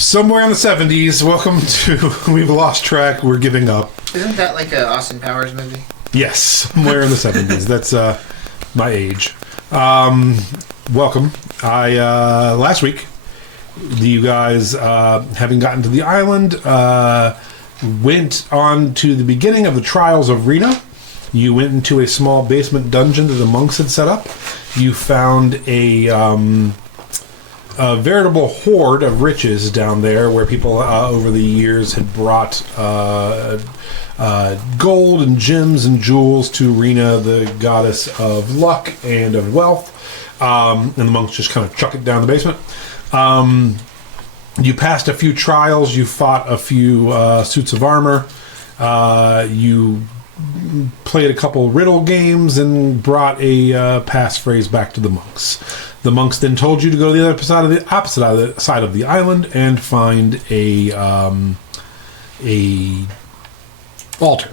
Somewhere in the 70s. Welcome to We've Lost Track. We're giving up. Isn't that like a Austin Powers movie? Yes, somewhere in the 70s. That's my age. Welcome. Last week, you guys, having gotten to the island, went on to the beginning of the trials of Rena. You went into a small basement dungeon that the monks had set up. You found a veritable hoard of riches down there where people over the years had brought gold and gems and jewels to Rena, the goddess of luck and of wealth. And the monks just kind of chuck it down the basement. You passed a few trials. You fought a few suits of armor. You played a couple riddle games and brought a passphrase back to the monks. The monks then told you to go to the opposite side of the island and find a altar.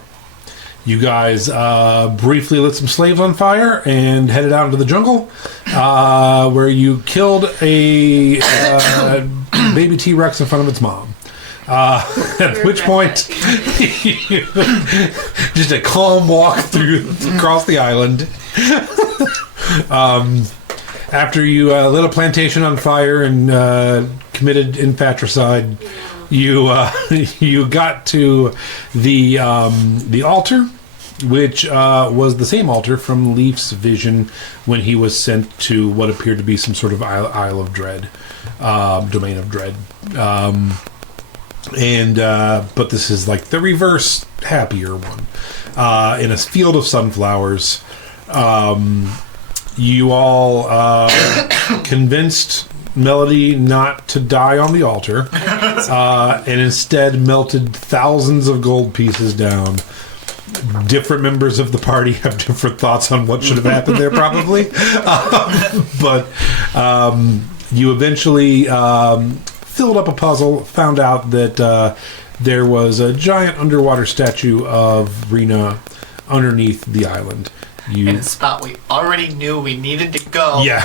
You guys briefly lit some slaves on fire and headed out into the jungle, where you killed a baby T-Rex in front of its mom. At which point, just a calm walk across the island. After you lit a plantation on fire and committed infanticide, you got to the altar, which was the same altar from Leaf's vision when he was sent to what appeared to be some sort of Isle of Dread, domain of Dread. But this is like the reverse, happier one. In a field of sunflowers, you all convinced Melody not to die on the altar, and instead melted thousands of gold pieces down. Different members of the party have different thoughts on what should have happened there, probably. But you eventually filled up a puzzle, found out that there was a giant underwater statue of Rena underneath the island. In a spot we already knew we needed to go. Yeah.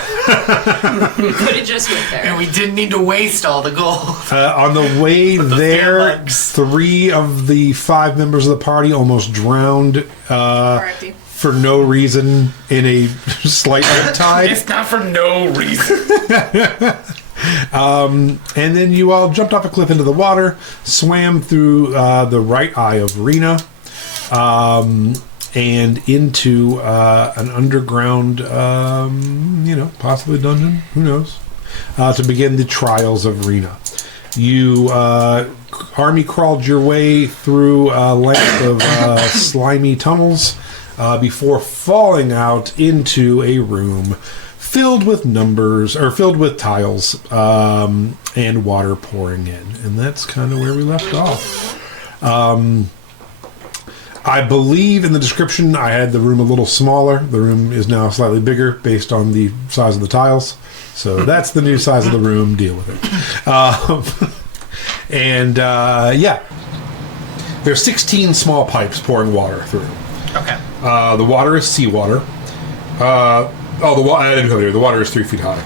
We could have just went there. And we didn't need to waste all the gold. On the way there, 3 of the 5 members of the party almost drowned for no reason in a slight ebb tide. It's not for no reason. And then you all jumped off a cliff into the water, swam through the right eye of Rena, and into an underground, possibly dungeon, who knows, to begin the trials of Rena. You army crawled your way through a length of slimy tunnels before falling out into a room filled with tiles and water pouring in. And that's kind of where we left off. I believe in the description I had the room a little smaller. The room is now slightly bigger based on the size of the tiles. So that's the new size of the room. Deal with it. There's 16 small pipes pouring water through. Okay. The water is seawater. I didn't go there. The water is 3 feet high.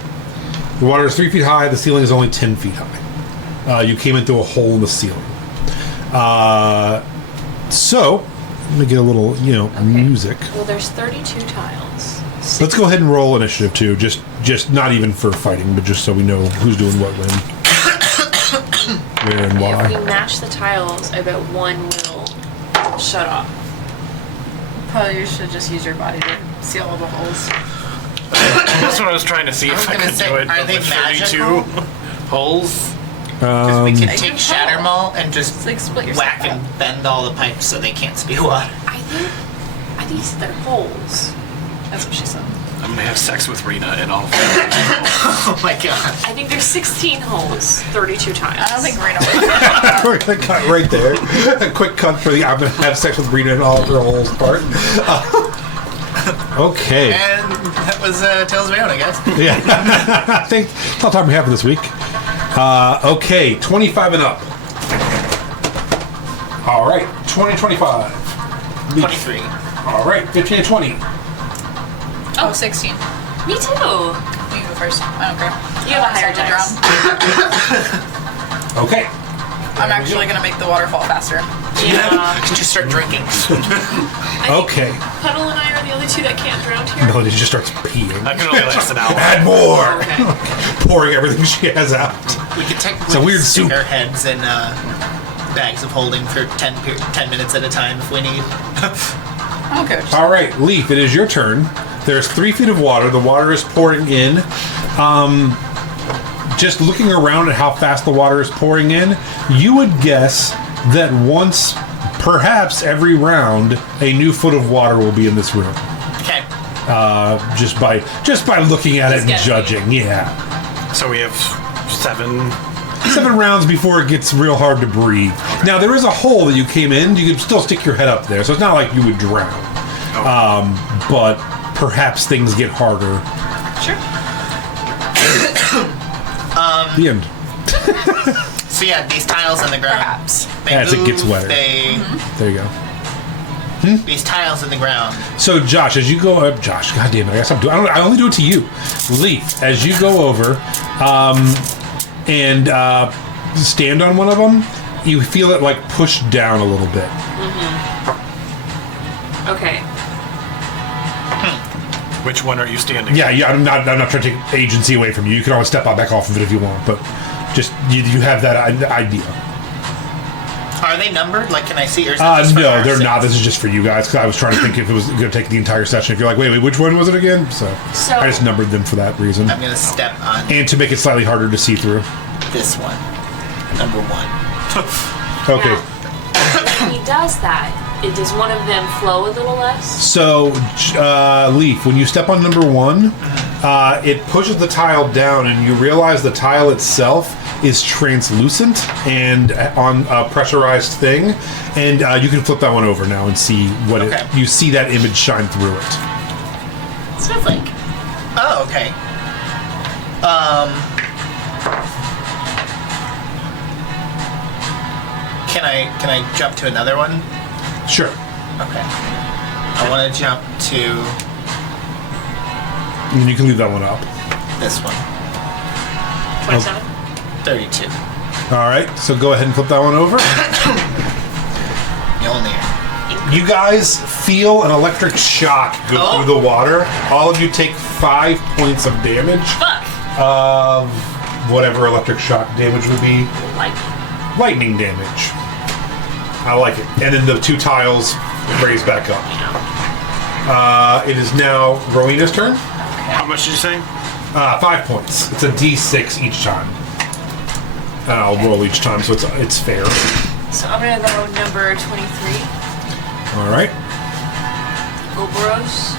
The water is 3 feet high. The ceiling is only 10 feet high. You came in through a hole in the ceiling. So, let me get a little, music. Well, there's 32 tiles. Let's go ahead and roll initiative too. Just not even for fighting, but just so we know who's doing what when, where and why. If we match the tiles, I bet one will shut off. Probably you should just use your body to seal all the holes. That's what I was trying to see if I could do it. Are they 32 holes? Because we can take Shatter Maul and just like split whack and bend all the pipes so they can't spew water. I think they're holes. That's what she said. I'm gonna have sex with Rena and all. Oh my god. I think there's 16 holes, 32 tiles. I don't think Rena would. Quick cut right there. A quick cut for the I'm going to have sex with Rena and all of her holes part. Okay. And that was Tales of Aona, guys. Yeah. I think that's all the time we have for this week. Okay, 25 and up. All right, 20-25. 23. All right, 15 and 20. Oh, 16. Me too. You go first. I don't care. You have a higher Drum. Okay. I'm actually gonna make the waterfall faster. Yeah. Just start drinking. Okay. Puddle and I are the only two that can't drown here. Melody just starts peeing. That can only last an hour. Add more! Okay. Pouring everything she has out. We could It's a technically weird stick soup. our heads in bags of holding for 10 minutes at a time if we need. Okay. All right, Leaf, it is your turn. There's 3 feet of water. The water is pouring in. Just looking around at how fast the water is pouring in, you would guess that once, perhaps every round, a new foot of water will be in this room. Okay. Just by looking at it and guessing. judging. Yeah. So we have 7. 7 rounds before it gets real hard to breathe. Now, there is a hole that you came in. You could still stick your head up there, so it's not like you would drown. But perhaps things get harder. Sure. The end. So yeah, these tiles in the ground. Perhaps. They As it move, gets wetter. There you go. These tiles in the ground. So, Josh, as you go up, Josh, goddamn it, I guess I'm doing. I only do it to you, Leaf. As you go over, and stand on one of them, you feel it like push down a little bit. Okay. Which one are you standing? Yeah. I'm not trying to take agency away from you. You can always step back off of it if you want, but just you have that idea. Are they numbered? Like, can I see? Or is that just for No, our they're sake? not. This is just for you guys. Because I was trying to think if it was going to take the entire session. If you're like, wait, which one was it again? So I just numbered them for that reason, I'm gonna step on and to make it slightly harder to see through. this one. Number 1. Okay. Now, when he does that, does one of them flow a little less? So, Leaf, when you step on number 1, it pushes the tile down, and you realize the tile itself is translucent and on a pressurized thing, and you can flip that one over now and see what Okay. you see that image shine through it. Snowflake. Oh, okay. Can I jump to another one? Sure. Okay. I want to jump to And you can leave that one up. this one. 27. 32. All right, so go ahead and flip that one over. Mjolnir. You guys feel an electric shock go through the water. All of you take 5 points of damage. Fuck. Of whatever electric shock damage would be. Like, Lightning damage. I like it. And then the 2 tiles raise back up. It is now Rowena's turn. How much did you say? 5 points. It's a d6 each time. And I'll roll each time, so it's fair. so I'm gonna go number 23. All right. Oberos.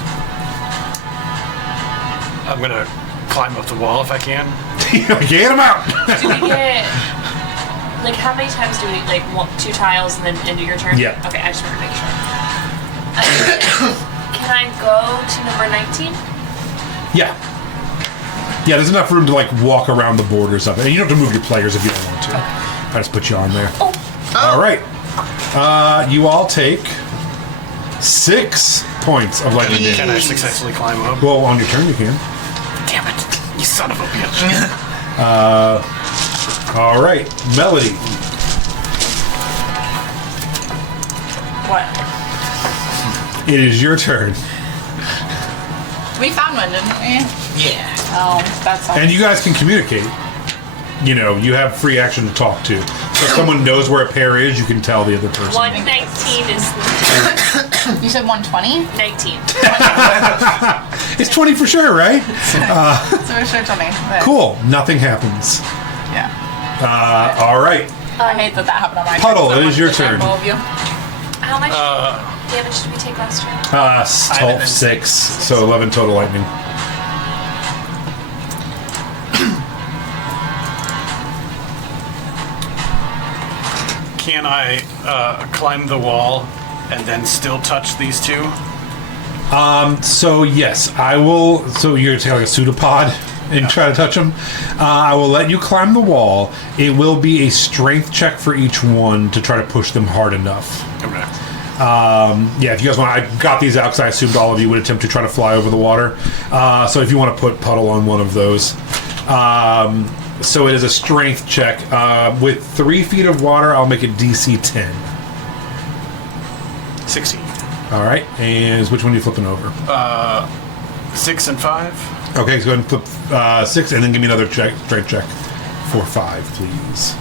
I'm gonna climb up the wall if I can. Get him out! Do we get like how many times do we like 2 tiles and then end of your turn? Yeah. Okay, I just want to make sure. Can I go to number 19? Yeah. Yeah, there's enough room to like walk around the borders of it. And you don't have to move your players if you don't want to. I just put you on there. Oh. All right. You all take 6 points of lightning damage. Can I successfully climb up? Well, on your turn you can. Damn it! You son of a bitch! All right, Melody. What? It is your turn. We found one, didn't we? Yeah. Oh, that's all. And you guys can communicate. You know, you have free action to talk to. So if someone knows where a pair is, you can tell the other person. 119 is You said 120? 19. It's 20 for sure, right? So we're sure 20. But Cool. Nothing happens. Yeah. All right. I hate that happened on my Puddle, turn. it is your turn. All of you. How much damage did we take last turn? and then 6. So 11 total lightning. Can I climb the wall and then still touch these 2? So yes, I will. So you're gonna take like a pseudopod and try to touch them. I will let you climb the wall. It will be a strength check for each one to try to push them hard enough. Okay. Yeah, if you guys want, I got these out because I assumed all of you would attempt to try to fly over the water. So if you want to put Puddle on one of those, So it is a strength check. With 3 feet of water, I'll make it DC 10. 16. All right. And which one are you flipping over? 6 and 5. Okay, so go ahead and flip 6, and then give me another strength check for 5, please.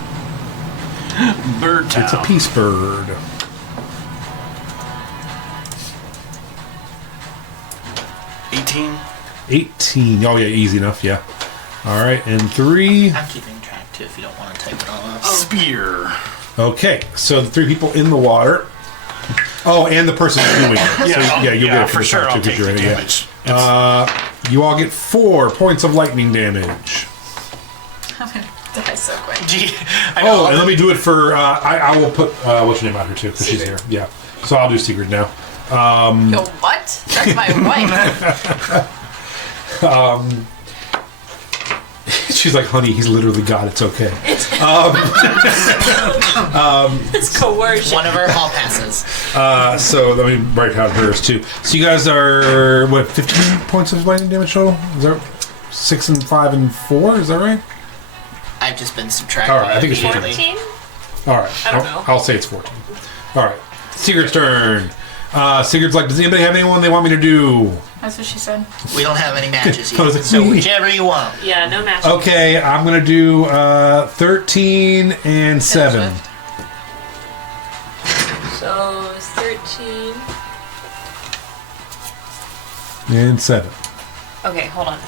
Bird Town. It's a peace bird. 18. Oh, yeah, easy enough, yeah. All right, and 3. I'm keeping track too if you don't want to type it all up. Spear. Okay, so the 3 people in the water. Oh, and the person doing it. So, you'll get it for sure. I'll take the damage. You all get 4 points of lightning damage. I'm gonna die so quick. Gee, I know. Oh, and let me do it for. I will put what's your name out here too, because she's here. Yeah, so I'll do Sigrid now. Yo, what? That's my wife. She's like, honey, he's literally God. It's okay. It's coercion. One of our hall passes. So let me write out hers too. So you guys are what? 15 points of lightning damage total? Is that 6 and 5 and 4? Is that right? I've just been subtracting. All right, I think it's immediately. 14? All right. I don't know. I'll say it's 14. All right. Sigurd's turn. Sigurd's like, does anybody have anyone they want me to do? That's what she said. We don't have any matches I was yet, like, so "Wee." whichever you want. Yeah, no match. Okay, I'm gonna do 13 and 7. So it's 13. And 7. Okay, hold on.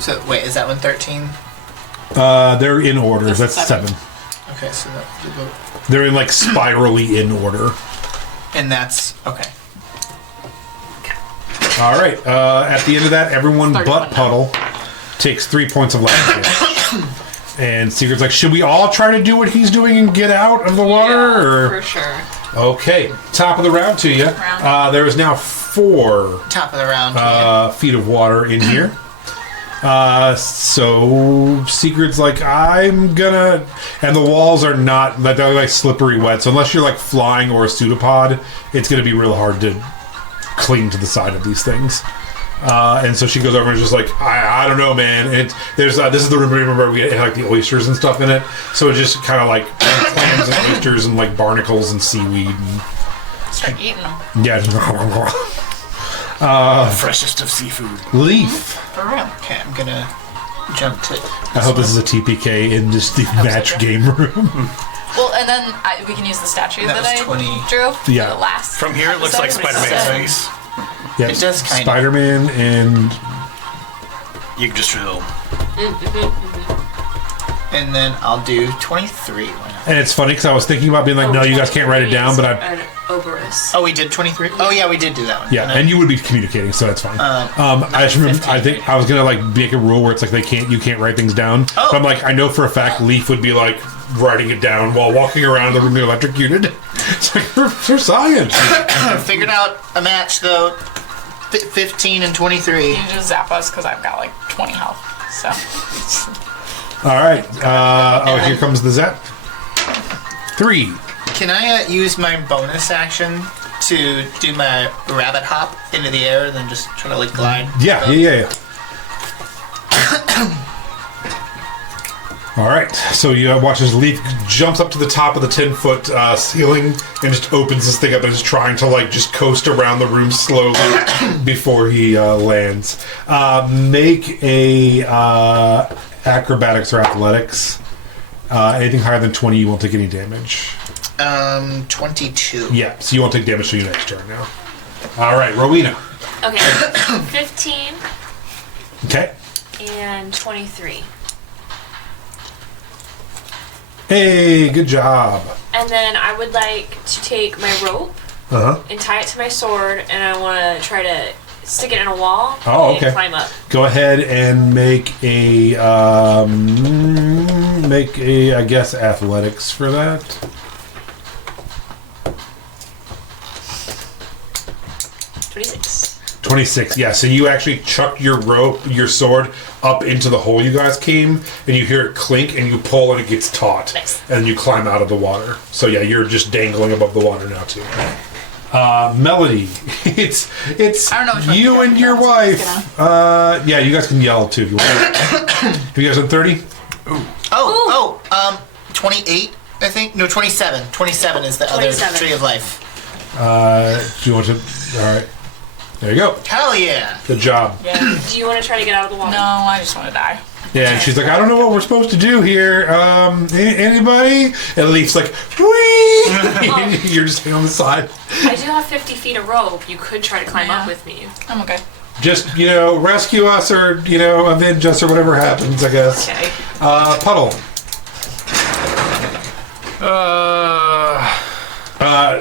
So wait, is that one 13? They're in order. That's That's 7. 7. Okay, so that They're in like spirally in order. and that's okay. All right. At the end of that, everyone 31 but now. Puddle takes 3 points of lightning damage. And Sigurd's like, should we all try to do what he's doing and get out of the water? Yeah, or? for sure. Okay. Top of the round to you. There is now 4 Top of the round. feet of water in here. So Sigurd's like, I'm gonna, and the walls are not like they're like slippery wet. So unless you're like flying or a pseudopod, it's gonna be real hard to cling to the side of these things. And so she goes over and is just like, I don't know, man. And there's this is the room where we get like the oysters and stuff in it. So it's just kind of like clams and oysters and like barnacles and seaweed. And, Start eating them. yeah. Freshest of seafood. Leaf. For real. Okay, I'm gonna jump to. I hope this is a TPK in just the match so, game room. Well, and then we can use the statue That that, was I 20. drew for Yeah. the last. From here, it looks like episode. Spider-Man's face. Yeah, It does kind of. Spider-Man and You can just drill. And then I'll do 23. Why not? it's funny because I was thinking about being like, no, you guys can't write it down, but I An Oberus. Oh, we did 23. Oh yeah, we did do that one. yeah, and you would be communicating, so that's fine. I just remember, 15, I think I was gonna like make a rule where it's like you can't write things down. Oh. But I'm like, I know for a fact Leaf would be like writing it down while walking around the room electrocuted. It's like for science. I figured out a match though. 15 and 23. You just zap us because I've got like 20 health. So. All right. Here comes the zap. 3. Can I use my bonus action to do my rabbit hop into the air and then just try to like glide? Yeah. All right, so you watch as Leaf jumps up to the top of the 10-foot ceiling and just opens this thing up and is trying to like just coast around the room slowly before he lands. Make a acrobatics or athletics. Anything higher than 20, you won't take any damage. 22. Yeah, so you won't take damage till your next turn now. All right, Rowena. Okay. 15 Okay. and 23. Hey, good job. And then I would like to take my rope Uh huh. and tie it to my sword, and I want to try to stick it in a wall Oh, and okay. climb up. Go ahead and make a I guess athletics for that. 26. 26. Yeah. So you actually chuck your sword up into the hole you guys came, and you hear it clink, and you pull, and it gets taut, Nice. and you climb out of the water. So yeah, you're just dangling above the water now too. Melody, it's I don't know which one you to and go. your I'm just wife. Yeah, you guys can yell too if you want. Have you guys done 30? Oh, 28, I think. No, 27. 27 is the 27. other tree of life. Do you want to? All right. There you go. Hell yeah. Good job. Yeah. Do you want to try to get out of the water? No, I just want to die. Yeah, and she's like, I don't know what we're supposed to do here. Anybody? And Leaf's like, whee! You're just hanging on the side. I do have 50 feet of rope. You could try to climb up with me. I'm okay. Just, rescue us or, avenge us or whatever happens, I guess. Okay. Puddle.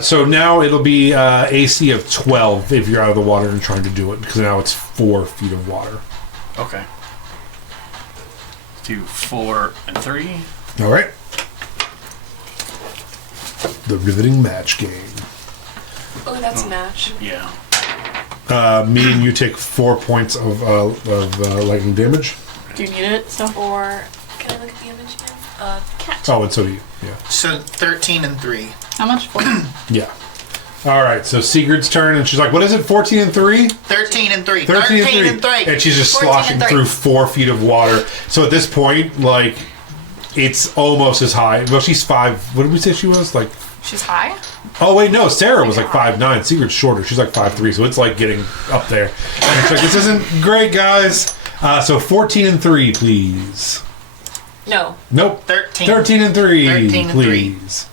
So now it'll be AC of 12 if you're out of the water and trying to do it, because now it's 4 feet of water. Okay. Do 4 and 3. All right. The riveting match game. Oh, that's a match. Yeah. Meaning you take 4 points of lightning damage. Do you need it? So Or, can I look at the image again? Cat. Oh, and so do you. Yeah. So 13 and 3. how much for? Yeah. All right. So Sigurd's turn, and she's like, "What is it? 14 and 3? 13 and 3. 13 and 3. And she's just 14 sloshing and 3. through 4 feet of water. So at this point, like, it's almost as high. Well, she's 5. What did we say she was? Like, She's high. oh wait, no, Sarah was like 5'9". Sigurd's shorter. She's like 5'3". So it's like getting up there. And she's like, "This isn't great, guys." So 14 and 3, please. No. Nope. 13. 13 and 3, 13 and 3. please.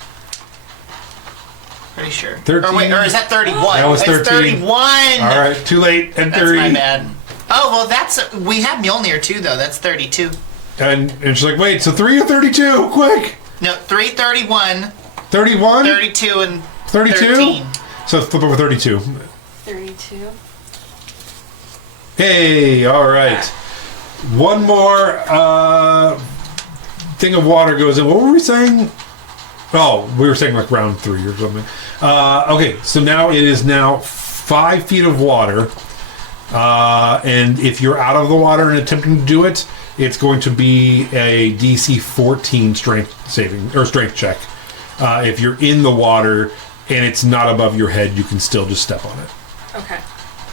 Pretty sure. 13. Or wait, or is that 31? That was 13. It's 31. All right, too late. And That's 3. my bad. Oh, well, we have Mjolnir too, though. That's 32. And she's like, "Wait, so 3 or 32? Quick!" No, 3, 31, 31? 32, and 32? 13. So flip over 32. 32. Hey, all right. One more thing of water goes in. What were we saying? Oh, we were saying like round 3 or something. Okay, so now it is now 5 feet of water. And if you're out of the water and attempting to do it, it's going to be a DC 14 strength saving or strength check. If you're in the water and it's not above your head, you can still just step on it. Okay.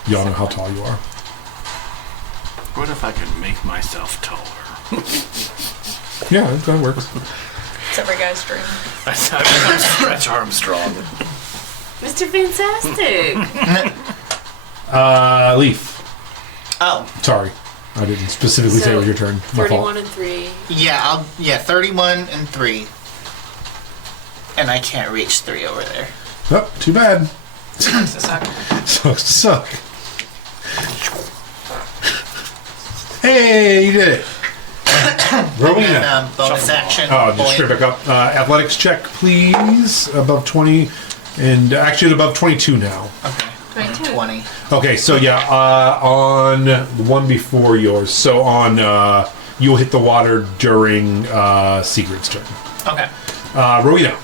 Y'all know how tall you are. What if I could make myself taller? Yeah, that works. It's every guy's dream. I become Stretch Armstrong. Mr. Fantastic. Leaf. Oh, Sorry, I didn't specifically say it was your turn. My 31 fault. and 3. yeah, 31 and 3. And I can't reach 3 over there. Oh, too bad. Sucks to suck. Sucks to suck. Hey, you did it. And Rowena. bonus action. Oh, just point. straight back up. Athletics check, please. Above 20. And actually, above 22 now. Okay. 22. 20. Okay, so yeah, on the one before yours. So on, you'll hit the water during Sigurd's turn. Okay. Rowena.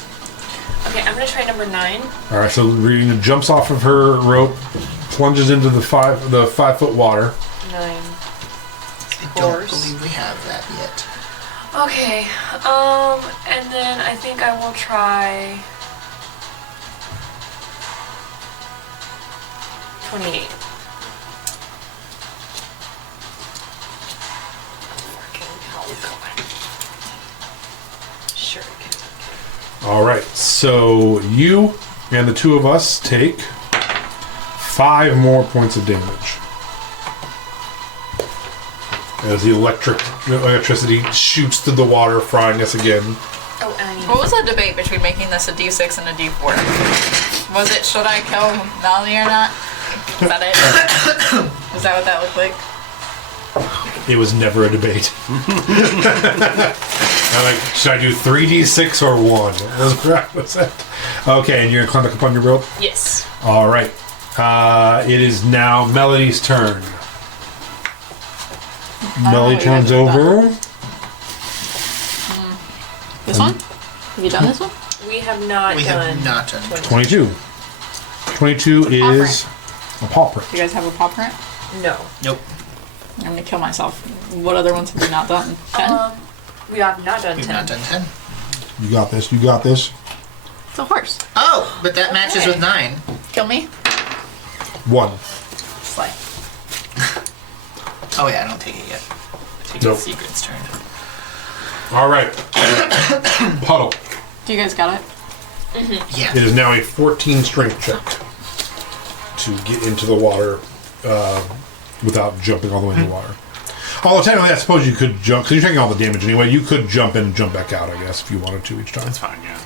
Okay, I'm going to try number 9. All right, so Rowena jumps off of her rope, plunges into the 5 foot water. 9. I don't Course. believe we have that yet. Okay, and then I think I will try 28. Sure. All right, so you and the 2 of us take 5 more points of damage as the electricity shoots through the water, frying us again. Oh, and I need What was the debate between making this a D6 and a D4? Was it should I kill Melanie or not? Is that it? Is that what that looked like? It was never a debate. I'm like, should I do 3d6 or 1? That's correct. What's that? Okay, and you're gonna climb back up on your rope. Yes. All right. It is now Melody's turn. Melody what you turns guys have over. This one? Have you done this one? We have not We done. have not done 22. 22 is a paw print. Do you guys have a paw print? No. Nope. I'm gonna kill myself. What other ones have we not done? 10? We have not done We've 10. not done 10. You got this. You got this. It's a horse. Oh, but that matches Okay. with 9. Kill me? 1. Slay. Oh yeah, I don't take it yet. I take Nope. Secret's turn. All right. Puddle. Do you guys got it? Yeah. It is now a 14 strength check to get into the water without jumping all the way in the water. Although technically, I suppose you could jump, because you're taking all the damage anyway, you could jump in and jump back out, I guess, if you wanted to each time. That's fine, yeah.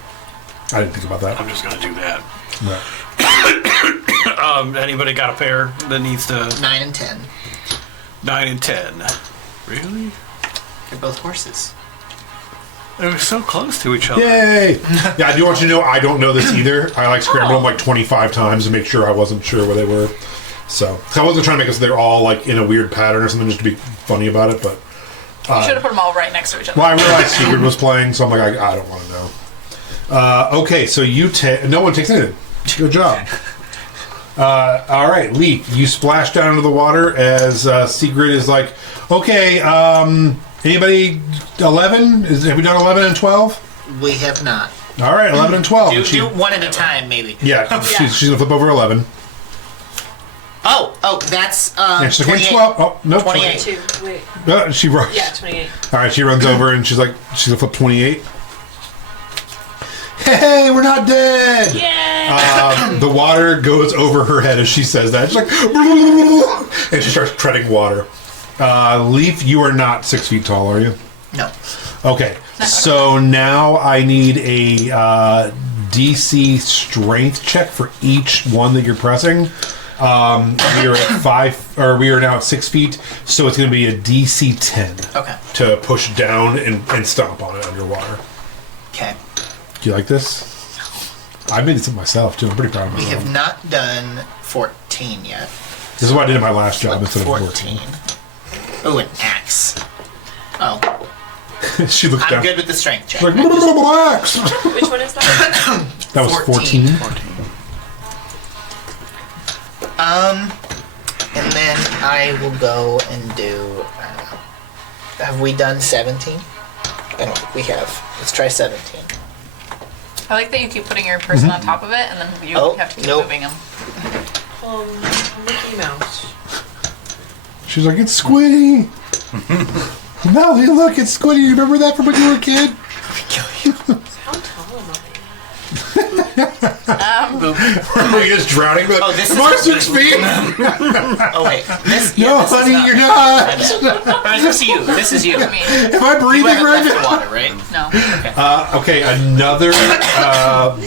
I didn't think about that. I'm just gonna do that. Right. Anybody got a pair that needs to... 9 and 10. 9 and 10. Really? They're both horses. They were so close to each other. Yay! Yeah, I do want you to know I don't know this either. I scrambled them like 25 times to make sure I wasn't sure where they were. So I wasn't trying to make it so they're all like in a weird pattern or something just to be funny about it, but... You should have put them all right next to each other. Well, I realized Secret was playing, so I'm like, I don't want to know. Okay, so you take... No one takes anything. Good job. All right, Leaf, you splash down into the water as Sigrid is like, okay, anybody 11? Have we done 11 and 12? We have not. All right, 11 and 12. Do one at a time, maybe. Yeah, she's going to flip over 11. Oh, that's And she's like, 28. 12. Oh, no, 28. 2. Wait. She runs. Yeah, 28. All right, she runs over and she's like, she's going to flip 28. Hey, we're not dead! Yeah. The water goes over her head as she says that. She's like, and she starts treading water. Leaf, you are not 6 feet tall, are you? No. Okay, so now I need a DC strength check for each one that you're pressing. We are at 5, or we are now at 6 feet, so it's going to be a DC 10. Okay. To push down and stomp on it underwater. Okay. Do you like this? I made this up myself too. I'm pretty proud of We myself. have not done 14 yet. This is what I did in my last job Flip instead of 14. Ooh, an axe. Oh, 14. She looks I'm down. good with the strength check. Like, relax. Which one is that? That was 14. 14. And then I will go and do. Have we done 17? I don't think we have. Let's try 17. I like that you keep putting your person on top of it, and then you Oh, have to keep nope. moving them. Mickey Mouse. She's like, it's Squiddy. Melly, look, it's Squiddy. You remember that from when you were a kid? How tall am Were you just drowning? Like, Oh, this is- more 6 feet? Oh wait, this. No, this is honey, not- you're not. This is you. This is you. I mean, Am I You breathing haven't right left the now? water, right? no. Okay, another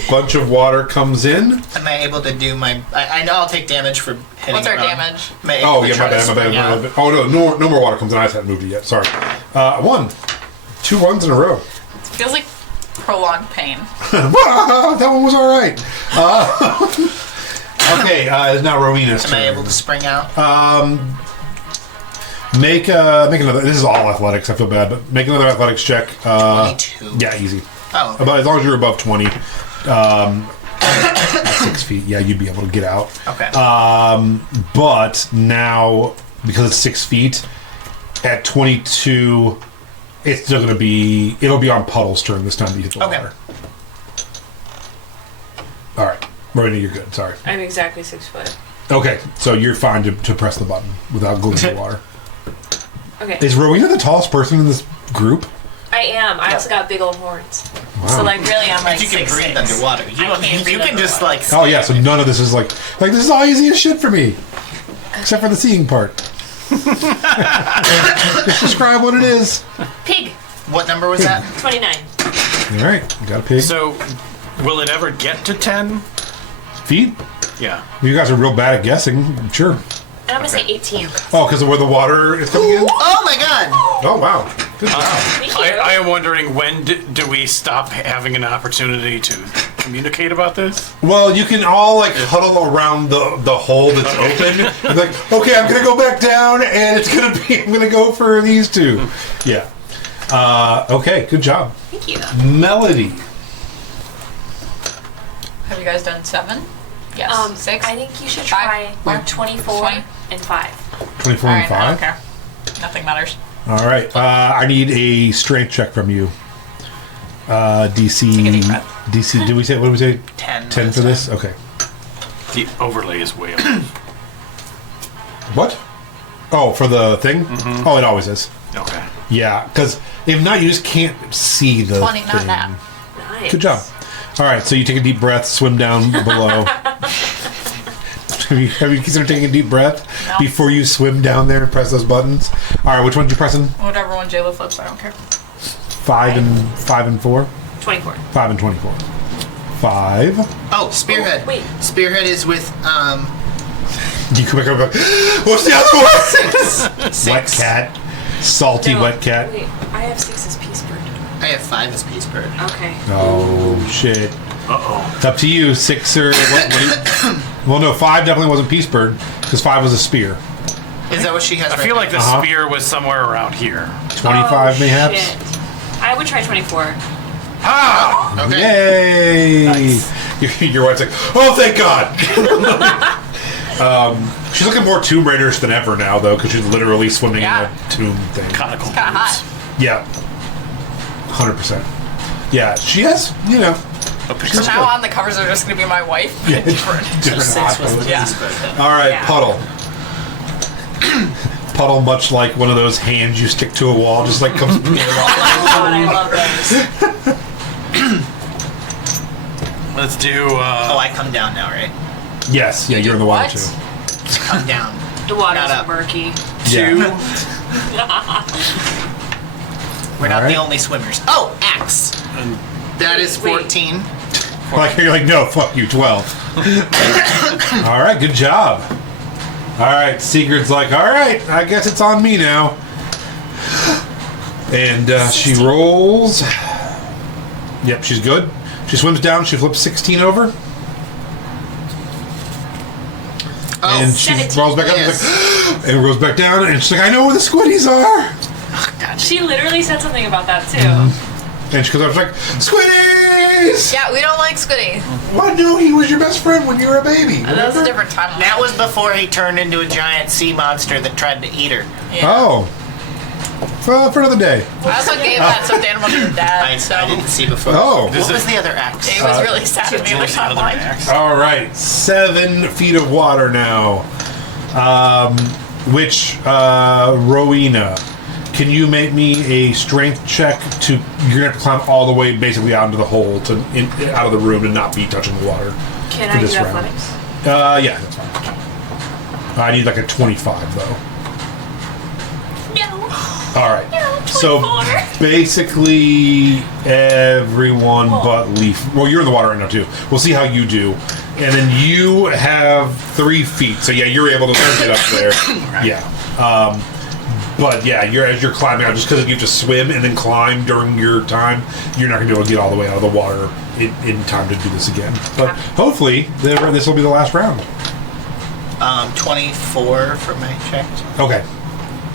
bunch of water comes in. Am I able to do my? I know I'll take damage for hitting. What's our it wrong. damage? Am I able Oh, to yeah, try my to bad, spring out? my bad. Oh, no more water comes in. I just haven't moved it yet. Sorry. 1. 2 1s in a row. It feels like prolonged pain. That one was all right. Okay, it's now Rowena's Am turn. I able to spring out? Make another. This is all athletics. I feel bad, but make another athletics check. 22. Yeah, easy. Oh. About as long as you're above 20, at 6 feet. Yeah, you'd be able to get out. Okay. But now because it's 6 feet, at 22, it's still going to be. It'll be on Puddle's turn this time to hit the Okay. water. All right, Rowena, you're good. Sorry. I'm exactly 6 foot. Okay, so you're fine to press the button without going in the water. Okay. Is Rowena the tallest person in this group? I am. I also got big old horns. Wow. So like really I'm like you can 6'6". breathe underwater. You, I can't breathe can just like. Oh yeah, so none of this is like this is all easy as shit for me, except for the seeing part. Just describe what it is. Pig. What number was that? 29. All right, you got a pig. So, will it ever get to 10? Feet? Yeah. You guys are real bad at guessing. Sure. And I'm gonna say 18. Oh, because of where the water is coming in. Oh my god! Oh wow, good job. Thank I you. am wondering, when do we stop having an opportunity to communicate about this? Well, you can all like huddle around the hole that's open. And like, okay, I'm gonna go back down, and it's gonna be. I'm gonna go for these two. Yeah. Okay, good job, Thank you. Melody. Have you guys done 7? Yes. 6? I think you should try 5? 24 20? and 5. 24 All and right, I 5. don't care. Nothing matters. All right. I need a strength check from you. DC. Take a deep breath. DC. Did we say? What did we say? 10. 10 for this. Okay. The overlay is way up. What? Oh, for the thing? Oh, it always is. Okay. Yeah, because If not, you just can't see the 20, not thing. now. Nice. Good job. All right, so you take a deep breath, swim down below. Have you considered taking a deep breath before you swim down there and press those buttons? All right, which one are you pressing? Whatever one Jayla flips, I don't care. 5 and 4? 24. 5 and 24. 5. Oh, spearhead. Oh, wait. Spearhead is with You come back up. What's the other one? 6. Wet cat. Salty No, wet cat. Wait, I have 6 as Peace Bird. I have 5 as Peace Bird. Okay. Oh, shit. Uh-oh. It's up to you. 6 or... well, no, 5 definitely wasn't Peace Bird, because 5 was a spear. Is that what she has I right feel now? like the spear was somewhere around here. 25 mayhaps? Shit. I would try 24. Ah! Okay. Yay! Nice. Your wife's like, oh, thank God! She's looking more Tomb Raiders than ever now, though, because she's literally swimming Yeah. in a tomb thing. Kind of cool. Kind of hot. Yeah. 100%. Yeah, she has, you know... From now on, the covers are just going to be my wife. Yeah, Different. different 6 was the Yeah. Peace Bird. then. All right, Yeah. Puddle. Puddle, much like one of those hands you stick to a wall, just like comes... God, I love those. Let's do, Oh, I come down now, right? Yes, yeah, you're in the water, What? too. Come down. The water's Not up. murky. 2. We're not All right. the only swimmers. Oh, axe. And That is Wait. 14. Like, you're like, no, fuck you, 12. All right, good job. All right, Sigurd's like, all right, I guess it's on me now. And she rolls. Yep, she's good. She swims down, she flips 16 over. Oh, And she 17, rolls back up yes. and goes back down, and she's like, I know where the squiddies are. She literally said something about that too. And she goes up, she's like, squiddies! Yeah, we don't like Squiddy. Well, no, he was your best friend when you were a baby. That was a different time. That was before he turned into a giant sea monster that tried to eat her. Yeah. Oh. For another day. I also gave that stuffed animal to your dad, so I didn't see before. Oh. What was the other axe? it was really sad to me What's like the other online. axe? All right, 7 feet of water now. Rowena, can you make me a strength check to? You're gonna have to climb all the way, basically, out into the hole out of the room and not be touching the water. Can For I do this round. athletics? Yeah, that's fine. I need like a 25 though. No. All right. No, So 24. basically, everyone but Leaf. Well, you're in the water right now too. We'll see how you do. And then you have 3 feet, so yeah, you're able to get up there. Yeah. But yeah, as you're climbing out, just because you have to swim and then climb during your time, you're not gonna be able to get all the way out of the water in time to do this again. But hopefully, this will be the last round. 24 for my check. Okay.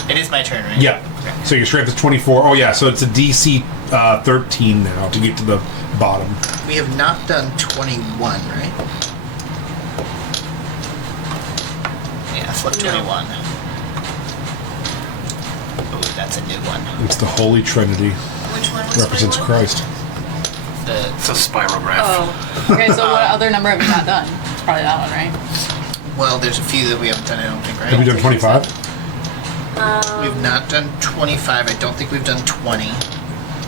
It is my turn, right? Yeah. Okay. So your strength is 24. Oh yeah, so it's a DC 13 now to get to the bottom. We have not done 21, right? Yeah, flip 21. Oh, that's a new one. It's the Holy Trinity. Which one was Represents 21? Christ. It's a spirograph. Oh. Okay, so what other number have you not done? It's probably that one, right? Well, there's a few that we haven't done, I don't think, right? Have we done 25? We've not done 25. I don't think we've done 20.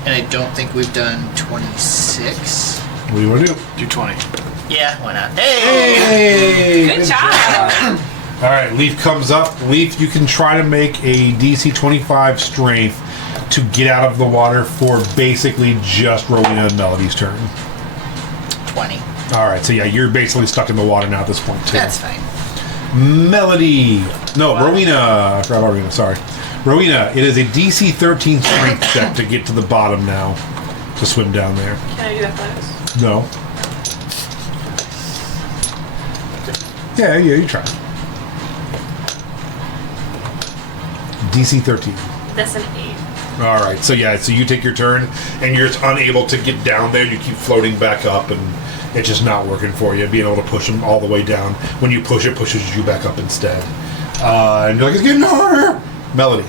And I don't think we've done 26. What do you want to do? Do 20. Yeah, why not? Hey! Hey! Good job. All right, Leaf comes up. Leaf, you can try to make a DC 25 strength to get out of the water for basically just Rowena and Melody's turn. 20. All right, so yeah, you're basically stuck in the water now at this point, too. That's fine. Melody. No, Rowena. I forgot about Rowena, sorry. Rowena, it is a DC 13 strength check to get to the bottom now, to swim down there. Can I do athletics? No. Yeah, you try. DC 13. That's an 8. All right, so yeah, so you take your turn, and you're just unable to get down there. You keep floating back up, and it's just not working for you, being able to push them all the way down. When you push, it pushes you back up instead. And you're like, it's getting harder! Melody.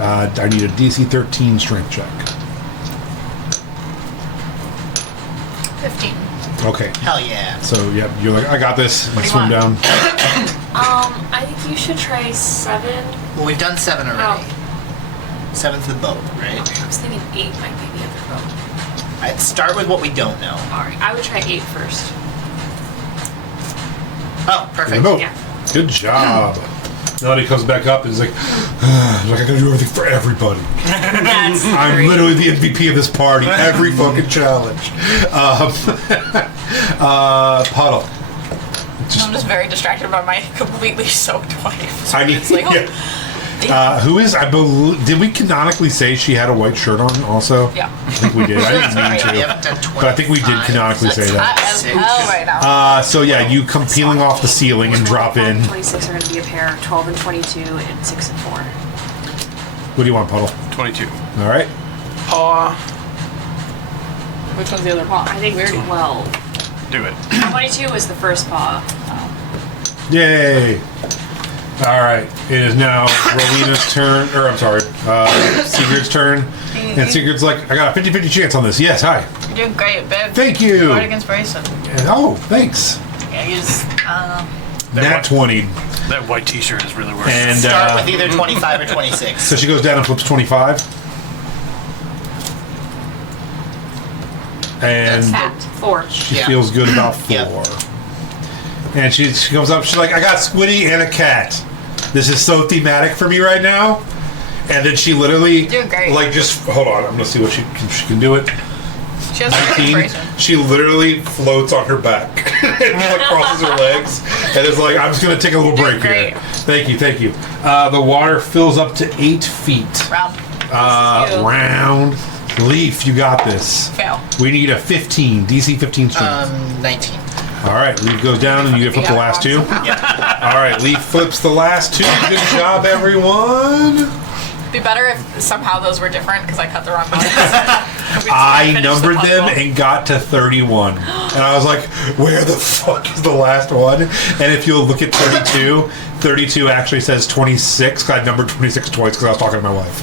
I need a DC 13 strength check. 15. Okay. Hell yeah. So, yeah, you're like, I got this. What And do you swim down. want? I think you should try 7. Well, we've done 7 already. Oh. 7's the boat, right? I was thinking 8 might be the other boat. I'd start with what we don't know. Alright, I would try 8 first. Oh, perfect. Boat. Yeah. Good job. Melody comes back up and is like, I gotta do everything for everybody. That's I'm great. literally the MVP of this party. Every fucking challenge. Puddle. I'm just very distracted by my completely soaked wife. I need. It's like, Yeah. Who is? I believe. Did we canonically say she had a white shirt on? Also. Yeah. I think we did. I didn't mean We to. haven't done 25. But I think we did canonically say that. hot as hell right now. So yeah, you come peeling off the ceiling and drop 25 in. and 26 are going to be a pair. 12 and 22 and 6 and 4. What do you want, Puddle? 22. All right. Paw. Which one's the other paw? I think 12. Do it. 22 was the first paw. Yay! All right, it is now Rowena's turn, or I'm sorry, Sigurd's turn. And Sigurd's like, I got a 50-50 chance on this. Yes, hi. You're doing great, babe. Thank you. Bardic Inspiration. Oh, thanks. Yeah, use, Nat 20. That white t-shirt is really worth And Start with either 25 or 26. so she goes down and flips 25. And Cat. 4. she Yeah. feels good about 4. Yeah. And she comes up, she's like, I got Squiddy and a cat. This is so thematic for me right now. And then she literally, Doing great. like, just, hold on, I'm going to see what she can do it. she has Bardic 19, Inspiration. she literally floats on her back and like crosses her legs and is like, I'm just going to take a little break Great. here. Thank you. The water fills up to 8 feet. Round. Round. Leaf, you got this. Fail. We need a 15, DC 15 strength. 19. All right, Leaf goes down and you get flip the last 2. All right, Leaf flips the last 2. Good job, everyone. Be better if somehow those were different because I cut the wrong ones. I numbered them and got to 31. And I was like, where the fuck is the last one? And if you'll look at 32, 32 actually says 26, because I numbered 26 twice because I was talking to my wife.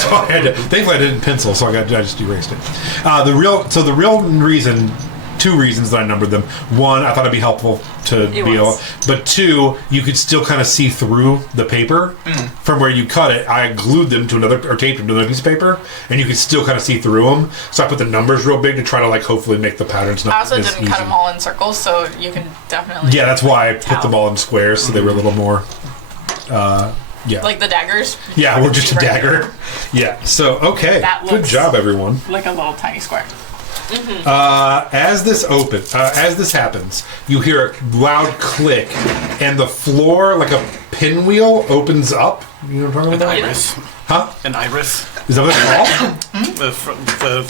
So I had to, thankfully I didn't pencil, so I just erased it. The real reason, 2 reasons that I numbered them. 1, I thought it'd be helpful to be able, but 2, you could still kind of see through the paper from where you cut it. I glued them to or taped them to another piece of paper, and you could still kind of see through them. So I put the numbers real big to try to like hopefully make the patterns not I also as didn't easy. cut them all in circles, so you can definitely. Yeah, that's why I put tell. them all in squares, so they were a little more. Yeah. Like the daggers. Yeah, we're just a Right. dagger. Yeah. So okay, That good looks- job, everyone. Like a little tiny square. As this happens, you hear a loud click, and the floor, like a pinwheel, opens up. You know what I'm talking An about? iris. Huh? An iris. Is that what it's called? The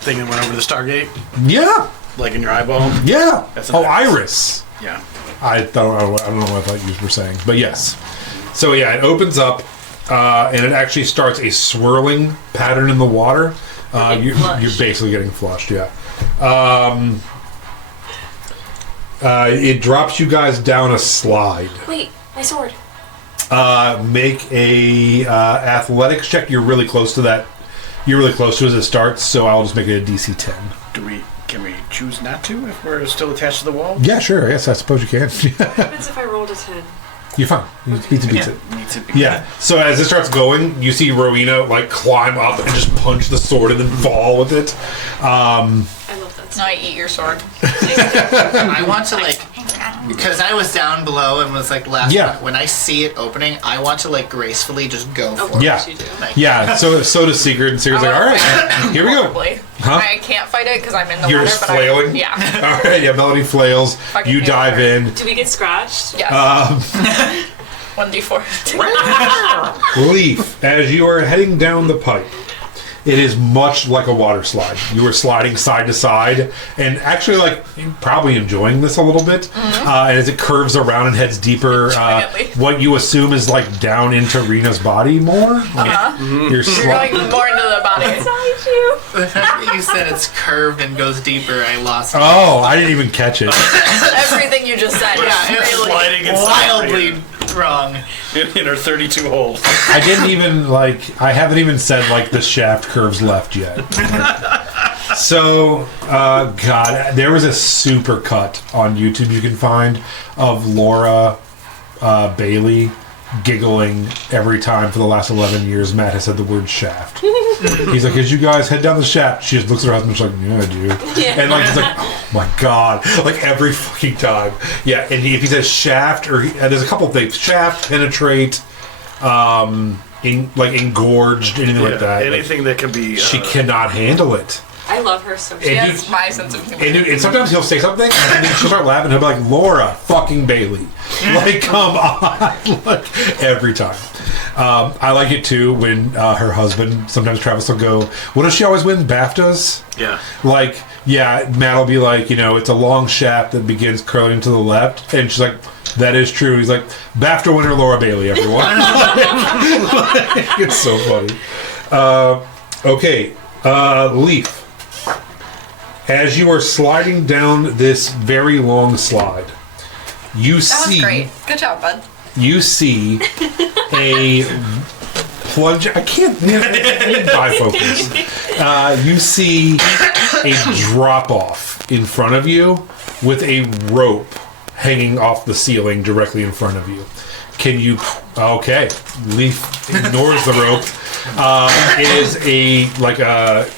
thing that went over the Stargate, Yeah. like in your eyeball. Yeah. That's an Oh, iris. iris. Yeah. I don't know what I thought you were saying, but yes. So yeah, it opens up, and it actually starts a swirling pattern in the water. You're basically getting flushed, yeah. It drops you guys down a slide. Wait, my sword. Make a athletics check. You're really close to that. You're really close to it as it starts, so I'll just make it a DC 10. Can we choose not to if we're still attached to the wall? Yeah, sure. Yes, I suppose you can. What happens if I rolled a 10? You're fine. Beats it. Needs it. Yeah. So as it starts going, you see Rowena like climb up and just punch the sword and then fall with it. I love that. No, I eat your sword. I want to like, because I was down below and was like last. Yeah. When I see it opening, I want to like gracefully just go for Yeah. it. You do. Like, Yeah. So does Sigurd, and Sigurd's like, all right, here we go. Probably. Huh? I can't fight it because I'm in the You're water. just but flailing? Yeah. All right. Yeah. Melody flails. Fucking You dive water. in. Do we get scratched? Yes. 1d4. Leaf, as you are heading down the pipe, it is much like a water slide. You are sliding side to side, and actually, like, probably enjoying this a little bit. And as it curves around and heads deeper, Enjoyably. what you assume is like down into Rena's body more. You're You're going more into the body. Inside you. the fact that you said it's curved and goes deeper, I lost. Oh, I didn't even catch it. Everything you just said. Yeah, is it's really. Sliding inside wildly wrong. in her 32 holes. I didn't even I haven't even said like the shaft curves left yet. So, God, there was a super cut on YouTube you can find of Laura Bailey giggling every time for the last 11 years Matt has said the word shaft. He's like, as you guys head down the shaft, she just looks at her husband, she's like, yeah, I do. Yeah. And like, he's like, oh my God. Like every fucking time. Yeah, and if he says shaft, or there's a couple of things. Shaft, penetrate, engorged, anything like that. Anything that can be... she cannot handle it. I love her so much. She has my sense of humor. And sometimes he'll say something, and then she'll start laughing, and he'll be like, Laura fucking Bailey. Like, come on. Like, every time. I like it, too, when her husband, sometimes Travis will go, what does she always win? BAFTAs? Yeah. Like, yeah, Matt will be like, it's a long shaft that begins curling to the left, and she's like, that is true. He's like, BAFTA winner Laura Bailey, everyone. It's so funny. Okay, Leaf. As you are sliding down this very long slide, you That was great. Good job, bud. You see a plunge. I can't bifocus. You see a drop off in front of you with a rope hanging off the ceiling directly in front of you. Can you? Okay, Leaf ignores the rope. It is a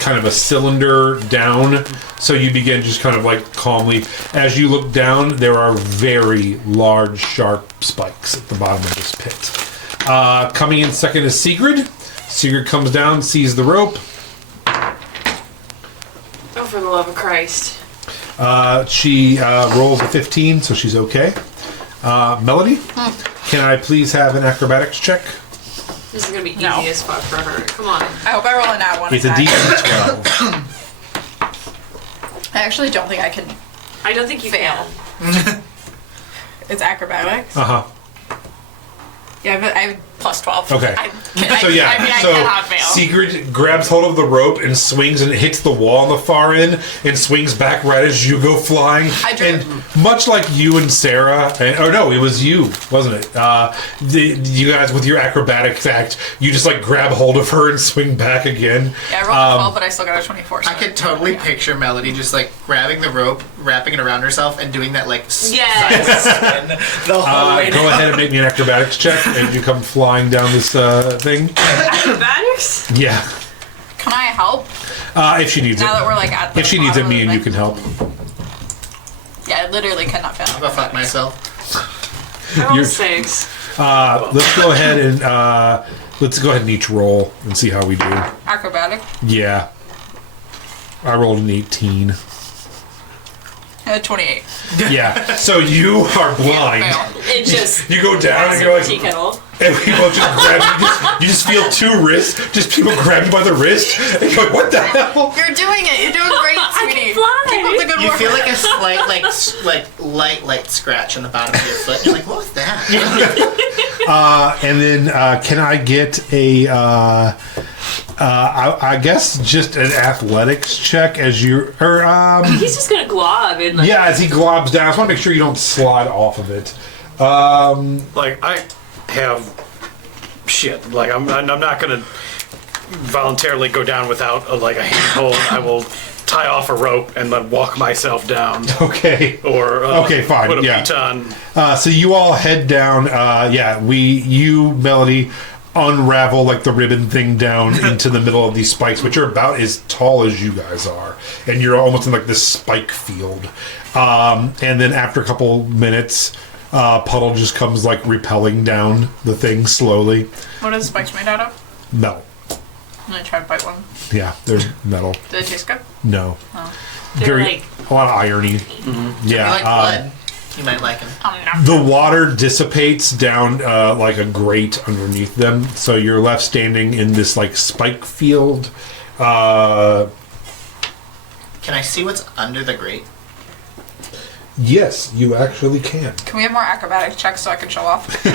kind of a cylinder down, so you begin just kind of like calmly. As you look down, there are very large, sharp spikes at the bottom of this pit. Coming in second is Sigrid. Sigrid comes down, sees the rope. Oh, for the love of Christ. She rolls a 15, so she's okay. Melody, can I please have an acrobatics check? This is gonna be easy No. as fuck for her. Come on. I hope I roll a nat one. It's a attack. DC 12. I actually don't think I can I don't think you fail. can. It's acrobatics. Uh-huh. Yeah, but I have plus 12. Okay. I So cannot fail. Sigrid grabs hold of the rope and swings, and it hits the wall on the far end and swings back right as you go flying. And much like you and Sarah, it was you, wasn't it? You guys with your acrobatics act, you just like grab hold of her and swing back again. Yeah, I rolled a 12, but I still got a 24. So I could totally picture Melody just like grabbing the rope, wrapping it around herself, and doing that like Yes. spin the whole way Go down. ahead and make me an acrobatics check, and you come flying down this thing. Acrobatics? Yeah. Can I help? If she needs Now that it. we're like at the If she needs it, bottom me of and the you can help. Yeah, I literally cannot fail. I'll go fuck myself. I rolled You're- 6. Let's go ahead and each roll and see how we do. Acrobatic. Yeah. I rolled an 18. 28. Yeah. So you are blind. Fail. It just... You go down and you're like, tea kettle. and people just grab you. You just feel two wrists. Just people grab you by the wrist. And you're like, what the hell? You're doing it. You're doing great, I sweetie. can fly. Keep up the good You work. feel like a slight, light scratch on the bottom of your foot. You're like, what was that? And then can I get a, I guess just an athletics check as you, He's just gonna glob and like... yeah, as he globs down. I just want to make sure you don't slide off of it. Like, I have shit. Like, I'm not gonna voluntarily go down without a handhold. I will tie off a rope and then walk myself down. Okay. Or Okay, fine, put a yeah. baton. So you all head down. You, Melody, unravel like the ribbon thing down into the middle of these spikes, which are about as tall as you guys are, and you're almost in like this spike field. And then after a couple minutes, Puddle just comes like repelling down the thing slowly. What are the spikes made out of? Metal. I'm gonna try to bite one. Yeah, they're metal. Did it taste good? No. Oh. They're like... a lot of irony. You Yeah. like blood. You might like him. The water dissipates down like a grate underneath them, so you're left standing in this like spike field. Can I see what's under the grate? Yes, you actually can. Can we have more acrobatic checks so I can show off?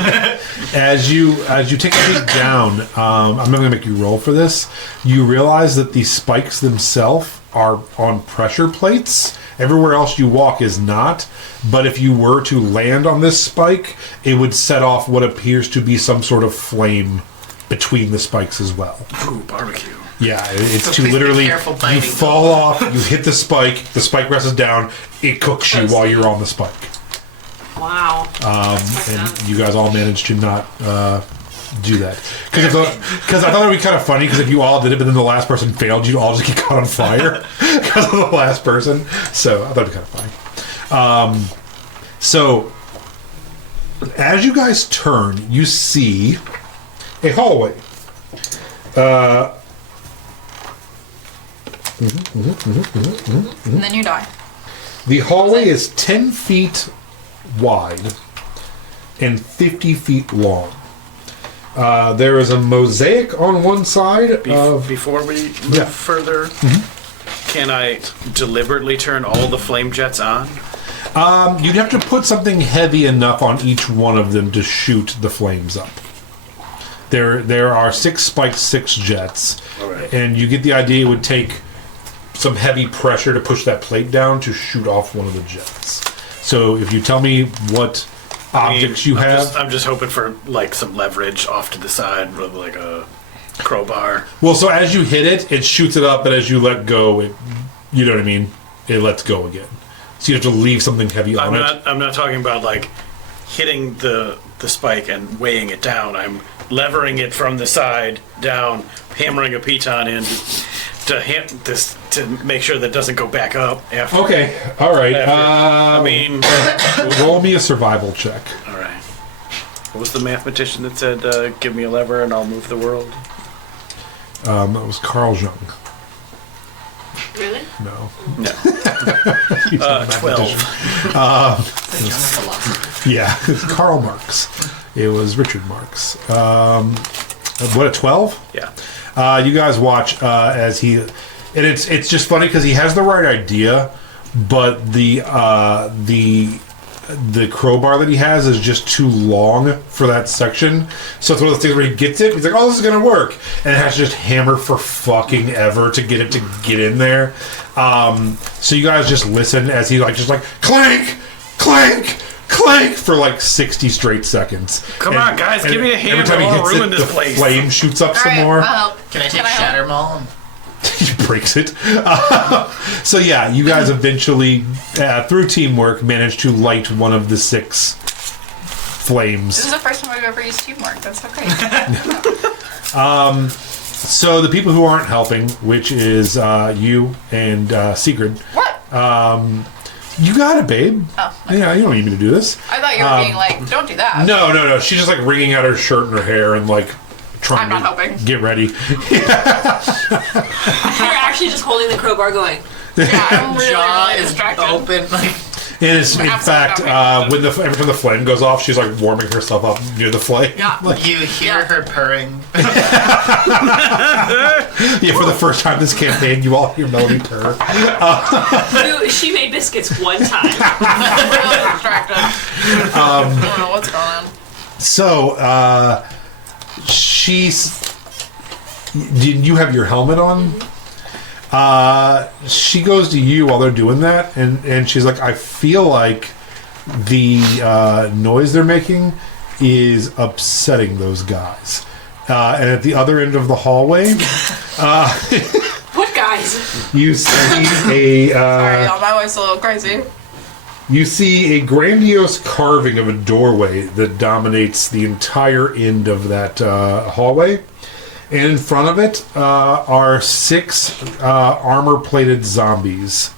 As you take a peek down, I'm not going to make you roll for this. You realize that these spikes themselves are on pressure plates. Everywhere else you walk is not. But if you were to land on this spike, it would set off what appears to be some sort of flame between the spikes as well. Ooh, barbecue. Yeah, it's So to please be literally, careful you biting. fall off, you hit the spike presses down, it cooks you while you're on the spike. Wow. And you guys all managed to not do that. Because I thought it would be kind of funny, because if you all did it, but then the last person failed, you'd all just get caught on fire because of the last person. So I thought it would be kind of funny. So as you guys turn, you see a hallway. And then you die. The hallway is 10 feet wide and 50 feet long. There is a mosaic on one side of... Before we move further, can I deliberately turn all the flame jets on? You'd have to put something heavy enough on each one of them to shoot the flames up. There are 6 spiked 6 jets, and you get the idea it would take some heavy pressure to push that plate down to shoot off one of the jets. So if you tell me what objects you have... I'm just hoping for like some leverage off to the side with like a crowbar. Well, so as you hit it, it shoots it up, but as you let go, you know what I mean? It lets go again. So you have to leave something heavy on it. I'm not talking about like hitting the spike and weighing it down. I'm levering it from the side down, hammering a piton in to hit this to make sure that it doesn't go back up after. Okay, all right. Roll me a survival check. All right. What was the mathematician that said, "Give me a lever and I'll move the world"? That was Carl Jung. Really? No. 12. Yeah, it's Karl Marx. It was Richard Marx. What, a 12? Yeah. You guys watch as he... And it's just funny because he has the right idea, but the crowbar that he has is just too long for that section. So it's one of those things where he gets it, he's like, oh, this is going to work. And it has to just hammer for fucking ever to get it to get in there. So you guys just listen as he just clank, clank, clank for like 60 straight seconds. Come on, guys, give me a hand. Every time he hits ruin it, this the place. flame shoots up some more. Can I take Shatter Maul? He breaks it. So yeah, you guys eventually, through teamwork, managed to light one of the 6 flames. This is the first time we've ever used teamwork. That's so great. So the people who aren't helping, which is you and Sigrid. What? You got it, babe. Oh. Okay. Yeah, you don't need me to do this. I thought you were being like, don't do that. No. She's just wringing out her shirt and her hair and trying I'm not helping. Get ready. You're actually just holding the crowbar going. Yeah, I'm really, Jaw really is distracted. open. And it's, in fact, when every time the flame goes off, she's warming herself up near the flame. Yeah. You hear her purring. Yeah, for the first time this campaign, you all hear Melody purr. She made biscuits one time. I'm really distracted. I don't know what's going on. So, you have your helmet on? She goes to you while they're doing that, and she's like, I feel like the noise they're making is upsetting those guys. And at the other end of the hallway, What guys? you see Sorry, y'all. My wife's a little crazy. You see a grandiose carving of a doorway that dominates the entire end of that hallway. And in front of it are 6 armor-plated zombies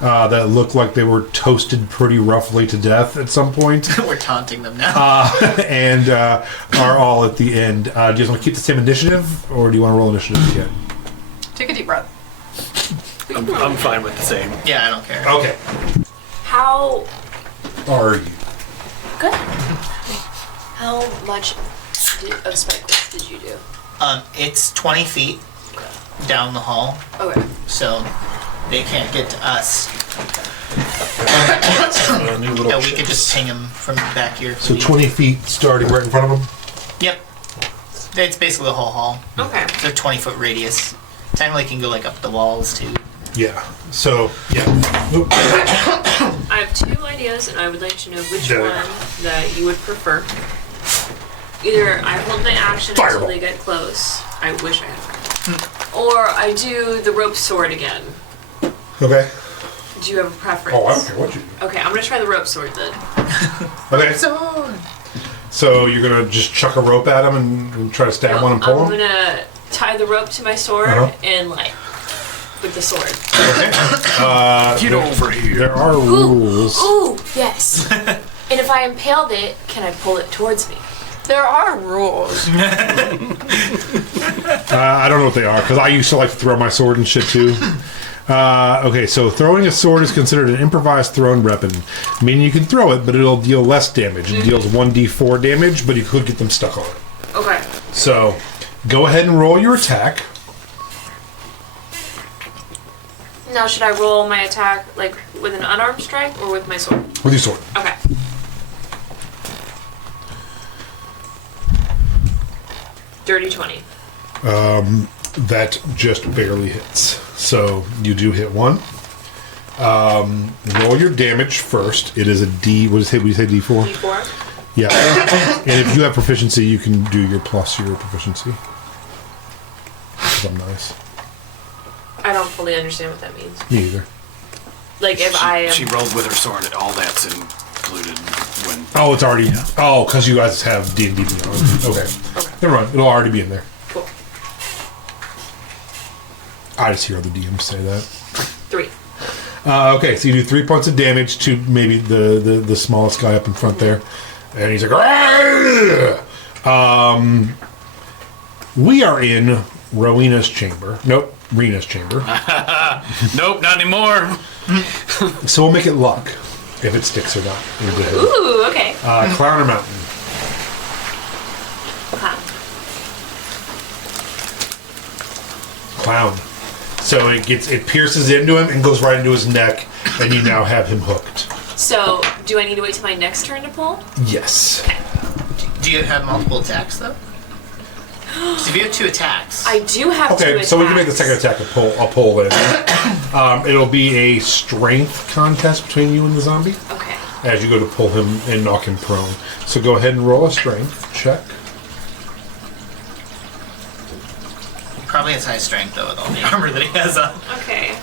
that look like they were toasted pretty roughly to death at some point. We're taunting them now. And are all at the end. Do you guys want to keep the same initiative, or do you want to roll initiative again? Take a deep breath. I'm fine with the same. Yeah, I don't care. Okay. How Are you? good? How much of spike did you do? It's 20 feet down the hall, Okay. so they can't get to us. New little Yeah, we could just ping them from back here. So 20 feet starting right in front of them? Yep. It's basically the whole hall. Okay. It's a 20-foot radius. Technically, can go up the walls too. Yeah. So, yeah. I have 2 ideas, and I would like to know which Yeah. one that you would prefer. Either I hold my action Fireball. until they get close. I wish I had fireball. Or I do the rope sword again. Okay. Do you have a preference? Oh, I don't care what you do. Okay, I'm gonna try the rope sword then. Okay. So, So you're gonna just chuck a rope at him and try to stab one and pull I'm him? gonna tie the rope to my sword and like with the sword. Get over here. There are rules. Ooh, yes. And if I impaled it, can I pull it towards me? There are rules. I don't know what they are, because I used to like to throw my sword and shit too. Okay, so throwing a sword is considered an improvised thrown weapon, meaning you can throw it, but it'll deal less damage. It deals 1d4 damage, but you could get them stuck on it. Okay. So, go ahead and roll your attack. Now, should I roll my attack like with an unarmed strike or with my sword? With your sword. Okay. Dirty 20. That just barely hits. So, you do hit one. Roll your damage first. It is a D. What did you say? D4? D4. Yeah. And if you have proficiency, you can do your plus your proficiency. 'Cause I'm nice. I don't fully understand what that means. Me either. Like if I am... She rolled with her sword. All that's included when. Oh, it's already. Oh, because you guys have D&D beyond. Okay. Never mind. It'll already be in there. Cool. I just hear the DM say that. 3. Okay, so you do 3 points of damage to maybe the smallest guy up in front there. And he's like, "Argh!" We are in Rowena's chamber. Nope, Rena's chamber. Nope, not anymore. So we'll make it luck, if it sticks or not. Ooh, okay. Clown or mountain? Clown. So it pierces into him and goes right into his neck, and you now have him hooked. So, do I need to wait till my next turn to pull? Yes. do you have multiple attacks though? So if you have 2 attacks, I do have 2 Okay, attacks. so we can make the second attack a pull in. It'll be a strength contest between you and the zombie Okay. as you go to pull him and knock him prone. So go ahead and roll a strength check. probably has high strength though with all the armor that he has on. Okay.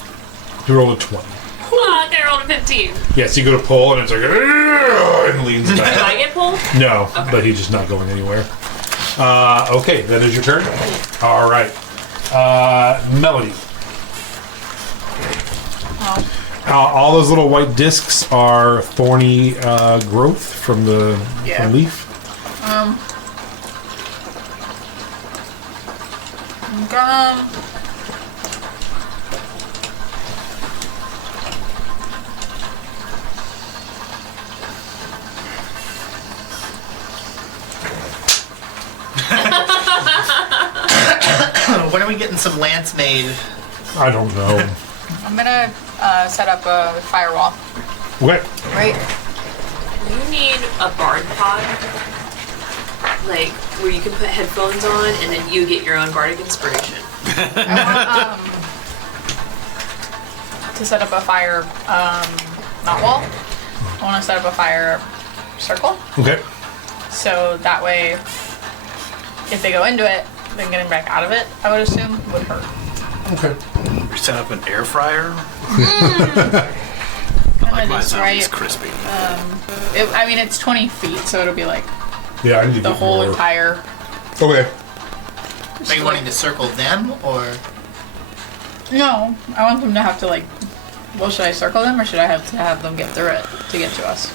You roll a 20. Oh, I rolled a 15. Yes, you go to pull and it's like, and leans Do back. I get pulled? No, but he's just not going anywhere. Okay, that is your turn. All right. Melody. All those little white discs are thorny growth from the from leaf. I'm gonna... When are we getting some lance made? I don't know. I'm gonna set up a firewall. Okay. Right. You need a bard pod, like where you can put headphones on and then you get your own bardic inspiration. I want to set up a fire, not wall. I want to set up a fire circle. Okay. So that way, if they go into it, then getting back out of it, I would assume, would hurt. Okay. We set up an air fryer. Kinda Like my just zombie's right. crispy. I mean, it's 20 feet, so it'll be like Yeah, I need to the get whole more. entire. Okay. Are you wanting to circle them or? No, I want them to have to like. Well, should I circle them or should I have to have them get through it to get to us?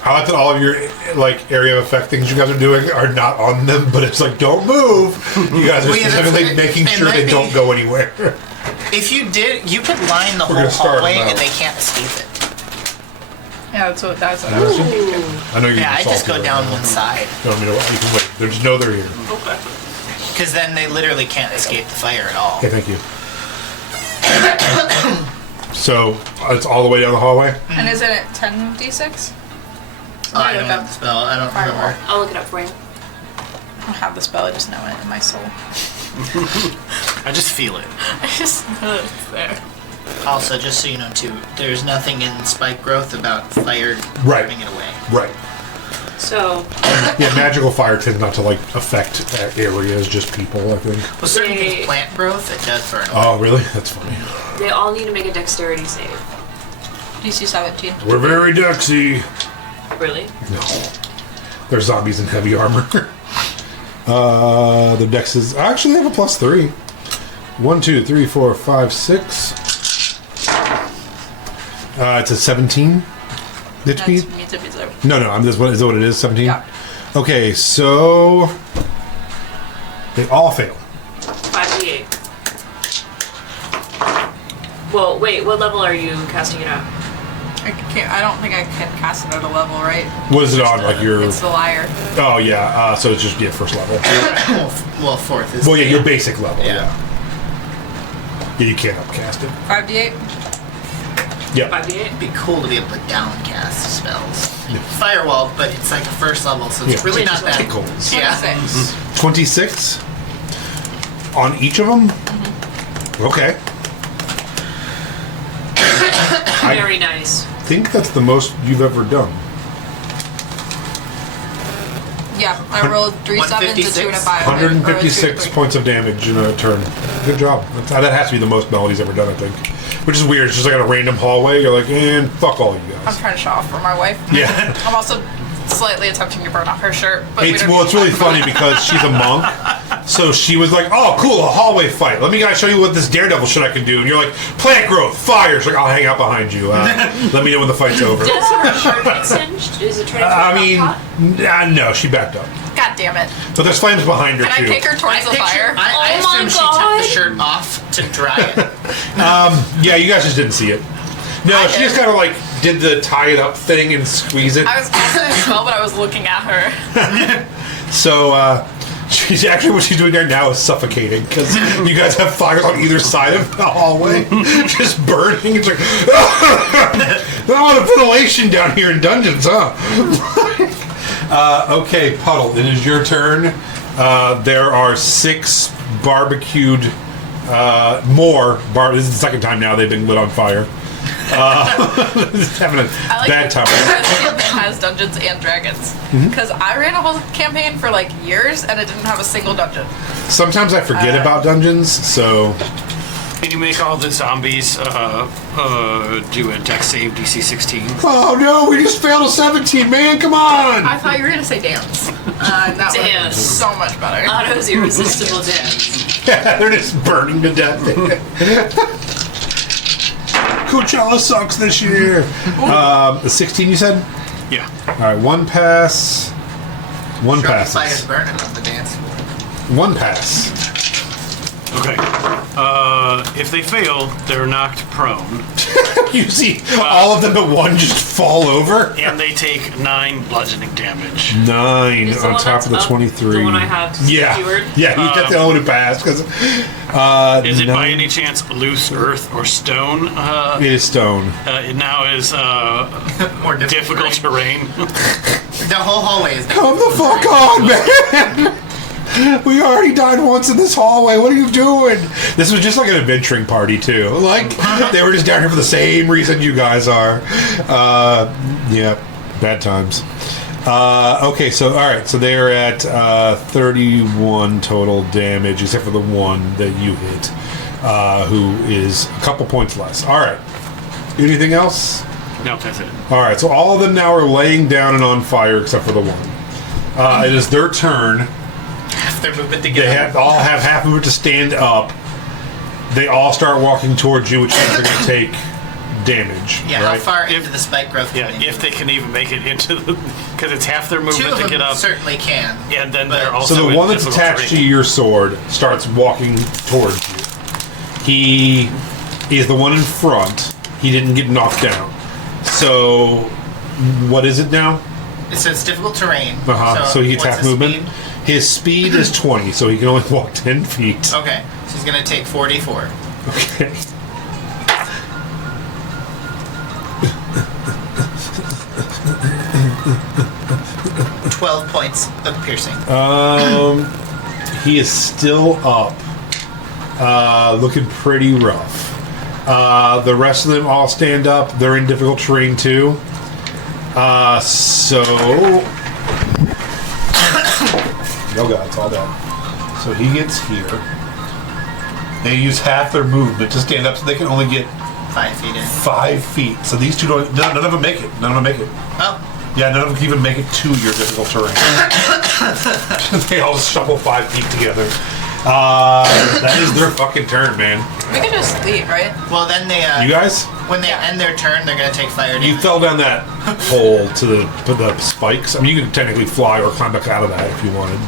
I like that all of your like area of effect things you guys are doing are not on them, but it's like don't move. You guys are Well, yeah, that's specifically what making it sure might they be. don't go anywhere. If you did, you could line the We're whole gonna start hallway them out. and they can't escape it. Yeah, that's what I was thinking too. I know you're. Yeah, I just salty go right down now. one side. No, you know what? You can wait. There's no they're here. Because then they literally can't escape the fire at all. Okay, thank you. So it's all the way down the hallway. And is it at 10d6? Oh, I Look don't up have the spell. I don't firewall. remember. I'll look it up for you. I don't have the spell, I just know it in my soul. I just feel it. I just know it's there. Also, just so you know too, there's nothing in spike growth about fire Right. burning it away. Right. So Yeah, magical fire tends not to like affect areas, just people. I think. Well, certain They- things, plant growth, it does burn. Oh, really? That's funny. they all need to make a dexterity save. DC 17. We're very dexy. Really? No, they're zombies in heavy armor. The dex is actually they have a +3. 1, 2, 3, 4, 5, 6. It's a 17. Hit That's speed? me to be there. No, I'm this. What is that? What it is? 17. Yeah. Okay, so they all fail. 5d8. Well, wait, what level are you casting it at? I don't think I can cast it at a level, right? What is it on? Like your? It's the liar. Oh yeah. So it's just first level. Well, fourth is. Well, yeah, your basic level. Yeah. Yeah, you can't upcast it. 5d8. Yeah. 5d8? It'd be cool to be able to downcast spells. Firewall, but it's like a first level, so it's Yeah. really not that. Tickles. Yeah. 26. 26 on each of them. Okay. Very nice. I think that's the most you've ever done. Yeah, I rolled 3 7s, a 2 and a 5. or a 2 and a 156 3. points of damage in a turn. Good job. That has to be the most Melody's ever done, I think. Which is weird. It's just like in a random hallway. You're like, and fuck all you I'm guys. trying to show off for my wife. Yeah. I'm also slightly attempting to burn off her shirt. But It's really funny because she's a monk. So she was like, oh, cool, a hallway fight. Let me guys show you what this daredevil shit I can do. And you're like, plant growth, fire. She's like, I'll hang out behind you. Let me know when the fight's over. Does her shirt get singed? Is it trying to I turn mean, hot? no, she backed up. God damn it. But there's flames behind her, Can I too. kick her towards the fire? I Oh my assume she God. took the shirt off to dry it. Yeah, you guys just didn't see it. No, she just kind of like did the tie it up thing and squeeze it. I was casting a spell, but I was looking at her. So, she's actually what she's doing there now is suffocating because you guys have fires on either side of the hallway, just burning. It's like, a lot of ventilation down here in dungeons, huh? Okay, Puddle, it is your turn. There are 6 barbecued, this is the second time now they've been lit on fire. Having a bad time. This campaign has Dungeons and Dragons. Because I ran a whole campaign for like years and it didn't have a single dungeon. Sometimes I forget about dungeons, so Can you make all the zombies do a dex save DC 16? oh no, we just failed a 17, man, come on! I thought you were going to say dance. That would be Dance. so much better. Otto's irresistible dance. Yeah, they're just burning to death. Coachella sucks this year. 16 you said? Yeah. Alright, one pass. One The pass. fire's burning on the dance floor. One pass. Okay. If they fail, they're knocked prone, You see all of them but one just fall over. and they take 9 bludgeoning damage. 9 Is the on one top that's of the up 23. the one I have Yeah. secured? Yeah, you get the only pass because Is it by any chance loose earth or stone? it is stone. It now is More difficult terrain. The whole hallway is Come the fuck on, man! We already died once in this hallway. What are you doing? This was just like an adventuring party too. Like they were just down here for the same reason you guys are. Yeah, bad times. Okay, so all right, so they're at 31 total damage, except for the one that you hit, who is a couple points less. All right. Anything else? No, that's it. All right, so all of them now are laying down and on fire, except for the one. It is their turn. They're moving They together. all have half movement to stand up. They all start walking towards you, which means they're going to take damage. Yeah, right? how far into the spike growth Yeah, can they if move? they can even make it into the... Because it's half their Two movement of to them get up. certainly can. And then but- they're also So the in one that's difficult attached to terrain. your sword starts walking towards you. He is the one in front. He didn't get knocked down. So, what is it now? It says difficult terrain. So he gets what's half his movement. speed? His speed is 20, so he can only walk 10 feet. Okay, so he's gonna take 44. Okay. $12 points of piercing. He is still up. Looking pretty rough. The rest of them all stand up. They're in difficult terrain too. So Oh god, it's all dead. So he gets here. They use half their movement to stand up, so they can only get 5 feet in. 5 feet. So these two don't. None of them make it. None of them make it. Oh. Yeah, none of them can even make it to your difficult terrain. They all just shuffle 5 feet together. That is their fucking turn, man. We can just leave, right? Well, then they. You guys? When they end their turn, they're gonna take fire damage. You fell down that hole to the spikes. I mean, you could technically fly or climb back out of that if you wanted.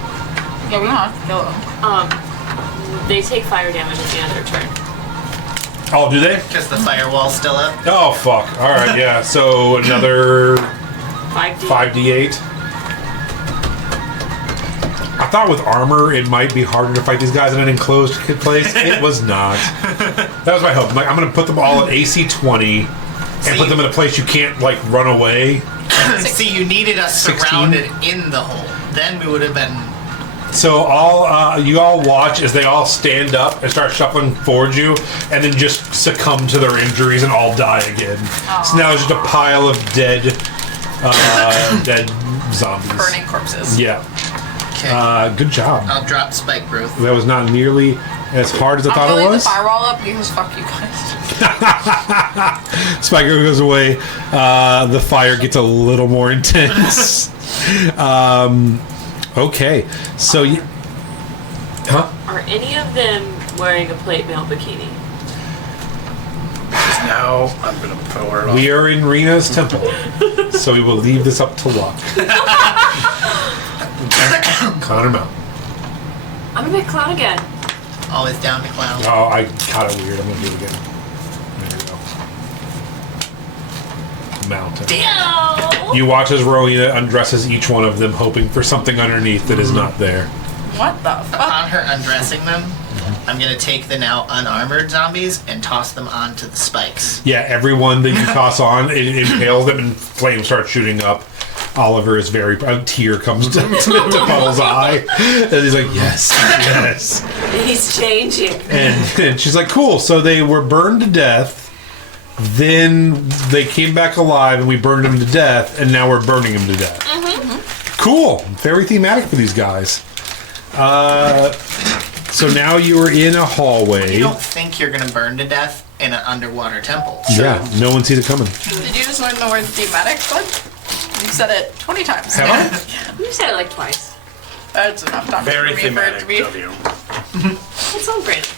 Yeah, we don't have to kill them. They take fire damage at the end of their turn. Oh, do they? Because the firewall's still up. Oh, fuck. All right, yeah. So another 5d. 5d8. I thought with armor it might be harder to fight these guys in an enclosed place. It was not. That was my hope. I'm going to put them all at AC 20 and put them in a place you can't, like, run away. See, you needed us 16? surrounded in the hole. Then we would have been. So you all watch as they all stand up and start shuffling towards you, and then just succumb to their injuries and all die again. Aww. So now it's just a pile of dead zombies. Burning corpses. Yeah. Okay. Good job. I'll drop spike growth. That was not nearly as hard as I thought it I'll leave was. the firewall up because fuck you guys. Spiker goes away. The fire gets a little more intense. Okay, so you... Huh? Are any of them wearing a plate mail bikini? Now I'm gonna pull her off. We are in Rena's temple, so we will leave this up to luck. Clown him out. I'm gonna make clown again. Always down to clown. Oh, I got it weird. I'm gonna do it again. There we go. Mountain. No! You watch as Rowena undresses each one of them, hoping for something underneath that is not there. What the fuck? Upon her undressing them, I'm gonna take the now unarmored zombies and toss them onto the spikes. Yeah, everyone that you toss on, it impales them and flames start shooting up. Oliver is a tear comes to Puddle's eye. And he's like, yes, yes. He's changing. And she's like, cool, so they were burned to death, then they came back alive and we burned them to death, and now we're burning them to death. Mm-hmm. Cool. Very thematic for these guys. So now you are in a hallway. You don't think you're gonna burn to death in an underwater temple. Yeah, no one sees it coming. Did you just learn the word thematic, bud? You said it 20 times. Have I? You said it like twice. That's enough time Very for me for it to thematic be. of you. It's on brand.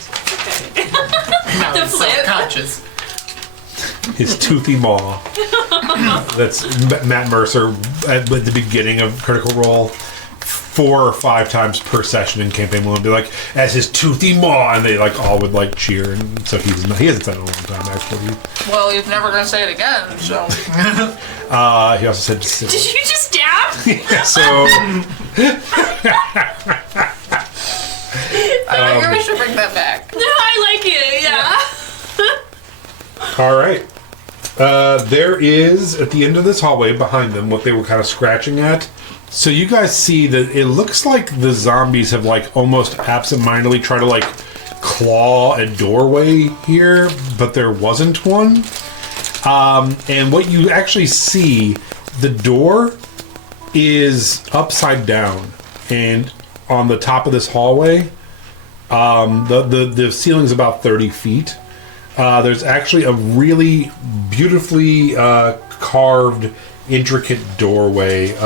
Okay. Now The I'm flip. self-conscious. His toothy maw. That's Matt Mercer at the beginning of Critical Role. 4 or 5 times per session in Campaign 1 would be like, as his toothy maw, and they like all would like cheer, and so he hasn't said it in a long time actually. Well, he's never gonna say it again, so. He also said silly. Did you just dab? So I think we should bring that back. No, I like it, yeah. all right. There is at the end of this hallway behind them what they were kind of scratching at. So you guys see that it looks like the zombies have like almost absentmindedly tried to like claw a doorway here, but there wasn't one. And what you actually see, the door is upside down, and on the top of this hallway, the ceiling's about 30 feet. There's actually a really beautifully carved, intricate doorway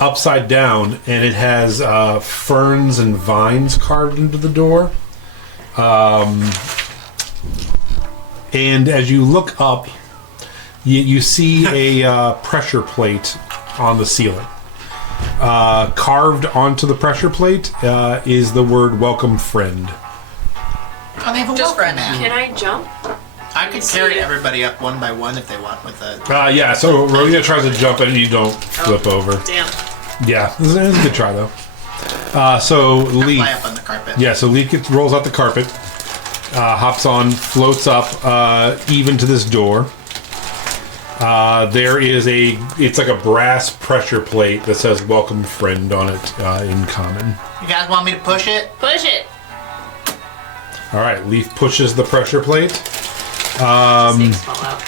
upside down, and it has ferns and vines carved into the door. And as you look up, you see a pressure plate on the ceiling. Carved onto the pressure plate is the word "Welcome, friend." Oh, they have a Just welcome right now. mat. Can I jump? I could carry everybody up one by one if they want with a. Yeah, so Rowena tries to jump and you don't flip over. Damn. Yeah, it was a good try though. So Leaf. Fly up on the carpet. Yeah, so Leaf rolls out the carpet, hops on, floats up even to this door. There is it's like a brass pressure plate that says "Welcome, friend" on it in common. You guys want me to push it? Push it. All right, Leaf pushes the pressure plate. Snakes fall out.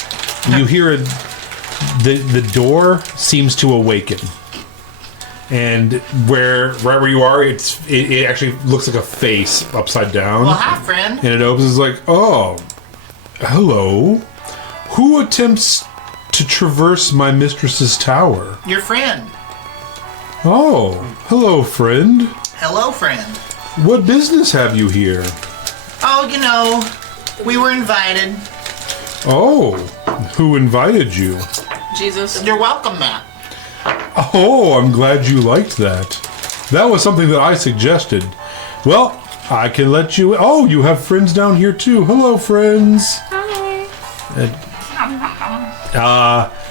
You hear the door seems to awaken, And right where you are, it actually looks like a face upside down. Well, hi, friend. And it opens. It's like, oh, hello. Who attempts to traverse my mistress's tower? Your friend. Oh, hello, friend. Hello, friend. What business have you here? Oh, you know, we were invited. Oh, who invited you? Jesus. You're welcome, Matt. Oh, I'm glad you liked that. That was something that I suggested. Well, I can let you... Oh, you have friends down here too. Hello, friends. Hi.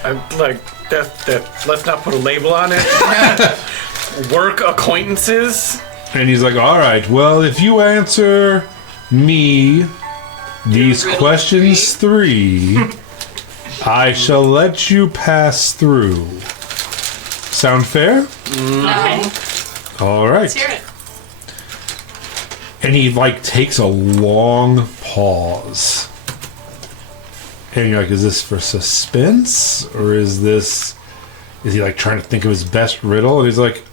I'm like that. Let's not put a label on it. Work acquaintances. And he's like, all right, well, if you answer me these riddle questions 3, I shall let you pass through. Sound fair? Okay. All right. Let's hear it. And he like takes a long pause. And you're like, is this for suspense? Or is he like trying to think of his best riddle? And he's like,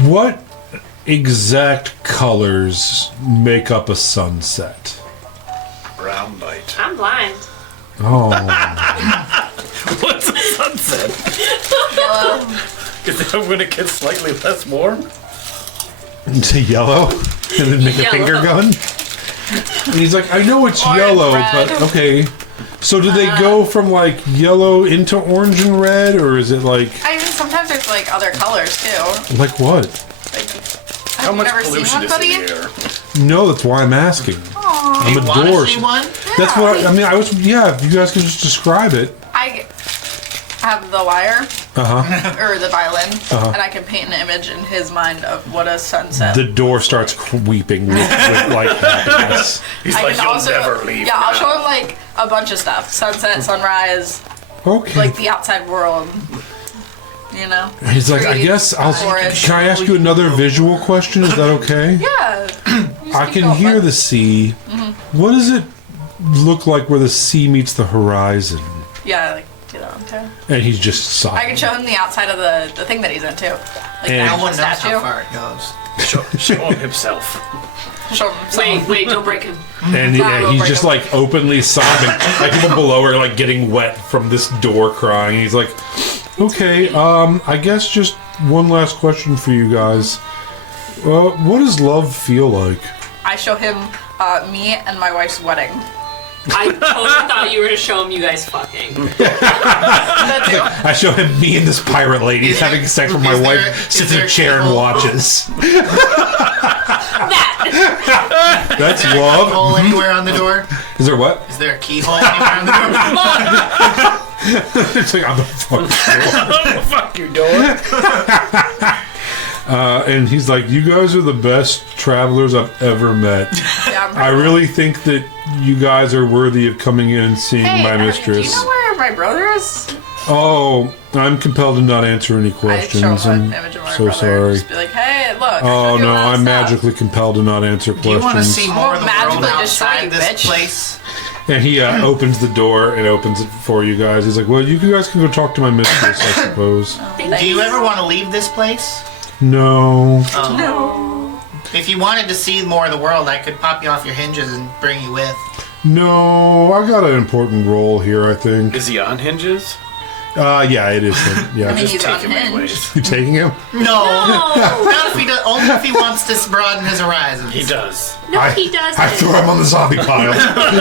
what exact colors make up a sunset? Brown light. I'm blind. Oh, What's a sunset? Is that when it gets slightly less warm? say yellow? And then make a finger Yellow. gun? And he's like, I know it's Orange, yellow, red. but okay. So do they go from like yellow into orange and red, or is it like I mean, sometimes there's like other colors too. like what? Like, How have you much ever seen pollution one, is buddy? in the air? No, that's why I'm asking. I'm a Want to dork. see one? That's what I mean. If you guys could just describe it. I have the lyre or the violin, Uh-huh. and I can paint an image in his mind of what a sunset. The door starts weeping with like happiness. He's I like, can you'll also, never leave. yeah, I'll now." show him like a bunch of stuff: sunset, sunrise, Okay. like the outside world. You know? He's like, I trees, guess I'll. forest. Can I ask you another visual question? Is that okay? Yeah. I can hear the sea. What does it look like where the sea meets the horizon? Yeah, I like do that one too. And he's just I sobbing. can show him the outside of the thing that he's into, like the And- No actual one knows statue. how far it goes. Show him himself. Show him some. Wait, don't break him. And Sorry, he's we'll just break like openly sobbing. Like people below are like getting wet from this door crying. He's like, okay, I guess just one last question for you guys. What does love feel like? I show him me and my wife's wedding. I totally thought you were gonna show him you guys fucking. That too. I show him me and this pirate lady Is there- having sex with my is there- wife, is sits in a there chair and people- watches. That. That's Keyhole love. anywhere on the door? Is there what? Is there a keyhole anywhere on the door? It's like, I'm the fuck. Fuck your door. And he's like, you guys are the best travelers I've ever met. Yeah, I'm I really think that you guys are worthy of coming in and seeing Hey, my do mistress. you know where my brother is? Oh, I'm compelled to not answer any I show questions. him I'm an image of my so brother. sorry. Just be like, hey, look. Oh I'm no, doing all I'm this magically compelled to not answer Do you want to questions. see more of the world magically destroy outside you, this bitch. place? And he opens the door and opens it for you guys. He's like, well, you guys can go talk to my mistress, I suppose. Do you ever want to leave this place? No. No. If you wanted to see more of the world, I could pop you off your hinges and bring you with. No, I got an important role here, I think. Is he on hinges? Yeah, it is him. I Yeah. mean, Just he's take him unhinged. anyways. You taking him? No. No, Not if he does, only if he wants to broaden his horizons. He does. no, he doesn't. I throw him on the zombie pile.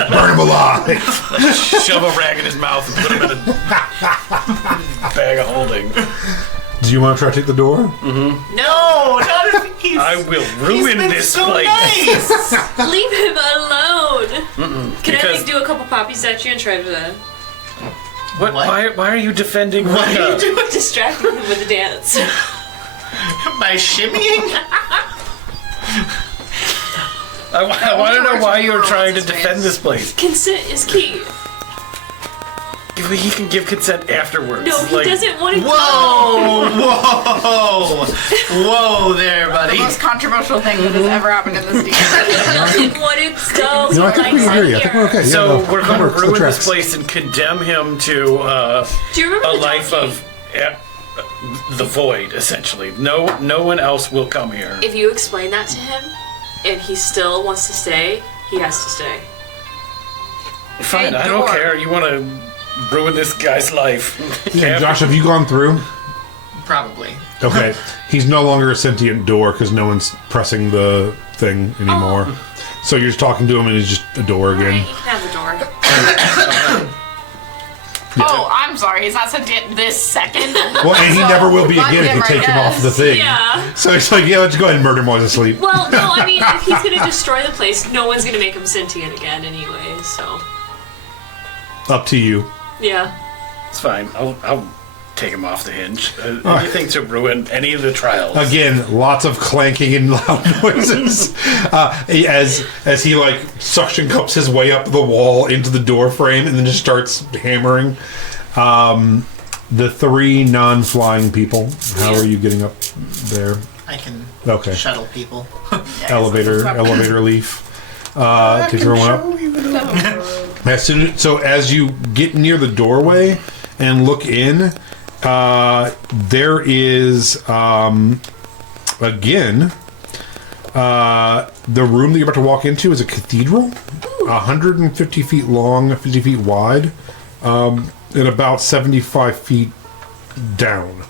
Burn him alive. Shove a rag in his mouth and put him in a bag of holding. Do you want to try to take the door? No, not if he's. I will he's ruin been this so place. nice. Leave him alone. Can I because- like do a couple poppies at you and try to What? What? Why are you defending What are you Rita? doing? distract him with a dance? By shimmying? I want to know why you're trying to What's his defend face? this place. Consent is key. He can give consent afterwards. No, he Like, doesn't want to Whoa! Whoa! Whoa there, The buddy. most controversial thing that has ever happened in this He game. doesn't want to go. No, I think we can hear you. I think we're okay. So yeah, no, we're going works, to the ruin tracks. this place and condemn him to Do you remember a the life donkey? of the void, essentially. No one else will come here. If you explain that to him, and he still wants to stay, he has to stay. Fine, I don't care. You want to ruin this guy's life. Yeah, Josh, have you gone through? Probably. Okay. He's no longer a sentient door because no one's pressing the thing anymore. So you're just talking to him and he's just a door again. Alright, you can have the door. Oh, I'm sorry. He's not sentient this second. Well, and he never will be again if you take him off the thing. Yeah. So it's like, yeah, let's go ahead and murder him while he's asleep. Well, no, I mean, if he's gonna destroy the place, no one's gonna make him sentient again anyway, so. Up to you. Yeah. It's fine. I'll take him off the hinge. Anything to ruin any of the trials. Again, lots of clanking and loud noises as he like suction cups his way up the wall into the door frame and then just starts hammering. The three non-flying people. How are you getting up there? I can Okay. shuttle people. Elevator leaf. To throw one up. As you get near the doorway and look in, there is again the room that you're about to walk into is a cathedral, 150 feet long, 50 feet wide, and about 75 feet down.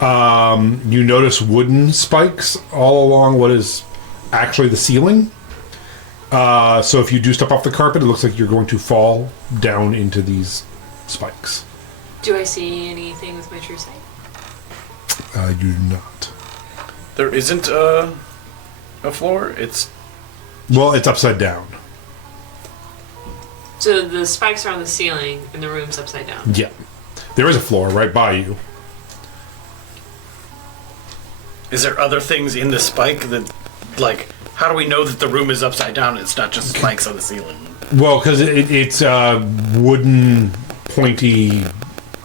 You notice wooden spikes all along what is actually the ceiling. So if you do step off the carpet, it looks like you're going to fall down into these spikes. Do I see anything with my true sight? You do not. There isn't a floor? It's upside down. So the spikes are on the ceiling and the room's upside down. Yeah. There is a floor right by you. Is there other things in the spike that, like, how do we know that the room is upside down and it's not just spikes on the ceiling? Well, because it's wooden, pointy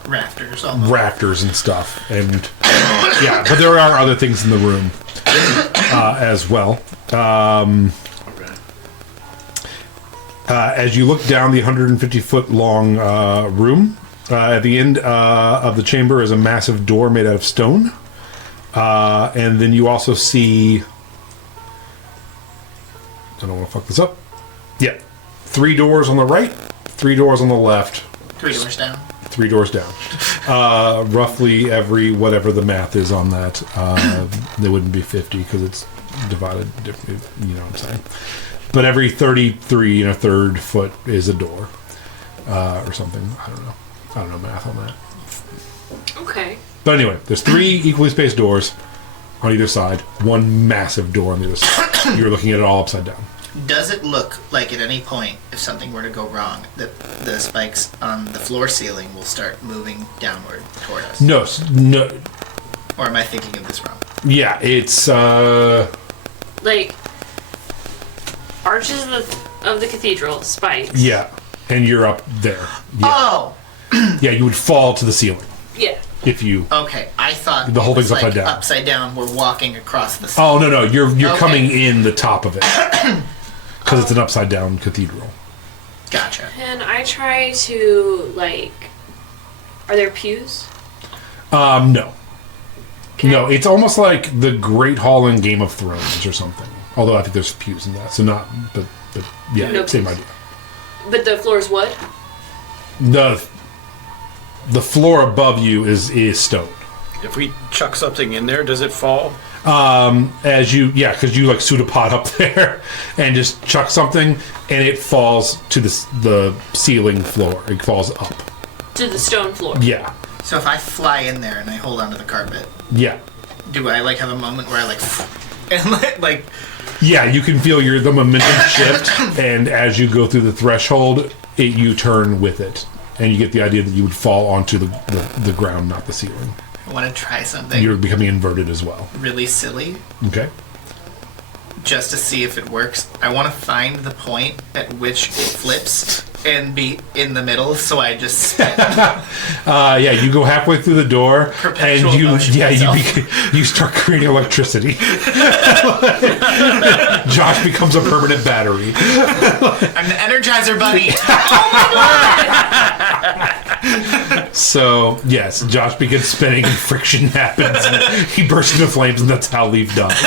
Rafters almost. rafters and stuff. And yeah, but there are other things in the room as well. As you look down the 150-foot long room, at the end of the chamber is a massive door made out of stone. And then you also see... I don't want to fuck this up. Yeah. 3 doors on the right, 3 doors on the left. 3 doors down. 3 doors down. Roughly every whatever the math is on that. It wouldn't be 50 because it's divided differently. You know what I'm saying? But every 33 and a third foot is a door or something. I don't know math on that. Okay. But anyway, there's 3 equally spaced doors on either side. 1 massive door on the other side. You're looking at it all upside down. Does it look like at any point, if something were to go wrong, that the spikes on the floor ceiling will start moving downward toward us? No. Or am I thinking of this wrong? Yeah, it's Like arches of the cathedral, spikes. yeah, and you're up there. Yeah. Oh! Yeah, you would fall to the ceiling Yeah. if you. Okay, I thought The whole it was thing's upside like down. upside down, we're walking across the ceiling. Oh no, you're Okay. coming in the top of it because it's an upside down cathedral. Gotcha. And I try to like. Are there pews? No, Can no, I- it's almost like the Great Hall in Game of Thrones or something. Although I think there's pews in that, so not, but yeah, No same pews. idea. But the floor is wood. The floor above you is stone. If we chuck something in there, does it fall? Because you like pseudopod up there and just chuck something, and it falls to the ceiling floor. It falls up. To the stone floor. Yeah, So if I fly in there and I hold onto the carpet, yeah, do I like have a moment where I like and like yeah. You can feel the momentum shift, and as you go through the threshold, you turn with it, and you get the idea that you would fall onto the ground, not the ceiling. I want to try something You're becoming inverted as well. really silly Okay. just to see if it works. I want to find the point at which it flips and be in the middle, so I just spin. Yeah, you go halfway through the door, Perpetual and motion you start creating electricity. Josh becomes a permanent battery. I'm the Energizer Bunny. So, yes, Josh begins spinning and friction happens. And he bursts into flames, and that's how Leaf dies.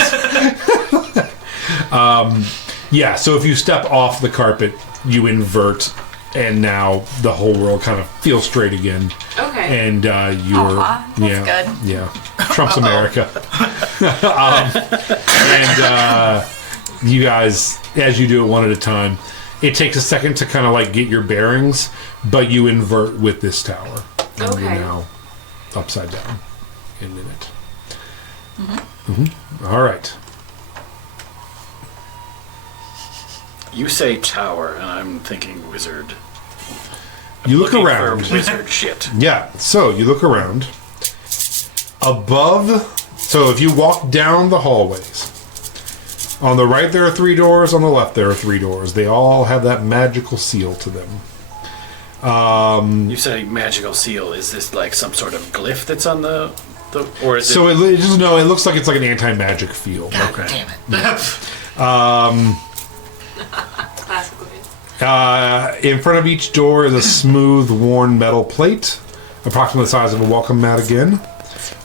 Yeah, so if you step off the carpet, you invert, and now the whole world kind of feels straight again. Okay. And you're... Aw, that's good. Yeah. Trump's America. And you guys, as you do it one at a time, it takes a second to kind of like get your bearings, but you invert with this tower. And Okay. you're now upside down in it. Mm-hmm. All right. You say tower, and I'm thinking wizard. You look Looking around. for wizard shit. Yeah, so you look around. Above, so if you walk down the hallways, on the right there are 3 doors, on the left there are 3 doors. They all have that magical seal to them. You say magical seal. Is this like some sort of glyph that's on the or is So it? it just no, it looks like it's like an anti-magic field. God Okay. damn it. Classic. In front of each door is a smooth, worn metal plate, approximately the size of a welcome mat again.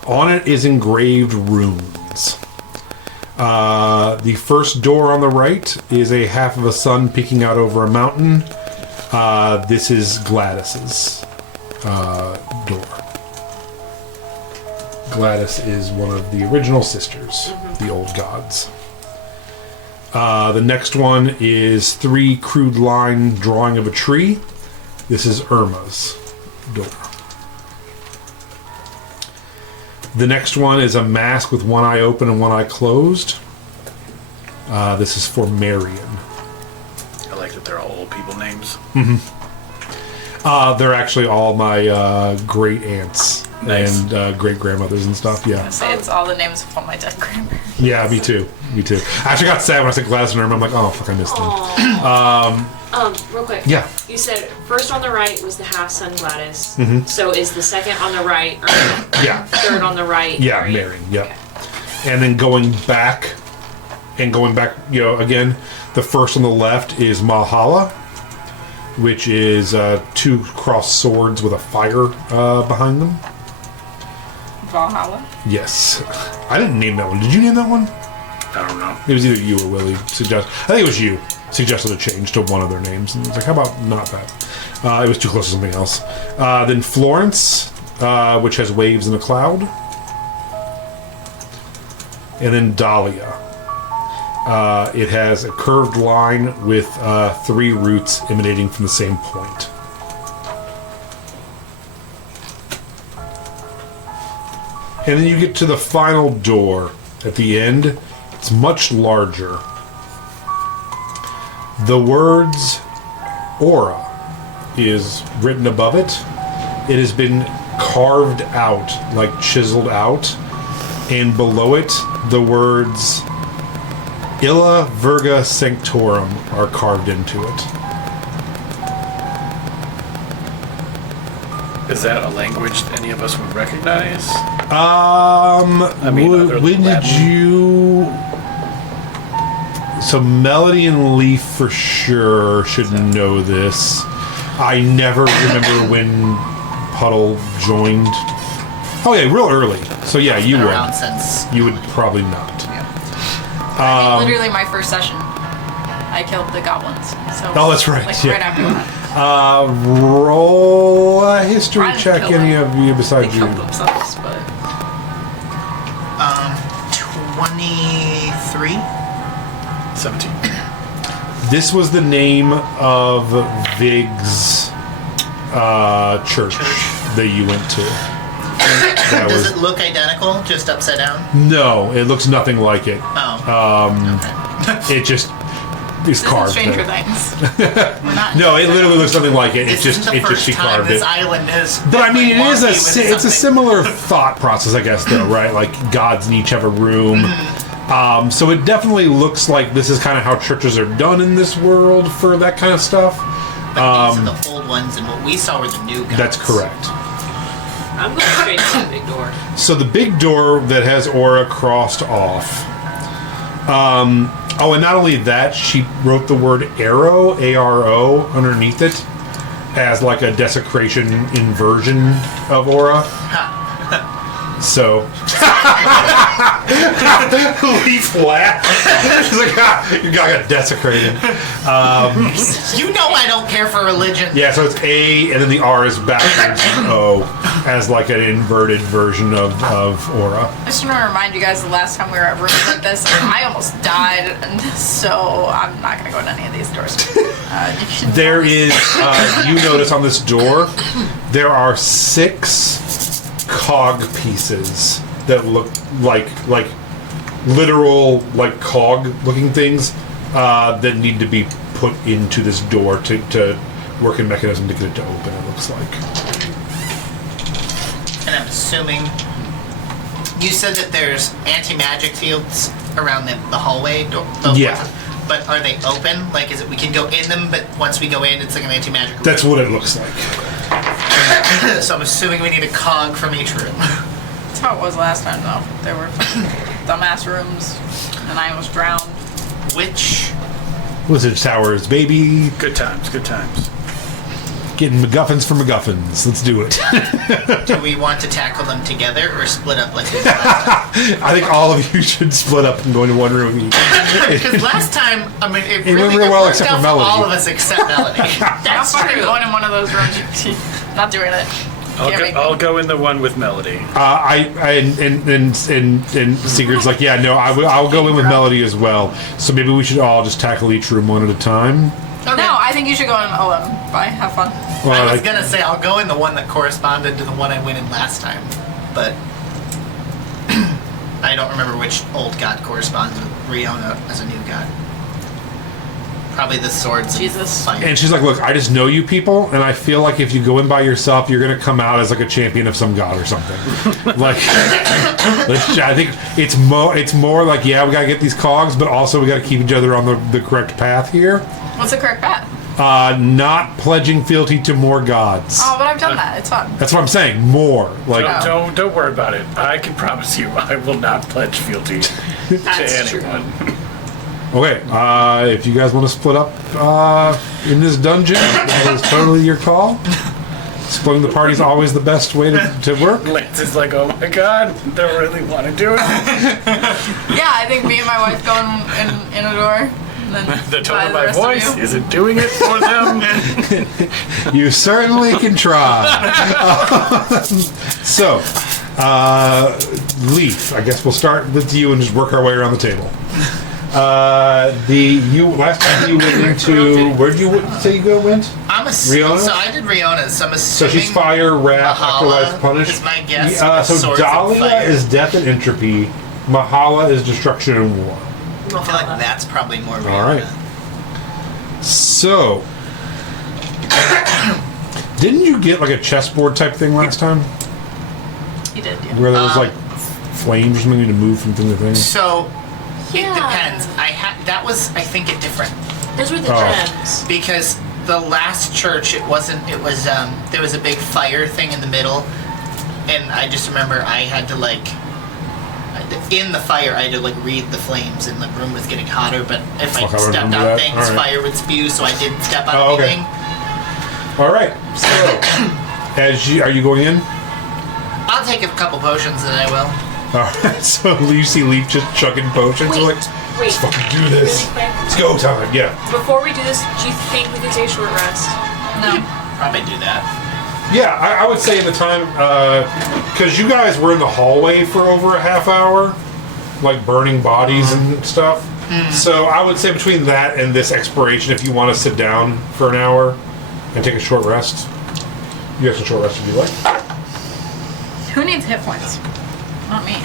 On it is engraved runes. The first door on the right is a half of a sun peeking out over a mountain. This is Gladys's door. Gladys is one of the original sisters, the old gods. The next one is 3 crude line drawing of a tree. This is Irma's door. The next one is a mask with one eye open and one eye closed. This is for Marion. I like that they're all old people names. They're actually all my great aunts Nice. and great grandmothers and stuff. Yeah, I say it's all the names of all my dead grandparents. yeah, me too. Me too. I actually got sad when I said Gladys and Irma. I'm like, oh fuck, I missed them. Real quick. Yeah. You said first on the right was the half sun Gladys. So is the second on the right, or Yeah. third on the right? Yeah, Marion. Yep. And then going back, you know, again, the first on the left is Mahala, which is 2 crossed swords with a fire behind them. Valhalla. Yes. I didn't name that one. Did you name that one? I don't know. It was either you or Willie. I think it was you. Suggested a change to one of their names. And I was like, how about not that? It was too close to something else. Then Florence, which has waves in a cloud. And then Dahlia. It has a curved line with 3 roots emanating from the same point. And then you get to the final door at the end. It's much larger. The words Aura is written above it. It has been carved out, like chiseled out. And below it, the words Illa Virga Sanctorum are carved into it. Is that a language that any of us would recognize? When other than did Latin. you... So Melody and Leaf for sure should know this. I never remember when Puddle joined. Oh yeah, real early. So yeah, you Been would. around since. You would probably not. I think literally my first session, I killed the goblins. So Oh, that's right, Like yeah. right after that. Roll a history I didn't check, kill any them. of you They besides you. killed themselves, but 23. 17. This was the name of Vig's church that you went to. That Does was it look identical, just upside down? no. It looks nothing like it. Oh. Okay. It just is this is carved. Stranger there. Things. We're not. No, it literally looks nothing like it. This It just is the first she time carved this it. island is. But I mean, it is wonky with it's a something. similar thought process, I guess, though, right? Like gods in each have a room. So it definitely looks like this is kind of how churches are done in this world for that kind of stuff. But these are the old ones, and what we saw were the new guys. That's correct. I'm going straight to the big door. So the big door that has Aura crossed off. Oh, and not only that, she wrote the word arrow, A-R-O, underneath it. as like a desecration inversion of aura. So Leaf laughed. She's like, your guy got desecrated. You know I don't care for religion. Yeah, so it's A, and then the R is backwards O, as like an inverted version of aura. I just want to remind you guys the last time we were at rooms like this, I almost died, and so I'm not going to go to any of these doors. There is, you notice on this door, there are 6 cog pieces that look like literal like cog looking things that need to be put into this door to work a mechanism to get it to open, it looks like. And I'm assuming you said that there's anti-magic fields around the hallway door. Yeah. But are they open? Like, is it we can go in them, but once we go in, it's like an anti-magic room? That's what it looks like. So I'm assuming we need a cog from each room. That's how it was last time, though. There were dumbass rooms, and I was drowned. Which Wizard Towers, baby. Good times, good times. Getting MacGuffins for MacGuffins. Let's do it. do we want to tackle them together or split up like we did last time? I think all of you should split up and go into one room each. Because last time, I mean, it went really real well worked except out for Melody. all of us except Melody. That's fucking going in one of those rooms. Not doing it. I'll go in the one with Melody. And Sigurd's like, yeah, no, I'll go in with Melody as well. So maybe we should all just tackle each room one at a time. Okay. No, I think you should go in alone. Bye. Have fun. Well, I was gonna say I'll go in the one that corresponded to the one I went in last time, but I don't remember which old god corresponds with Riona as a new god. Probably the swords. Jesus. And fire. And she's like, look, I just know you people, and I feel like if you go in by yourself, you're going to come out as like a champion of some god or something. Like, I think it's more like, yeah, we got to get these cogs, but also we got to keep each other on the correct path here. What's the correct path? Not pledging fealty to more gods. Oh, but I've done that. It's fun. That's what I'm saying. More. Like, Don't worry about it. I can promise you I will not pledge fealty to That's anyone. okay, if you guys want to split up in this dungeon, that is totally your call. Splitting the party is always the best way to work. Lance is like, oh my god, they really want to do it. Yeah, I think me and my wife go in a door. And then The tone bye of the my rest of voice you. isn't doing it for them. You certainly can try. So, Leaf, I guess we'll start with you and just work our way around the table. Last time you went into, where did you say you went? I'm assuming. Riona? So I did Riona's. So I'm So assuming. she's fire, wrath, Mahala afterlife, punish. is my guess. So Swords and Dahlia fire. is death and entropy. Mahala is destruction and war. I feel like that's probably more Riona. All right. So, didn't you get like a chessboard type thing last time, You did, yeah. where there was like flames or something to move from thing to thing? So it Yeah. depends. That was, I think, it different Those were the Oh. gems. because the last church it wasn't. It was there was a big fire thing in the middle, and I just remember I had to in the fire I had to read the flames, and the room was getting hotter. But if Fuck, I I stepped remember on that. things, All right. fire would spew. So I didn't step on Oh, okay. anything. All right. So, are you going in? I'll take a couple potions, and I will. All right. So you see Leaf just chugging potions. Wait, Like, wait. let's fucking do this. Really quick. It's go time. Yeah. Before we do this, do you think we could take a short rest? No. Probably do that. Yeah, I would say in the time, because you guys were in the hallway for over a half hour, like burning bodies and stuff. So I would say between that and this expiration, if you want to sit down for an hour and take a short rest, you have a short rest if you like. Who needs hit points? Not me.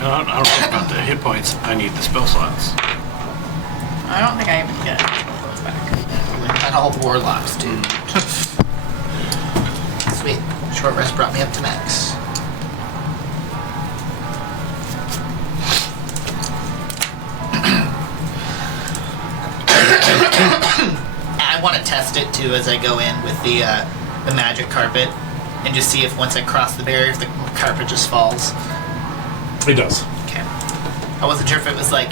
I don't know about the hit points. I need the spell slots. I don't think I even get those back. And all warlocks too. Sweet. Short rest brought me up to max. I want to test it too as I go in with the magic carpet, and just see if once I cross the barrier, if the carpet just falls. It does. Okay. I wasn't sure if it was like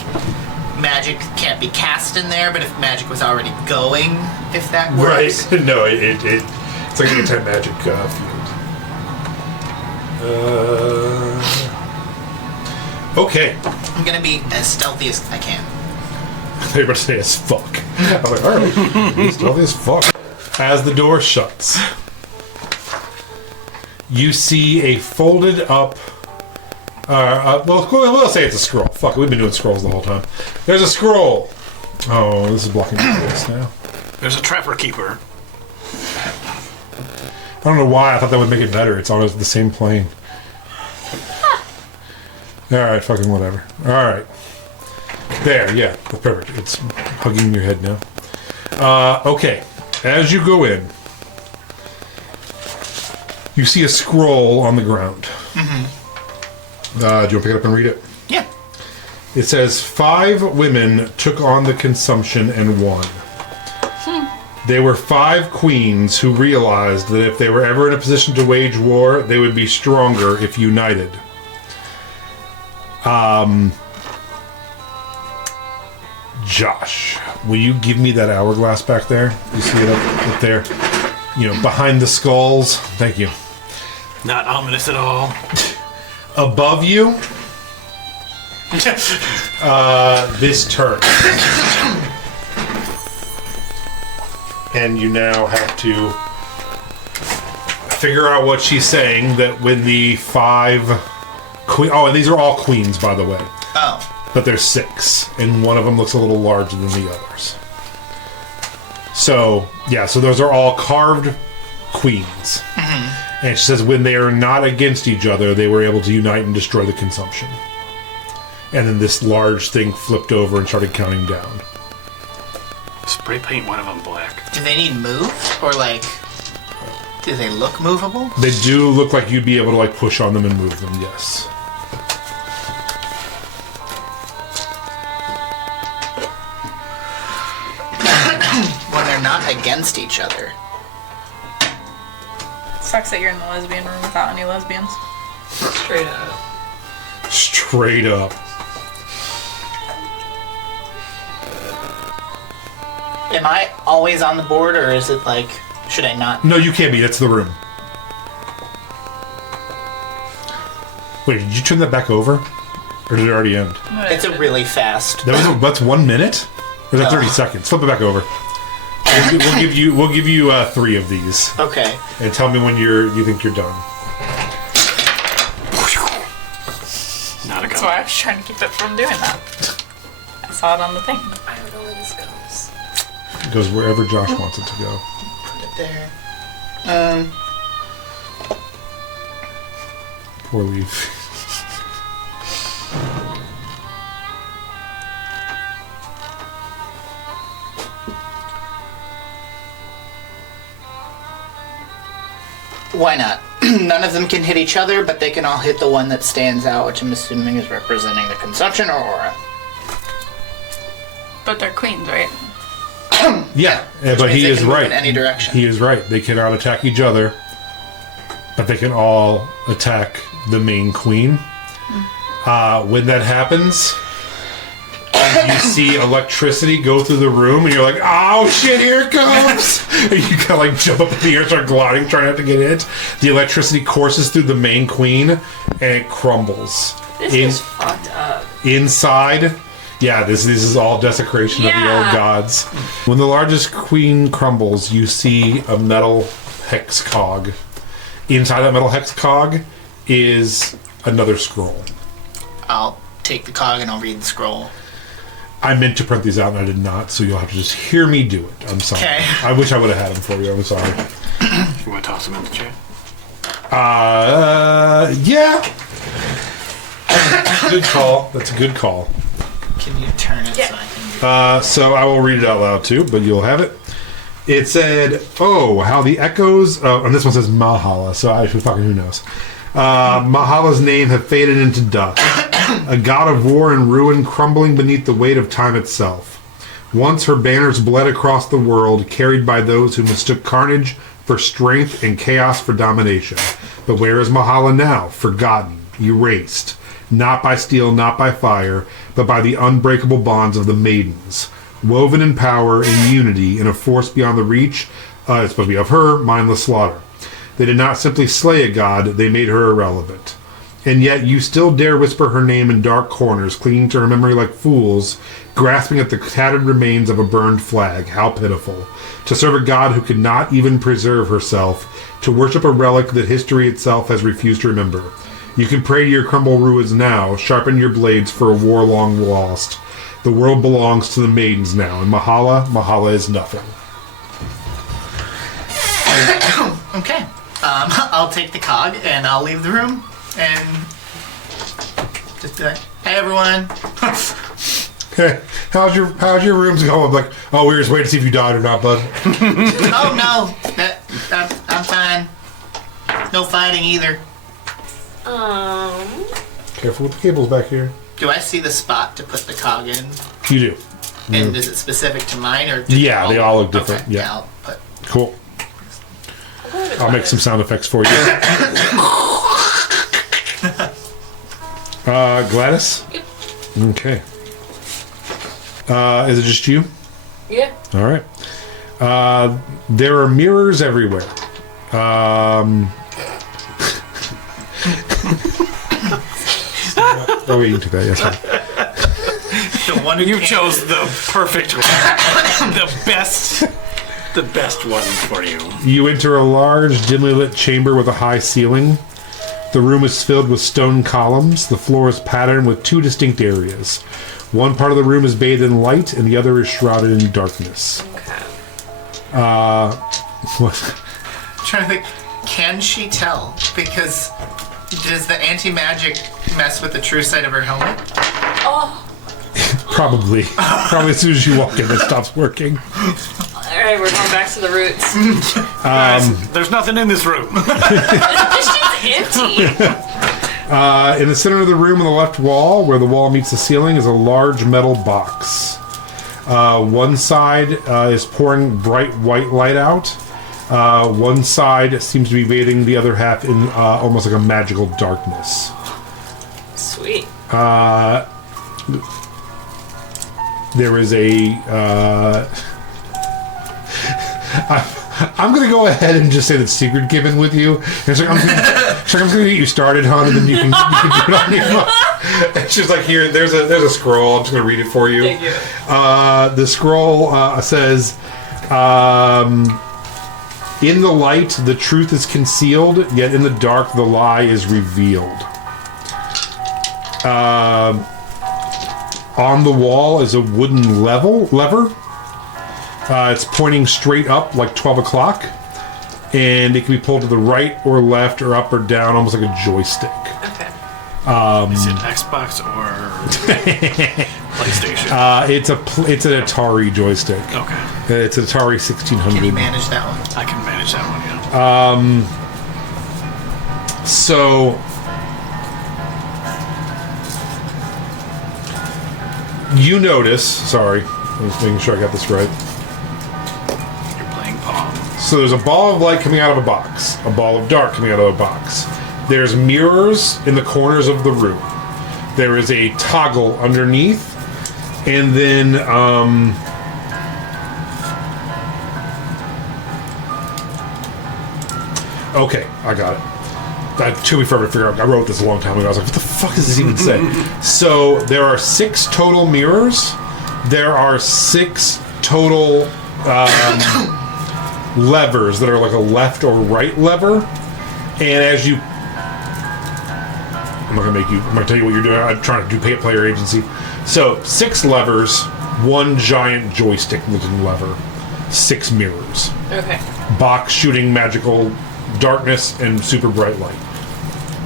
magic can't be cast in there, but if magic was already going, if that works. Right. No, it's like an anti-magic field. Okay. I'm gonna be as stealthy as I can. They were about to say as fuck. I was like, alright, be stealthy as fuck. As the door shuts, you see a folded up. We'll say it's a scroll. Fuck it, we've been doing scrolls the whole time. There's a scroll. Oh, this is blocking my face now. There's a trapper keeper. I don't know why I thought that would make it better. It's always the same plane. Alright, fucking whatever. Alright. There, yeah, that's perfect. It's hugging your head now. Okay. As you go in, you see a scroll on the ground. Mm-hmm. Do you want to pick it up and read it? Yeah. It says, 5 women took on the consumption and won. They were 5 queens who realized that if they were ever in a position to wage war, they would be stronger if united. Josh, will you give me that hourglass back there? You see it up there? You know, behind the skulls. Thank you. Not ominous at all. Above you, this turn. And you now have to figure out what she's saying, that when the 5 queen... Oh, and these are all queens, by the way. Oh. But there's 6, and one of them looks a little larger than the others. So, yeah, so those are all carved queens. Mm-hmm. And she says when they are not against each other, they were able to unite and destroy the consumption. And then this large thing flipped over and started counting down. Spray paint one of them black. Do they need moved? Or, like, do they look movable? They do look like you'd be able to, like, push on them and move them, yes. When they're not against each other. Sucks that you're in the lesbian room without any lesbians. Straight up. Straight up. Am I always on the board, or is it like, should I not? No, you can't be. That's the room. Wait, did you turn that back over? Or did it already end? It's a really fast. That's 1 minute? Or is that 30 seconds? Flip it back over. We'll give you 3 of these. Okay. And tell me when you think you're done. Not a That's gun. why I was trying to keep it from doing that. I saw it on the thing. I don't know where this goes. It goes wherever Josh wants it to go. Put it there. Poor leaf. Why not? None of them can hit each other, but they can all hit the one that stands out, which I'm assuming is representing the consumption or aura. But they're queens, right? Yeah, but means he they is can move right. in any direction. He is right. They cannot attack each other, but they can all attack the main queen. When that happens, you see electricity go through the room, and you're like, "Oh shit, here it comes!" And you kind of like jump up in the air, start gliding, trying not to get hit. The electricity courses through the main queen, and it crumbles. This is fucked up. Inside, yeah, this is all desecration of the old Yeah. gods. When the largest queen crumbles, you see a metal hex cog. Inside that metal hex cog is another scroll. I'll take the cog and I'll read the scroll. I meant to print these out and I did not, so you'll have to just hear me do it. I'm sorry. Okay. I wish I would have had them for you. I'm sorry. You want to toss them in the chat? Yeah. Good call. That's a good call. Can you turn it Yeah. so I can... So I will read it out loud too, but you'll have it. It said, "Oh, how the echoes," and this one says Mahala, so I should fucking who knows. Mahala's name have faded into dust. A god of war and ruin crumbling beneath the weight of time itself. Once her banners bled across the world, carried by those who mistook carnage for strength and chaos for domination. But where is Mahala now? Forgotten, erased. not by steel, not by fire, but by the unbreakable bonds of the maidens, woven in power and unity in a force beyond the reach, it's supposed to be of her, mindless slaughter. They did not simply slay a god, they made her irrelevant. And yet you still dare whisper her name in dark corners, clinging to her memory like fools, grasping at the tattered remains of a burned flag. How pitiful. To serve a god who could not even preserve herself, to worship a relic that history itself has refused to remember. You can pray to your crumbled ruins now, sharpen your blades for a war long lost. The world belongs to the maidens now, and Mahala is nothing. Okay. I'll take the cog and I'll leave the room and just be like, hey everyone. Hey, how's your rooms going? Like, oh, we were just waiting to see if you died or not, bud. Oh no, I'm fine. No fighting either. Careful with the cables back here. Do I see the spot to put the cog in? You do. And is it specific to mine or? Yeah, they all look different. Okay, Yeah. I'll put. Cool. I'll make some sound effects for you. Gladys? Yep. Okay. Is it just you? Yeah. All right. There are mirrors everywhere. Oh, you can do that. Yes, fine. The one you chose the perfect one. The best one for you. You enter a large, dimly lit chamber with a high ceiling. The room is filled with stone columns. The floor is patterned with two distinct areas. One part of the room is bathed in light, and the other is shrouded in darkness. Okay. What? I'm trying to think. Can she tell? Because does the anti-magic mess with the true side of her helmet? Oh. Probably. Probably as soon as you walk in, it stops working. Alright, we're going back to the roots. Guys, there's nothing in this room. This shit's empty. In the center of the room on the left wall, where the wall meets the ceiling, is a large metal box. One side is pouring bright white light out. One side seems to be bathing the other half in almost like a magical darkness. Sweet. There is a... I'm going to go ahead and just say that Secret given with you. It's like, I'm going to get you started, hon, and then you can do it on your own. And she's like, here, there's a scroll. I'm just going to read it for you. Thank you. The scroll says, in the light, the truth is concealed, yet in the dark, the lie is revealed. On the wall is a wooden lever. It's pointing straight up like 12 o'clock, and it can be pulled to the right or left or up or down, almost like a joystick. Okay. Is it Xbox or PlayStation? It's an Atari joystick. Okay. It's an Atari 1600. Can you manage that one? I can manage that one, yeah. So you notice, sorry, I'm just making sure I got this right. You're playing Pong. So there's a ball of light coming out of a box, a ball of dark coming out of a box. There's mirrors in the corners of the room. There is a toggle underneath, and then okay, I got it. That took me forever to figure out. I wrote this a long time ago. I was like, what the fuck does this even say? So there are 6 total mirrors. There are 6 total levers that are like a left or right lever. And as you... I'm not going to tell you what you're doing. I'm trying to do player agency. So 6 levers, 1 giant joystick looking lever, 6 mirrors. Okay. Box shooting magical darkness and super bright light.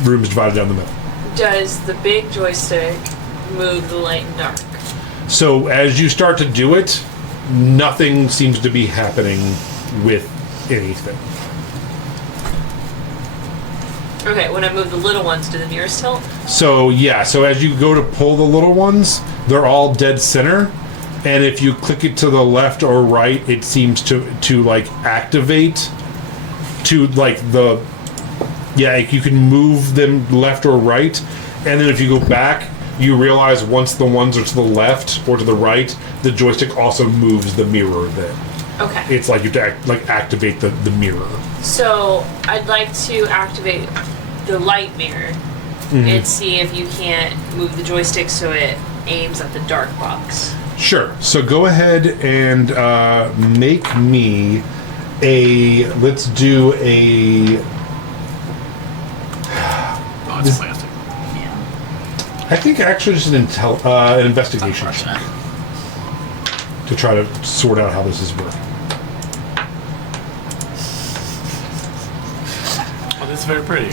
Rooms divided down the middle. Does the big joystick move the light and dark? So as you start to do it, nothing seems to be happening with anything. Okay, when I move the little ones, do the mirrors tilt? So yeah, so as you go to pull the little ones, they're all dead center. And if you click it to the left or right, it seems to like activate to like the... Yeah, you can move them left or right, And then if you go back, you realize once the ones are to the left or to the right, the joystick also moves the mirror then. Okay. It's like you have to activate the mirror. So I'd like to activate the light mirror and see if you can't move the joystick so it aims at the dark box. Sure. So go ahead and make me let's do a... Oh, it's plastic. I think actually just an investigation check to try to sort out how this is working. Oh, this is very pretty.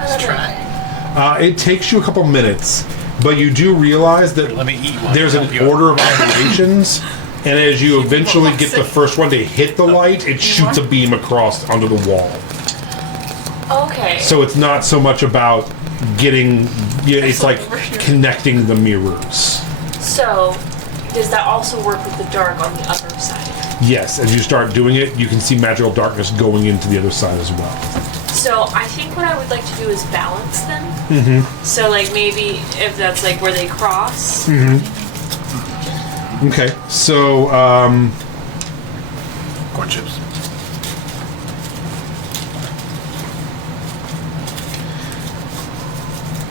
Let's try. It takes you a couple minutes, but you do realize that Let me eat one. there's an Help you. order of operations, and as you eventually get the first one to hit the light, it shoots a beam across onto the wall. Okay. So it's not so much about getting... Yeah, it's like connecting the mirrors. So, does that also work with the dark on the other side? Yes, as you start doing it, you can see magical darkness going into the other side as well. So, I think what I would like to do is balance them. Mm-hmm. So, like, maybe if that's, like, where they cross. Okay, so, Corn chips.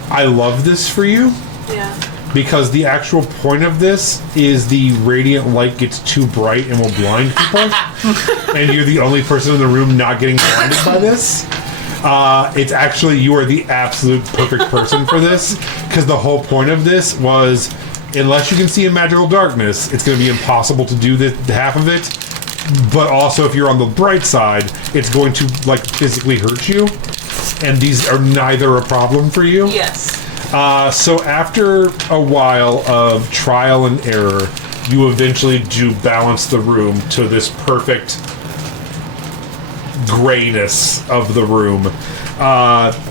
I love this for you. Yeah. Because the actual point of this is the radiant light gets too bright and will blind people. And you're the only person in the room not getting blinded by this. It's actually, you are the absolute perfect person for this. Because the whole point of this was, unless you can see in magical darkness, it's going to be impossible to do this, half of it. But also, if you're on the bright side, it's going to, like, physically hurt you. And these are neither a problem for you. Yes. So after a while of trial and error, you eventually do balance the room to this perfect grayness of the room.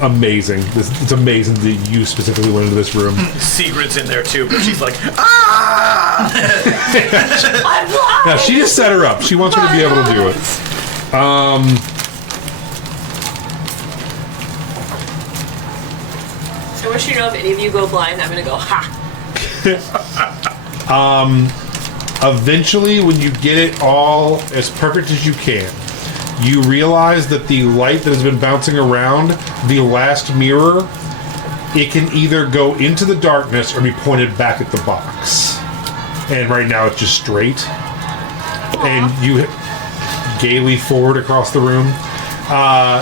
Amazing. It's amazing that you specifically went into this room. Sigrid's in there too, but she's like, ah! I'm blind! Now, she just set her up. She wants her to be able to do it. I wish you know if any of you go blind, I'm gonna go, ha! Eventually, when you get it all as perfect as you can, you realize that the light that has been bouncing around the last mirror, it can either go into the darkness or be pointed back at the box. And right now it's just straight. And you gaily forward across the room.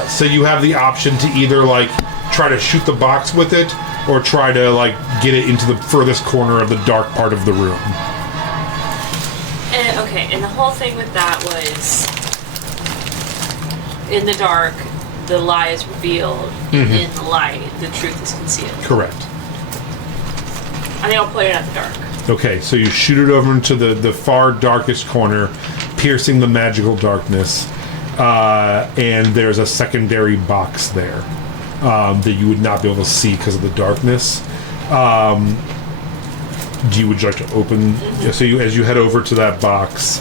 So you have the option to either like try to shoot the box with it or try to like get it into the furthest corner of the dark part of the room. And, okay, and the whole thing with that was, in the dark, the lie is revealed. And in the light, the truth is concealed. Correct. I think I'll put it at the dark. Okay, so you shoot it over into the far darkest corner, piercing the magical darkness, and there's a secondary box there that you would not be able to see because of the darkness. Would you like to open? So as you head over to that box,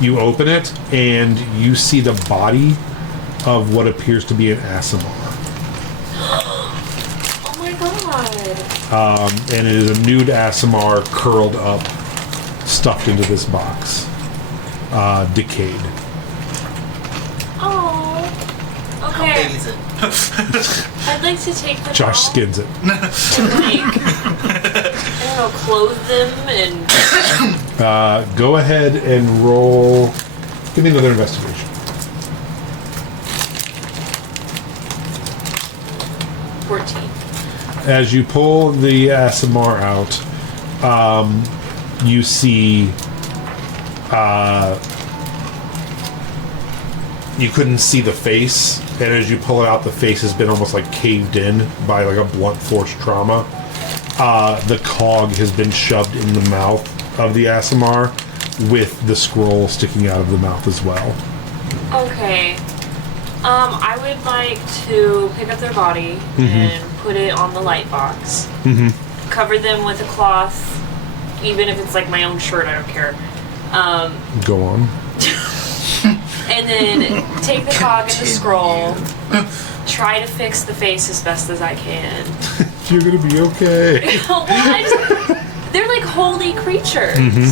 you open it, and you see the body of what appears to be an Aasimar. Oh my god! And it is a nude Aasimar curled up, stuffed into this box, decayed. Oh. How Okay. big is it? I'd like to take them Josh all skins it. and, like, I don't know, clothe them and... Go ahead and roll. Give me another investigation. 14. As you pull the Aasimar out, you see you couldn't see the face, and as you pull it out, the face has been almost like caved in by like a blunt force trauma. The cog has been shoved in the mouth of the Aasimar, with the scroll sticking out of the mouth as well. Okay. I would like to pick up their body and put it on the light box. Cover them with a cloth, even if it's like my own shirt, I don't care. Go on. And then take the cog and the scroll, try to fix the face as best as I can, You're gonna be okay. Well, they're like holy creatures. And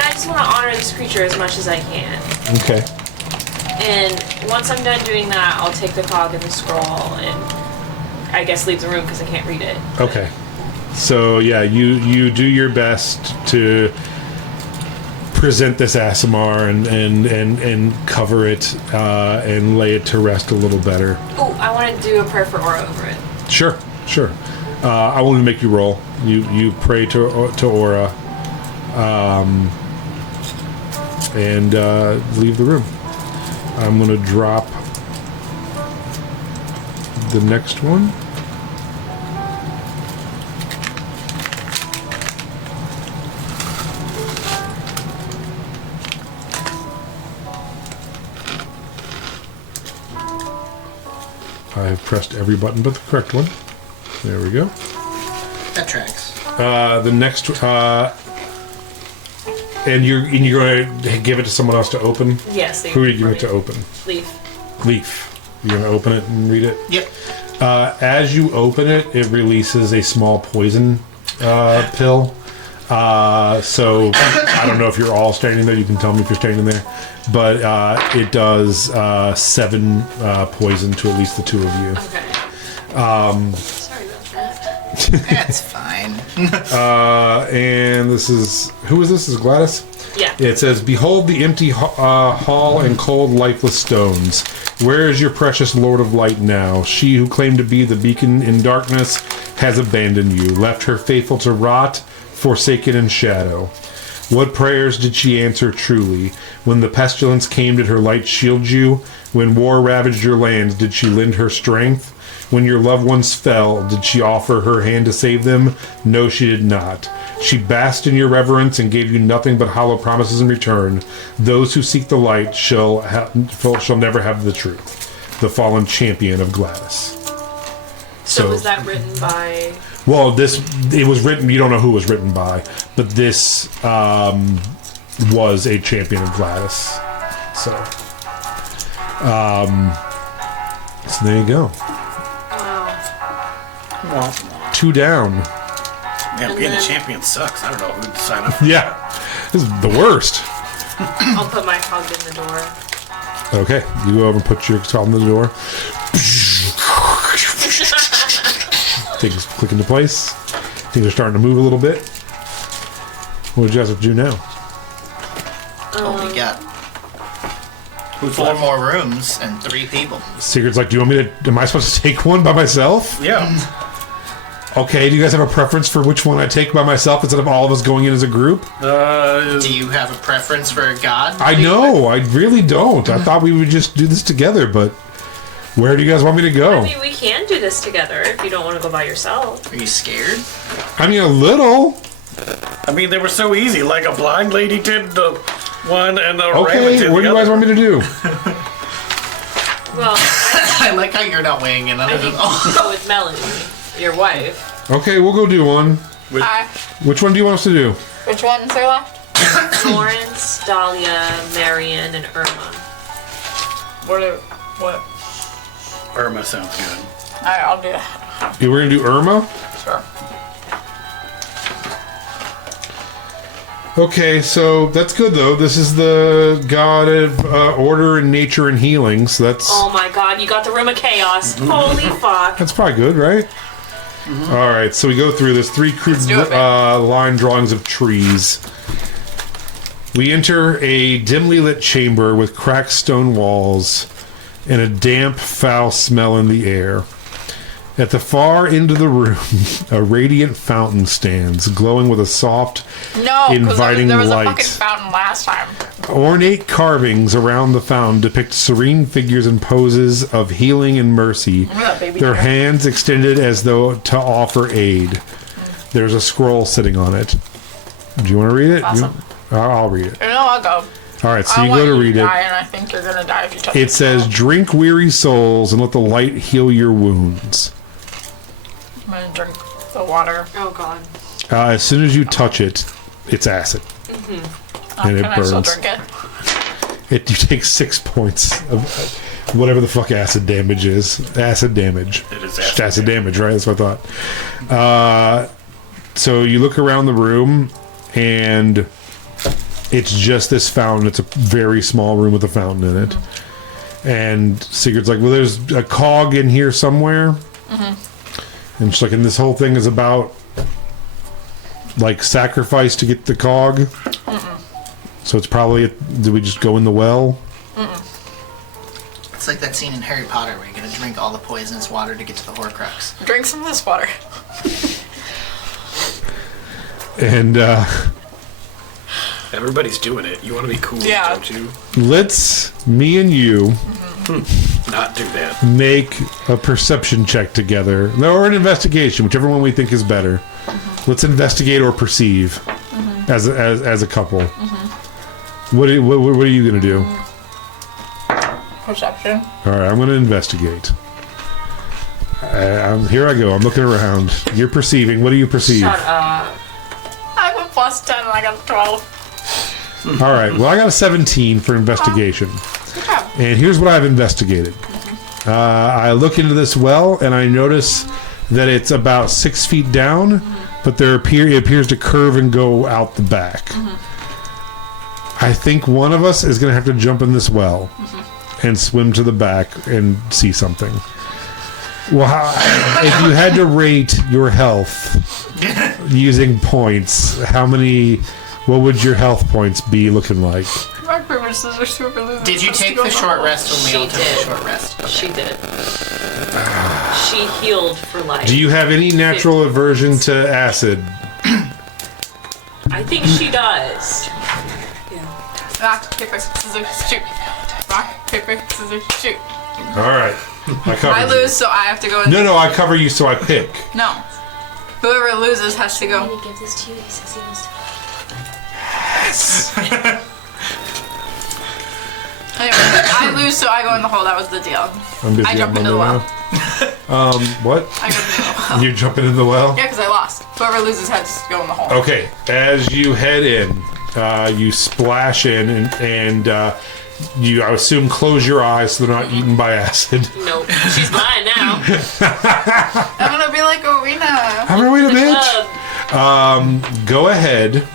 I just want to honor this creature as much as I can. Okay. And once I'm done doing that, I'll take the cog and the scroll and I guess leave the room because I can't read it. Okay. So yeah, you do your best to present this Aasimar and cover it and lay it to rest a little better. Oh, I want to do a prayer for Aura over it. Sure. I won't even make you roll. You pray to Aura, and leave the room. I'm gonna drop the next one. I have pressed every button but the correct one. There we go. That tracks. The next, and you're going to give it to someone else to open. Yes. Who are you giving it to open? Leaf. You're going to open it and read it. Yep. As you open it, it releases a small poison pill. So I don't know if you're all standing there. You can tell me if you're standing there, but it does 7 poison to at least the 2 of you. Okay. Sorry about that. That's fine. And this is who is this? Is Gladys? Yeah. It says, "Behold the empty hall and cold, lifeless stones. Where is your precious Lord of Light now? She who claimed to be the beacon in darkness has abandoned you, left her faithful to rot, forsaken in shadow. What prayers did she answer truly? When the pestilence came, did her light shield you? When war ravaged your lands, did she lend her strength? When your loved ones fell, did she offer her hand to save them? No, she did not. She basked in your reverence and gave you nothing but hollow promises in return. Those who seek the light shall never have the truth. The fallen champion of Gladys." So was that written by... Well, it was written, you don't know who it was written by, but this was a champion of Gladys. So there you go. Wow. Well, 2 down. man, being a champion sucks. I don't know who'd sign up for Yeah, this is the worst. I'll put my cog in the door. Okay, you go over and put your cog in the door. Things click into place. Things are starting to move a little bit. What did you guys have to do now? Only got Who's 4 left? more rooms and 3 people. Sigurd's like, do you want me to? Am I supposed to take one by myself? Yeah. Okay. Do you guys have a preference for which one I take by myself instead of all of us going in as a group? Do you have a preference for a god? I know. I really don't. I thought we would just do this together, but where do you guys want me to go? I mean, we can do this together if you don't want to go by yourself. Are you scared? I mean, a little. I mean, they were so easy. Like a blind lady did the one and a rabbit Okay. did What do the you guys other. want me to do? Well, I like how you're not weighing in on I it think at all. you go with Melanie, your wife. Okay, we'll go do one. Hi. Which one do you want us to do? Which ones are left? Florence, Dahlia, Marion, and Irma. What? Irma sounds good. Alright, I'll do that. Yeah, we're gonna do Irma. Sure. Okay, so that's good though. This is the god of order and nature and healing. So that's Oh my god, you got the Room of Chaos. Holy fuck. that's probably good, right? All right, so we go through this 3 crude do it, man. line drawings of trees. We enter a dimly lit chamber with cracked stone walls and a damp, foul smell in the air. At the far end of the room, a radiant fountain stands, glowing with a soft, No, because inviting there was a light. fucking fountain last time. Ornate carvings around the fountain depict serene figures and poses of healing and mercy, Look at that baby their deer. hands extended as though to offer aid. There's a scroll sitting on it. Do you want to read it? Awesome. I'll read it. You know, I'll go. All right, so I you want go to you read die, it. and I think you're gonna die if you touch It says, "Drink, weary souls, and let the light heal your wounds." I'm gonna drink the water. Oh god. As soon as you touch it, it's acid, and it Can I still burns. drink it? You take 6 points of whatever the fuck acid damage is. Acid damage. It is acid damage, right? That's what I thought. So you look around the room, and it's just this fountain. It's a very small room with a fountain in it. And Sigurd's like, well, there's a cog in here somewhere. And she's like, and this whole thing is about, like, sacrifice to get the cog. So it's probably, do we just go in the well? It's like that scene in Harry Potter where you're gonna drink all the poisonous water to get to the Horcrux. Drink some of this water. And Everybody's doing it. You want to be cool, Yeah. don't you? me and you Not do that. make a perception check together, or an investigation, whichever one we think is better. Let's investigate or perceive as a couple. What are you gonna do? Perception. All right, I'm gonna investigate. Here I go. I'm looking around. You're perceiving. What do you perceive? Shut up. I have a +10 and I got a 12. All right. Well, I got a 17 for investigation. Good job. And here's what I've investigated. I look into this well, and I notice that it's about 6 feet down, but it appears to curve and go out the back. I think one of us is going to have to jump in this well and swim to the back and see something. Well, if you had to rate your health using points, what would your health points be looking like? Rock, paper, scissors, super loser. Did you take the short rest when we She all took did. the short rest? She did. She healed for life. Do you have any natural aversion to acid? I think she does. Rock, paper, scissors, shoot. Rock, paper, scissors, shoot. All right. I cover I lose, so I have to go in. No, I cover you, so I pick. No. Whoever loses has to go. Give this to you. He says he wants to. Anyway, I lose, so I go in the hole. That was the deal. I'm busy I jump on into the my well. What? I go into the well. You're jumping in the well? Yeah, because I lost. Whoever loses has to go in the hole. Okay. As you head in, you splash in, and you, I assume, close your eyes so they're not eaten by acid. Nope. She's mine now. I'm gonna be like Arena. I'm gonna wait a bitch. Club. Go ahead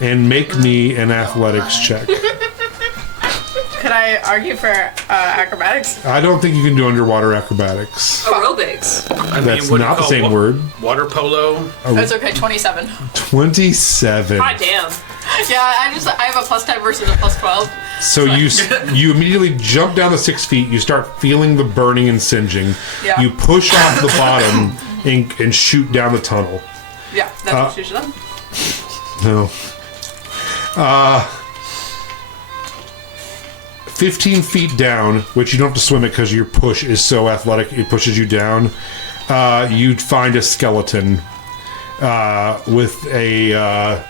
and make me an athletics check. Could I argue for acrobatics? I don't think you can do underwater acrobatics. Aerobics. I That's what do you not the call same word. Water polo. That's okay, 27. 27. God damn. Yeah, I have a +10 versus a +12. So you immediately jump down the 6 feet. You start feeling the burning and singeing. Yeah. You push off the bottom and shoot down the tunnel. Yeah, that's what you should have done. No. 15 feet down, which you don't have to swim it because your push is so athletic, it pushes you down. You'd find a skeleton with the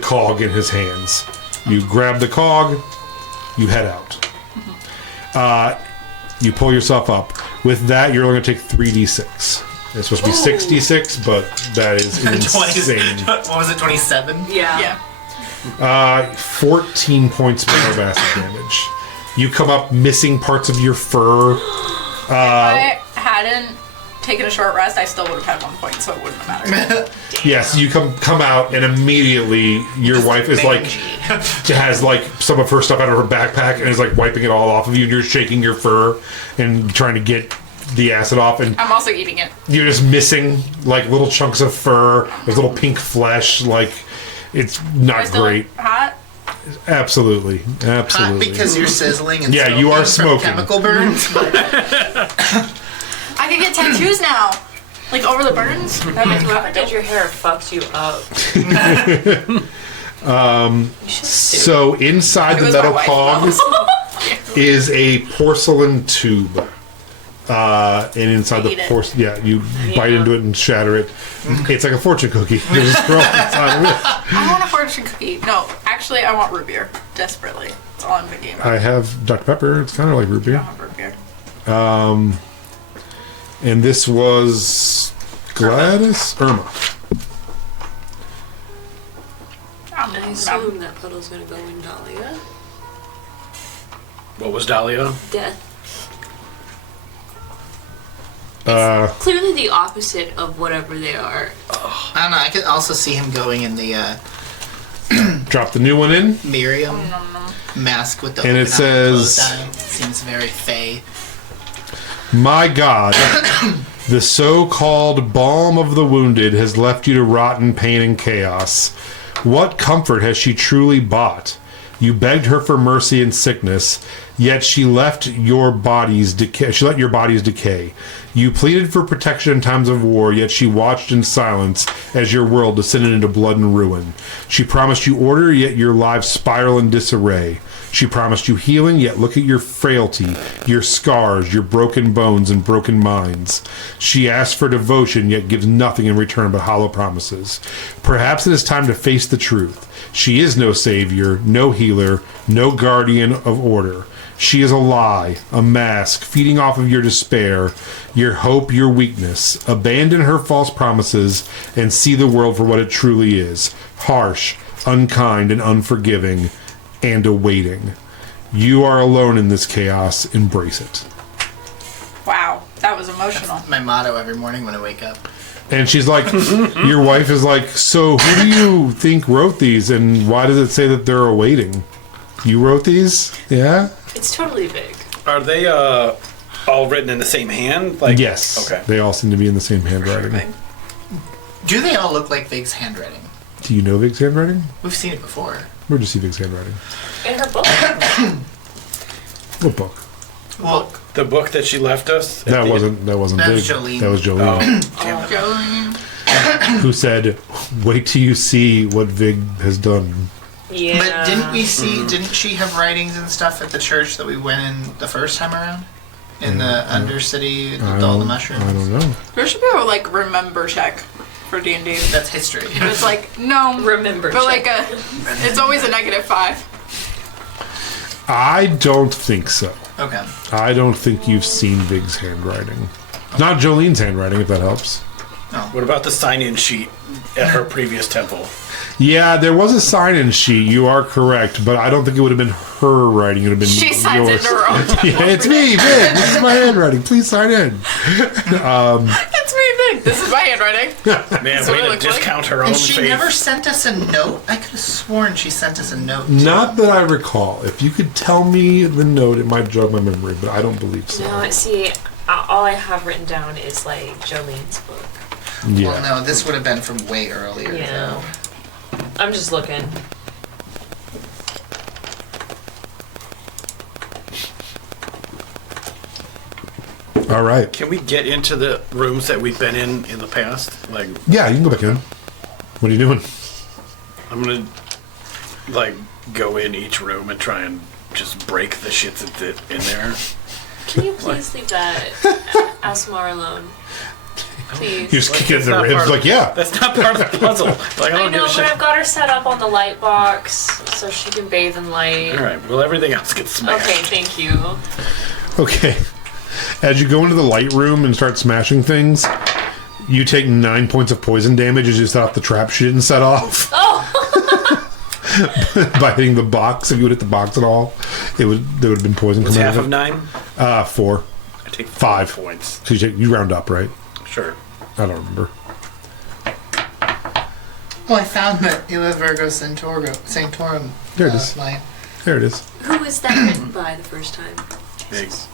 cog in his hands. You grab the cog, you head out. You pull yourself up. With that, you're only going to take 3d6. It's supposed to be 6d6, but that is insane. What was it, 27? Yeah. 14 points more of acid damage. You come up missing parts of your fur. If I hadn't taken a short rest, I still would have had 1 point, so it wouldn't have mattered. Yes, you come out, and immediately your wife is like, has like some of her stuff out of her backpack and is like wiping it all off of you, and you're shaking your fur and trying to get the acid off, and I'm also eating it. you're just missing like little chunks of fur. There's little pink flesh. Like, it's Am I not still great. hot? Absolutely. Hot because you're sizzling and Yeah, you are smoking smoking. from chemical burns. I can get tattoos now. Like over the burns. That makes me Whoever did your hair fucked you up. So inside It the was metal my wife, cog though. is a porcelain tube. And inside the Eat it. porcelain, you bite into it and shatter it. It's like a fortune cookie. There's a scroll inside of it. I want a fortune cookie. No, actually, I want root beer. Desperately. That's all I'm thinking about. I have Dr. Pepper. It's kind of like root I beer. want root beer. And this was Gladys? Irma. I assume that puddle's gonna go in Dahlia. What was Dahlia? Death. Uh, Clearly the opposite of whatever they are. I don't know. I could also see him going in the drop the new one in. Miriam mask with the And it open eye and says- closed eye. Seems very fey. My God, the so-called balm of the wounded has left you to rot in pain and chaos. What comfort has she truly bought? You begged her for mercy in sickness, yet she let your bodies decay. You pleaded for protection in times of war, yet she watched in silence as your world descended into blood and ruin. She promised you order, yet your lives spiral in disarray. She promised you healing, yet look at your frailty, your scars, your broken bones and broken minds. She asks for devotion, yet gives nothing in return but hollow promises. Perhaps it is time to face the truth. She is no savior, no healer, no guardian of order. She is a lie, a mask, feeding off of your despair, your hope, your weakness. Abandon her false promises and see the world for what it truly is. Harsh, unkind, and unforgiving, and awaiting. You are alone in this chaos. Embrace it. Wow, that was emotional. My motto every morning when I wake up. And she's like, your wife is like, so who do you think wrote these, and why does it say that they're awaiting? You wrote these? Yeah? It's totally big. Are they all written in the same hand? Like, Yes. Okay. They all seem to be in the same handwriting. Do they all look like Vig's handwriting? Do you know Vig's handwriting? We've seen it before. Where'd you see Vig's handwriting? In her book. What book? Well, The book that she left us? That wasn't That was Vig. Jolene. That was Jolene. Damn it. Who said, wait till you see what Vig has done. Yeah. but didn't we see? Didn't she have writings and stuff at the church that we went in the first time around? In the Undercity, all the mushrooms. I don't know. There should be a like remember check for D&D. That's history. It's like no, Remember but check. like it's always a -5. I don't think so. Okay. I don't think you've seen Vig's handwriting. Not Jolene's handwriting, if that helps. What about the sign-in sheet at her previous temple? Yeah, there was a sign-in sheet. You are correct, but I don't think it would have been her writing. It would have been She signs yours. into her own. Yeah, it's me, Vig. This is my handwriting. Please sign in. It's me, Vic. This is my handwriting. Man, So way it to looks like- discount her own And she faith. never sent us a note. I could have sworn she sent us a note. Not that I recall. If you could tell me the note, it might jog my memory, but I don't believe so. No, see, all I have written down is like Jolene's book. Yeah. Well, no, this would have been from way earlier. Yeah. So. I'm just looking. All right. Can we get into the rooms that we've been in the past? Like, Yeah, you can go back in. What are you doing? I'm gonna like go in each room and try and just break the shit that's in there. Can you please leave that Asmar alone? Please. You just kick it in the That's not ribs, part of- like, yeah. That's not part of the puzzle. Like, I I don't know, give a but shit. I've got her set up on the light box so she can bathe in light. All right. Well, everything else gets smashed. Okay, thank you. Okay. As you go into the light room and start smashing things, you take 9 points of poison damage as you set off the trap she didn't set off. Oh! By hitting the box. If you would hit the box at all, there would have been poison What's coming out half of of it. 9? 4. I take 5 points. So you round up, right? Sure. I don't remember. Well, I found that Ila Virgo Sanctorum There it is. line. There it is. Who was that written by the first time? Big. Was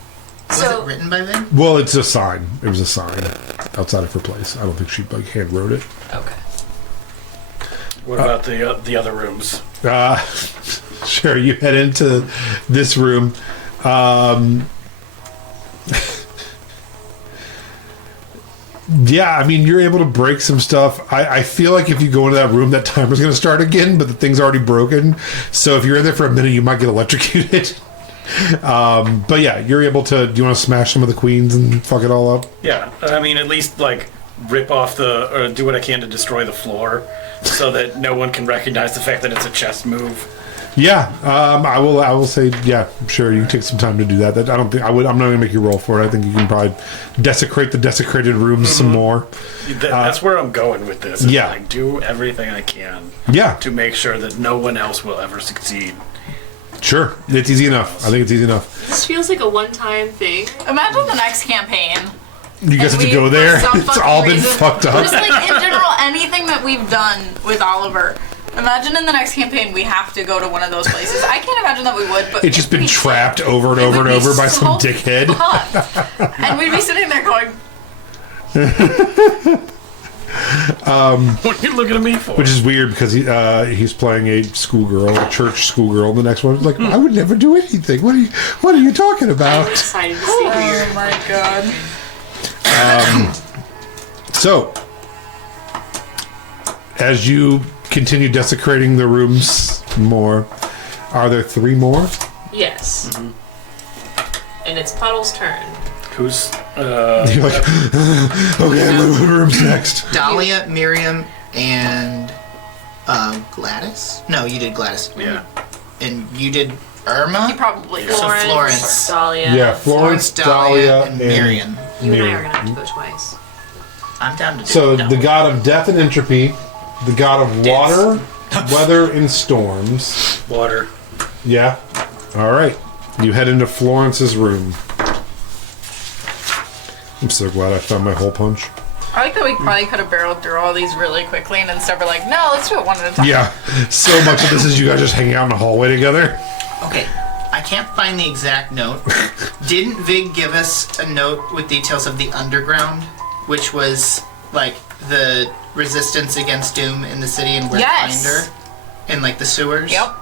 So- it written by Vig? Well, it's a sign. It was a sign outside of her place. I don't think she hand wrote it. Okay. What about the other rooms? Sure, you head into this room. Yeah, I mean, you're able to break some stuff. I feel like if you go into that room, that timer's going to start again, but the thing's already broken. So if you're in there for a minute, you might get electrocuted. But yeah, you're able to... Do you want to smash some of the queens and fuck it all up? Yeah, I mean, at least like rip off or do what I can to destroy the floor, so that no one can recognize the fact that it's a chess move. Yeah, I will say, yeah, sure. You can take some time to do that. I don't think I would. I'm not going to make you roll for it. I think you can probably desecrate the desecrated rooms some more. That's where I'm going with this. Is yeah. like, do everything I can Yeah, to make sure that no one else will ever succeed. Sure. It's easy enough. I think it's easy enough. This feels like a one-time thing. Imagine the next campaign. You guys have to We, go there. for some It's fucking all been reason- fucked up. Just like in general, anything that we've done with Oliver. Imagine in the next campaign we have to go to one of those places. I can't imagine that we would, but It's just if been we trapped did, over and it over would and be over by some so dickhead. fucked. And we'd be sitting there going, What are you looking at me for? Which is weird because he's playing a schoolgirl, a church schoolgirl. The next one is like, I would never do anything. What are you talking I'm about? excited to see who you're. oh my god. So, as you continue desecrating the rooms more, are there 3 more? Yes. And it's Puddle's turn. Who's You're like, okay, what room's next? Dahlia, Miriam, and Gladys. No, you did Gladys. yeah. And you did Irma. He probably So Florence. Dahlia. Yeah, Florence, Dahlia, and Miriam. You and I are Miriam. gonna have to go twice. I'm down to do So no. the god of death and entropy, the god of water, weather, and storms. Water. Yeah. All right. You head into Florence's room. I'm so glad I found my hole punch. I like that we probably could have barreled through all these really quickly and instead we're like, no, let's do it one at a time. Yeah. So much of this is you guys just hanging out in the hallway together. Okay, I can't find the exact note. Didn't Vig give us a note with details of the underground, which was like the resistance against doom in the city and where Yes. to find her? In like the sewers? Yep.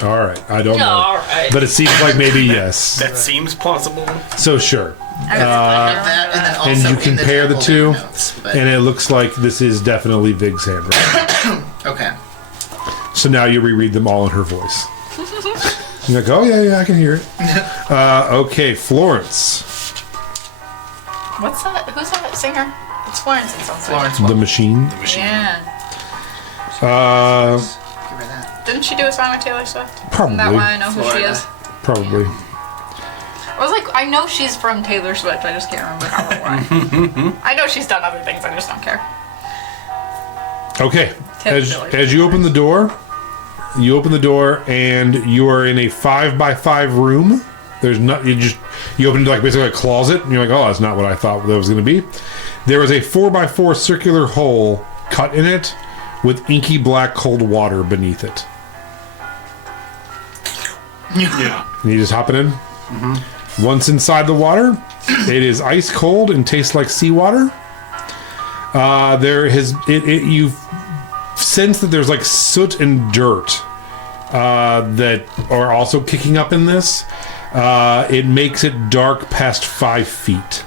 All right. I don't know. All right. But it seems like maybe yes. That seems plausible. So sure. I have that, and then also And you in the compare the temple two, there are notes, but- and it looks like this is definitely Vig's handwriting. okay. So now you reread them all in her voice. You're like, oh yeah, I can hear it. Okay, Florence, What's that? Who's that singer? It's Florence and something. Florence, the machine. Machine. Yeah. give her that. Didn't she do a song with Taylor Swift? Probably. Isn't that why I know who she Florida. is? Probably. I was like, I know she's from Taylor Swift. I just can't remember how or why. I know she's done other things. I just don't care. Okay. As Taylor you open the door, and you are in a 5x5 room. There's not you open like basically a closet, and you're like, oh, that's not what I thought that was going to be. There is a 4x4 circular hole cut in it with inky black cold water beneath it. Yeah. And you just hop it in. Once inside the water, it is ice cold and tastes like seawater. You sense that there's like soot and dirt that are also kicking up in this. It makes it dark past 5 feet.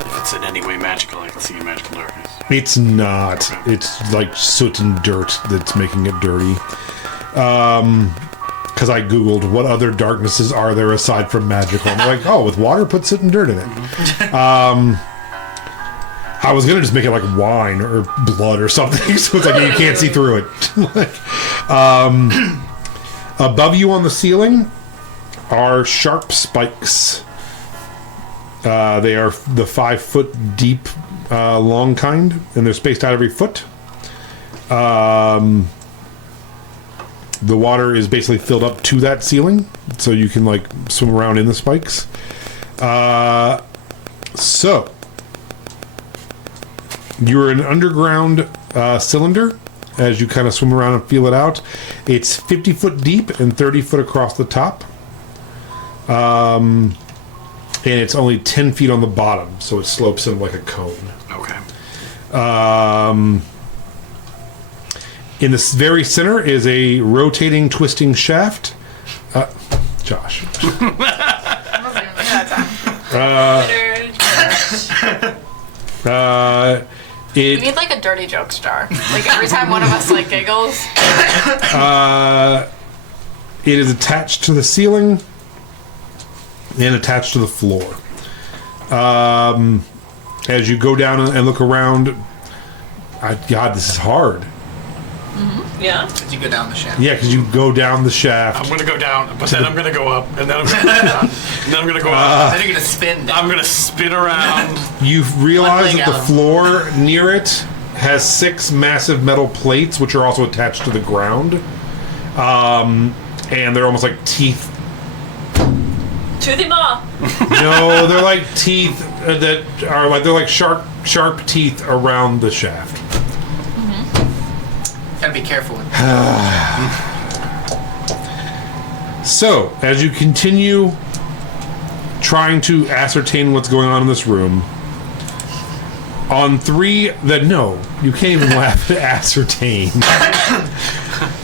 If it's in any way magical, I can see in magical darkness. It's not. It's like soot and dirt that's making it dirty. Because I googled what other darknesses are there aside from magical. And they're like, oh, with water, put soot and dirt in it. I was gonna just make it like wine or blood or something, so it's like you can't see through it. Above you on the ceiling are sharp spikes. They are the 5 foot deep, long kind, and they're spaced out every foot. The water is basically filled up to that ceiling, so you can like swim around in the spikes. So you're an underground cylinder as you kind of swim around and feel it out. It's 50 foot deep and 30 foot across the top. And it's only 10 feet on the bottom, so it slopes in like a cone. Okay. In the very center is a rotating, twisting shaft. Josh. I wasn't even looking at that time. We need like a dirty jokes jar. Like every time one of us like giggles. It is attached to the ceiling and attached to the floor. As you go down and look around, God, this is hard. Yeah. Did you go down the shaft? Yeah, because you go down the shaft. I'm gonna go down, but then I'm gonna go up, and then I'm gonna go down, and then I'm gonna go up. Then you're gonna spin down. I'm gonna spin around. You realize One leg that the out. floor near it has 6 massive metal plates, which are also attached to the ground. And they're almost like teeth. To them all. No, they're like teeth that are like, they're like sharp teeth around the shaft. Gotta be careful with So, as you continue trying to ascertain what's going on in this room, on 3 that no, you can't even laugh at ascertain.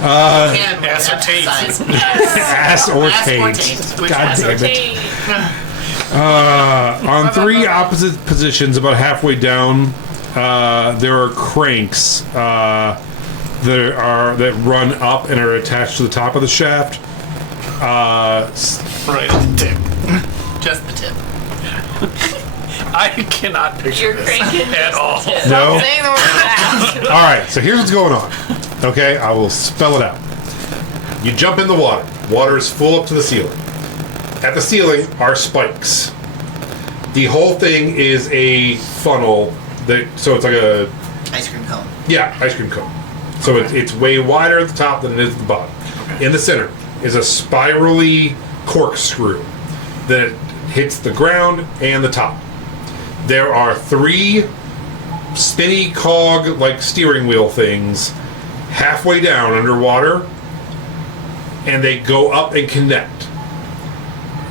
Ascertain. Ass or taint. God damn it. On 3 opposite positions, about halfway down, there are cranks that run up and are attached to the top of the shaft. Right at the tip. just the tip. I cannot picture You're this cranking at all. No. Saying the word fast. All right, so here's what's going on. Okay, I will spell it out. You jump in the water. Water is full up to the ceiling. At the ceiling are spikes. The whole thing is a funnel so it's like a Ice cream cone. ice cream cone. So it's way wider at the top than it is at the bottom. In the center is a spirally corkscrew that hits the ground and the top. There are 3 spinny cog like steering wheel things halfway down underwater, and they go up and connect.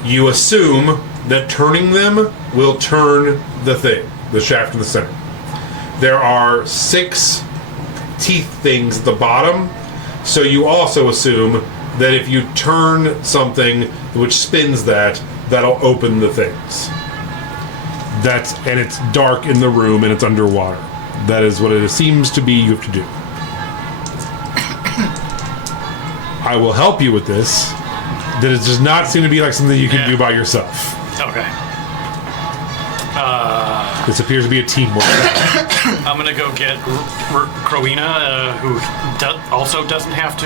You assume that turning them will turn the thing, the shaft in the center. There are 6 teeth things at the bottom, so you also assume that if you turn something which spins that'll open the things. And it's dark in the room and it's underwater. That is what it seems to be you have to do. I will help you with this. That it does not seem to be like something you can do by yourself. Okay. This appears to be a teamwork. I'm gonna go get Crowena, who also doesn't have to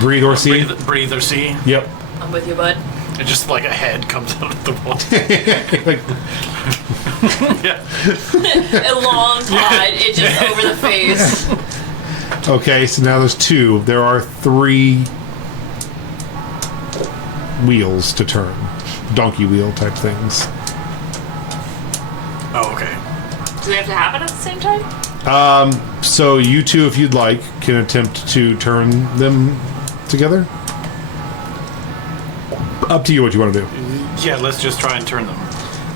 Breathe or see. breathe or see. Yep. I'm with you, bud. And just like a head comes out of the wall. Like, Yeah. A long pod, it just over the face. okay, so now there's 2. There are 3 wheels to turn. Donkey wheel type things. Oh, okay. Do we have to have it at the same time? So you 2, if you'd like, can attempt to turn them together. Up to you what you want to do. Yeah, let's just try and turn them.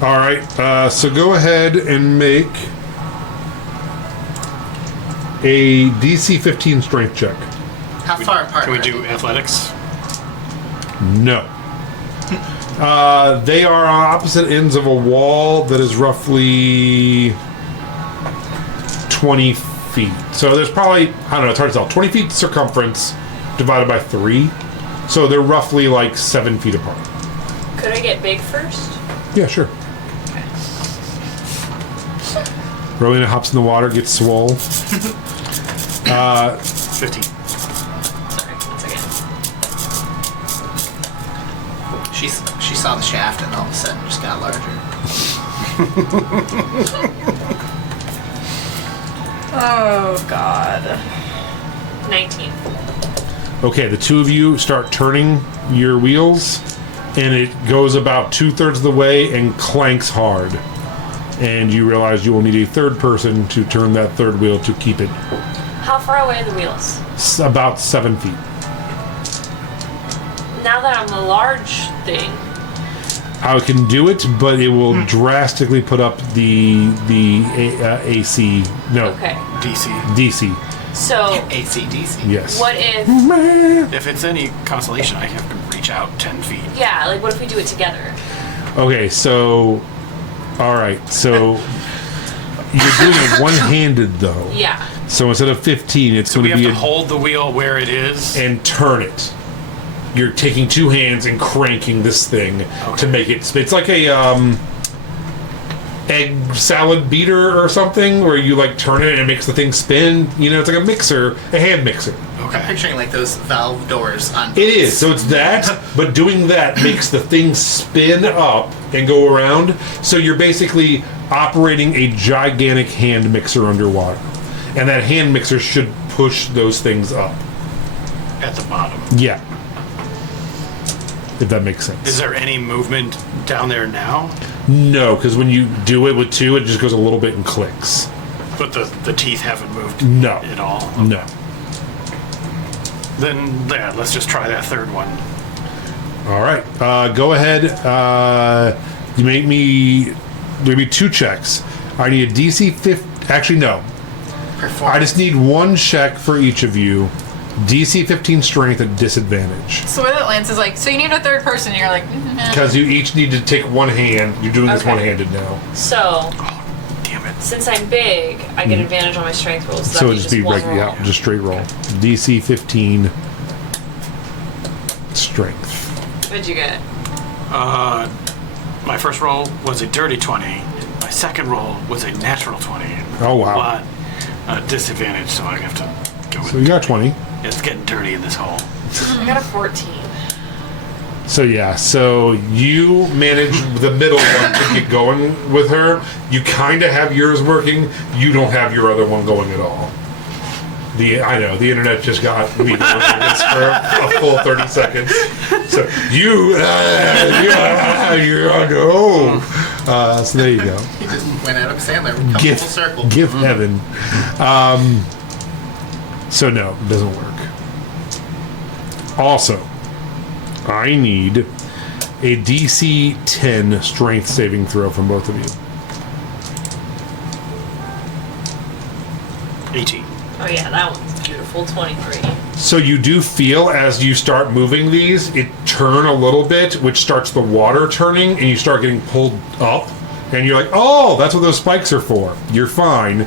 All right, so go ahead and make a DC 15 strength check. How far apart? Can we are do athletics? No. They are on opposite ends of a wall that is roughly 20 feet. So there's probably, I don't know, it's hard to tell, 20 feet circumference divided by 3. So they're roughly like 7 feet apart. Could I get big first? Yeah, sure. Rowena hops in the water, gets swole. 15. Sorry, 1 second. She saw the shaft and all of a sudden just got larger. Oh, God. 19. Okay, the 2 of you start turning your wheels, and it goes about 2/3 of the way and clanks hard. And you realize you will need a 3rd person to turn that 3rd wheel to keep it How far away are the wheels? about 7 feet. Now that I'm the large thing, I can do it, but it will drastically put up the AC. No, okay. DC. So, ACDC. Yes. what if, If it's any consolation, I have to reach out 10 feet. yeah, like what if we do it together? Okay, so, all right, so you're doing it one-handed though. Yeah. So instead of 15, it's So we going have to to be hold the wheel where it is. and turn it. You're taking 2 hands and cranking this thing to make it. It's like a egg salad beater or something, where you like turn it and it makes the thing spin. You know, it's like a mixer, a hand mixer. I'm picturing like those valve doors on. It is. So it's that, but doing that makes the thing spin up and go around. So you're basically operating a gigantic hand mixer underwater. and that hand mixer should push those things up. At the bottom. Yeah. If that makes sense. Is there any movement down there now? No, because when you do it with 2, it just goes a little bit and clicks. But the teeth haven't moved No. at all? No. Then, yeah, let's just try that third one. All right. Go ahead. You make me maybe 2 checks. I need a DC 50. Actually, no. I just need 1 check for each of you. DC 15 strength at disadvantage. So the way that Lance is like, so you need a third person. And you're like, nah. Because you each need to take 1 hand. You're doing this Okay. one-handed now. So, Damn it. since I'm big, I get advantage on my strength rolls. So that'd it'd just be one regular, roll. yeah, just straight roll. DC 15 strength. What'd you get? My first roll was a dirty 20. My second roll was a natural 20. Oh, wow. But disadvantage, so I have to go with So you got 20. It's getting dirty in this hole. I got a 14. So yeah, so you manage the middle one to get going with her. You kind of have yours working. You don't have your other one going at all. I know the internet just got me to work on this for a full 30 seconds. So you're on go. So there you go. He just went Adam Sandler. Come Gift, full circle. gift heaven. So no, it doesn't work. Also, I need a DC 10 strength saving throw from both of you. 18. Oh yeah, that one's beautiful. 23. So you do feel as you start moving these, it turn a little bit, which starts the water turning, and you start getting pulled up, and you're like, oh, that's what those spikes are for. You're fine.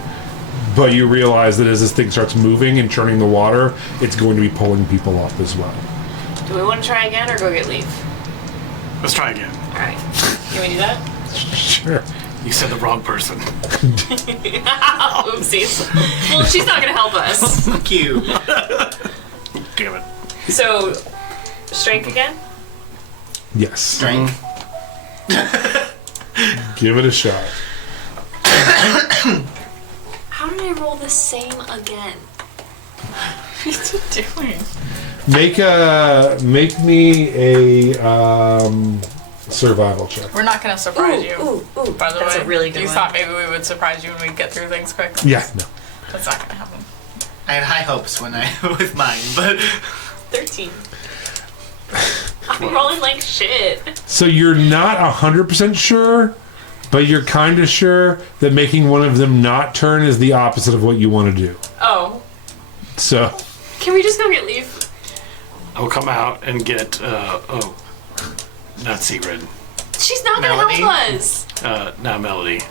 But you realize that as this thing starts moving and churning the water, it's going to be pulling people up as well. Do we want to try again or go get leave? Let's try again. All right. Can we do that? Sure. You said the wrong person. Oopsies. Well, she's not gonna help us. Fuck you. Damn it. So, strength again? Yes. Strength. Give it a shot. How did I roll the same again? What are you doing? Make me a survival check. We're not gonna surprise you. Ooh. By the That's way, a really good you one. thought maybe we would surprise you when we get through things quick. Yeah, no. That's not gonna happen. I had high hopes when I with mine, but 13. I'm rolling like shit. So you're not 100% sure, but you're kind of sure that making one of them not turn is the opposite of what you want to do. Oh. So, Can we just go get leave? I'll come out and get, not Sigrid. She's not gonna Melody? help us. Not Melody.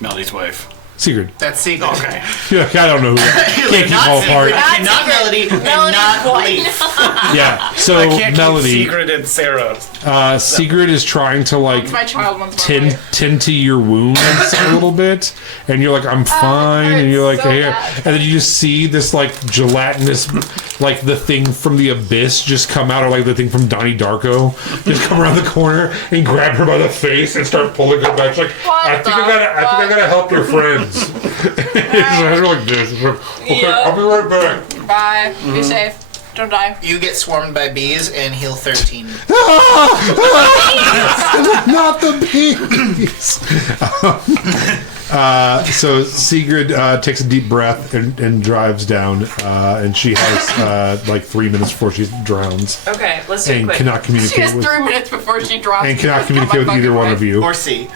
Melody's wife. Sigrid. that's secret. Okay. You're like, I don't know who. Can't keep Not them all apart. Sigrid, and not Melody, and not Melody's Leaf. Yeah. So I can't Melody, keep Sigrid and Sarah. Sigrid is trying to like My child wants my life. tend to your wounds a little bit, and you're like, I'm fine, and you're like, so here, bad. and then you just see this like gelatinous, like the thing from the abyss just come out, or like the thing from Donnie Darko, just come around the corner and grab her by the face and start pulling her back. She's like, I think I gotta help your friends. It's like this. It's like, okay, Yep. I'll be right back. Bye. Be safe. Don't die. You get swarmed by bees and heal 13. Not the bees. So Sigrid takes a deep breath and drives down, and she has like 3 minutes before she drowns, Okay, let's do it and quick. cannot She has communicate with 3 minutes before she drops. and cannot communicate with either one of you Or C.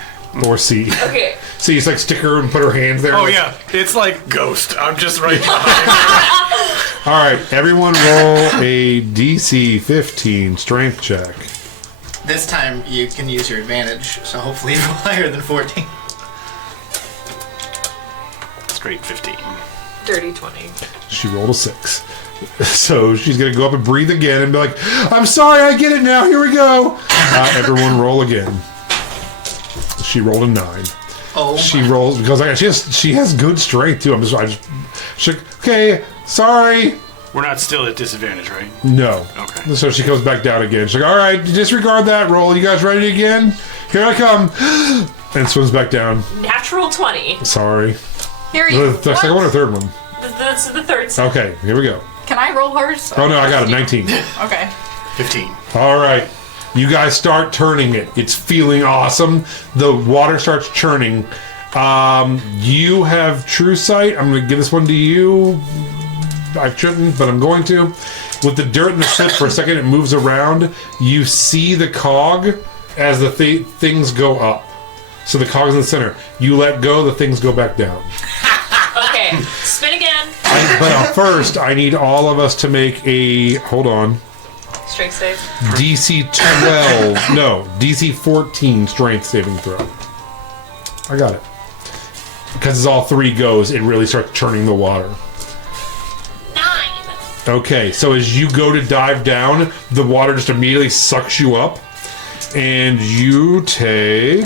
or see. Okay. So you just like stick her and put her hands there. Oh, like, yeah. It's like Ghost. I'm just right behind. All right, everyone, roll a DC 15 strength check. This time you can use your advantage, so hopefully you roll higher than 14. Straight 15. Dirty 20. She rolled a 6. So she's going to go up and breathe again and be like, I'm sorry, I get it now. Here we go. Everyone roll again. She rolled a 9. Oh, She rolls because she has good strength too. She's like, okay, sorry. We're not still at disadvantage, right? No. Okay. So she goes back down again. She's like, all right, disregard that roll. You guys ready again? Here I come. And swims back down. Natural 20. Sorry. Hear you. The second one or third one? This is the third set. Okay, here we go. Can I roll hers? Oh no, I got it. 19. Okay. 15. All right. You guys start turning it. It's feeling awesome. The water starts churning. You have true sight. I'm going to give this one to you. I shouldn't, but I'm going to. With the dirt in the slip for a second, it moves around. You see the cog as the things go up. So the cog's in the center. You let go, the things go back down. Okay, spin again. But first, I need all of us to make a... Hold on. Strength save. DC 12. No, DC 14 strength saving throw. I got it. Because as all three goes, it really starts churning the water. 9. Okay, so as you go to dive down, the water just immediately sucks you up. And you take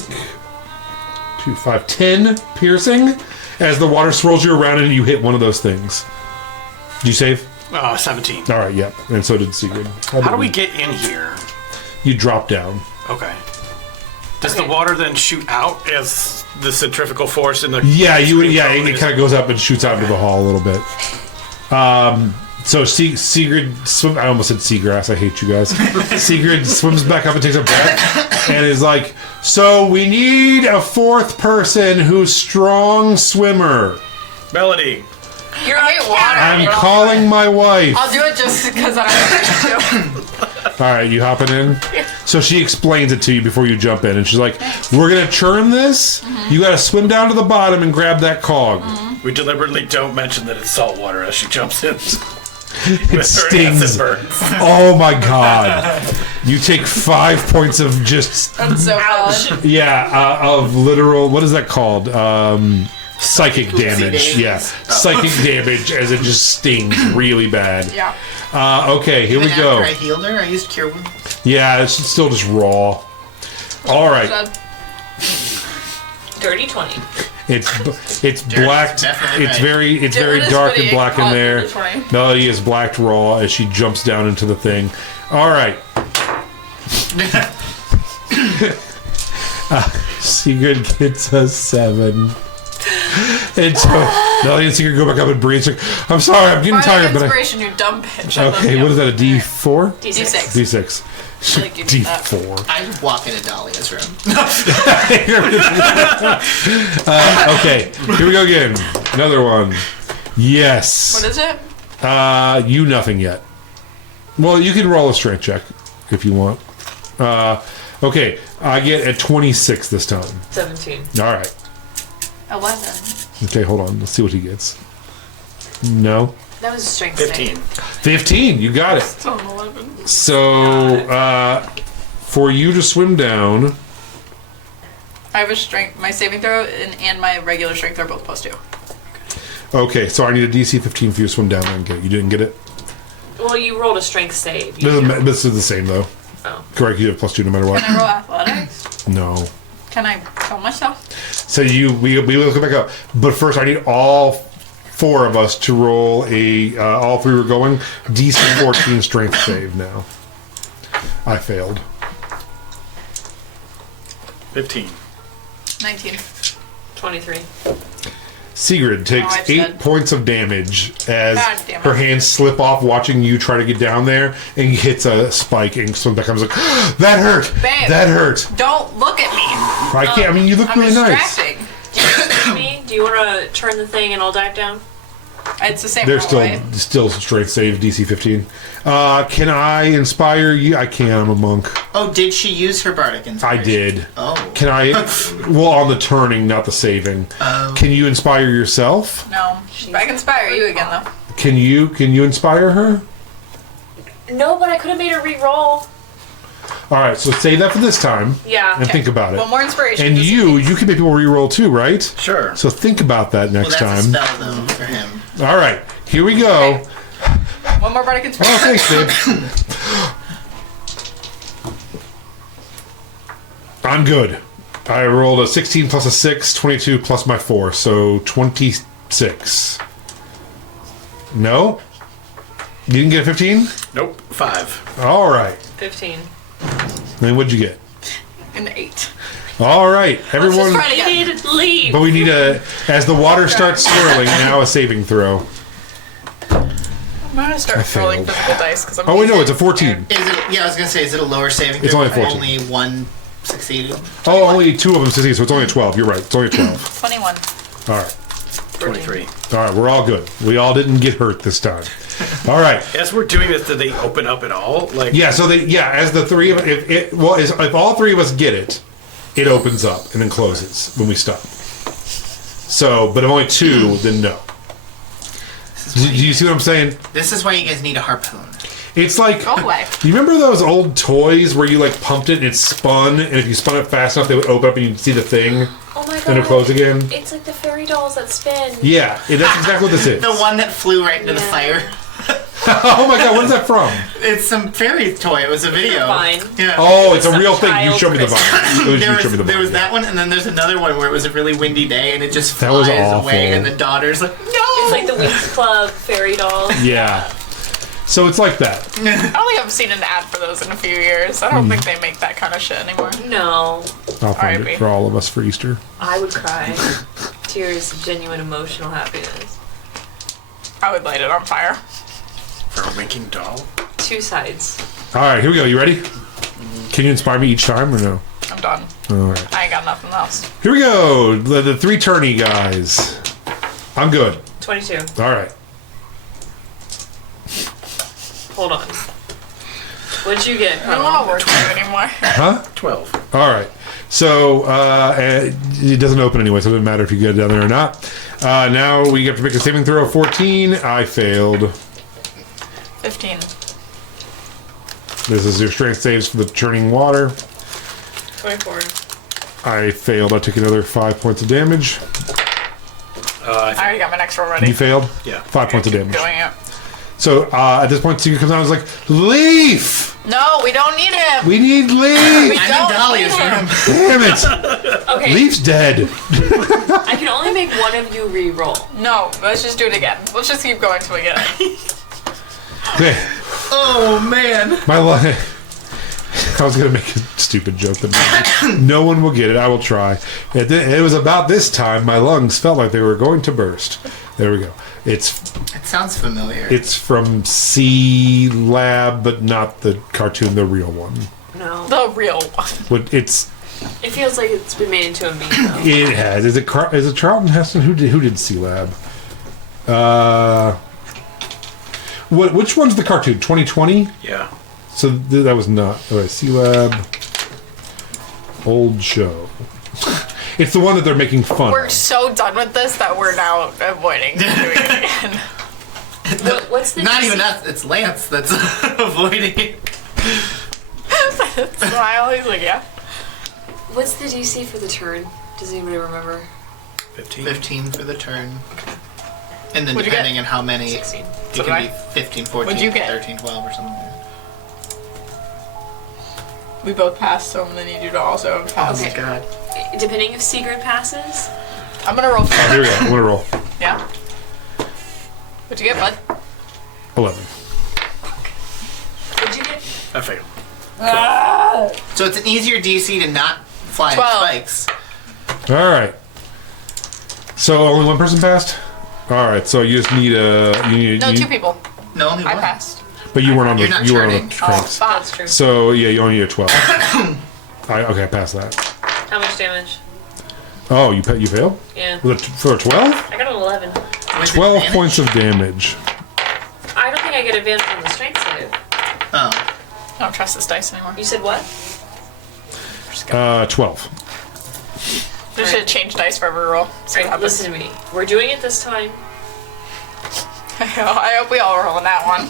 2, 5, 10 piercing as the water swirls you around and you hit one of those things. Did you save? 17. All right, yep. And so did Sigrid. How do we get in here? You drop down. Okay. Does the water then shoot out as the centrifugal force in the... Yeah, it kind of goes up and shoots out into the hall a little bit. So Sigrid I almost said seagrass. I hate you guys. Sigrid swims back up and takes a breath and is like, so we need a fourth person who's strong swimmer. Melody. You're on water. I'm calling my wife. I'll do it just because I don't want to. All right, you hopping in? So she explains it to you before you jump in, and she's like, we're going to churn this. You got to swim down to the bottom and grab that cog. We deliberately don't mention that it's salt water as she jumps in. It stings. Oh my god. You take 5 points of just... That's so bad. Yeah, of literal... What is that called? Psychic damage. Yeah. Psychic damage as it just stings really bad. Yeah. Okay, here we Even go. after I healed her, I used Cure Wounds. Yeah, it's still just raw. All right. Dirty 20. It's black. definitely It's right. very is dark and pretty black in hot, there. dirty 20. Melody is blacked raw as she jumps down into the thing. All right. Sigrid gets a 7. And so Melody and Sigrid go back up and breathe. She's like, I'm sorry, I'm getting tired, but inspiration, you dumb bitch. okay. What is that? A D4? D6. D6. Like you did that. D4. I walk into Dahlia's room. Okay, here we go again. Another one. Yes. What is it? You nothing yet. Well, you can roll a strength check if you want. Okay, I get a 26 this time. 17. All right. 11. Okay, hold on. Let's see what he gets. No. That was a strength 15. save. 15. You got it. Still an 11. So, for you to swim down, I have a strength. My saving throw and my regular strength are both +2. okay, so I need a DC 15 for you to swim down and get it. You didn't get it? Well, you rolled a strength save. You This is the same, though. Oh. Correct, you have +2 no matter what. Can I roll athletics? No. Can I kill myself? So we will come back up. But first, I need all 4 of us to roll all 3 were going, DC 14 strength save now. I failed. 15. 19. 23. Sigrid takes Oh, I've 8 said. points of damage as God damn it. her hands slip off watching you try to get down there, and hits a spike and swims back. I was like, that hurt! Babe. That hurt! Don't look at me. I can't, I mean, you look I'm really nice. distracting. Me? Do you want to turn the thing and I'll dive down? It's the same. They're roll, right? still strength save DC 15. Can I inspire you? I can, I'm a monk. Oh, did she use her bardic I inspiration? did. Oh. Can I? Well, on the turning, not the saving. Can you inspire yourself? No. I can inspire you again though. Can you inspire her? No, but I could have made her re-roll. All right, so save that for this time Yeah. and think about it. One more inspiration. And just- you can make people re-roll too, right? Sure. So think about that Well, next that's a time. spell, though, for him. All right, here we go. Okay. One more bardic Oh, inspiration. thanks, babe. I'm good. I rolled a 16 plus a 6, 22 plus my 4, so 26. No? You didn't get a 15? Nope. 5. All right. 15. Then what'd you get? An 8. All right, Let's everyone. just try it We again. need to leave. But we need as the water starts swirling, now a saving throw. I'm gonna start rolling failed. physical dice because I'm. Oh, wait, no, it's a 14. Is it? Yeah, I was gonna say, is it a lower saving? It's throw? only 14. Only one succeeded. Oh, only 2 of them succeed, so it's only a 12. You're right, it's only a 12. 21. All right. 23. All right, we're all good. We all didn't get hurt this time. All right. As we're doing this, do they open up at all? Like, Yeah, so as the three of if all 3 of us get it, it opens up and then closes when we stop. So, but if only 2, then no. Do you see what I'm saying? This is why you guys need a harpoon. It's like, Go away. you remember those old toys where you like pumped it and it spun, and if you spun it fast enough, they would open up and you'd see the thing, Oh my god. then it close again? It's like the fairy dolls that spin. Yeah, that's exactly what this is. The one that flew right into the Yeah. fire. Oh my god, what is that from? It's some fairy toy. It was a video. Vine. Yeah. Oh, it's a Some real thing. You child showed me the Christmas. vine. You There showed me the there vine, was yeah. that one, and then there's another one where it was a really windy day, and it just That was flies awful. away, and the daughter's like, no! It's like the Winx Club fairy dolls. Yeah. So it's like that. I don't think I've seen an ad for those in a few years. I don't think they make that kind of shit anymore. No, I'll find R.I.P. it for all of us for Easter. I would cry. Tears of genuine emotional happiness. I would light it on fire. for a winking doll? 2 sides. All right, here we go. You ready? Can you inspire me each time or no? I'm done. All right. I ain't got nothing else. Here we go. The 3 tourney guys. I'm good. 22. All right. Hold on. What'd you get? I don't want to work with you anymore. Huh? 12. All right. So it doesn't open anyway, so it doesn't matter if you get it down there or not. Now we have to make a saving throw of 14. I failed. 15. This is your strength saves for the churning water. 24. I failed. I took another 5 points of damage. I already got my next roll ready. You failed? Yeah. 5 points of Keep damage. doing it. So at this point, Seeker comes out and is like, Leaf! No, we don't need him. We need Leaf! We I'm don't in Dahlia's need him. room. Damn it! Okay, Leaf's dead. I can only make one of you re-roll. No, let's just do it again. Let's just keep going till we get it. Okay. Oh, man. My life. I was going to make a stupid joke that no one will get it. I will try. It was about this time my lungs felt like they were going to burst. There we go. It sounds familiar. It's from C Lab, but not the cartoon, the real one. No. The real one. It feels like it's been made into a meme, though. It has. Is it Charlton Heston? Who did C Lab? Which one's the cartoon? 2020? Yeah. So that was not. All right, C Lab. Old show. It's the one that they're making fun We're of. so done with this that we're now avoiding doing it again. What's the Not DC? even us. It's Lance that's avoiding it. Smile, he's like, yeah. What's the DC for the turn? Does anybody remember? 15. 15 for the turn. And then What'd you depending on how many, 16. it So can did be 15, 14, What'd you get? 13, 12 or something. We both passed, so I'm gonna need you to also pass. Okay. God. Depending if Sigurd passes. I'm gonna roll Here for we go. I'm gonna roll. Yeah. What'd you get, bud? 11. What'd you get? I failed. So it's an easier DC to not fly 12. spikes. All right. So only one person passed. All right. So you just need No, 2 people. No, only I one. passed. But you weren't on the. You're not You weren't on turning. the Oh, cranks. That's true. So yeah, you only need a 12. Okay, I passed that. How much damage? Oh, you failed? Yeah. For a 12? I got an 11. With 12 advantage? points of damage. I don't think I get advantage on the strength save. Oh. I don't trust this dice anymore. You said what? 12. We should change dice for every roll. See what Alright, happens. listen to me. We're doing it this time. I hope we all roll on that one.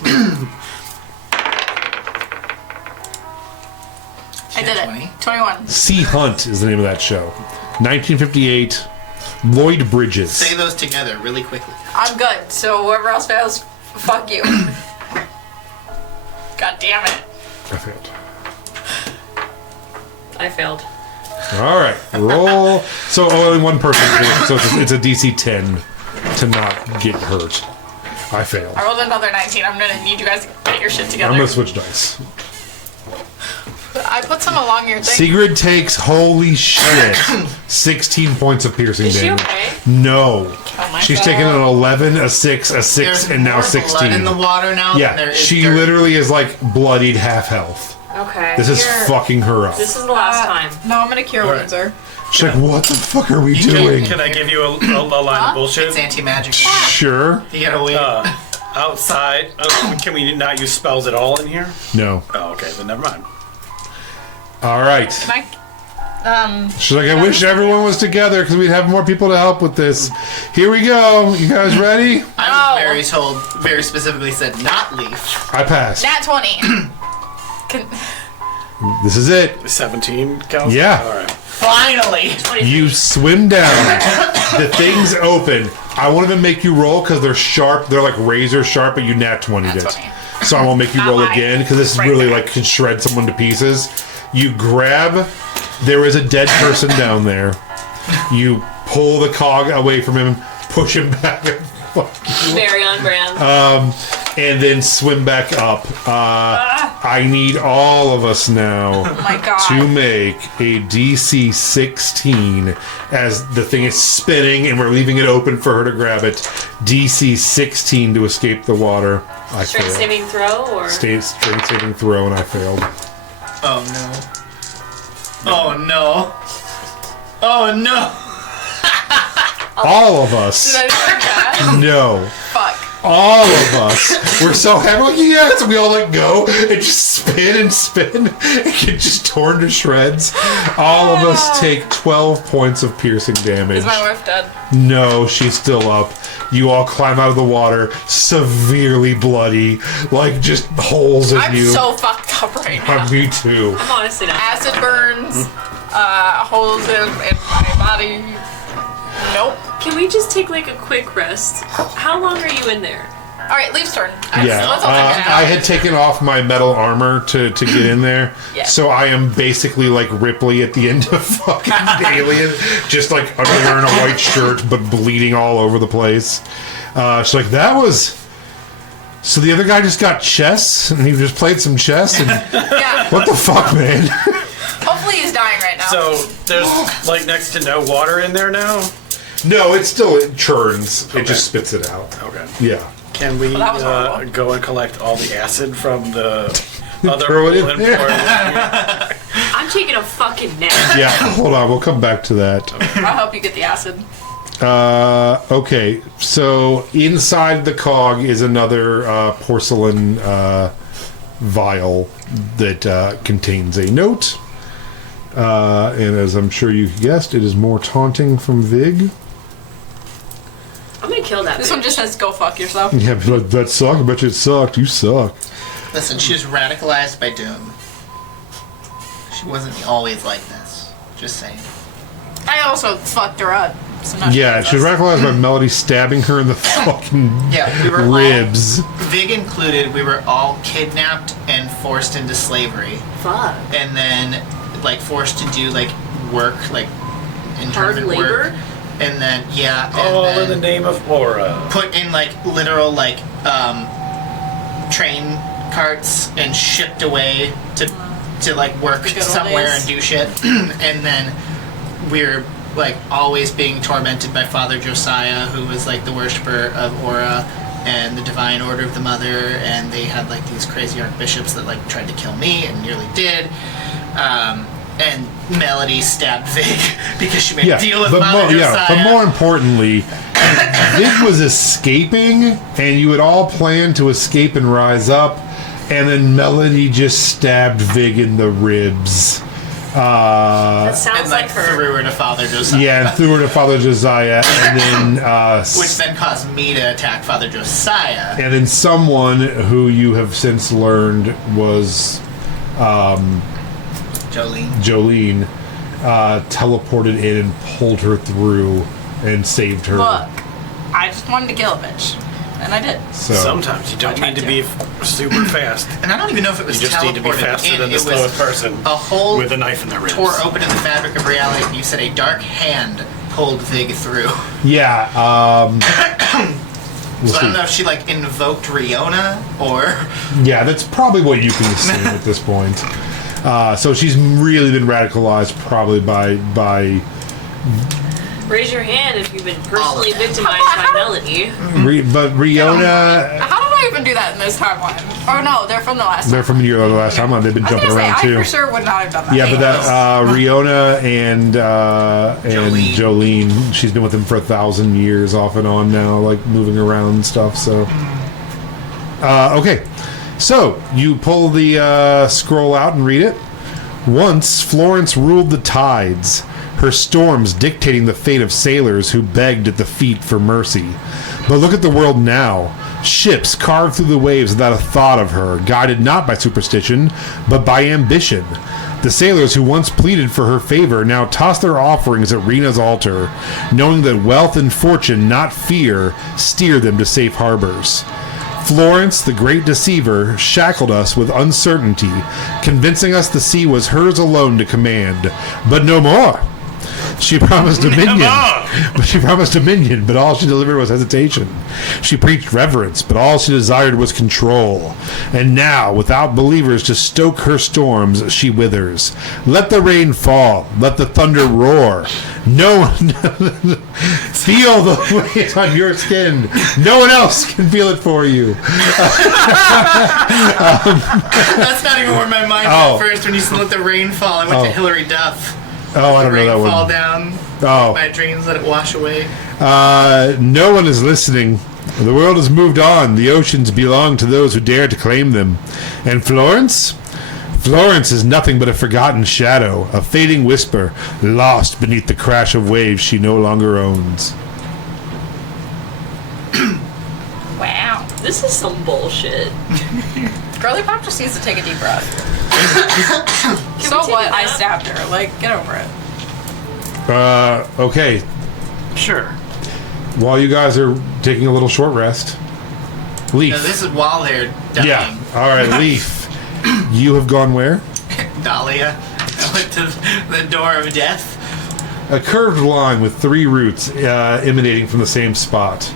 I did 20. it. 21. Sea Hunt is the name of that show. 1958. Lloyd Bridges. Say those together really quickly. I'm good, so whoever else fails, fuck you. God damn it. I failed. I failed. All right, roll. So only one person. So it's a DC 10 to not get hurt. I failed. I rolled another 19. I'm gonna need you guys to get your shit I'm together. gonna switch dice. I put some along your thing. Sigrid takes, holy shit, 16 points of piercing Is she damage. okay? No. Kill myself. She's taken an 11, a 6, a 6, There's and now more 16. blood in the water now than Yeah, there is she dirt. literally is like bloodied half health. Okay. This is fucking her up. This is the last time. No, I'm gonna cure Alright. Windsor. She's like, what the fuck are we doing? Can I give you a line of bullshit? It's anti-magic. Sure. You gotta wait. Outside, can we not use spells at all in here? No. Oh, okay, then never mind. All right. She's like, I wish everyone was together because we'd have more people to help with this. Here we go. You guys ready? I was very specifically said not leaf. I passed. Nat 20. This is it. 17 counts? Yeah. All right. Finally! You swim down. The things open. I won't even make you roll because they're sharp. They're like razor sharp, but you nat 20'd it. 20. So I won't make you roll Not again because this is right really there. like can shred someone to pieces. You grab. There is a dead person down there. You pull the cog away from him, push him back, Very on brand. and then swim back up. I need all of us now. Oh my god. To make a DC 16 as the thing is spinning and we're leaving it open for her to grab it. DC 16 to escape the water. I Strength failed. saving throw or Strength saving throw and I failed. Oh no. Oh no. Oh no. All of us. Did I do that? No. Fuck. All of us were so happy. Like, yes, we all let go and just spin and get just torn to shreds. All of us take 12 points of piercing damage. Is my wife dead? No, she's still up. You all climb out of the water, severely bloody, like just holes in I'm you. so fucked up right now. Me too. I'm honestly not. Acid burns, holes in my body. Nope. Can we just take like a quick rest? How long are you in there? Alright, Leaf's turn. Yeah, Let's all take it I out. had taken off my metal armor to get in there, Yeah. so I am basically like Ripley at the end of fucking Alien, just like underwear and a white shirt, but bleeding all over the place. She's like, that was. So the other guy just got chess, and he just played some chess, and Yeah. what the fuck, man? Hopefully he's dying right now. So there's like next to no water in there now? No, it churns. It just spits it out. Okay. Yeah. Can we that was horrible. go and collect all the acid from the other Throw it in pool and there. pour it in here? I'm taking a fucking nap. Yeah, hold on, we'll come back to that. I'll help you get the acid. Okay, so inside the cog is another porcelain vial that contains a note. And as I'm sure you guessed, it is more taunting from Vig. I'm gonna kill that This bitch. one just says go fuck yourself. Yeah, be like, that sucked. I bet you it sucked. You suck. Listen, she was radicalized by Doom. She wasn't always like this. Just saying. I also fucked her up. So now Yeah, she was knows. radicalized by Melody stabbing her in the fucking Yeah, we were ribs. Vig included, we were all kidnapped and forced into slavery. Fuck. And then, like, forced to do, like, work, like, Hard internment labor? work. And then, yeah, and All in the then name of Aura. put in, like, literal, like, train carts and shipped away to like, work The good old somewhere days. and do shit. And then we're, like, always being tormented by Father Josiah, who was, like, the worshiper of Aura and the Divine Order of the Mother, and they had, like, these crazy archbishops that, like, tried to kill me and nearly did. And Melody stabbed Vig because she made Yeah, a deal with but Father Josiah. but more importantly, Vig was escaping, and you had all planned to escape and rise up, and then Melody just stabbed Vig in the ribs. That sounds and, like like, her. threw her to Father Josiah. Yeah, and threw her to Father Josiah, and then Which then caused me to attack Father Josiah. and then someone who you have since learned was Jolene. teleported in and pulled her through and saved her. Look, I just wanted to kill a bitch. And I did. So Sometimes you don't I need to tried be super fast. And I don't even know if it was You just need to be teleported faster in. than the It was slowest person a hole with a knife in their ribs. tore open in the fabric of reality, and you said a dark hand pulled Vig through. yeah, we'll So I don't know see. if she, like, invoked Riona, or... Yeah, that's probably what you can assume at this point. So she's really been radicalized probably by Raise your hand if you've been personally them. victimized by Melody. but Riona. How did I even do that in this timeline? Oh no, they're from the last They're time. from the last time on. They've been I was jumping gonna say, around I too. for sure would not have done that. Yeah, but that Riona and Jolene, she's been with him for 1,000 years, off and on now, like moving around and stuff. So, okay, so you pull the scroll out and read it. Once Florence ruled the tides, her storms dictating the fate of sailors who begged at the feet for mercy. But look at the world now. Ships carved through the waves without a thought of her, guided not by superstition, but by ambition. The sailors who once pleaded for her favor now toss their offerings at Rena's altar, knowing that wealth and fortune, not fear, steer them to safe harbors. Florence, the great deceiver, shackled us with uncertainty, convincing us the sea was hers alone to command. But no more. She promised dominion, but all she delivered was hesitation. She preached reverence, but all she desired was control. And now, without believers to stoke her storms, she withers. Let the rain fall, let the thunder roar. No one feel the weight on your skin. No one else can feel it for you. That's not even where my mind went first when you said let the rain fall. I went to Hillary Duff. Oh, I don't know Rain that fall one. down. Oh. My dreams, let it wash away. No one is listening. The world has moved on. The oceans belong to those who dare to claim them. And Florence? Florence is nothing but a forgotten shadow, a fading whisper, lost beneath the crash of waves she no longer owns. Wow. This is some bullshit. Girly Pop just needs to take a deep breath. Can So we take what? a I nap? stabbed her. Like, get over it. Okay. Sure. While you guys are taking a little short rest, Leaf. No, this is while they're dying. Yeah. All right, Leaf. You have gone where? Dahlia. I went to the door of death. A curved line with 3 roots emanating from the same spot.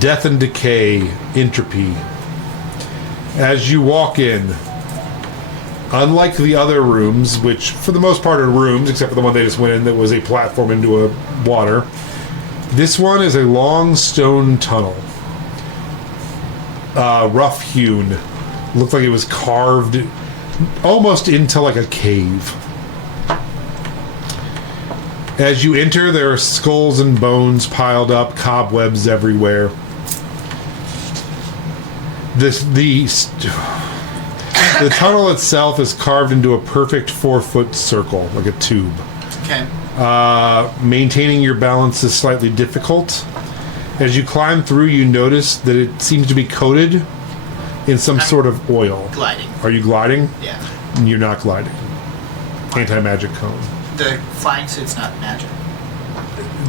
Death and decay, entropy. As you walk in, unlike the other rooms, which for the most part are rooms, except for the one they just went in that was a platform into a water, this one is a long stone tunnel. Rough hewn. Looked like it was carved almost into like a cave. As you enter, there are skulls and bones piled up, cobwebs everywhere. The tunnel itself is carved into a perfect 4-foot circle, like a tube. Okay. Maintaining your balance is slightly difficult. As you climb through, you notice that it seems to be coated in some sort of oil. Gliding. Are you gliding? Yeah. You're not gliding. Anti-magic cone. The flying suit's not magic.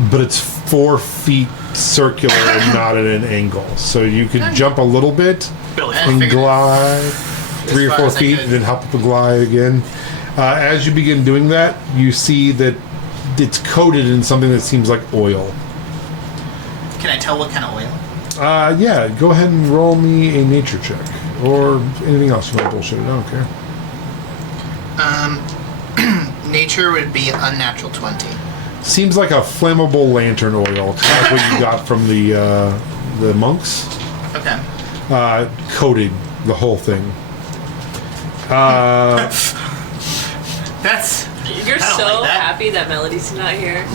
But it's 4 feet circular and not at an angle. So you could jump a little bit Billy. I and figured glide 3 or far 4 as I feet could. and then hop up and glide again. As you begin doing that, you see that it's coated in something that seems like oil. Can I tell what kind of oil? Yeah, go ahead and roll me a nature check. Or anything else you want to bullshit it, I don't care. Nature would be unnatural 20. Seems like a flammable lantern oil, kind of like what you got from the monks. Okay. Coating the whole thing. That's. You're I don't so like that. happy that Melody's not here.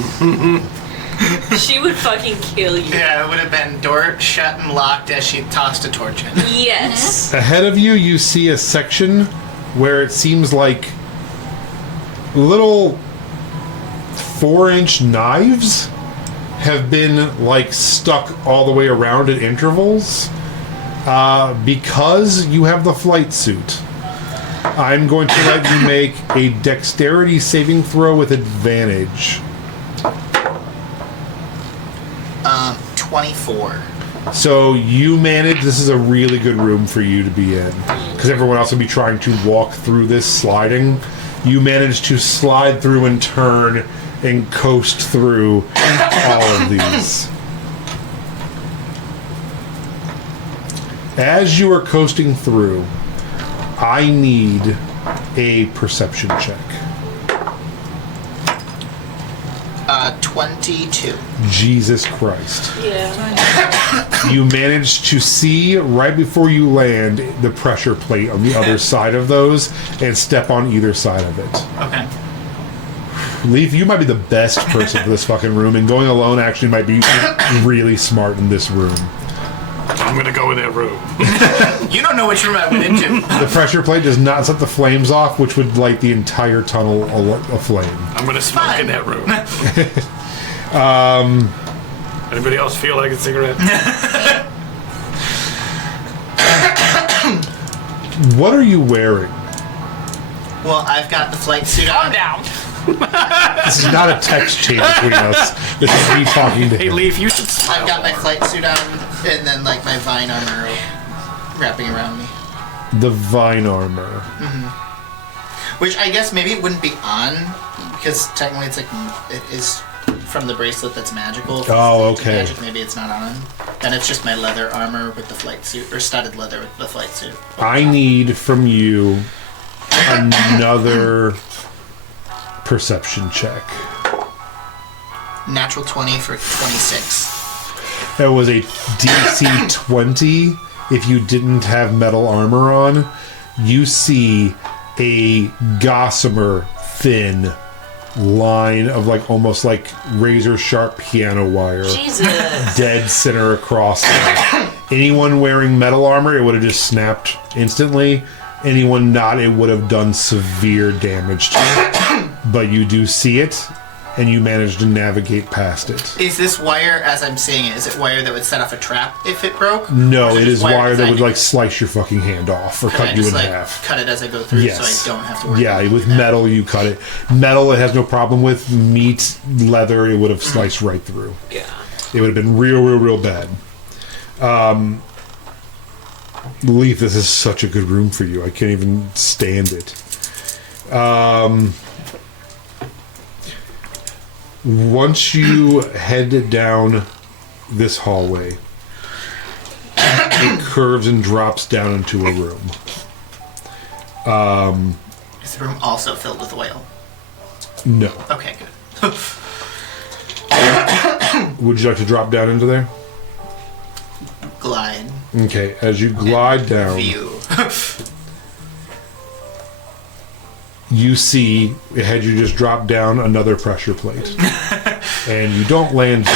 She would fucking kill you. Yeah, it would have been door shut and locked as she tossed a torch in. Yes. Ahead of you, you see a section where it seems like little 4-inch knives have been like stuck all the way around at intervals. Because you have the flight suit, I'm going to let you make a dexterity saving throw with advantage. 24. So you manage, this is a really good room for you to be in, because everyone else will be trying to walk through this sliding. You manage to slide through and turn and coast through all of these. As you are coasting through, I need a perception check. 22. Jesus Christ. Yeah. You manage to see right before you land the pressure plate on the other side of those and step on either side of it. Okay. Leaf, you might be the best person for this fucking room, and going alone actually might be really smart in this room. I'm gonna go in that room. You don't know which room I went into. The pressure plate does not set the flames off, which would light the entire tunnel aflame. I'm gonna smoke Fine. in that room. Anybody else feel like a cigarette? What are you wearing? Well, I've got the flight suit Calm on. down. This is not a text chain between us. This is me talking to Hey, him. Leaf, you should smile I've got my more. flight suit on, and then like my vine armor wrapping around me. The vine armor. Which I guess maybe it wouldn't be on, because technically it's like, it is from the bracelet that's magical. If Oh, it's okay. Magic, maybe it's not on. And it's just my leather armor with the flight suit, or studded leather with the flight suit. I need from you another perception check. Natural 20 for 26. That was a DC 20. If you didn't have metal armor on, you see a gossamer thin line of like almost like razor sharp piano wire Jesus. dead center across it. Anyone wearing metal armor, it would have just snapped instantly. Anyone not, it would have done severe damage to it. But you do see it, and you manage to navigate past it. Is this wire, as I'm seeing it, is it wire that would set off a trap if it broke? No, Or it is wire that would designed- like slice your fucking hand off or Can I cut you just, in like, half. cut it as I go through, Yes. so I don't have to worry Yeah, about with doing that? metal you cut it. Metal it has no problem with. Meat, leather, it would have sliced right through. Yeah. It would have been real bad. Leaf, this is such a good room for you. I can't even stand it. Once you head down this hallway, it curves and drops down into a room. Is the room also filled with oil? No. Okay, good. Would you like to drop down into there? Glide. Okay, as you glide down, View. you see, had you just dropped down another pressure plate. And you don't land.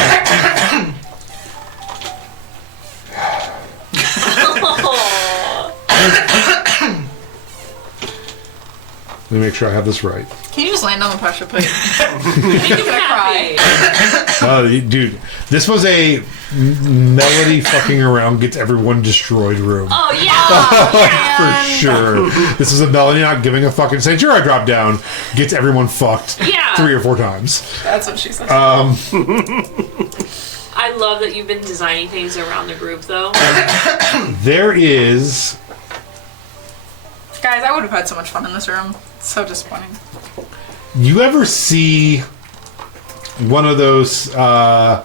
Let me make sure I have this right. Can you just land on the pressure plate? Make him happy. Dude, this was a Melody fucking around gets everyone destroyed room. Oh, yeah. For sure. This is a Melody not giving a fucking saying, sure, I dropped down, gets everyone fucked Yeah. 3 or 4 times. That's what she said. I love that you've been designing things around the group, though. There is. Guys, I would have had so much fun in this room. It's so disappointing. You ever see one of those, I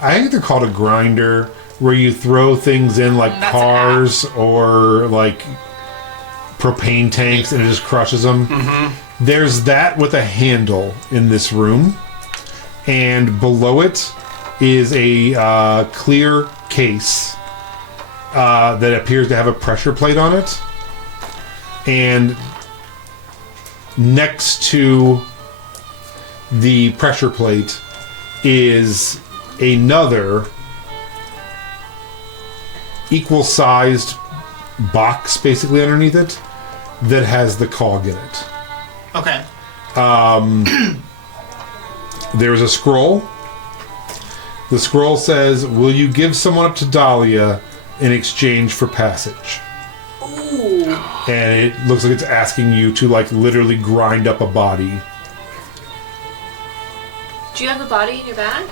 think they're called a grinder, where you throw things in like That's cars or like propane tanks and it just crushes them? Mm-hmm. There's that with a handle in this room, and below it is a clear case that appears to have a pressure plate on it. And next to the pressure plate is another equal-sized box basically underneath it that has the cog in it. Okay. There's a scroll. The scroll says, "Will you give someone up to Dahlia in exchange for passage?" Ooh. And it looks like it's asking you to like literally grind up a body. Do you have the body in your bag?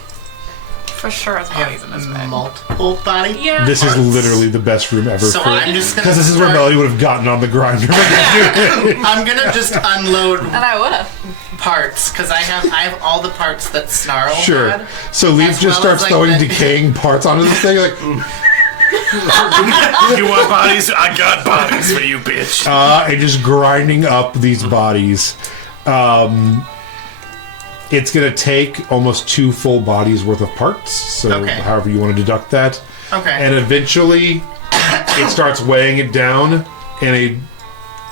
For sure, it's I bodies in this have bag. multiple body. Yeah. This is Parts. literally the best room ever So for I'm just gonna because this is where start- Melody would have gotten on the grinder. I'm gonna just unload And I would have. parts because I have all the parts that Snarl Sure. had. So Leaf As just well as, starts like, throwing the- decaying parts onto this thing, like, You want bodies? I got bodies for you, bitch. And just grinding up these bodies. It's going to take almost 2 full bodies worth of parts. So Okay. however you want to deduct that. Okay. And eventually it starts weighing it down and a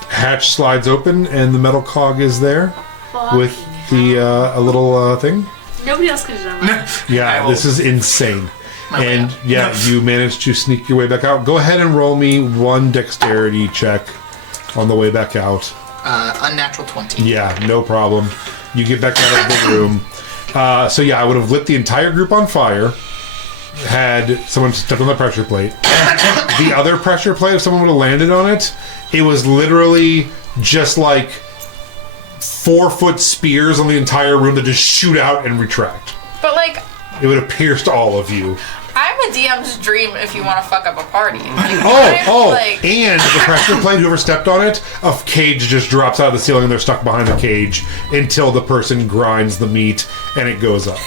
hatch slides open and the metal cog is there with the a little thing. Nobody else could have done that. Yeah, this is insane. And way yeah, you managed to sneak your way back out. Go ahead and roll me 1 dexterity check on the way back out. Unnatural 20. Yeah, no problem. You get back out of the room. So yeah, I would have lit the entire group on fire had someone stepped on the pressure plate. The other pressure plate, if someone would have landed on it, it was literally just like 4-foot spears on the entire room that just shoot out and retract. But like, It would have pierced all of you. I'm a DM's dream if you want to fuck up a party. Like, Like, and the pressure plate, whoever stepped on it, a cage just drops out of the ceiling and they're stuck behind the cage until the person grinds the meat and it goes up.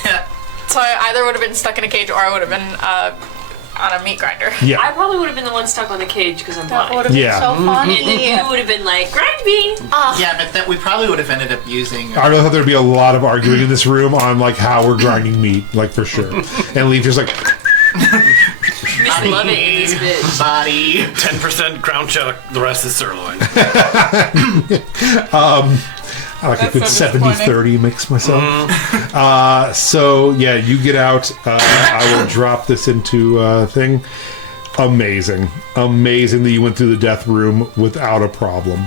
So I either would have been stuck in a cage or I would have been on a meat grinder. Yeah. I probably would have been the one stuck on the cage because I'm That would blind. have Yeah. been so funny. And then you would have been like, grind me! Yeah, but that we probably would have ended up using. I really thought there'd be a lot of arguing in this room on like how we're grinding meat, like for sure. And Leaf just like, Miss Loving in this bitch. Body. 10% ground chuck, the rest is sirloin. I like a good That's so disappointing. 70-30 mix myself. So yeah, you get out. I will drop this into thing. Amazing that you went through the death room without a problem.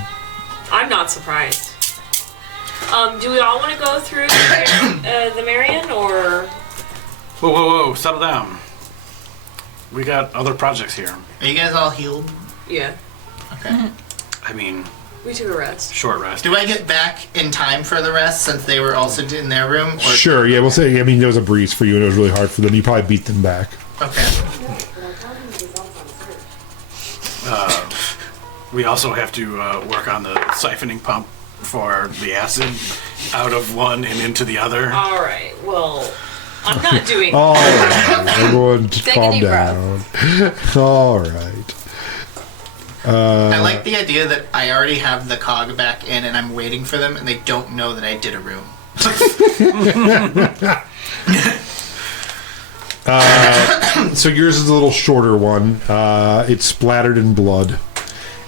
I'm not surprised. Do we all want to go through the Marion, or... Whoa, settle down. We got other projects here. Are you guys all healed? Yeah, Okay. I mean, we took a rest. short rest. Do I get back in time for the rest since they were also in their room? Or... Sure, yeah, we'll say. I mean, there was a breeze for you, and it was really hard for them. You probably beat them back. Okay. We also have to work on the siphoning pump for the acid out of one and into the other. All right, well, I'm not doing... All right, everyone, just Take a calm deep down. All right. I like the idea that I already have the cog back in and I'm waiting for them and they don't know that I did a room. So yours is a little shorter one. It's splattered in blood.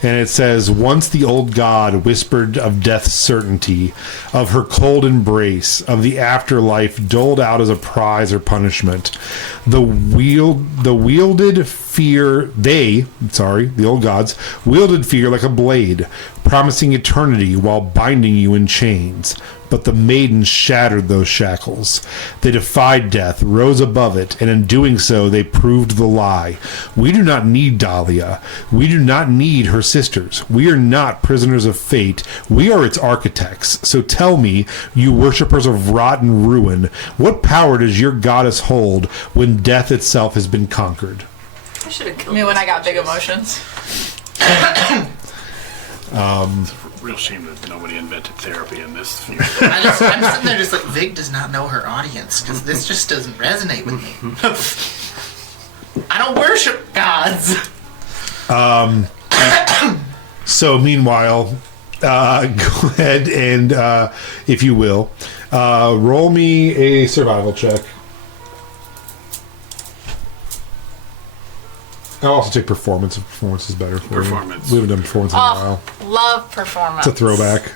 And it says, once the old god whispered of death's certainty, of her cold embrace, of the afterlife doled out as a prize or punishment. The old gods, wielded fear like a blade, promising eternity while binding you in chains. But the maidens shattered those shackles. They defied death, rose above it, and in doing so they proved the lie. We do not need Dahlia. We do not need her sisters. We are not prisoners of fate. We are its architects. So tell me, you worshippers of rot and ruin, what power does your goddess hold when death itself has been conquered? I should have killed Me when I got those big bitches. emotions. Real shame that nobody invented therapy in this. I'm sitting there just like, Vig does not know her audience because this just doesn't resonate with me. I don't worship gods. So meanwhile, go ahead and, if you will, roll me a survival check. I'll also take performance if performance is better for Performance. you. We haven't done performance in a while. Love performance. It's a throwback.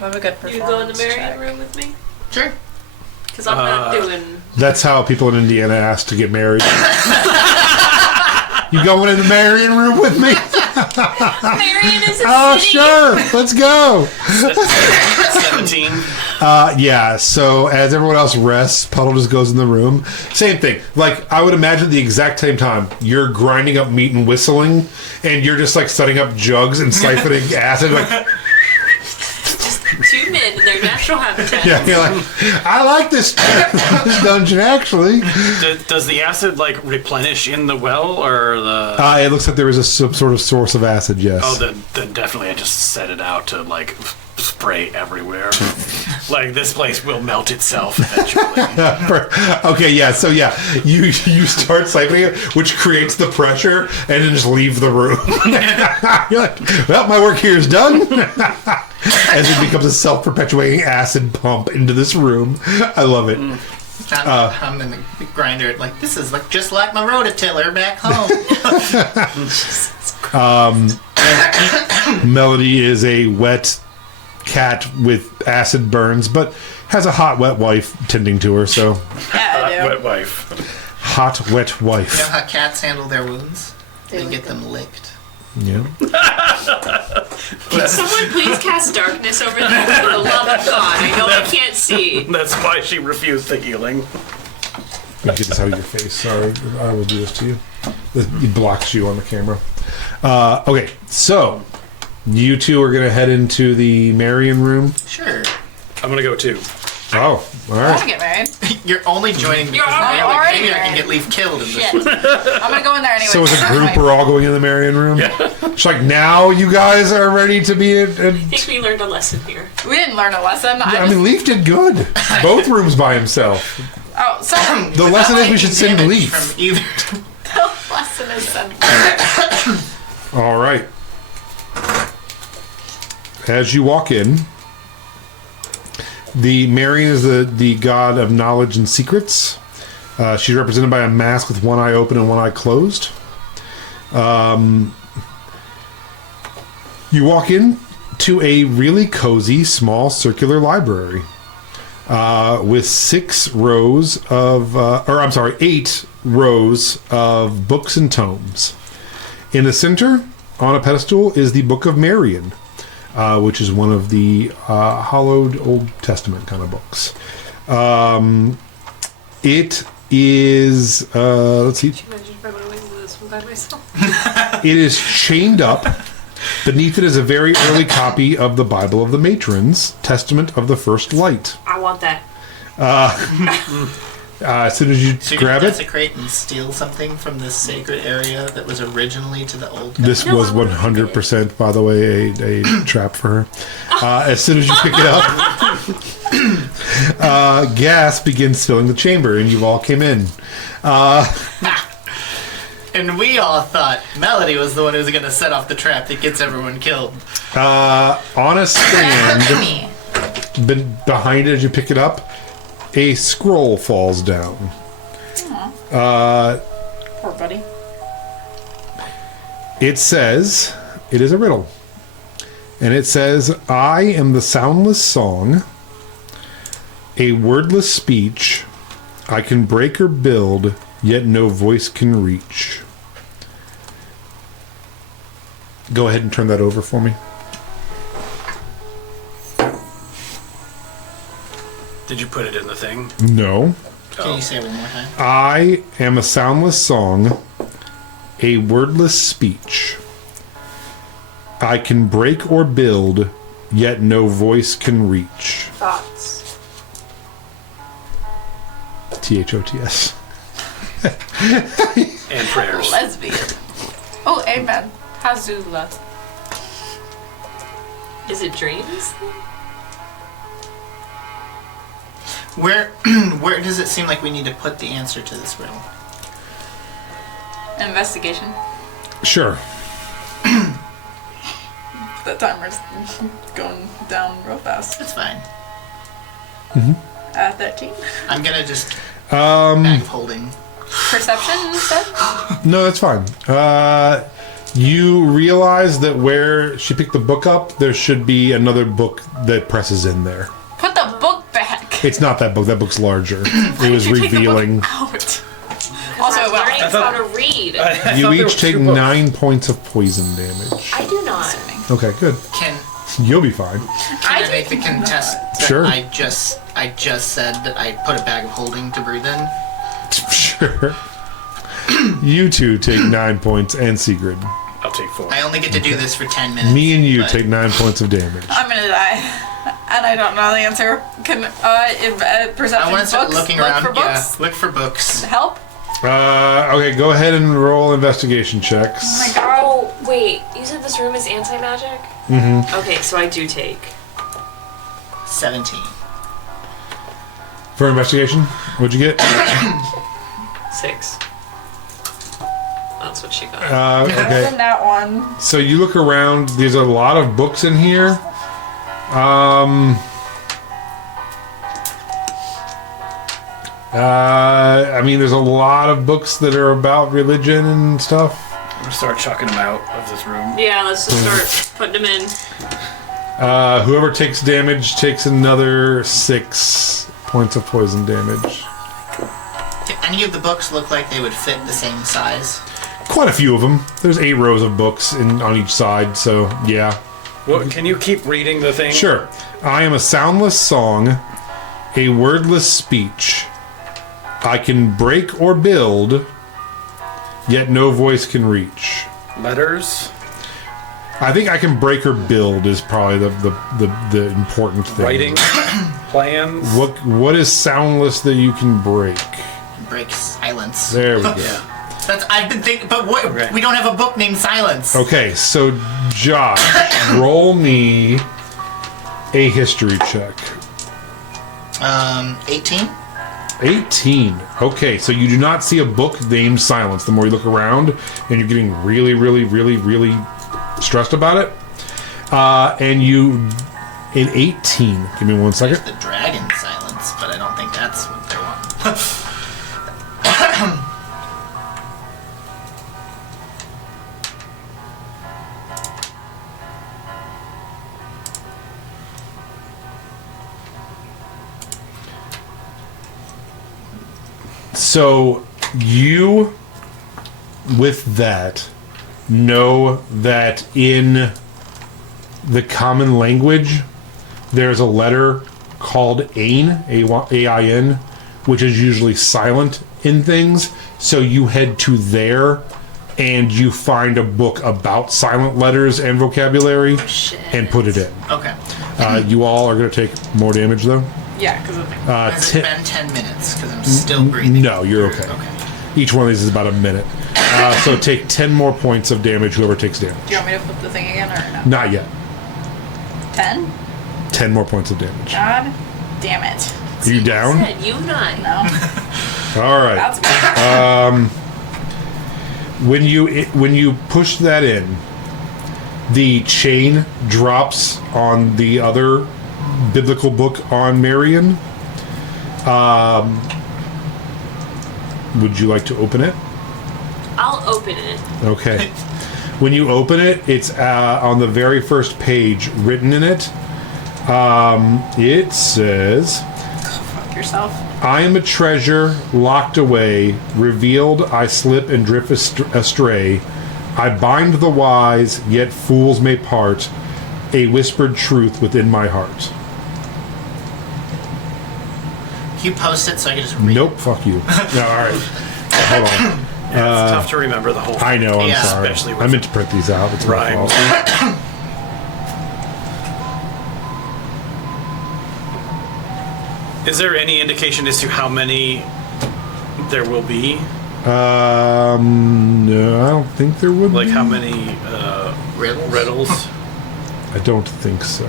Love a good performance. You go in the Marion check. room with me? Sure. Because I'm not doing... That's how people in Indiana ask to get married. You going in the Marion room with me? Marion is a Oh, city! sure. Let's go. 17. Yeah, so as everyone else rests, Puddle just goes in the room. Same thing. Like, I would imagine the exact same time you're grinding up meat and whistling, and you're just like setting up jugs and siphoning acid. Like, Two men in their natural habitat. Yeah, you're like, I like this dungeon actually. Does the acid like replenish in the well or the? It looks like there is some sort of source of acid. Yes. Oh, then definitely I just set it out to like spray everywhere. Like this place will melt itself eventually. Okay, yeah. So yeah, you start siphoning it, which creates the pressure, and then just leave the room. You're like, well, my work here is done. As it becomes a self-perpetuating acid pump into this room. I love it. I'm in the grinder. Like this is like just like my rototiller back home. Melody is a wet cat with acid burns, but has a hot, wet wife tending to her. So Yeah, I do. Wet wife. hot, wet wife. You know how cats handle their wounds? They get them licked. Yeah. Can someone please cast darkness over them for the love of God? I know I can't see. That's why she refused the healing. Get this out of your face. Sorry, I will do this to you. It blocks you on the camera. Okay, so you two are going to head into the Marion room. Sure. I'm gonna go too. Oh, all I want right. to get married. You're only joining because You're now already maybe I can married. get Leaf killed in this Shit. one. I'm gonna go in there anyway. So as a group, we're all going in the Marion room? Yeah. It's like, now you guys are ready to be... I think we learned a lesson here. We didn't learn a lesson. I mean, Leaf did good. Both rooms by himself. Oh, so The lesson is we should send Damage Leaf. from either. the lesson is send. All right. As you walk in, the Marion is the god of knowledge and secrets. She's represented by a mask with one eye open and one eye closed. You walk in to a really cozy, small, circular library with 8 rows of books and tomes. In the center, on a pedestal, is the Book of Marion, which is one of the hollowed Old Testament kind of books. It is, let's see, Imagine if I went away with this one by myself. it is chained up. Beneath it is a very early copy of the Bible of the Matrons, Testament of the First Light. I want that. As soon as you So you grab can it, desecrate and steal something from this sacred area that was originally to the old. this No, was I wanna 100%, by the way, a trap for her. As soon as you pick it up, gas begins filling the chamber, and you all came in. And we all thought Melody was the one who was going to set off the trap that gets everyone killed. On a stand Me. behind it, as you pick it up, a scroll falls down. Poor buddy. It says, it is a riddle. And it says, I am the soundless song, a wordless speech. I can break or build, yet no voice can reach. Go ahead and turn that over for me. Did you put it in the thing? No. Can you say it one more time? I am a soundless song, a wordless speech. I can break or build, yet no voice can reach. Thoughts. THOTS. And prayers. Lesbian. Oh, amen. Hazula. Is it dreams? Where does it seem like we need to put the answer to this riddle? Investigation. Sure. The timer's going down real fast. That's fine. 13. I'm gonna just bag of holding. Perception instead? No, that's fine. You realize that where she picked the book up, there should be another book that presses in there. Put the book back. It's not that book. That book's larger. It was revealing. Out. Also, Also, learning well, how to read. You each take 9 points of poison damage. I do not. Okay, good. Can You'll be fine. I make the contest that Sure. I just said that I put a bag of holding to breathe in? Sure. You two take 9 points, and Sigrid. I'll take 4. I only get to do this for 10 minutes. Me and you but take 9 points of damage. I'm gonna die. And I don't know the answer. Can perception I want to start books? looking Look around. for books. Yeah, look for books. Help. Okay, go ahead and roll investigation checks. Oh my god. Oh, wait. You said this room is anti-magic? Mm-hmm. Okay, so I do take. 17. For investigation, what'd you get? 6. That's what she got. Better Okay. than that one. So you look around. There's a lot of books in here. I mean, there's a lot of books that are about religion and stuff. I'm gonna start chucking them out of this room. Yeah, let's just start putting them in. Whoever takes damage takes another 6 points of poison damage. Do any of the books look like they would fit the same size? Quite a few of them. There's 8 rows of books on each side, so yeah. What, can you keep reading the thing? Sure. I am a soundless song, a wordless speech. I can break or build, yet no voice can reach. Letters? I think I can break or build is probably the important thing. Writing? Plans? What is soundless that you can break? Break silence. There we go. Yeah. That's I've been thinking, but what? Okay. We don't have a book named Silence. Okay, so Josh, roll me a history check. 18. 18. Okay, so you do not see a book named Silence. The more you look around, and you're getting really, really, really, really stressed about it. And you, in 18, give me 1 second. The Dragon Silence, but I don't think that's what they want. So you, with that, know that in the common language, there's a letter called Ain, A-I-N, which is usually silent in things. So you head to there and you find a book about silent letters and vocabulary and put it in. Okay. You all are going to take more damage, though. Yeah, because of Has it been 10 minutes? Because I'm still breathing. No, you're okay. Okay. Each one of these is about a minute. So take 10 more points of damage, whoever takes damage. Do you want me to flip the thing again or no? Not yet. 10? 10 more points of damage. God damn it. Are you down? Said you and I. No. All right. That's bad. When you push that in, the chain drops on the other biblical book on Marion. Would you like to open it? I'll open it. Okay. When you open it, it's on the very first page, written in it. It says, Fuck yourself. I am a treasure locked away, revealed I slip and drift astray. I bind the wise, yet fools may part, a whispered truth within my heart. Can you post it so I can just read Nope, fuck you. No, alright. Hold on. Yeah, it's tough to remember the whole thing. I know, I'm Yeah. sorry. Especially with I meant to print these out. It's my rhymes. fault. Is there any indication as to how many there will be? No, I don't think there would Like be. how many riddles. riddles? I don't think so.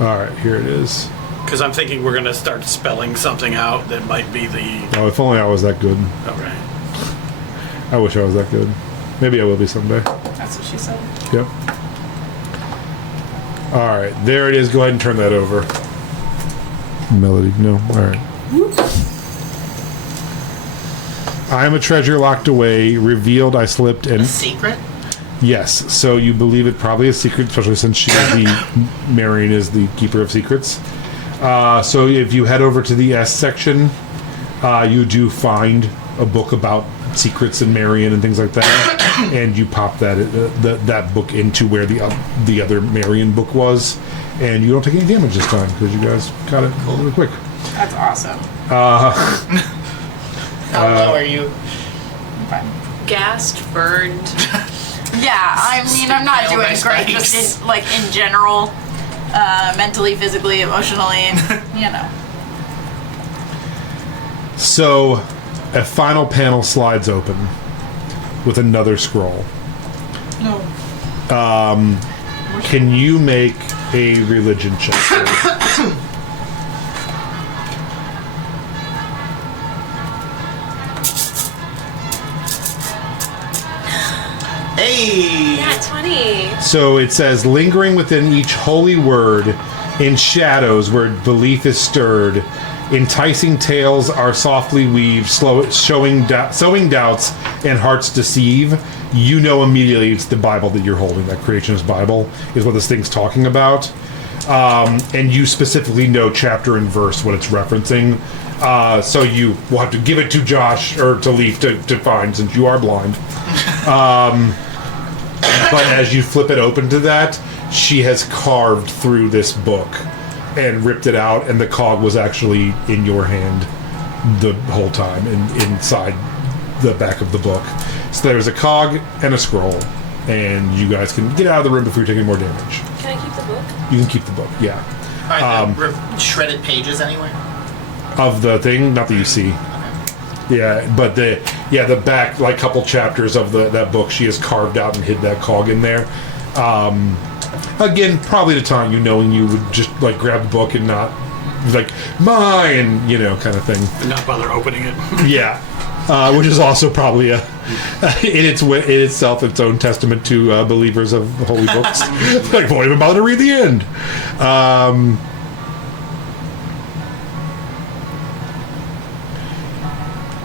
Alright, here it is. Because I'm thinking we're gonna start spelling something out that might be the. Oh, if only I was that good. Okay. I wish I was that good. Maybe I will be someday. That's what she said. Yep. Alright, there it is. Go ahead and turn that over. Melody, no. Alright. I am a treasure locked away, revealed I slipped, and Secret? yes, so you believe it probably is secret, especially since she Marion is the keeper of secrets. So if you head over to the S section, you do find a book about secrets and Marion and things like that, and you pop that book into where the other Marion book was, and you don't take any damage this time because you guys got it really quick. That's awesome. How low are you? Fine. Gassed, burned. Yeah, I mean, I'm not Fail doing my great, spikes. just in general. mentally, physically, emotionally, you know. So, a final panel slides open with another scroll. No. Can you make a religion check? Hey! Yeah, 20. So it says, lingering within each holy word, in shadows where belief is stirred, enticing tales are softly weaved, sowing doubts and hearts deceive. You know immediately it's the Bible that you're holding. That Creationist Bible is what this thing's talking about. And you specifically know chapter and verse what it's referencing. So you will have to give it to Josh or to Leaf to find, since you are blind. But as you flip it open to that, she has carved through this book and ripped it out, and the cog was actually in your hand the whole time, and inside the back of the book. So there's a cog and a scroll, and you guys can get out of the room before you take any more damage. Can I keep the book? You can keep the book, yeah. Are there shredded pages anywhere? Of the thing, not that you see. Yeah, but the back, like, couple chapters of that book, she has carved out and hid that cog in there. Again, probably the time knowing you would just, like, grab the book and not, like, mine, kind of thing. And not bother opening it. Yeah. Which is also probably in itself its own testament to believers of holy books. Like, won't even bother to read the end.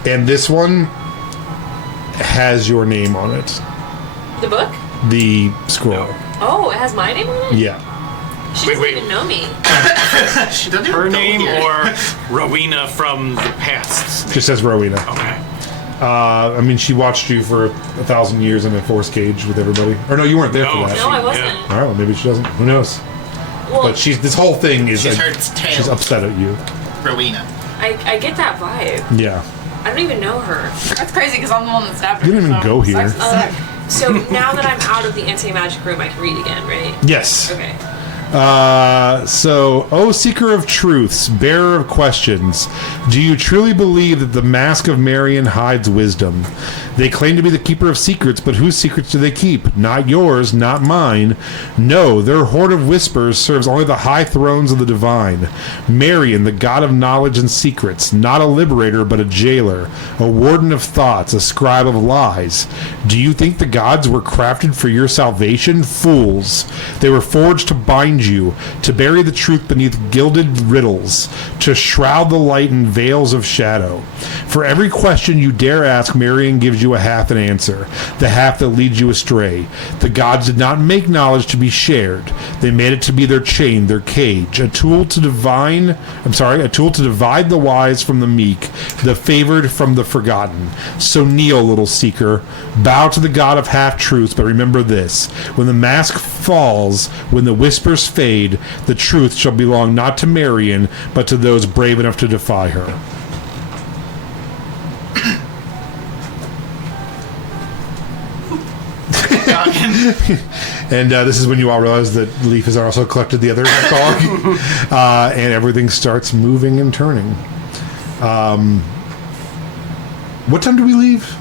And this one has your name on it. The book? The scroll. Oh, it has my name on it? Yeah. She doesn't even know me. She doesn't Her even go name here. or Rowena from the past? Just says Rowena. Okay. She watched you for 1,000 years in a force cage with everybody. Or no, you weren't there for that. No, I wasn't. Yeah. All right, well, maybe she doesn't. Who knows? Well, But this whole thing is... She's heard tales. She's upset at you. Rowena. I get that vibe. Yeah. I don't even know her. That's crazy because I'm the one that stabbed her. You didn't even go here. sucks to suck. So now that I'm out of the anti-magic room, I can read again, right? Yes. Okay. O seeker of truths, bearer of questions, do you truly believe that the mask of Marion hides wisdom? They claim to be the keeper of secrets, but whose secrets do they keep? Not yours, not mine. No, their horde of whispers serves only the high thrones of the divine. Marion, the god of knowledge and secrets, not a liberator, but a jailer, a warden of thoughts, a scribe of lies. Do you think the gods were crafted for your salvation? Fools. They were forged to bind you, to bury the truth beneath gilded riddles, to shroud the light in veils of shadow. For every question you dare ask, Marion gives you a half an answer, the half that leads you astray. The gods did not make knowledge to be shared. They made it to be their chain, their cage, a tool to divide the wise from the meek, the favored from the forgotten. So kneel, little seeker, bow to the god of half-truths, but remember this: when the mask falls, when the whispers fade, the truth shall belong not to Marion, but to those brave enough to defy her. And this is when you all realize that Leaf has also collected the other cog, and everything starts moving and turning. What time do we leave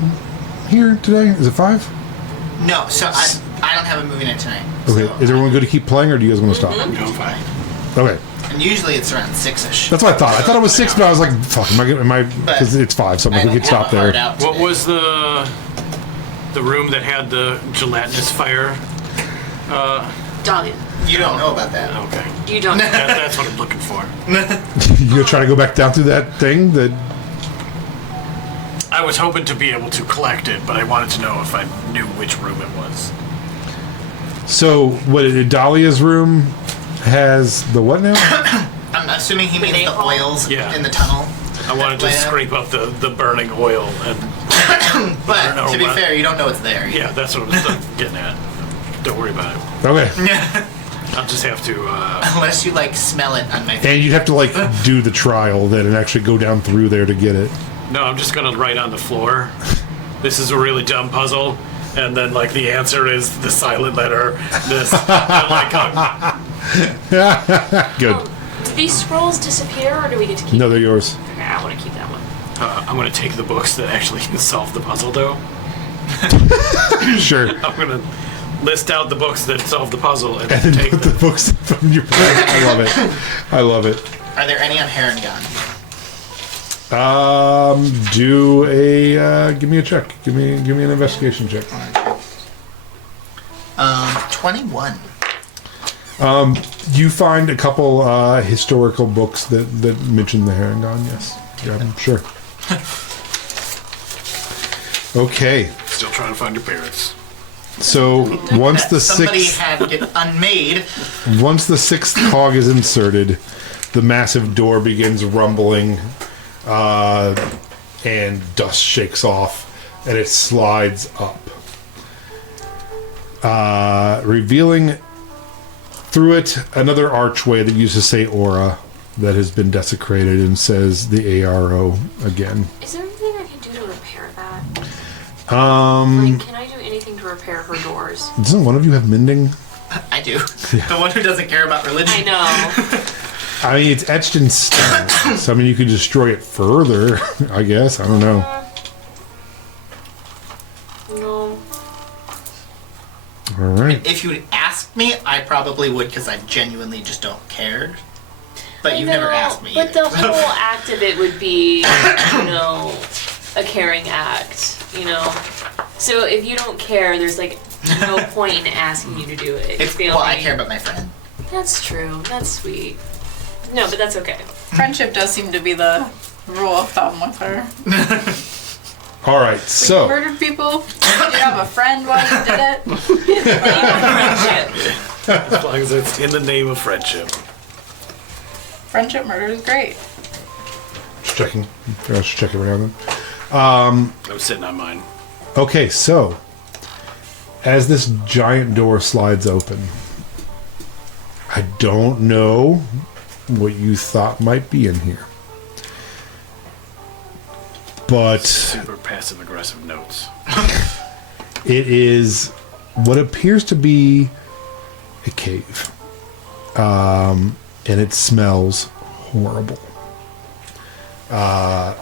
here today? Is it 5? No, so I don't have a movie night tonight. Okay. So Is everyone good to keep playing, or do you guys want to stop? I'm fine. Okay. And usually it's around 6-ish. That's what I thought. I thought it was 6, but I was like, fuck, am I? Because it's 5, so I'm like, we could stop there. What was the room that had the gelatinous fire? Dahlia. You don't know about that. Okay. You don't. That's what I'm looking for. You gonna try to go back down through that thing? That I was hoping to be able to collect it, but I wanted to know if I knew which room it was. So, what? Dahlia's room has the what now? I'm assuming he means the napalm? oils Yeah. in the tunnel. I wanted to Well- scrape up the burning oil, and But know to be what- fair, you don't know it's there. yeah, that's what I was getting at. Don't worry about it. Okay. I'll just have to. Unless you smell it on my face. And you'd have to do the trial then and actually go down through there to get it. No, I'm just gonna write on the floor. This is a really dumb puzzle, and then the answer is the silent letter. This, and, Good. Do these scrolls disappear, or do we get to keep No, them? they're yours. Okay, I want to keep that one. I'm gonna take the books that actually solve the puzzle, though. Sure. I'm gonna list out the books that solve the puzzle and And take put the them. books from your bag. I love it. I love it. Are there any on Harangon? Do a give me a check. Give me an investigation check. 21. You find a couple historical books that mention the Harangon. Yes. Yeah, sure. Okay. Still trying to find your parents. So once the Somebody sixth had it unmade. once the sixth cog is inserted, the massive door begins rumbling, and dust shakes off, and it slides up, revealing through it another archway that used to say Aura that has been desecrated and says the ARO again. Is there anything I can do to repair that? Um, Like, can I do anything to repair her doors? doesn't one of you have mending? I do. The one who doesn't care about religion. I know. I mean, it's etched in stone, so I mean, you could destroy it further, I guess. I don't know. No. All right. If you would ask me, I probably would because I genuinely just don't care. But you've never asked me. But either. the whole act of it would be, a caring act, So if you don't care, there's like no point in asking you to do it. I care about my friend. That's true. That's sweet. No, but that's okay. Friendship does seem to be the rule of thumb with her. All right. You So murdered people. You have a friend while you did it. Friendship. As long as it's in the name of friendship. Friendship murder is great. just checking. I should check every now and then. I was sitting on mine. Okay, so as this giant door slides open, I don't know what you thought might be in here, but Super passive aggressive notes. it is what appears to be a cave, and it smells horrible.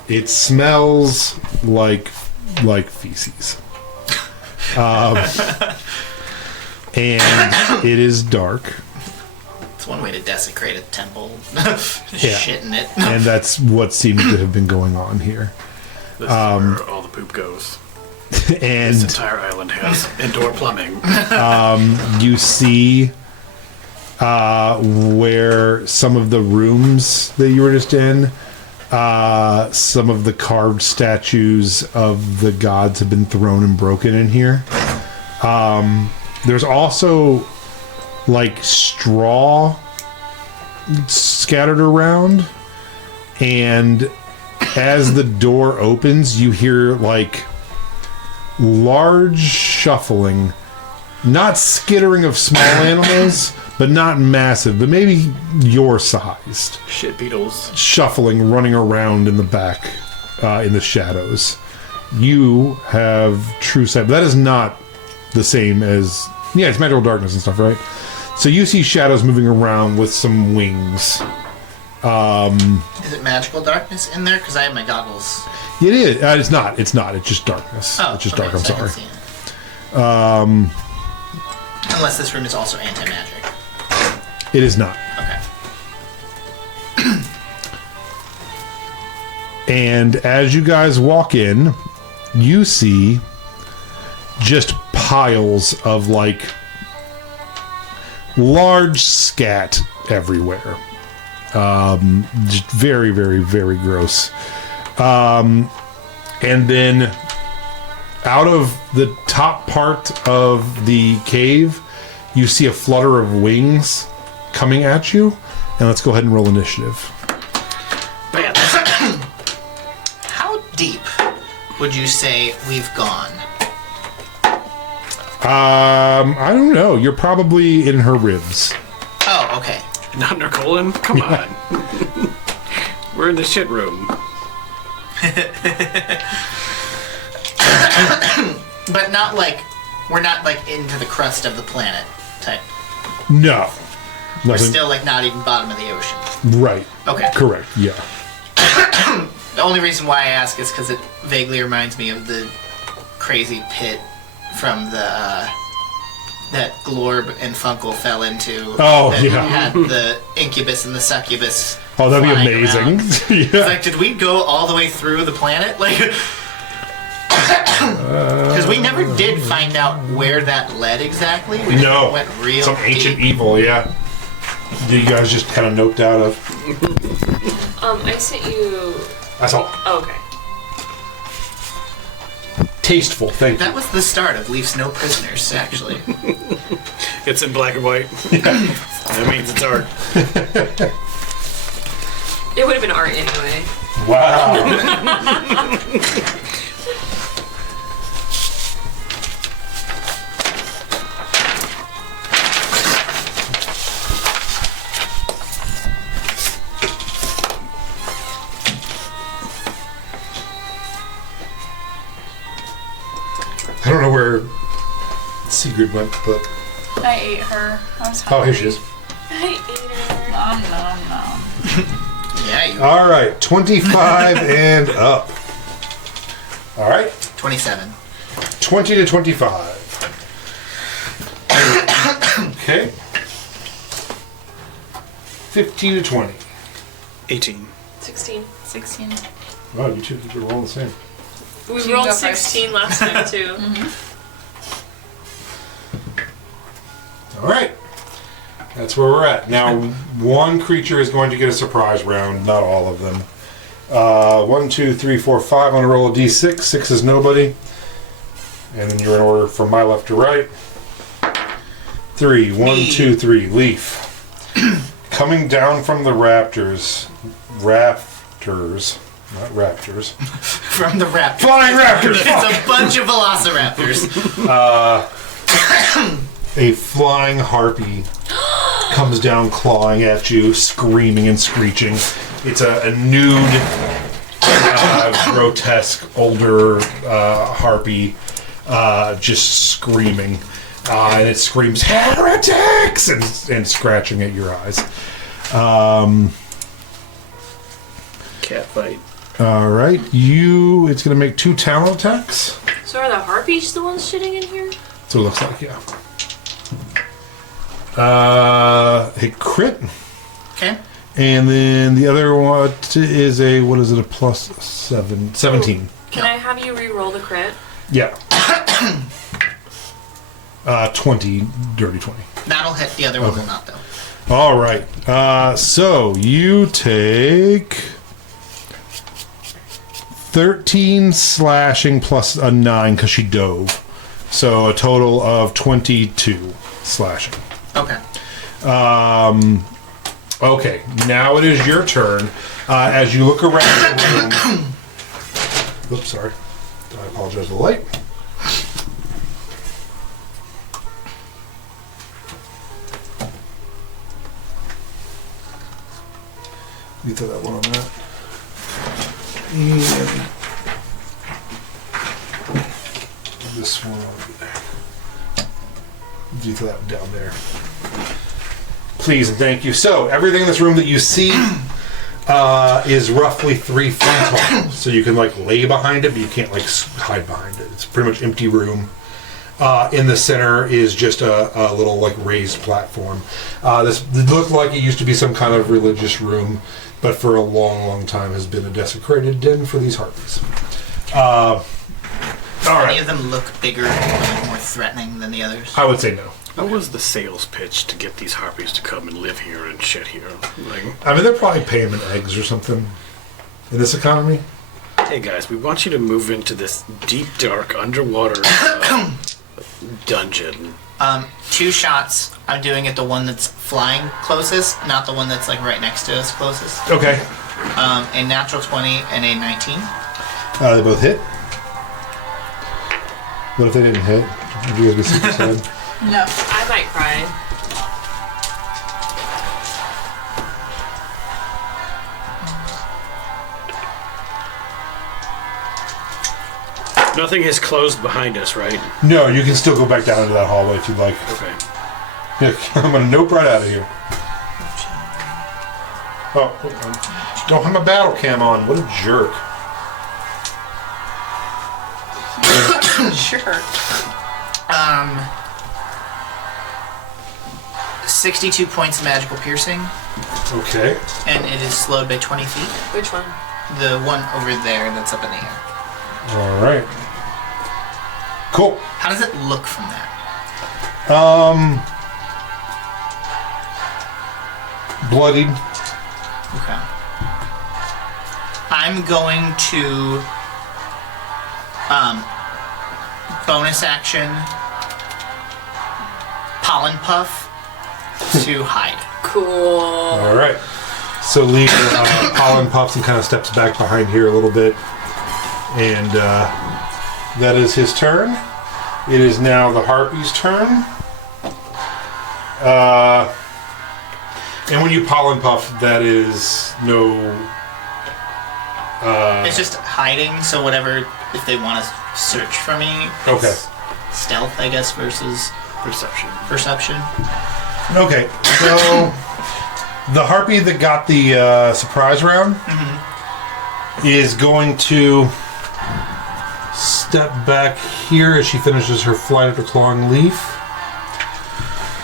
It smells like feces, and it is dark. It's one way to desecrate a temple. Yeah. Shit in it. And that's what seems to have been going on here. This is where all the poop goes. This And entire island has indoor plumbing. you see where some of the rooms that you were just in, some of the carved statues of the gods have been thrown and broken in here. There's also like straw scattered around, and as the door opens, you hear like large shuffling, not skittering of small animals, but not massive, but maybe your sized, Shit beetles. shuffling, running around in the back, in the shadows. You have true sight, but that is not the same as, yeah, it's magical darkness and stuff, right? So you see shadows moving around with some wings. Is it magical darkness in there? Because I have my goggles. It is. It's not. It's not. It's just darkness. Oh, it's just okay, dark. I'm so I can sorry. see it. Unless this room is also anti-magic. It is not. Okay. And as you guys walk in, you see just piles of like large scat everywhere. Just very, very, very gross. And then out of the top part of the cave, you see a flutter of wings coming at you. And let's go ahead and roll initiative. Bam. How deep would you say we've gone? I don't know. You're probably in her ribs. Oh, okay. Not in her colon? Come on. We're in the shit room. But not like, we're not like into the crust of the planet type. No. We're Nothing- still like not even bottom of the ocean. Right. Okay. Correct. Yeah. The only reason why I ask is because it vaguely reminds me of the crazy pit from the that Glorb and Funkel fell into. Oh, that yeah. Had the incubus and the succubus. Oh, that'd be flying amazing. around. Yeah. It's like, did we go all the way through the planet? Like, because we never did find out where that led exactly. We No. just went real Some ancient deep. evil. Yeah. You guys just kind of noped out of. I sent you. That's all. Oh, okay. Tasteful. Thank you. That was the start of Leaf's No Prisoners, actually. It's in black and white. That means it's art. It would have been art anyway. Wow. I don't know where Sigrid went, but I ate her. I was oh, hungry. here she is. I ate her. Nom, nom, nom. Yeah, you. All right, 25 and up. All right, 27. 20 to 25. Okay. 15 to 20. 18. 16. 16. Wow, you two are all the same. We You rolled go first. 16 last time too. All right. That's where we're at. Now, one creature is going to get a surprise round, not all of them. 1, 2, 3, 4, 5. I'm going to roll a d6. 6 is nobody. And then you're in order from my left to right. 3. 1, Me. 2, 3. Leaf. Coming down from the rafters. Rafters. Not raptors. From the raptors. Flying raptors! It's a bunch of velociraptors. A flying harpy comes down clawing at you, screaming and screeching. It's a nude, grotesque, older harpy just screaming. And it screams, heretics! And scratching at your eyes. Cat fight. All right, it's going to make 2 talent attacks. So are the harpies the ones shitting in here? That's what it looks like, yeah. Hit crit. Okay. And then the other one is a plus 7, 17. Can I have you re-roll the crit? Yeah. 20, dirty 20. That'll hit. The other one will not, though. All right. So you take 13 slashing plus a 9 because she dove. So a total of 22 slashing. Okay. Okay, now it is your turn. As you look around the room. Oops, sorry. I apologize for the light. You throw that one on that. And this one over there. You throw that down there. Please and thank you. So, everything in this room that you see is roughly 3 feet tall. So you can lay behind it, but you can't hide behind it. It's a pretty much empty room. In the center is just a little raised platform. This looked like it used to be some kind of religious room, but for a long, long time has been a desecrated den for these harpies. All Any right. of them look bigger and more threatening than the others? I would say no. What was the sales pitch to get these harpies to come and live here and shit here? I mean, they're probably paying them in eggs or something in this economy. Hey guys, we want you to move into this deep, dark, underwater dungeon. 2 shots. I'm doing it the one that's flying closest, not the one that's right next to us closest. Okay. A natural 20 and a 19. They both hit. What if they didn't hit? Would you guys be super sad? No. I might cry. Nothing has closed behind us, right? No, you can still go back down into that hallway if you'd like. Okay. Yeah, I'm going to nope right out of here. Oh, don't have my battle cam on. What a jerk. Sure. 62 points of magical piercing, Okay. and it is slowed by 20 feet. Which one? The one over there that's up in the air. All right. Cool. How does it look from that? Bloodied. Okay. I'm going to bonus action pollen puff to hide. Cool. All right. So Lee pollen puffs and kind of steps back behind here a little bit. And that is his turn. It is now the Harpy's turn. And when you pollen puff, that is no... It's just hiding, so whatever, if they want to search for me, it's Okay. stealth, I guess, versus perception. Okay, so the Harpy that got the surprise round is going to step back here as she finishes her flight after clawing leaf.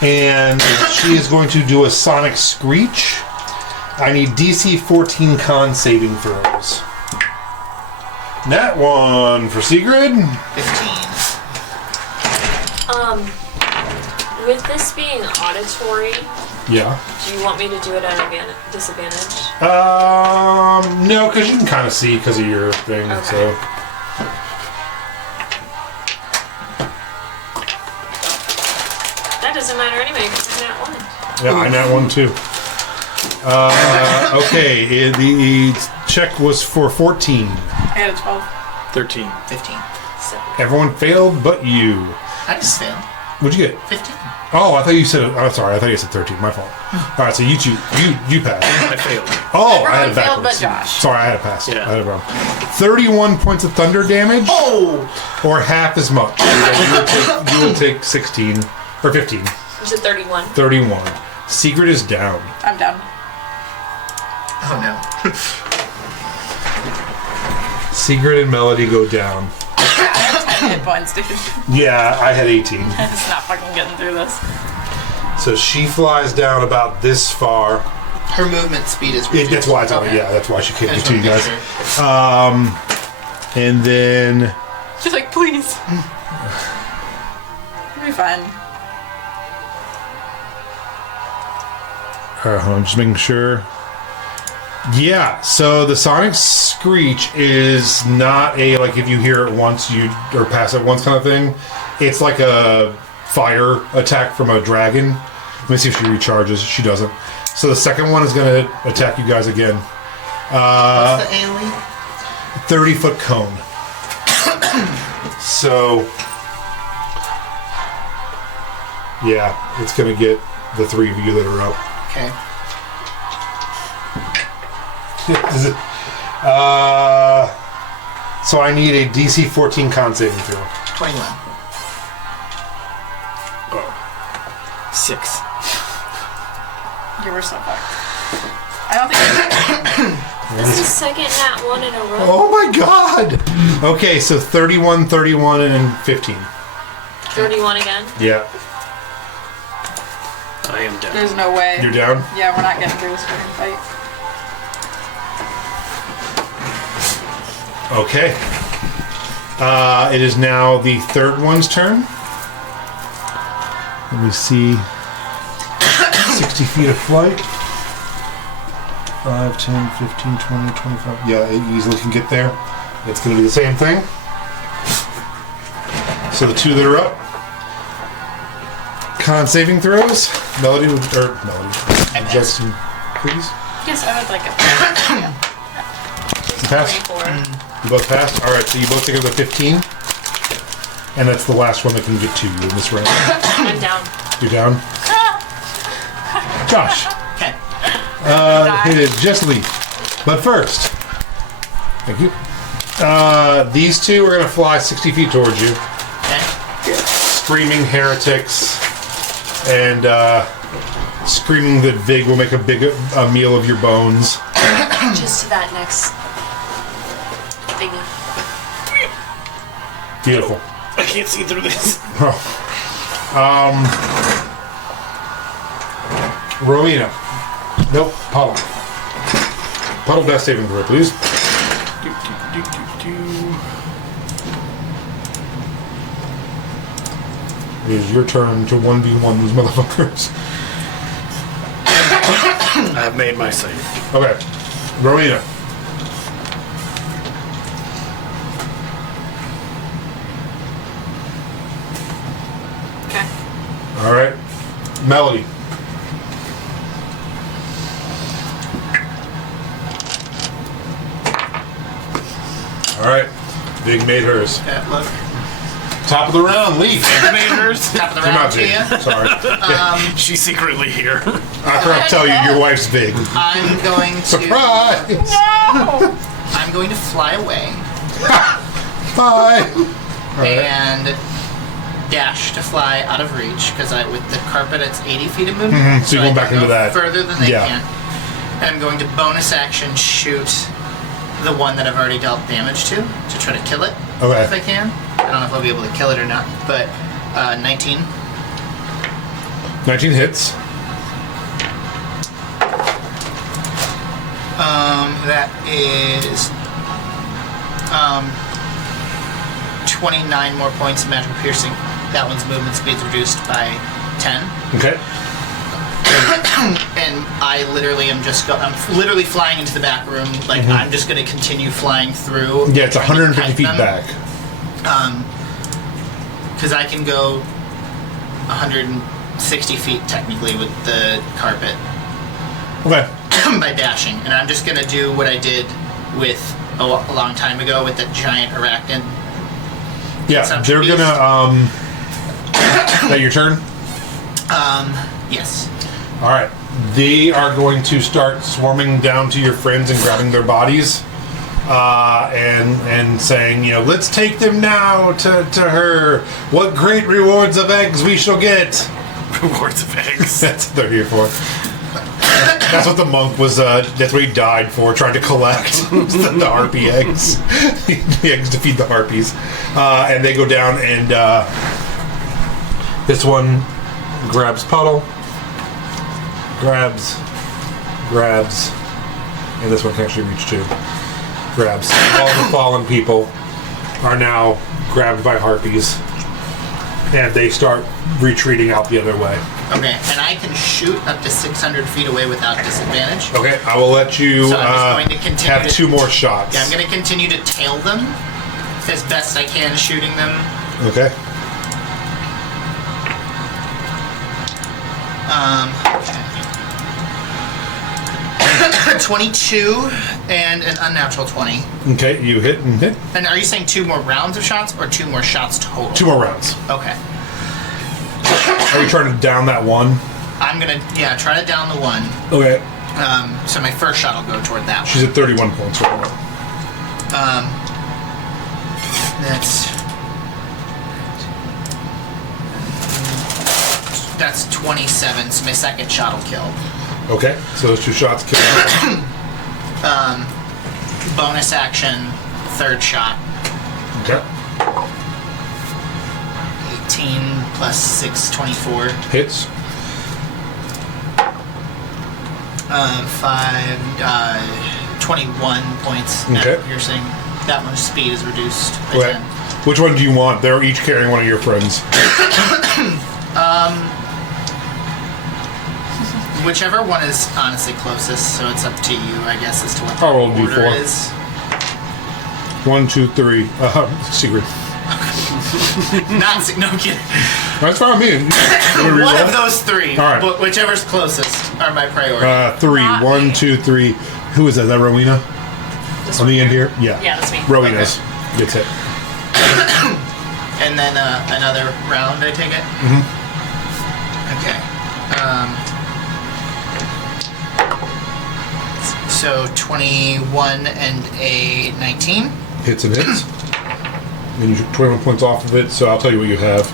And she is going to do a sonic screech. I need DC 14 con saving throws. Nat 1 for Sigrid. 15. With this being auditory, Yeah. do you want me to do it at a disadvantage? No, because you can kind of see because of your thing, Okay. so. That doesn't matter anyway, because I'm at 1. Yeah, I nat 1 too. Okay, the check was for 14. I had a 12. 13. 15. So, Everyone failed but you. I just failed. What'd you get? 15. Oh, I thought you said. Oh, sorry, I thought you said 13. My fault. All right, so you passed. I failed. Oh, I had Everyone it failed backwards. but Josh. Sorry, I had a pass. Yeah. I had it wrong. 31 points of thunder damage, Oh! or half as much. You would take 16 or 15. is it 31? 31. Secret is down. I'm done. Oh no. Secret and Melody go down. I have 10 hit points, dude. Yeah, I had 18. I'm just not fucking getting through this. So she flies down about this far. Her movement speed is Yeah, reduced. that's why it's Okay. yeah, that's why she can't I get just to you wanna guys. make sure. And then She's like, please. It'll be fine. I'm just making sure. Yeah, so the sonic screech is not a like if you hear it once you or pass it once kind of thing. It's like a fire attack from a dragon. Let me see if she recharges. She doesn't. So the second one is going to attack you guys again. What's the AoE? 30-foot cone. So yeah, it's going to get the three of you that are up. Okay. Is it, so I need a DC 14 con saving throw. 21. 6. You were so fucked. I don't think This is second nat 1 in a row. Oh my god! Okay, so 31, 31, and then 15. 31 again. Yeah. I am down. there's no way. You're down? Yeah, we're not getting through this fucking fight. Okay. It is now the third one's turn. Let me see. 60 feet of flight. 5, 10, 15, 20, 25. Yeah, it easily can get there. It's going to do the same thing. So the two that are up. Con saving throws. Melody, Justin, please. Yes, I would like it. You pass? 24. You both passed? Alright, so you both take the 15. And that's the last one that can get to you in this round. I'm down. You're down? Josh. Okay. It is just Leaf. But first, thank you. These two are going to fly 60 feet towards you. Okay. Screaming heretics. And screaming that Vig will make a meal of your bones. Just to that next thingy. Beautiful. I can't see through this. Rowena. Nope, Puddle. Puddle death saving throw, please. It is your turn to 1v1 these motherfuckers. I've made my save. Okay. Rowena. Okay. Alright. Melody. Alright. Big made hers. Yeah, look. Top of the round, Leaf. Made hers. Top of the You're round not to Vig. you. Sorry. She's secretly here. I forgot to tell you, your wife's Vig. I'm going to. Surprise! I'm going to fly away Bye! Alright. and dash to fly out of reach because with the carpet it's 80 feet of movement. So you're going I back can into go that. further than they Yeah. can. And I'm going to bonus action shoot the one that I've already dealt damage to try to kill it Okay. if I can. I don't know if I'll be able to kill it or not, but 19. 19 hits. That is 29 more points of magical piercing. That one's movement speed's reduced by 10. Okay. And I literally am I'm literally flying into the back room. Like, I'm just going to continue flying through. Yeah, it's trying to 150 kite feet them. back. Because I can go 160 feet technically with the carpet Okay. by dashing. And I'm just going to do what I did with a long time ago with that giant arachnid. Yeah, Consumption they're gonna, is that your turn? Yes. Alright. They are going to start swarming down to your friends and grabbing their bodies. And saying, let's take them now to her. What great rewards of eggs we shall get. Rewards of eggs. That's what they're here for. That's what the monk was, that's what he died for, trying to collect the harpy eggs. The eggs to feed the harpies. And they go down and this one grabs Puddle. Grabs. And this one can actually reach too. Grabs. All the fallen people are now grabbed by harpies. And they start retreating out the other way. Okay, and I can shoot up to 600 feet away without disadvantage. Okay, I will let you So I'm just going to continue have 2 more shots. Yeah, I'm going to continue to tail them as best I can, shooting them. Okay. Okay. 22 and an unnatural 20. Okay, you hit and hit. And are you saying 2 more rounds of shots or 2 more shots total? 2 more rounds. Okay. Are you trying to down that one? I'm going to, try to down the one. Okay. So my first shot will go toward that She's one. at 31 points right now. That's 27, so my second shot will kill. Okay, so those 2 shots kill. Bonus action, third shot. Okay. 18 plus 6, 24. Hits. 21 points Okay. at piercing. That one's speed is reduced by Okay. 10. Which one do you want? They're each carrying one of your friends. Whichever one is honestly closest, so it's up to you, I guess, as to what I'll roll the order D4. is. 1, 2, 3. Secret. No kidding. That's fine with me. You wanna One reroll? of those 3. All right. But whichever's closest are my priority. 3. Not 1, me. 2, 3. Who is that? Is that Rowena? This On one the end here? Yeah. Yeah, that's me. Rowena's. Gets hit. And then another round, I take it? Mm-hmm. Okay. So 21 and a 19. Hits and hits. And you took 21 points off of it, so I'll tell you what you have.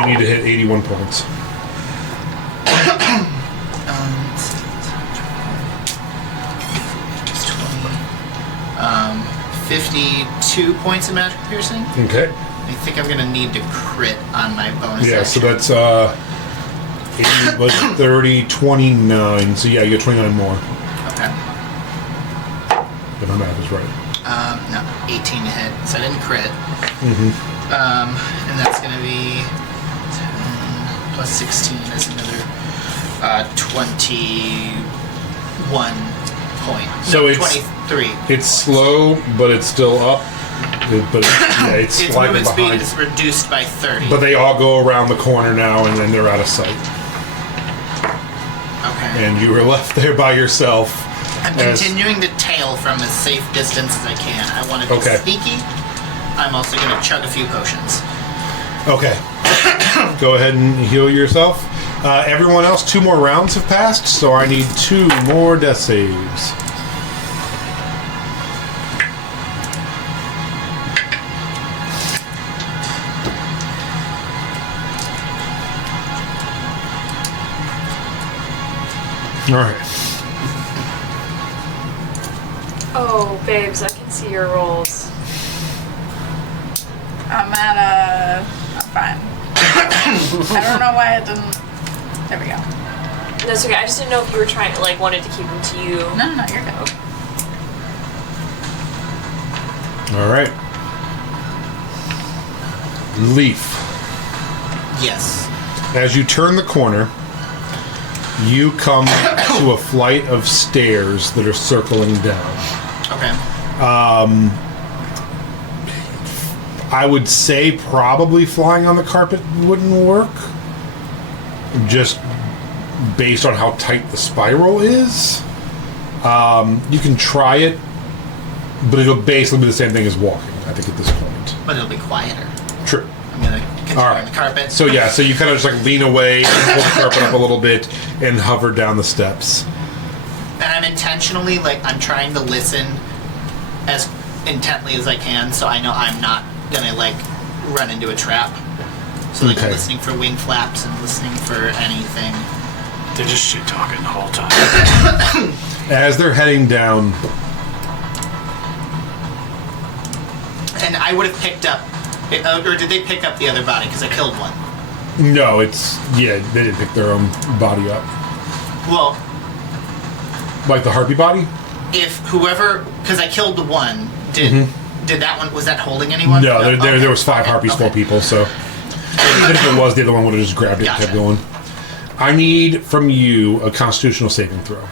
You need to hit 81 points. need 2 points of magic piercing. Okay. I think I'm gonna need to crit on my bonus Yeah, action. so that's 30, 29. So yeah, you get 29 more. Okay. If my math is right. No, 18 to hit, so I didn't crit. Mm-hmm. And that's gonna be 10 plus 16 is another 21 point. So no, it's 23. It's slow, but it's still up. But yeah, it's Its slightly movement speed behind. is reduced by 30. But they all go around the corner now, and then they're out of sight. Okay. And you were left there by yourself. I'm as- continuing to tail from as safe distance as I can. I want to be Okay. sneaky. I'm also going to chug a few potions. Okay. Go ahead and heal yourself. Everyone else, 2 more rounds have passed, so I need 2 more death saves. All right. Oh, babes, I can see your rolls. I'm fine. I don't know why it didn't. There we go. That's okay. I just didn't know if you were trying to, like, wanted to keep them to you. No, you're good. All right. Leaf. Yes. As you turn the corner, you come to a flight of stairs that are circling down. Okay. I would say probably flying on the carpet wouldn't work. Just based on how tight the spiral is. You can try it, but it'll basically be the same thing as walking, I think, at this point. But it'll be quieter. True. I'm going to continue All on right. the carpet. So yeah, so you kind of just like lean away, and pull the carpet up a little bit, and hover down the steps. And I'm intentionally, like, I'm trying to listen as intently as I can, so I know I'm not gonna, like, run into a trap. So, like, Okay. I'm listening for wing flaps and listening for anything. They're just shit talking the whole time. As they're heading down, And I would have picked up, or did they pick up the other body? Because I killed one. no, it's they didn't pick their own body up, Well, like the harpy body. if whoever, because I killed the one, did that one, was that holding anyone? No, Okay, there was 5 okay, harpies, 4 okay. people. So even if it was, the other one would have just grabbed it and kept Gotcha. going. I need from you a Constitutional saving throw.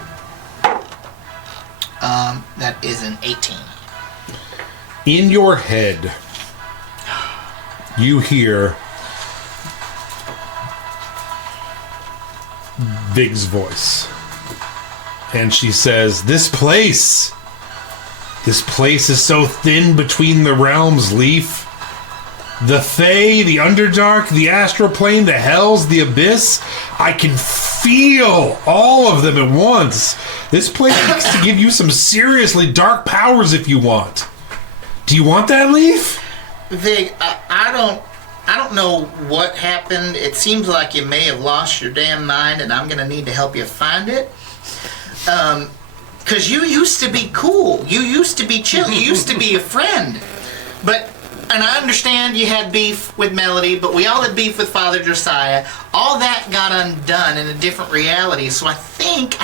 That is an 18. In your head, you hear Vig's voice. And she says, This place is so thin between the realms, Leaf. The Fae, the Underdark, the Astral Plane, the Hells, the Abyss. I can feel all of them at once. This place needs to give you some seriously dark powers if you want. Do you want that, Leaf? Vig, I don't know what happened. It seems like you may have lost your damn mind, and I'm gonna need to help you find it. Cause you used to be cool. You used to be chill. You used to be a friend. And I understand you had beef with Melody, but we all had beef with Father Josiah. All that got undone in a different reality. So I think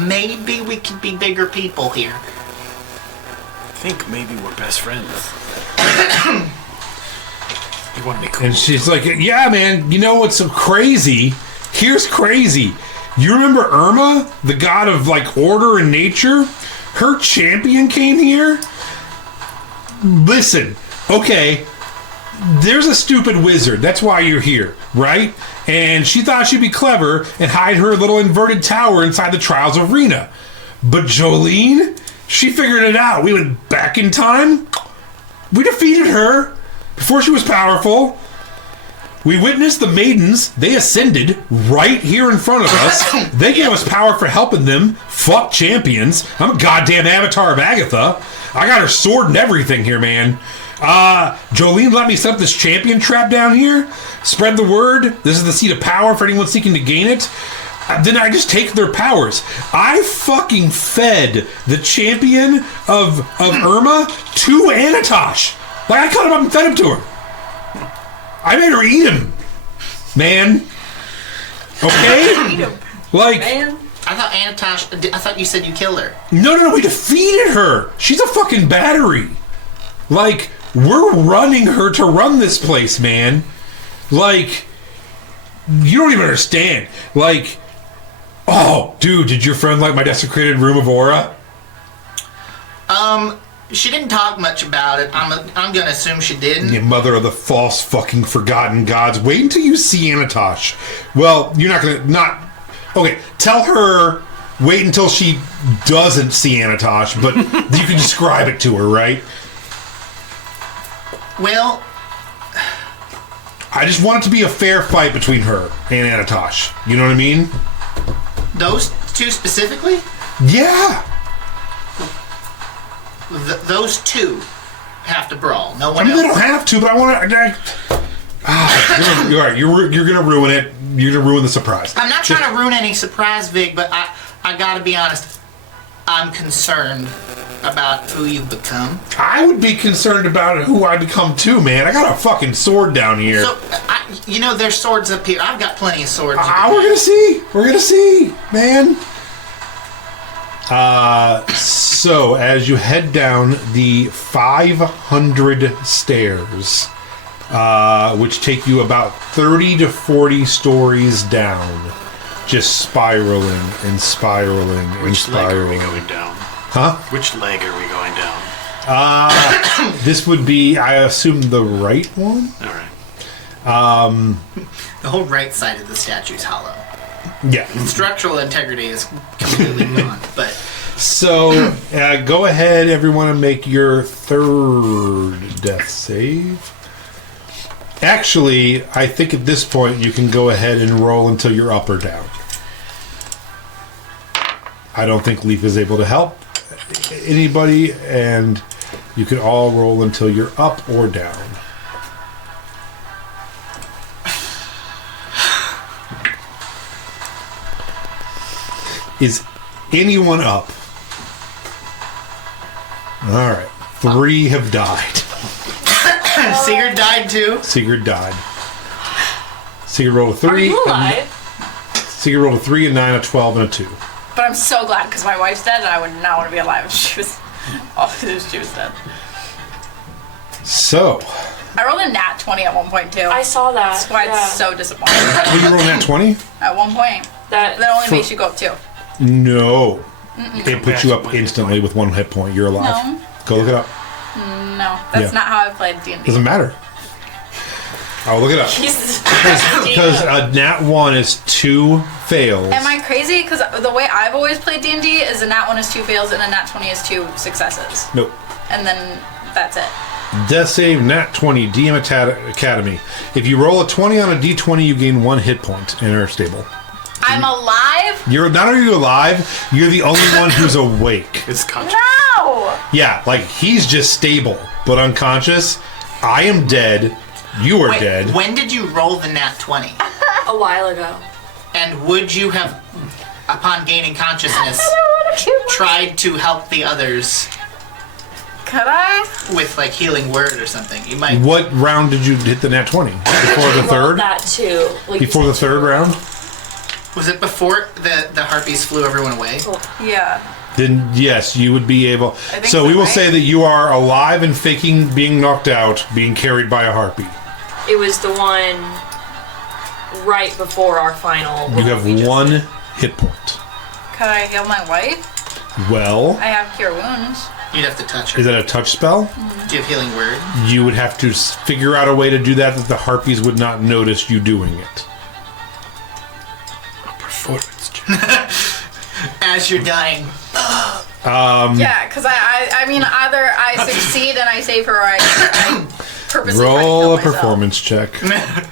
maybe we could be bigger people here. I think maybe we're best friends. You want to be cool? And she's like, yeah, man, you know what's so crazy? Here's crazy. You remember Irma, the god of, like, order and nature? Her champion came here? Listen, okay, there's a stupid wizard. That's why you're here, right? And she thought she'd be clever and hide her little inverted tower inside the Trials Arena. But Jolene, she figured it out. We went back in time. We defeated her before she was powerful. We witnessed the maidens. They ascended right here in front of us. They gave us power for helping them. Fuck champions. I'm a goddamn avatar of Agatha. I got her sword and everything here, man. Jolene let me set up this champion trap down here. Spread the word. This is the seat of power for anyone seeking to gain it. then I just take their powers. I fucking fed the champion of Irma to Anatosh. Like, I cut him up and fed him to her. I made her eat him, man. Okay? Like, Man. I thought Anatosh. I thought you said you killed her. no, we defeated her. She's a fucking battery. Like, we're running her to run this place, man. Like, you don't even understand. Like, oh, dude, did your friend like my desecrated room of aura? She didn't talk much about it. I'm gonna assume she didn't. You mother of the false fucking forgotten gods. Wait until you see Anatosh. Well, you're not... Okay, tell her... Wait until she doesn't see Anatosh, but you can describe it to her, right? Well, I just want it to be a fair fight between her and Anatosh. You know what I mean? those two specifically. Yeah. Those two have to brawl. No I one mean, they else. don't have to, but I want to... You're right. You're going to ruin it. You're going to ruin the surprise. I'm not trying to ruin any surprise, Vig, but I gotta be honest. I'm concerned about who you become. I would be concerned about who I become too, man. I got a fucking sword down here. So, there's swords up here. I've got plenty of swords. We're gonna see. We're gonna see, man. So as you head down the 500 stairs, which take you about 30 to 40 stories down, just spiraling and spiraling and Which leg are we spiraling. going down? Huh? Which leg are we going down? This would be, I assume, the right one? All right. The whole right side of the statue's hollow. Yeah. Structural integrity is completely gone, but So, go ahead, everyone, and make your third death save. Actually, I think at this point you can go ahead and roll until you're up or down. I don't think Leaf is able to help anybody, and you can all roll until you're up or down. Is anyone up? Alright. 3 have died. Sigurd died too. Sigurd died. Sigurd rolled a 3. Are you alive? Sigurd rolled a 3, a 9, a 12, and a 2. But I'm so glad because my wife's dead and I would not want to be alive if she was. She was dead. So, I rolled a nat 20 at one point too. I saw that. That's why yeah. it's so disappointing. what you rolling at 20? At one point, That that only makes you go up 2. No. It puts you up instantly with 1 hit point. You're alive. No. Go look it up. No, that's Yeah. not how I played D&D. Doesn't matter. I'll look it up. Jesus. Because a nat 1 is 2 fails. Am I crazy? Because the way I've always played D&D is a nat 1 is 2 fails and a nat 20 is 2 successes. Nope. And then that's it. Death save, nat 20, DM Academy. If you roll a 20 on a d20, you gain 1 hit point and are stable. I'm alive? You're not only alive, you're the only one who's awake. It's conscious. No! Yeah, like he's just stable but unconscious. I am dead. You are Wait, dead. when did you roll the nat 20? A while ago. And would you have, upon gaining consciousness, tried to help the others Could I? with like healing word or something? You might. What round did you hit the nat 20? Before the Rolled third? that too. Like Before the third round? Was it before the harpies flew everyone away? Yeah. Then yes, you would be able. think So so, we will right? say that you are alive and faking being knocked out, being carried by a harpy. It was the one right before our final. You have we just 1 did. hit point. Could I heal my wife? Well, I have cure wounds. You'd have to touch her. is that a touch spell? Do you have healing word? You would have to figure out a way to do that the harpies would not notice you doing it. Performance check. As you're dying. Yeah, because I mean, either I succeed and I save her or I purposely try to Roll kill a myself. performance check. My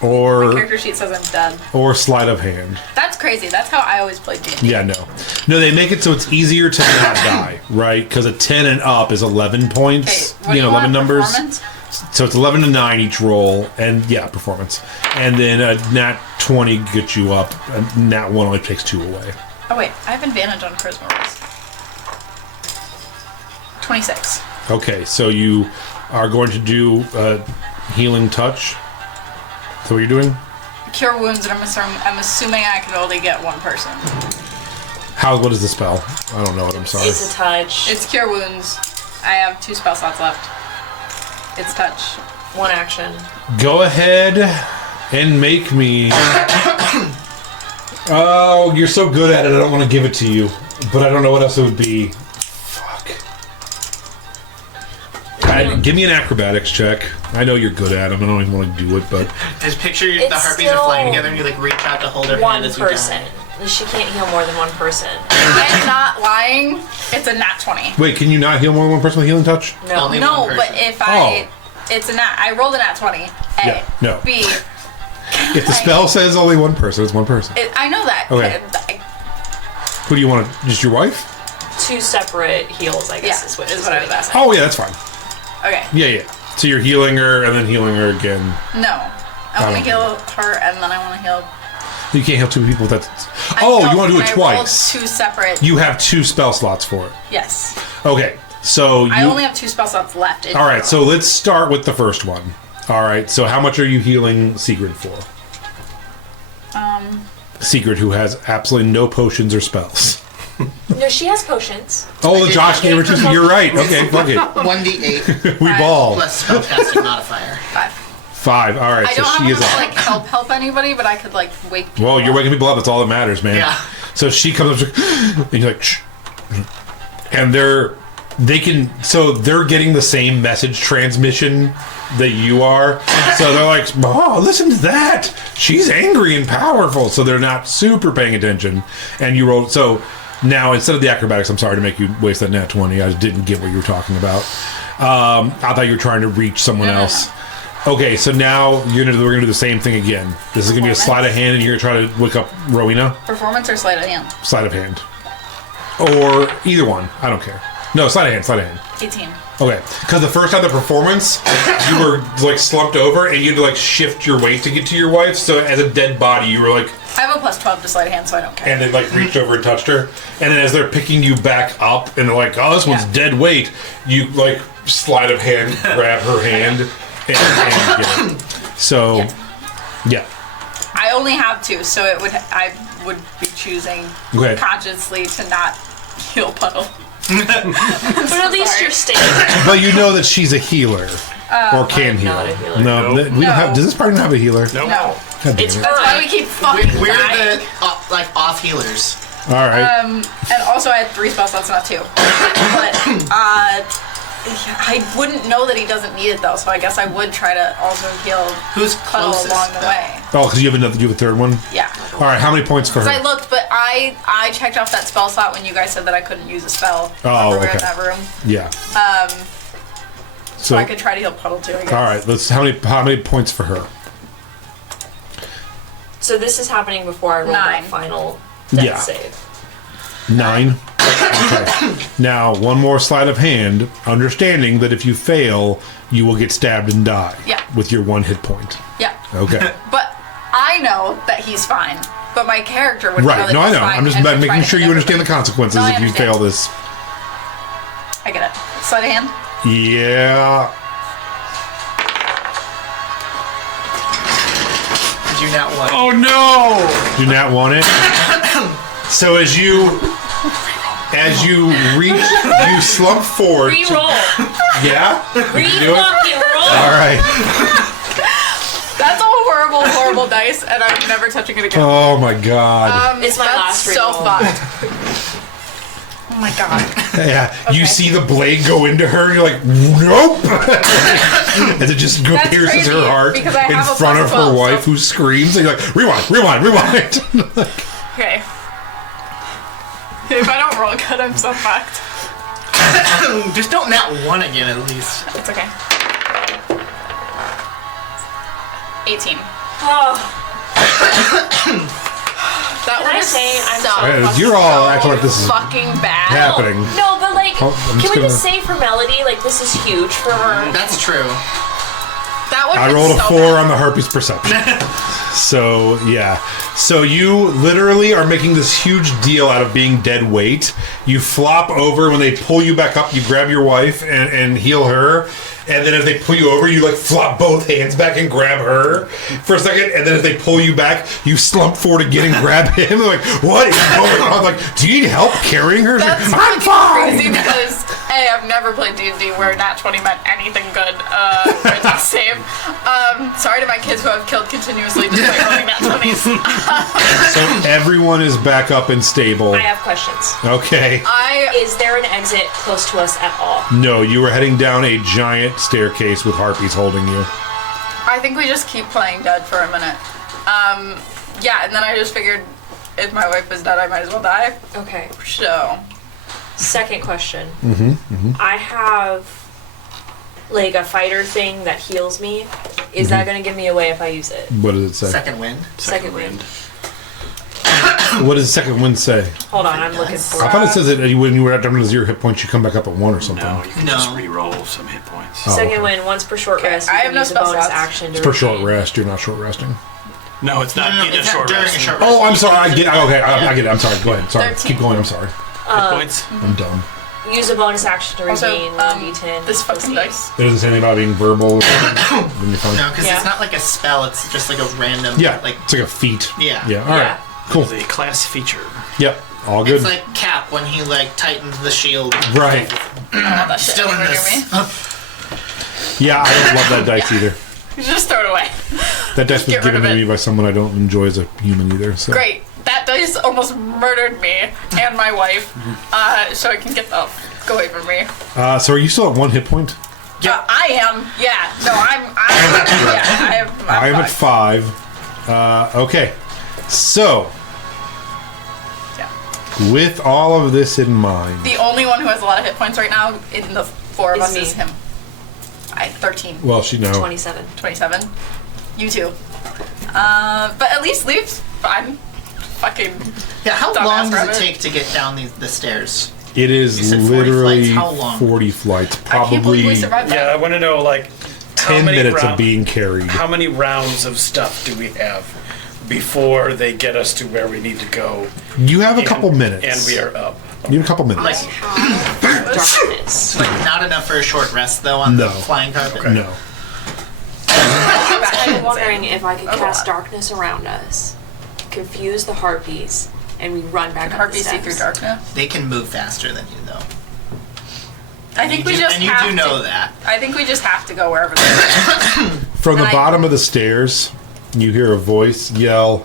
Or character sheet says I'm dead. sleight of hand. That's crazy. That's how I always played D&D. Yeah, no, they make it so it's easier to not die, right? Because a 10 and up is 11 points. Okay, what do you 11 want? numbers. Performance? So it's 11 to 9 each roll, and performance. And then a nat 20 gets you up. A nat 1 only takes 2 away. Oh wait, I have advantage on charisma rolls. 26. Okay, so you are going to do healing touch. Is that what you're doing? Cure wounds, and I'm assuming I can only get one person. What is the spell? I don't know it, I'm sorry. It's a touch. It's cure wounds. I have 2 spell slots left. It's touch. 1 action. Go ahead and make me... Oh, you're so good at it, I don't want to give it to you. But I don't know what else it would be. Fuck. Give me an acrobatics check. I know you're good at them. I don't even want to do it, but... Just picture the It's harpies are still flying together and you like reach out to hold her hand One as you person. die. She can't heal more than one person. I'm not lying. It's a nat 20. Wait, can you not heal more than one person with healing touch? No. Only No, one but person. if I... It's a nat... I rolled a nat 20. A. Yeah, no. B. If the spell says only one person, it's one person. I know that. Okay. Who do you want? Just your wife? 2 separate heals, I guess, Yeah, is what I was asking. Oh, yeah, that's fine. Okay. Yeah. So you're healing her and then healing her again. No. I want to don't heal her and then I want to heal... You can't heal 2 people. That's... I Oh, know, you want to do it I rolled twice. 2 separate... You have 2 spell slots for it. Yes. Okay, so you... I only have 2 spell slots left. All right, so let's start with the first one. All right, so how much are you healing Sigrid for? Sigrid, who has absolutely no potions or spells. No, she has potions. Oh, Josh gave her 2. So you're right. Okay, fuck it. 1d8 We ball. plus spellcasting modifier. 5. 5. All right, I so don't she have is enough up. to, like, help anybody, but I could, like, wake people Well, you're up. waking people up. That's all that matters, man. Yeah. So she comes up, and you're like, shh. And they're getting the same message transmission that you are. So they're like, oh, listen to that. She's angry and powerful. So they're not super paying attention. And you rolled. So now instead of the acrobatics, I'm sorry to make you waste that nat 20. I didn't get what you were talking about. I thought you were trying to reach someone else. Okay, so now we're gonna do the same thing again. This is gonna be a sleight of hand, and you're gonna try to wake up Rowena. Performance or sleight of hand? Sleight of hand, or either one. I don't care. No, sleight of hand. Sleight of hand. 18. Okay, because the first time the performance, you were like slumped over, and you had to like shift your weight to get to your wife. So as a dead body, you were like, I have a plus 12 to sleight of hand, so I don't care. and they like reached over and touched her, and then as they're picking you back up, and they're like, oh, this one's dead weight. You like sleight of hand, grab her hand, and get it. So, yeah. I only have 2, so I would be choosing Okay. consciously to not heal Puddle. But at least you're stable. But you know that she's a healer, or can I'm heal. not a healer. No, Nope. we don't have. Does this party not have a healer? Nope. No. God damn It's it. That's why we keep fucking We're dying. the like off healers. All right. And also I had 3 spell slots, not 2. But I wouldn't know that he doesn't need it though, so I guess I would try to also heal Who's Puddle closest? along the way. Oh, because you have another. You have a third one. Yeah. All right. How many points for Because I her? looked, but I checked off that spell slot when you guys said that I couldn't use a spell. Oh, Remember we were in okay. that room. Yeah. So I could try to heal Puddle too, I guess. All right. Let's. How many points for her? So this is happening before I roll 9. that final death Yeah. save. 9. Okay. Now one more sleight of hand, understanding that if you fail, you will get stabbed and die. Yeah. With your 1 hit point. Yeah. Okay. But I know that he's fine. But my character would know Right. that No, I he's know. fine I'm just and would try making to sure hit you understand the everybody. consequences No, I if you understand. fail this. I get it. Sleight of hand? Yeah. Did you not want? Oh no! Do not want it. So as you reach, you slump forward. Re-roll. Yeah. You can do it? Re-fucking roll. All right. That's a horrible, horrible dice, and I'm never touching it again. Oh my god. It's my That's last so reroll. fucked. Oh my god. Yeah. You okay. see the blade go into her, and you're like, nope. As it just That's pierces crazy, her heart because I in have a front of plus her 12, wife, so- who screams, and you're like, rewind. Okay. If I don't roll good, I'm so fucked. Just don't nat 1 again at least. It's okay. 18. Oh, That Can one I is say I'm so so You're all acting like this is fucking bad. happening. no, but like, Oh, I'm can just we gonna- just say for Melody, like, this is huge for her? That's true. That would I rolled a 4 on the harpy's perception. So, yeah. So you literally are making this huge deal out of being dead weight. You flop over. When they pull you back up, you grab your wife and heal her. And then if they pull you over, you like flop both hands back and grab her for a second. And then if they pull you back, you slump forward again and grab him. Like, what is going on? Like, do you need help carrying her? That's She's like, I'm fine. crazy because I've never played D&D where nat 20 meant anything good for a death save. Sorry to my kids who I've killed continuously just by rolling nat 20s. So everyone is back up and stable. I have questions. Okay. Is there an exit close to us at all? No, you were heading down a giant staircase with harpies holding you. I think we just keep playing dead for a minute. Yeah, and then I just figured if my wife is dead, I might as well die. Okay. So, Second question. I have like a fighter thing that heals me. Is that going to give me away if I use it? What does it say? Second wind. Second wind. What does second wind say? Hold on, I'm looking for I thought it says that when you were at down to 0 hit points, you come back up at 1 or something. No, you can No. just re-roll some hit points. Oh, Second okay. wind, once per short rest. You I can have no use a spell bonus slots. action to For short regain- rest, you're not short resting. No, it's not. No, Need a it's not short during rest. a short rest. Oh, I'm sorry. I get. Okay, I get it. I'm sorry. Go ahead. Sorry. 13. Keep going. I'm sorry. Hit points. I'm dumb. Use a bonus action to also, regain 1d10. this fucking dice. It doesn't say anything about being verbal. When you're fine. No, because Yeah. it's not like a spell. It's just like a random. Yeah, Like it's like a feat. yeah. Yeah. All right. Yeah. Cool. The class feature. Yep. All good. It's like Cap when he like tightens the shield. Right. I don't want that shit Still in anywhere near this. me. Yeah, I don't love that dice either. You should just throw it away. That dice was Get rid given of to it. me by someone I don't enjoy as a human either. So. Great. That dice almost murdered me and my wife. So it can get the go away from me. So are you still at 1 hit point? I am. Yeah. No, I'm I'm at fine. 5. Okay. So, Yeah. with all of this in mind, The only one who has a lot of hit points right now in the 4 of Is us me. is him. 13. well, she no. 27. 27. You too. But at least leaves. I'm fucking. Yeah. How Dumbass long does rabbit. it take to get down the stairs? It You is said 40 literally flights. How long? 40 flights, I can't believe we probably survived Yeah, I that. want to know like 10 minutes of being carried. How many rounds of stuff do we have before they get us to where we need to go? You have a And- couple minutes. and we are up. You have a couple minutes. Like, Darkness. like not enough for a short rest though on No. the flying carpet. No. I'm wondering if I could That's a cast lot. darkness around us, confuse the harpies, and we run back up the Harpies see through steps. darkness. They can move faster than you though. I think we just and you have do know to. that. I think we just have to go wherever they're From the And I- bottom of the stairs, you hear a voice yell,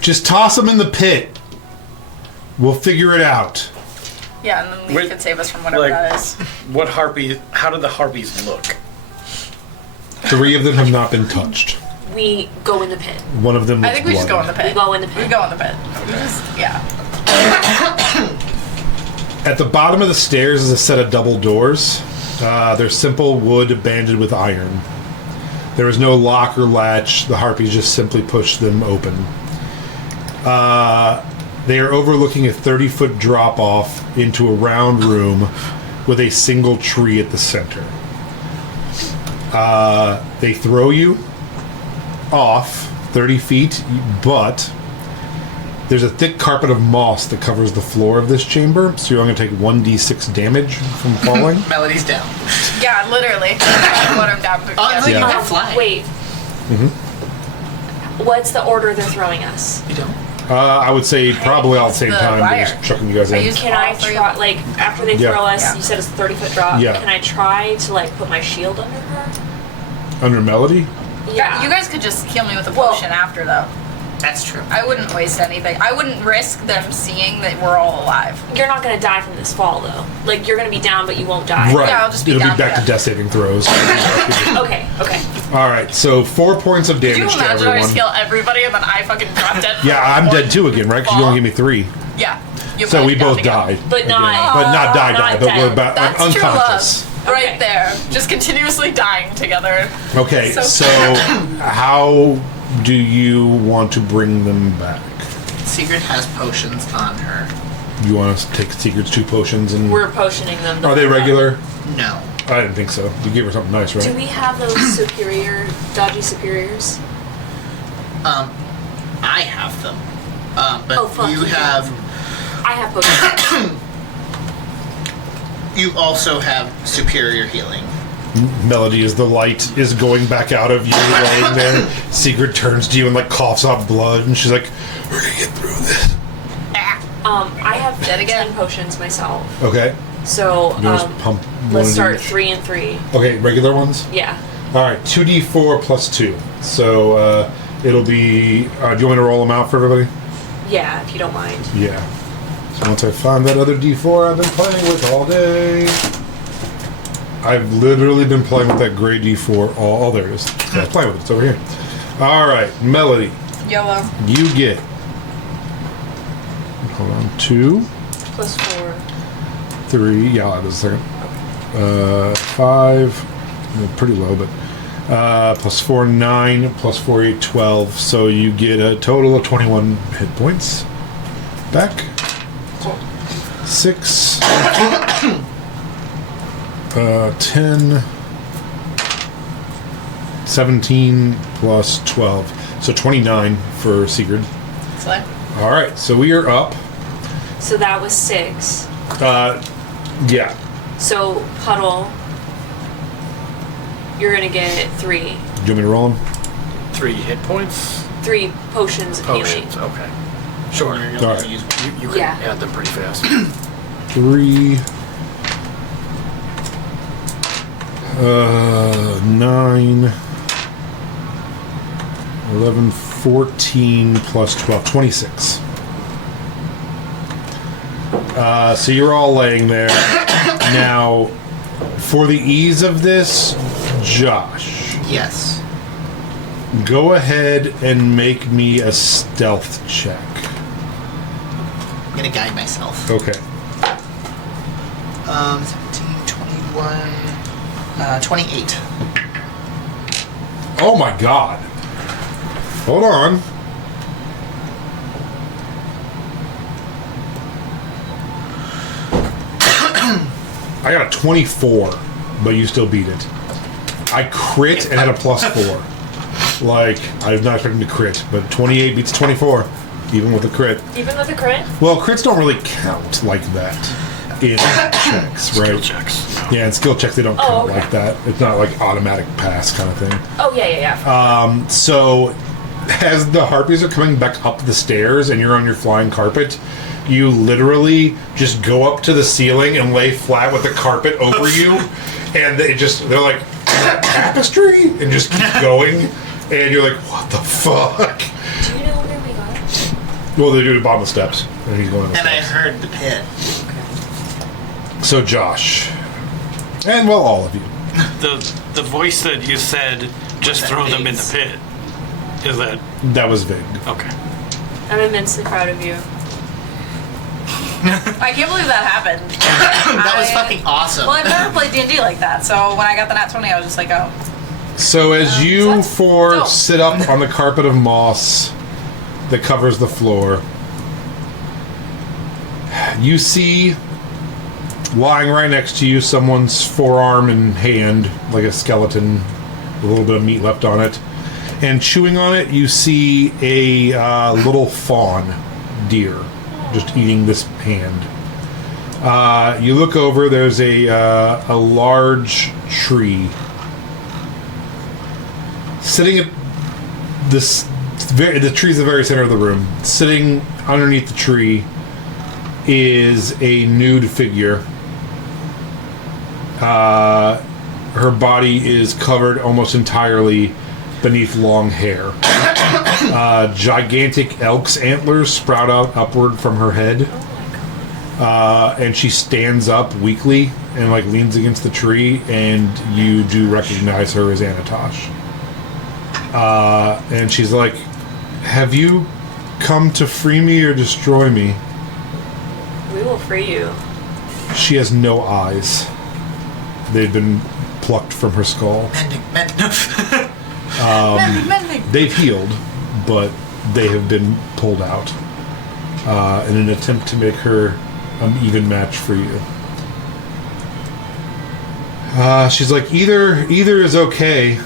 "Just toss them in the pit. We'll figure it out." Yeah, and then Lee Wait, could save us from whatever like- that is. What harpy? How do the harpies look? 3 of them have not been touched. We go in the pit. One of them I looks think we just go in bloody. the pit. We go in the We pit. go in the pit. We just, yeah. At the bottom of the stairs is a set of double doors. They're simple wood banded with iron. There is no lock or latch. The harpies just simply push them open. They are overlooking a 30-foot drop-off into a round room with a single tree at the center. They throw you off 30 feet, but there's a thick carpet of moss that covers the floor of this chamber, so you're only going to take 1d6 damage from falling. Melody's down. Yeah, literally. That's what I'm down to. Oh, Yes. no, you Yeah. can fly. Wait. What's the order they're throwing us? You don't. I would say probably all at the same the time. They're wire. just chucking you guys I in. used- Can I All three try, of them. like, after they Yeah. throw us, Yeah. you said it's a 30-foot drop. Yeah. Can I try to, like, put my shield under her? Under Melody? Yeah, you guys could just heal me with a potion after, though. That's true. I wouldn't waste anything. I wouldn't risk them seeing that we're all alive. You're not going to die from this fall, though. Like, you're going to be down, but you won't die. Right. Yeah, I'll just be It'll down be back for to that. death saving throws. Okay, okay. All right, so 4 points of Could you damage to imagine I everyone. just heal everybody and then I fucking drop dead? Yeah, I'm dead too again, right? Because you only give me 3. Yeah. You So we both again. died. But again. not- But not die, not but dead. we're about That's unconscious. true love. Right Okay. there. Just continuously dying together. Okay, So- so how do you want to bring them back? Sigrid has potions on her. You want to take Secret's 2 potions and We're potioning them. are they regular? No. I didn't think so. You gave her something nice, right? Do we have those dodgy superiors? I have them. But Oh, fuck, you you have. I have potions. You also have superior healing. Melody, as the light is going back out of you, laying there, Sigrid turns to you and like coughs out blood, and she's like, "We're gonna get through this." I have Dead again. 10 potions myself. Okay. So, You want to pump one let's of start each? 3 and 3. Okay, regular ones. Yeah. All right, 2d4 plus 2. So it'll be. Do you want me to roll them out for everybody? Yeah, if you don't mind. Yeah. So once I find that other d4 I've been playing with all day. I've literally been playing with that gray d4 all. Oh, there it is. So I was playing with it. It's over here. All right, Melody, YOLO. you get. Hold on, 2, Plus 4. 3. Yeah, I'll add this a second. 5. Pretty low, but. Plus 4, 9. Plus 4, 8, 12. So you get a total of 21 hit points. Back. 6. 10. 17 plus 12. So 29 for Sigrid. Slay. All right, so we are up. So that was 6. Yeah. So, Puddle, you're going to get 3. Do you want me to roll them? 3 hit points. 3 potions of Potions. healing. Okay. Sure. You're All gonna right. use You can Yeah. add them pretty fast. 3. 9. 11, 14 plus 12, 26. So you're all laying there. Now, for the ease of this, Josh, Yes. go ahead and make me a stealth check. I'm gonna guide myself. Okay. 17, 21, 28. Oh my god. Hold on. I got a 24, but you still beat it. I crit and had a plus 4. Like, I was not expecting to crit, but 28 beats 24, even with a crit. Even with a crit? Well, crits don't really count like that in checks, right? Skill checks. No. Yeah, in skill checks they don't Oh, count okay. like that. It's not like automatic pass kind of thing. Oh, yeah. So, as the harpies are coming back up the stairs and you're on your flying carpet, you literally just go up to the ceiling and lay flat with the carpet over you, and they're like, tapestry? And just keep going, and you're like, what the fuck? Do you know where we got? Well, they do the bottom of the steps, and he's going up the And I steps. heard the pit. So, Josh, and well, all of you. The voice that you said, just throw them in the pit. Is that That was Vig. okay? I'm immensely proud of you. I can't believe that happened. That was fucking awesome. Well, I've never played D&D like that, so when I got the nat 20, I was just like, oh. So as you that's four dope. sit up on the carpet of moss that covers the floor, you see lying right next to you someone's forearm and hand, like a skeleton with a little bit of meat left on it. And chewing on it, you see a little fawn deer just eating this hand. You look over, there's a large tree sitting at this. The tree's the very center of the room. Sitting underneath the tree is a nude figure. Her body is covered almost entirely beneath long hair. Gigantic elk's antlers sprout out upward from her head. And she stands up weakly and like leans against the tree, and you do recognize her as Anatosh. And she's like, "Have you come to free me or destroy me?" We will free you. She has no eyes. They've been plucked from her skull. Mending. They've healed, but they have been pulled out in an attempt to make her an even match for you. She's like, either is okay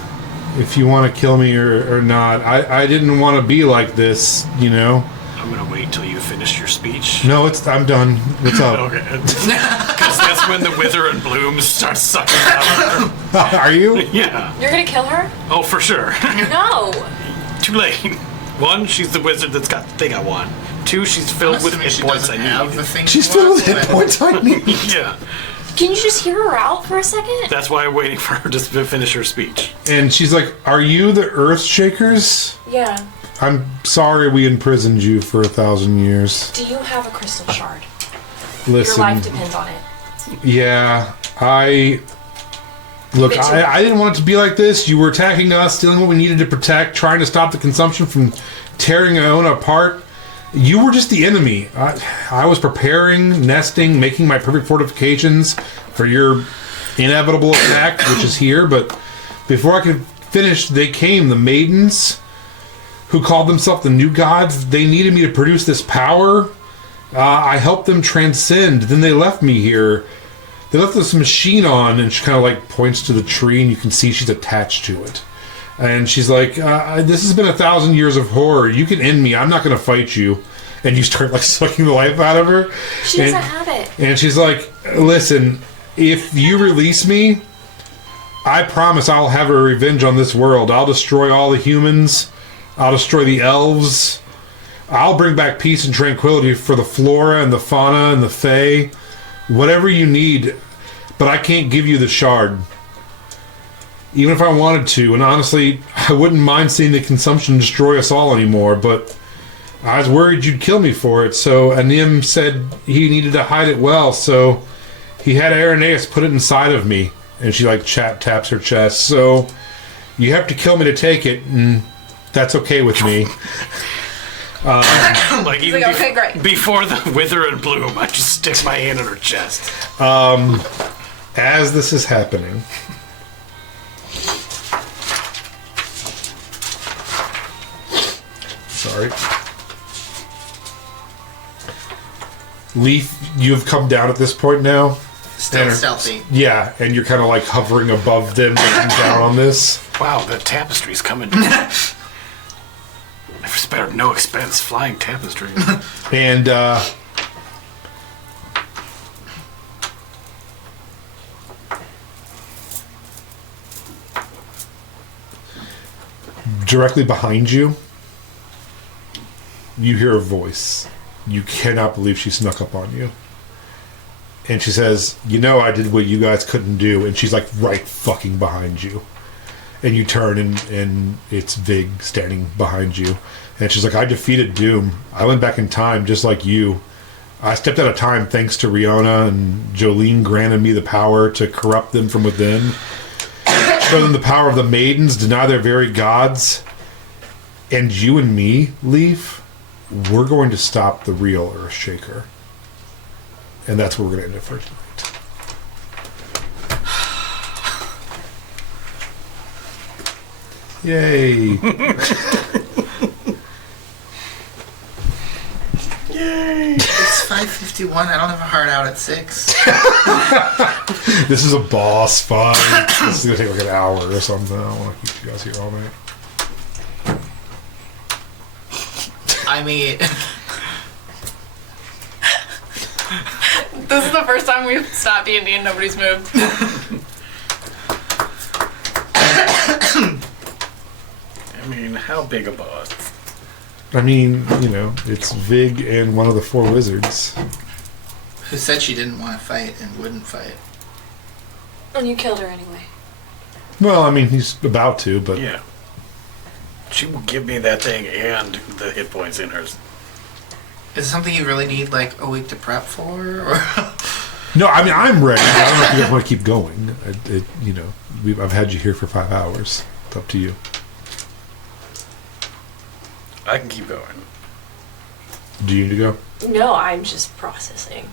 if you want to kill me or not. I didn't want to be like this, you know. I'm gonna wait till you finish your speech. No, I'm done. What's up? Okay. Because that's when the wither and bloom start sucking out of her. Are you? Yeah. You're gonna kill her? Oh, for sure. No. Too late. One, she's the wizard that's got the thing I want. Two, she's filled with hit points I need. She's filled with hit points I need. Yeah. Can you just hear her out for a second? That's why I'm waiting for her to finish her speech. And she's like, are you the Earthshakers? Yeah. I'm sorry we imprisoned you for 1,000 years. Do you have a crystal shard? Listen. Your life depends on it. Yeah, I didn't want it to be like this. You were attacking us, stealing what we needed to protect, trying to stop the consumption from tearing Aona apart. You were just the enemy. I was preparing, nesting, making my perfect fortifications for your inevitable attack, which is here. But before I could finish, they came, the maidens, who called themselves the new gods. They needed me to produce this power. I helped them transcend. Then they left me here. They left this machine on, and she kind of like points to the tree, and you can see she's attached to it. And she's like, this has been 1,000 years of horror. You can end me. I'm not going to fight you. And you start like sucking the life out of her. She doesn't have it. And she's like, listen, if you release me, I promise I'll have a revenge on this world. I'll destroy all the humans. I'll destroy the elves. I'll bring back peace and tranquility for the flora and the fauna and the fae. Whatever you need. But I can't give you the shard. Even if I wanted to. And honestly, I wouldn't mind seeing the consumption destroy us all anymore. But I was worried you'd kill me for it. So Anim said he needed to hide it well. So he had Irenaeus put it inside of me. And she like taps her chest. So you have to kill me to take it. And that's okay with me. Like even like, okay, great. Before the wither and bloom, I just stick my hand in her chest. As this is happening, sorry, Leaf, you've come down at this point now. Still stealthy. Yeah, and you're kind of like hovering above them, looking down on this. Wow, the tapestry's coming down. Never spared no expense flying tapestry. And directly behind you, you hear a voice. You cannot believe she snuck up on you. And she says, you know I did what you guys couldn't do. And she's like right fucking behind you. And you turn and it's Vig standing behind you. And she's like, I defeated Doom. I went back in time just like you. I stepped out of time thanks to Riona, and Jolene granted me the power to corrupt them from within. Show them the power of the maidens, deny their very gods. And you and me, Leaf, we're going to stop the real Earthshaker. And that's where we're going to end it for tonight. Yay. Yay! It's 5:51. I don't have a heart out at 6. This is a boss fight. This is going to take like an hour or something. I don't want to keep you guys here all night. I mean, This is the first time we've stopped D&D and nobody's moved. I mean, how big a boss? I mean, you know, it's Vig and one of the 4 wizards. who said she didn't want to fight and wouldn't fight? And you killed her anyway. Well, I mean, he's about to, but... Yeah. She will give me that thing and the hit points in hers. Is it something you really need like a week to prep for? Or No, I mean, I'm ready. I don't know if you guys want to keep going. You know, I've had you here for 5 hours. It's up to you. I can keep going. Do you need to go? No, I'm just processing.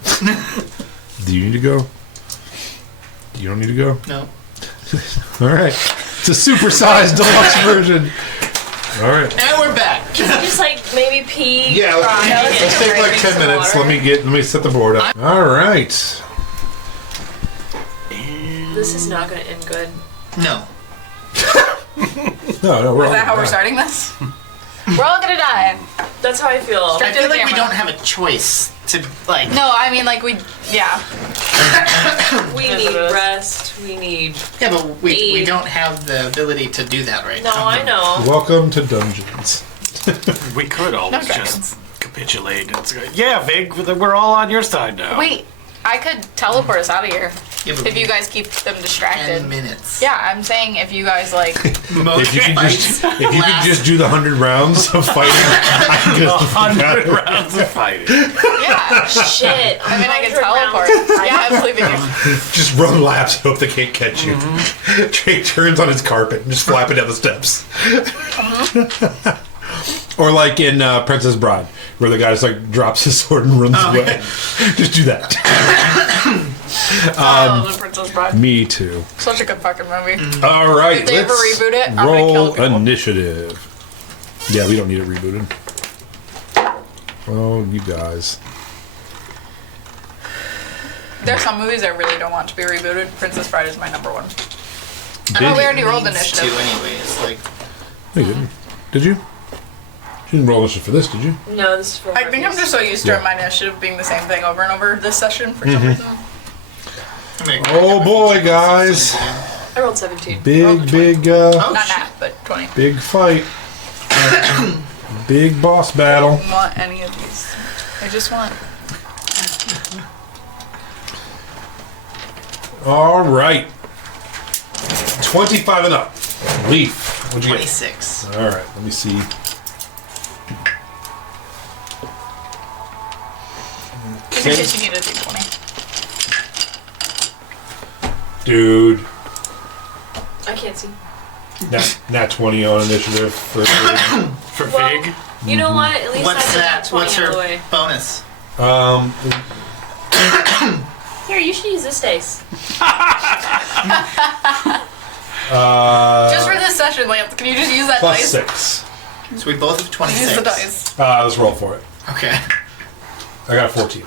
Do you need to go? You don't need to go? no. All right. It's a supersized deluxe version. All right. And we're back. Just like maybe pee. Yeah, cry, let's take like 10 minutes. water. Let me set the board up. All right. And This is not going to end good. No. No, we're Is all that how we're right. starting this? We're all gonna die. That's how I feel. I feel like we camera. don't have a choice to, like... No, I mean like yeah. We need rest. We need. Yeah, but we don't have the ability to do that right No, now. I know. Welcome to Dungeons. We could always No dragons. just capitulate. Yeah, Vig, we're all on your side now. Wait, I could teleport us out of here Yeah, but if you guys keep them 10 distracted. minutes. Yeah, I'm saying if you guys like. Most If you could fights just do the 100 rounds of fighting, I can just 100 rounds of fighting. Yeah. Shit. I mean, I can 100 teleport. rounds. Yeah, I'm believing you. just run laps and hope they can't catch you. Drake turns on his carpet and just flapping down the steps. Or like in Princess Bride, where the guy just like drops his sword and runs away. Just do that. The Princess Bride. Me too. Such a good fucking movie. All right, If they ever let's reboot it, I'm gonna kill roll people. initiative. Yeah, we don't need it rebooted. Oh, you guys. There's some movies I really don't want to be rebooted. Princess Bride is my number one. Did we already you? rolled needs initiative. to anyways. Like, No, you didn't. Did you? You didn't roll initiative for this, did you? No, this is for. I think I'm just so used to Yeah. my initiative being the same thing over and over this session for some reason. I'm gonna Oh, grab boy, everything guys. again. I rolled 17. Big, Oh, Not shit. nat, but 20. big fight. Big boss battle. I don't want any of these. I just want. All right. 25 and up. Leaf. What'd you get? 26. All right, let me see. Just in case you need a d20. Dude. I can't see. Nat 20 on initiative for For Well, Vig. you know what? At least What's I did that? 20 What's out of the her way. bonus? Here, you should use this dice. Just for this session, Lance, can you just use that plus dice? 6. So we both have 26. Use the dice. Let's roll for it. Okay. I got 14.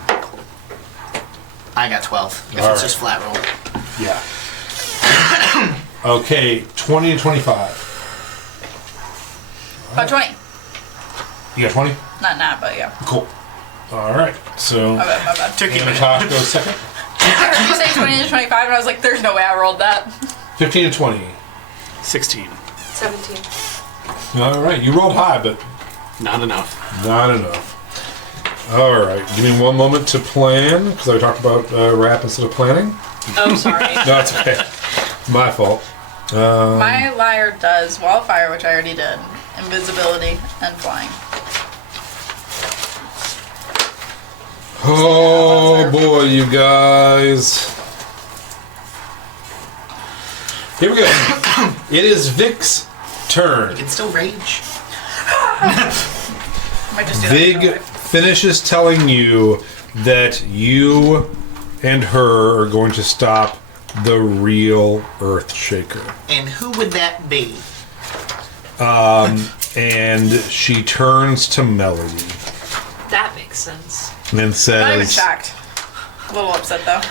I got 12. If All it's right. just flat roll. Yeah. Okay, 20 and 25. About 20. You got 20? Not nat, but yeah. Cool. All right, so My bad. Took you a minute. Natasha goes second. I heard you say 20 to 25, and I was like, there's no way I rolled that. 15 and 20. 16. 17. All right, you rolled high, but Not enough. not enough. All right, give me one moment to plan, because I talked about rap instead of planning. Oh, sorry. No, it's okay. It's my fault. My liar does wildfire, which I already did, invisibility, and flying. Oh boy, you guys. Here we go. It is Vic's turn. You can still rage. Might just do that Vig in real life. finishes telling you that you and her are going to stop the real Earthshaker. And who would that be? And she turns to Melody That makes sense. and then Not even says, shocked. A little upset though.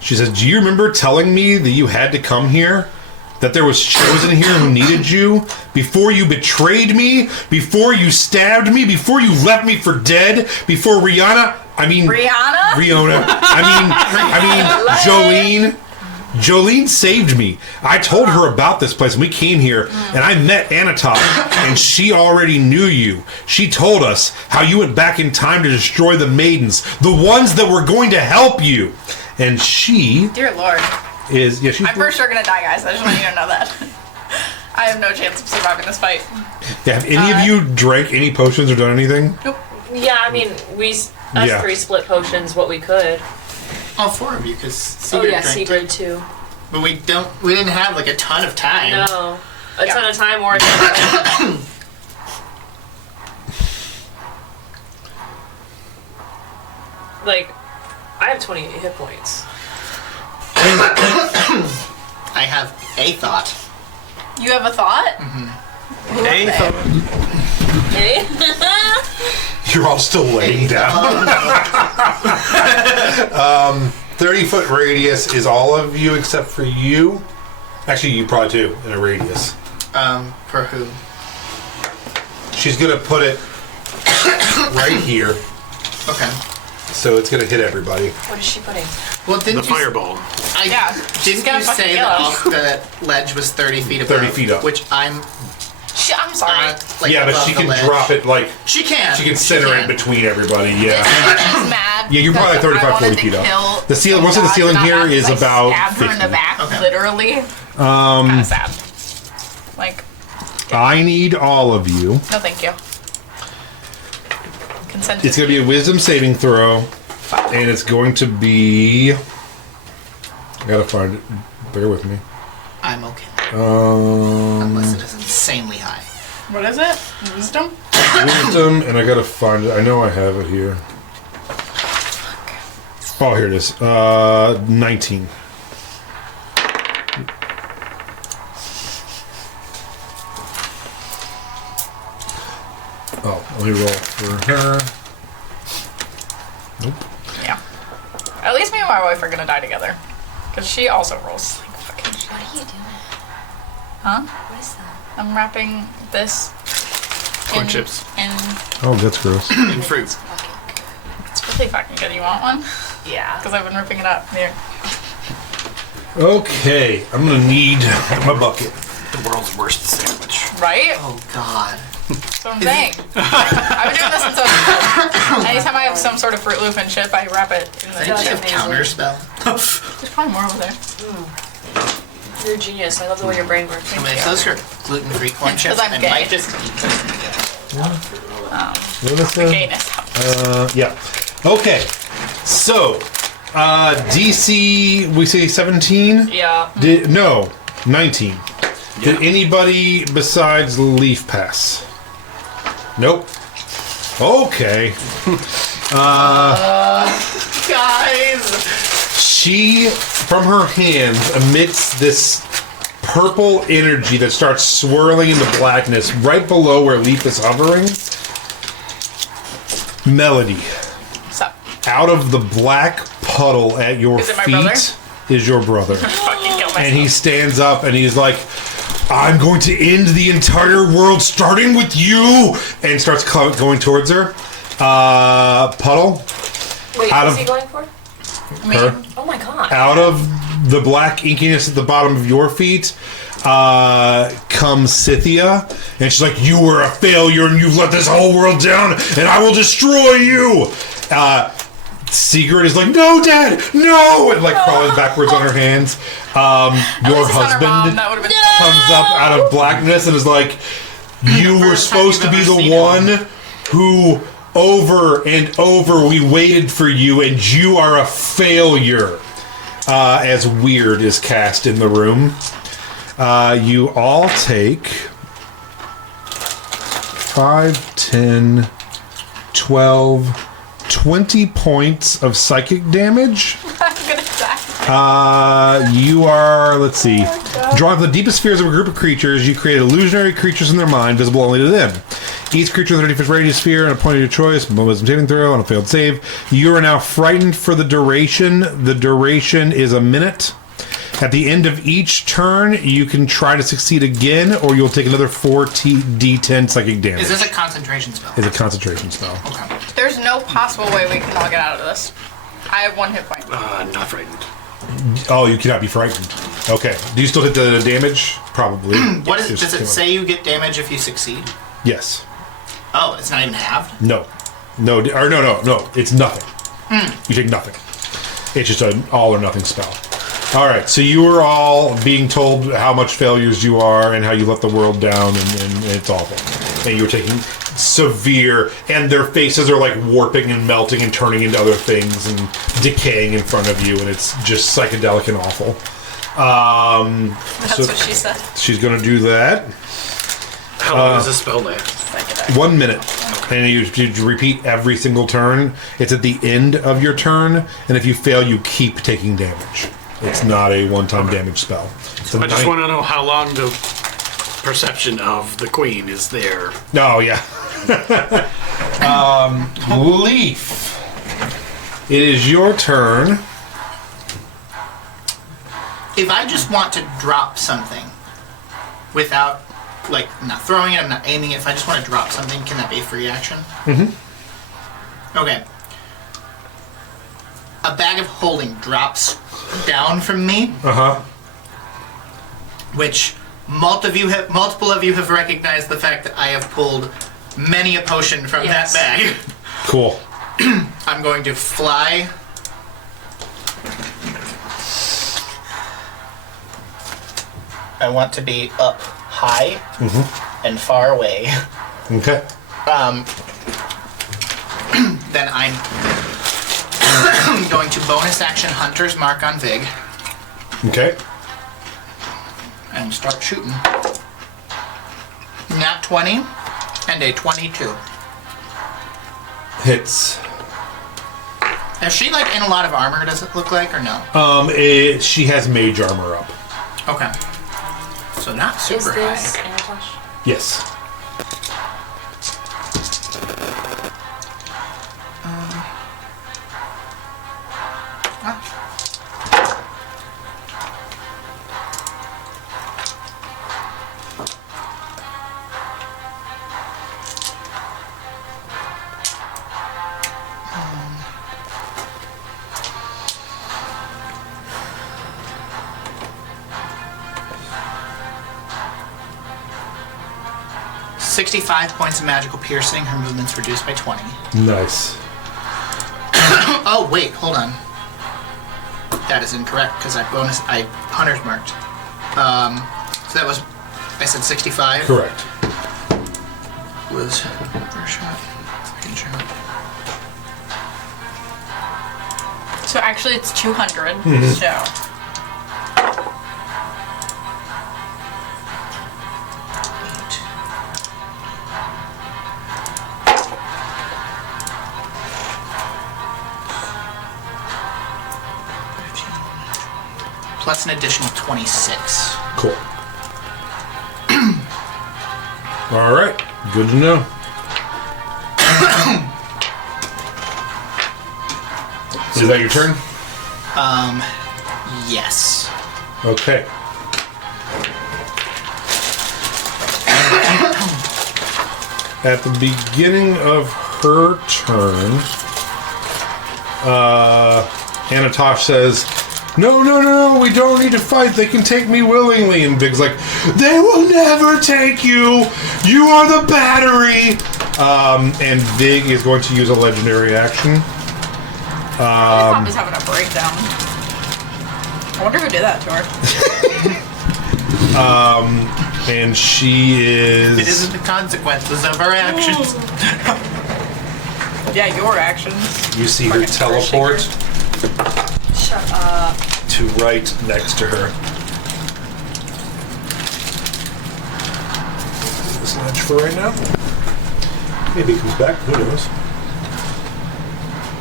she says, do you remember telling me that you had to come here? That there was chosen here who needed you? Before you betrayed me? Before you stabbed me? Before you left me for dead? Before Riona? Jolene. Jolene saved me. I told her about this place and we came here and I met Anatol and she already knew you. She told us how you went back in time to destroy the maidens, the ones that were going to help you. And she Dear Lord. is, yeah, she's, I'm for sure gonna die, guys. I just want you to know that. I have no chance of surviving this fight. yeah, have any of you drank any potions or done anything? Nope. Yeah, I mean, us Yeah. three split potions what we could. All four of you, because Oh yeah, drank Seabird too. But we didn't have like a ton of time. No. A Yeah. ton of time or a ton of time. Like, I have 28 hit points. I have a thought. You have a thought? Hey, Okay? You're all still laying down. 30-foot radius is all of you except for you. Actually, you probably too in a radius. For who? She's gonna put it right here, Okay. so it's gonna hit everybody. What is she putting? Well, The didn't you? fireball. Yeah, she's Didn't gonna you fucking say kill that us. off the ledge was 30 feet above? 30 feet up. Which I'm I'm sorry. like Yeah, but above she the can ledge. drop it like She can. she can center it can. between everybody. Yeah. She's mad. Yeah, you're probably because 35, I 40 wanted feet to up. kill The ceiling- some most of the gods ceiling and here not is like about stab her in the 50. back, Okay. literally. Kind of sad. Like, I need all of you. no, thank you. Consent. It's going to be a wisdom saving throw, and it's going to be. I gotta find it. Bear with me. I'm okay. Unless it is insanely high. What is it? Wisdom? Wisdom, and I gotta find it. I know I have it here. Oh, here it is. 19. Oh, let me roll for her. Nope. Yeah. At least me and my wife are gonna die together. Because she also rolls like fucking shit. What are you doing? Huh? What is that? I'm wrapping this Corn chips. in Oh, that's gross. In fruit. it's really fucking good. You want one? Yeah. Because I've been ripping it up. Here. Okay, I'm gonna need my bucket. The world's worst sandwich. Right? Oh God. That's what I'm saying. I've been doing this since I was a kid. Anytime I have some sort of Fruit Loop and chip, I wrap it in the Did you have amazing. counter spell? There's probably more over there. You're a genius. I love the way your brain works. I mean, if those are gluten-free corn It's chips, 'cause I'm I gay. might just eat them. What did I say? Gayness. Yeah. Okay. So, DC, we say 17? Yeah. No, 19. Did anybody besides Leaf pass? Nope. Okay. Guys. She, from her hands, emits this purple energy that starts swirling in the blackness right below where Leaf is hovering. Melody. So, Out of the black puddle at your Is it my feet brother? is your brother. fucking kill myself. And he stands up and he's like, I'm going to end the entire world starting with you, and starts going towards her. Puddle. Wait, Out what's of- he going for? Her. Oh my god. Out of the black inkiness at the bottom of your feet comes Scythia, and she's like, you were a failure and you've let this whole world down, and I will destroy you. Sigurd is like, no, Dad, no, and like crawling backwards on her hands. At Your least it's not her mom. husband That would have been comes up out of blackness and is like, you were First time supposed to you've be ever the seen one who over and over we waited for you, and you are a failure. As Weird is cast in the room. You all take 5, 10, 12, 20 points of psychic damage. I'm gonna die. You are, let's see, drawn from the deepest spheres of a group of creatures. You create illusionary creatures in their mind, visible only to them. Each creature with a 30-foot radius sphere and a point of your choice, wisdom saving throw on a failed save. You are now frightened for the duration. The duration is a minute. At the end of each turn, you can try to succeed again, or you'll take another 4d10 psychic damage. Is this a concentration spell? It's a concentration spell. Okay. There's no possible way we can all get out of this. I have 1 hit point. Not frightened. Oh, you cannot be frightened. Okay. Do you still hit the damage? Probably. What is? Just Does it come on. say you get damage if you succeed? Yes. Oh, it's not even halved. No. No. It's nothing. You take nothing. It's just an all or nothing spell. All right. So you are all being told how much failures you are and how you let the world down, and it's awful. And you're taking severe, and their faces are like warping and melting and turning into other things and decaying in front of you, and it's just psychedelic and awful. That's what she said. She's going to do that. How long does this spell last? 1 minute. And you repeat every single turn. It's at the end of your turn, and if you fail, you keep taking damage. It's not a one-time damage spell. I just want to know how long the perception of the queen is there. Oh, yeah. Leaf. It is your turn. If I just want to drop something without, like, I'm not throwing it, I'm not aiming it, if I just want to drop something, can that be a free action? Mm-hmm. Okay. A bag of holding drops down from me, which multiple of you have recognized the fact that I have pulled many a potion from that bag. Cool. I'm going to fly. I want to be up high and far away. Okay. Then I'm going to bonus action Hunter's Mark on Vig Okay. and start shooting. Nat 20 and a 22. Hits. Is she like in a lot of armor, does it look like, or no? She has mage armor up. Okay. So not Is super this high. Anatosh? Yes. Ah. 65 points of magical piercing. Her movement's reduced by 20. Nice. Oh, wait, hold on. That is incorrect, because I Hunter's marked. So that was, I said 65? Correct. Was first shot, second shot. So actually it's 200. So. Plus an additional 26. Cool. All right. Good to know. Is that your turn? Yes. Okay. At the beginning of her turn, Anatosh says, No, we don't need to fight. They can take me willingly. And Vig's like, they will never take you. You are the battery. And Vig is going to use a legendary action. Pop is having a breakdown. I wonder who did that to her. And she is... It isn't the consequences of our actions. Yeah, your actions. You see her Fucking teleport Shut up. to right next to her. This ledge for right now. Maybe it comes back. Who knows?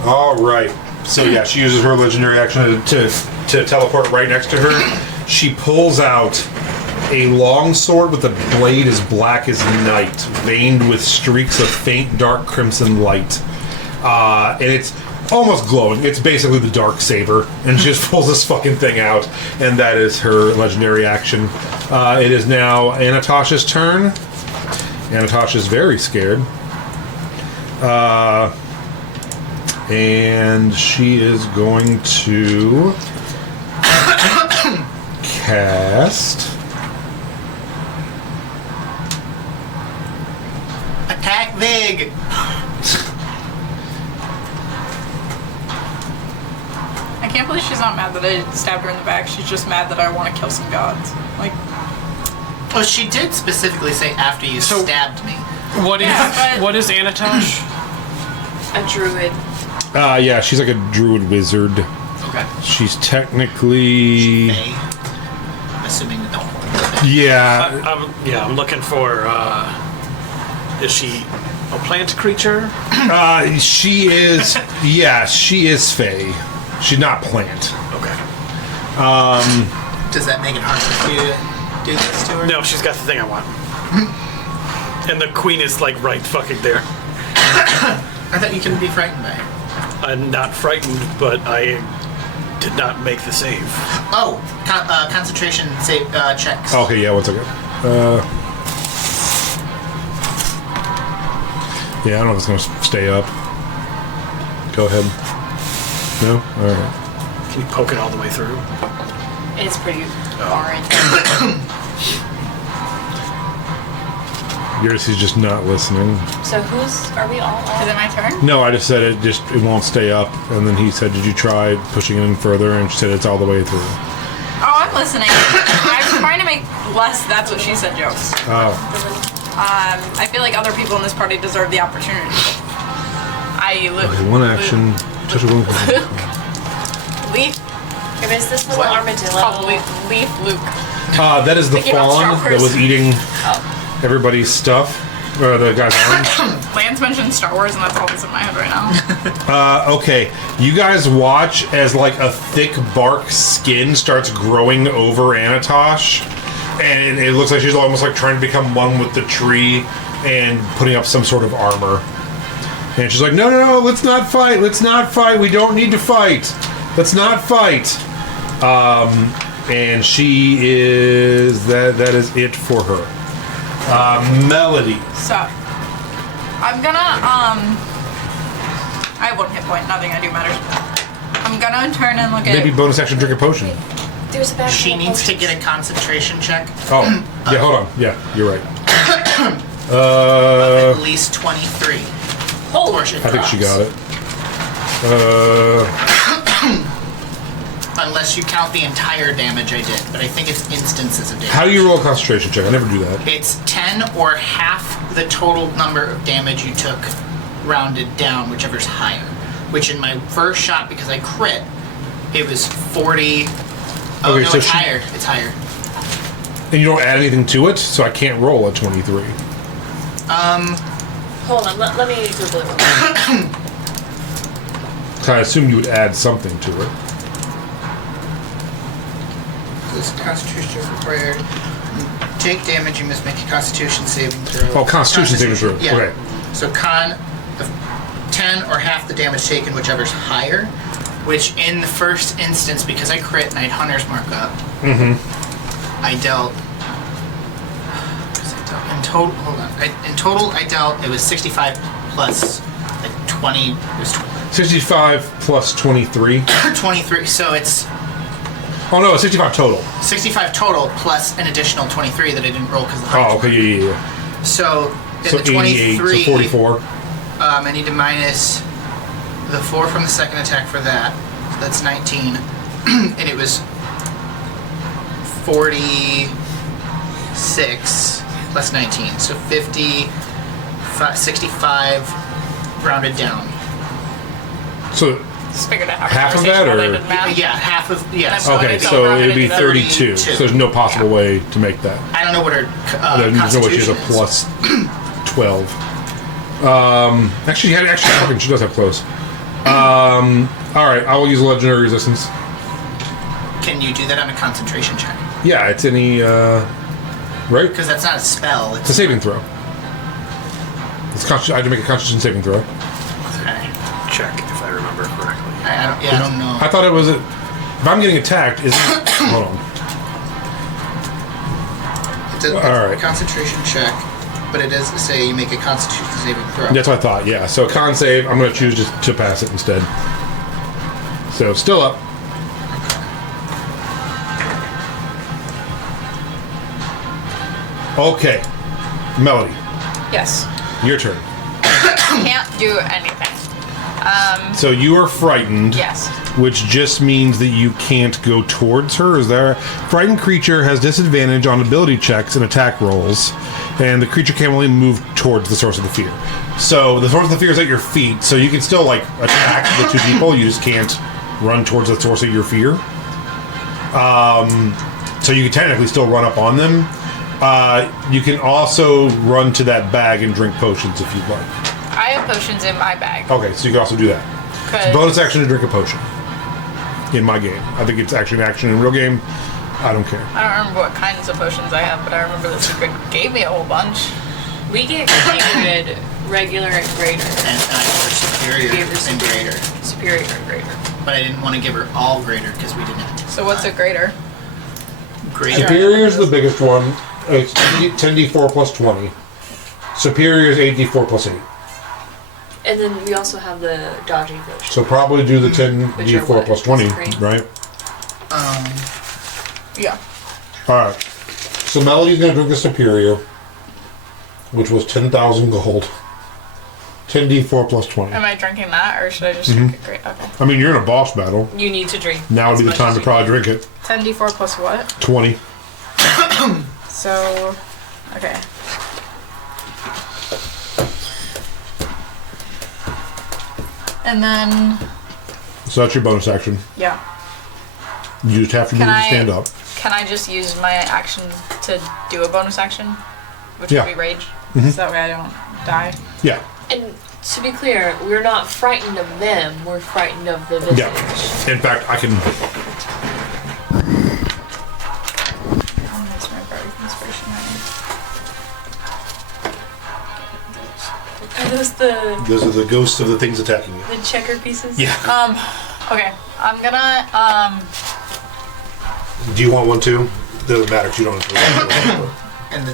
All right. So yeah, she uses her legendary action to teleport right next to her. She pulls out a long sword with a blade as black as night, veined with streaks of faint dark crimson light. And it's almost glowing. It's basically the dark saber. And she just pulls this fucking thing out. And that is her legendary action. It is now Anatosh's turn. Anatosh is very scared. And she is going to cast... Attack Vig! I can't believe she's not mad that I stabbed her in the back. She's just mad that I want to kill some gods. Like, Oh, she did specifically say after you stabbed me. What is Yeah, but- what is Anatosh? A druid. yeah, she's like a druid wizard. Okay. She's technically... Fae. I'm assuming that don't. Yeah. I'm looking for. Is she a plant creature? She is... Yeah, she is Fae. She's not plant. Okay. Does that make it hard for you to do this to her? No, she's got the thing I want. And the queen is like right fucking there. I thought you couldn't be frightened by her. I'm not frightened, but I did not make the save. Oh, concentration save checks. Okay, yeah, 1 second. Yeah, I don't know if it's going to stay up. Go ahead. No? Alright. Can you poke it all the way through? It's pretty orange. Yours is just not listening. So are we all Is it my turn? No, I just said it won't stay up. And then he said, did you try pushing it in further? And she said it's all the way through. Oh, I'm listening. I'm trying to make less that's what she said jokes. Oh. I feel like other people in this party deserve the opportunity. Okay, one action. Touch a one. Leaf. There is this little What? armadillo. Called Leaf Luke. That is the Thinking about fawn Star that Wars. was eating everybody's stuff. The guy's arms. Lance mentioned Star Wars, and that's all that's in my head right now. Okay, you guys watch as like a thick bark skin starts growing over Anatosh, and it looks like she's almost like trying to become one with the tree and putting up some sort of armor. And she's like, no, let's not fight, we don't need to fight, let's not fight. And she is, that is it for her. Melody. So, I'm gonna, I have 1 hit point, nothing I do matters. I'm gonna turn and look at... Maybe bonus action, drink a potion. There's a bag. She needs to get a concentration check. Oh, yeah, hold on. Yeah, you're right. At least 23. Or she I think she got drops. it. Unless you count the entire damage I did, but I think it's instances of damage. How do you roll a concentration check? I never do that. It's 10 or half the total number of damage you took, rounded down, whichever's higher. Which in my first shot, because I crit, it was 40. Oh, Okay, no, so it's she- higher. It's higher. And you don't add anything to it, so I can't roll a 23. Hold on, let me Google it. So I assume you would add something to it. This concentration required. Take damage, you must make a constitution saving throw. Oh, constitution saving throw. Yeah. Okay. So con of 10 or half the damage taken, whichever's higher. Which in the first instance, because I crit and I had Hunter's Mark up, I dealt. In total, hold on. In total, I dealt. It was 65 plus like 20. It was 65 plus 23. 23. So it's Oh no, it's 65 total. 65 total plus an additional 23 that I didn't roll because of the Oh, Hunter's okay, Mark. yeah. So in So the 88, 23, so 44. I need to minus the 4 from the second attack for that. So that's 19. And it was 46 plus 19. So 65 rounded down. So, Just figured out Half of that, or- Yeah, half of, yeah. So okay, it's so rounded it'd be to 32. 32. So there's no possible way to make that. I don't know what her There's no way she has a constitution is. plus 12. Actually, she does have close. Alright, I will use legendary resistance. Can you do that on a concentration check? Yeah, it's any, right? Because that's not a spell. It's a saving throw. I have to make a constitution saving throw. Okay. Check if I remember correctly. I don't know. I thought it was if I'm getting attacked, is hold on. It's a Alright. concentration check, but it does say you make a constitution saving throw. That's what I thought, yeah. So con save, I'm gonna choose just to pass it instead. So still up. Okay. Melody, Yes. your turn. Can't do anything. So you are frightened. Yes. Which just means that you can't go towards her. Is there? Frightened creature has disadvantage on ability checks and attack rolls, and the creature can only move towards the source of the fear. So the source of the fear is at your feet, so you can still like attack the two people. You just can't run towards the source of your fear. So you can technically still run up on them. You can also run to that bag and drink potions if you'd like. I have potions in my bag. Okay, so you can also do that. 'Cause Bonus action to drink a potion. In my game. I think it's actually an action in real game. I don't care. I don't remember what kinds of potions I have, but I remember the secret gave me a whole bunch. We get pretty good regular and greater. And I gave her superior You gave her and greater. Superior and greater. But I didn't want to give her all greater because we didn't. So what's a greater? Greater? Superior is the biggest one. It's 10d4 plus 20. Superior is 8d4 plus 8. And then we also have the dodging potion. So probably do the Which are 10d4 what? plus 20, Great. right? Yeah. Alright. So Melody's gonna drink the Superior, which was 10,000 gold. 10d4 plus 20. Am I drinking that, or should I just drink it? Great. Okay. I mean, you're in a boss battle. You need to drink. Now would as be the much time as to you probably can. drink it. 10d4 plus what? 20. So, okay. And then, So that's your bonus action. yeah. You just have to move Can to I- stand up. Can I just use my action to do a bonus action? Which Yeah. would be rage. So that way I don't die. Yeah. And to be clear, we're not frightened of them. We're frightened of the visage. Yeah. In fact, I can. That's my bardic inspiration right Are those the Those are the ghosts of the things attacking you. checker pieces? Yeah. Okay, I'm gonna, Do you want one too? Doesn't matter 'cause you don't have to. And the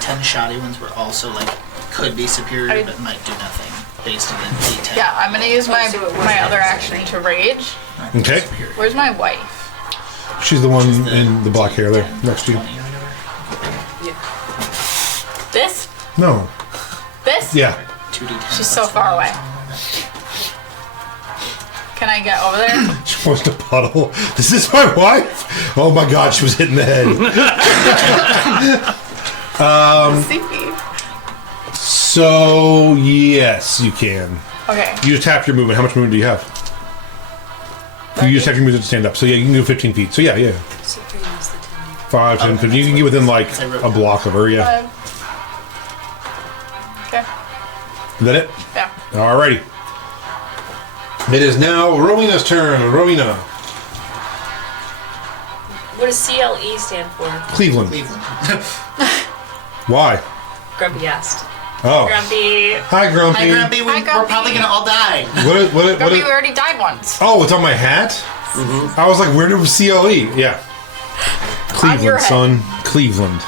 10 shoddy ones were also like, could be superior, but might do nothing based on the D10. yeah, I'm gonna use my, so it wasn't my other necessary. action to rage. I think Okay. it's superior. Where's my wife? She's the one in the black hair there, next to you. 20 or whatever. Yeah. This? No. This? Yeah. 2d10. She's so far away. Can I get over there? She wants to puddle. Is this my wife? Oh my god, she was hit in the head. Sleepy. So, yes, you can. Okay. You just tap your movement. How much movement do you have? You just have your movement to stand up. So, yeah, you can go 15 feet. So, yeah. So if we use the 10. 5, 10, 15. You can get within, like, a block of her, yeah. Okay. Is that it? Yeah. Alrighty. It is now Rowena's turn. Rowena. What does CLE stand for? Cleveland. Cleveland. Why? Grumpy asked. Oh. Grumpy. Hi, Grumpy. Hi, Grumpy. Hi, We're Grumpy. probably gonna all die. What We already died once. Oh, it's on my hat? I was like, where did CLE? Yeah. On your Cleveland, head. son. Cleveland.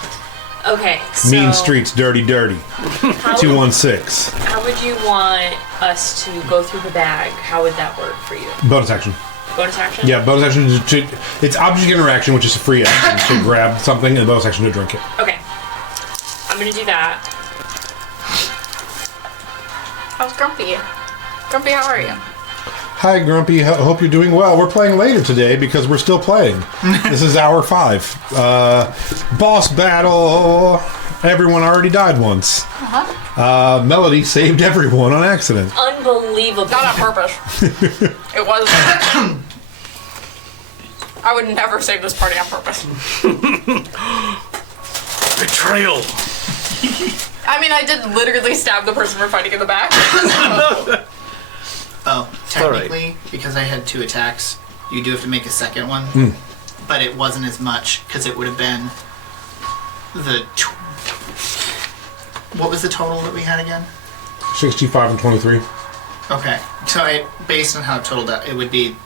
Okay, so Mean streets, dirty. How, 216. how would you want us to go through the bag? How would that work for you? Bonus action. Bonus action? Yeah, bonus action to it's object interaction, which is a free action to grab something, and bonus action to drink it. Okay. I'm gonna do that. How's Grumpy? Grumpy, how are you? Hi, Grumpy. Hope you're doing well. We're playing later today because we're still playing. This is hour 5. Boss battle. Everyone already died once. Melody saved everyone on accident. Unbelievable. Not on purpose. It was. I would never save this party on purpose. Betrayal. I mean, I did literally stab the person we're fighting in the back. Oh, technically, because I had 2 attacks, you do have to make a second one. But it wasn't as much, because it would have been the... What was the total that we had again? 65 and 23. Okay. So based on how it totaled out, it would be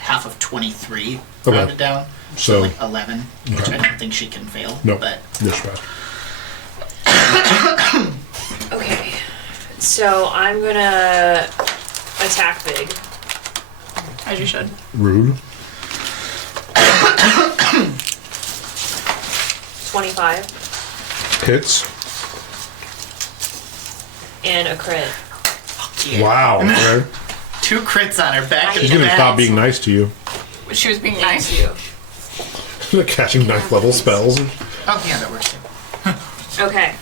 half of 23, Okay. rounded down. So- like 11, which I don't think she can fail. No. But This bad. Okay. So I'm gonna attack big. As you should. Rude. 25 Hits. and a crit. yeah. Wow. Okay. 2 crits on her back. She's gonna stop being nice to you. She was being Thank nice. you. Catching knife level spells. Oh, yeah, that works too. Okay.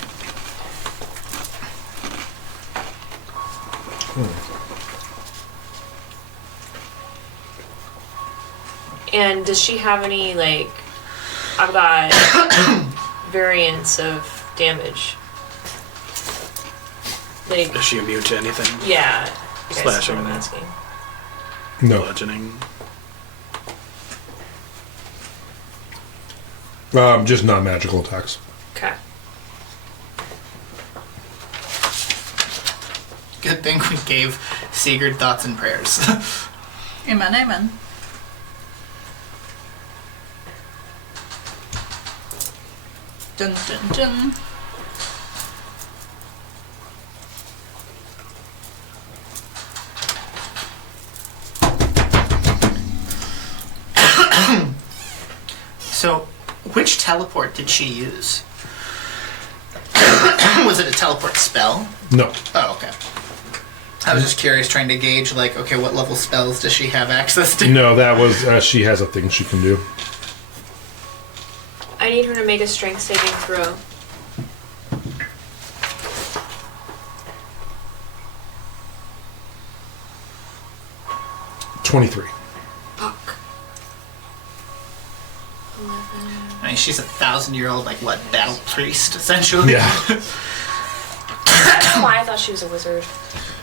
And does she have any, like, I've got variants of damage. Like, Is she immune to anything? yeah. I guess that's what Slashing. I'm asking. No. Bludgeoning. Just non-magical attacks. Okay. good thing we gave Sigurd thoughts and prayers. Amen, amen. Dun dun dun. So, which teleport did she use? Was it a teleport spell? No. Oh, okay. I was just curious, trying to gauge, like, okay, what level spells does she have access to? No, that was she has a thing she can do. I need her to make a strength saving throw. $23. Fuck. 11. I mean, she's 1,000-year-old, like, what, battle priest, essentially? Yeah. Why I thought she was a wizard.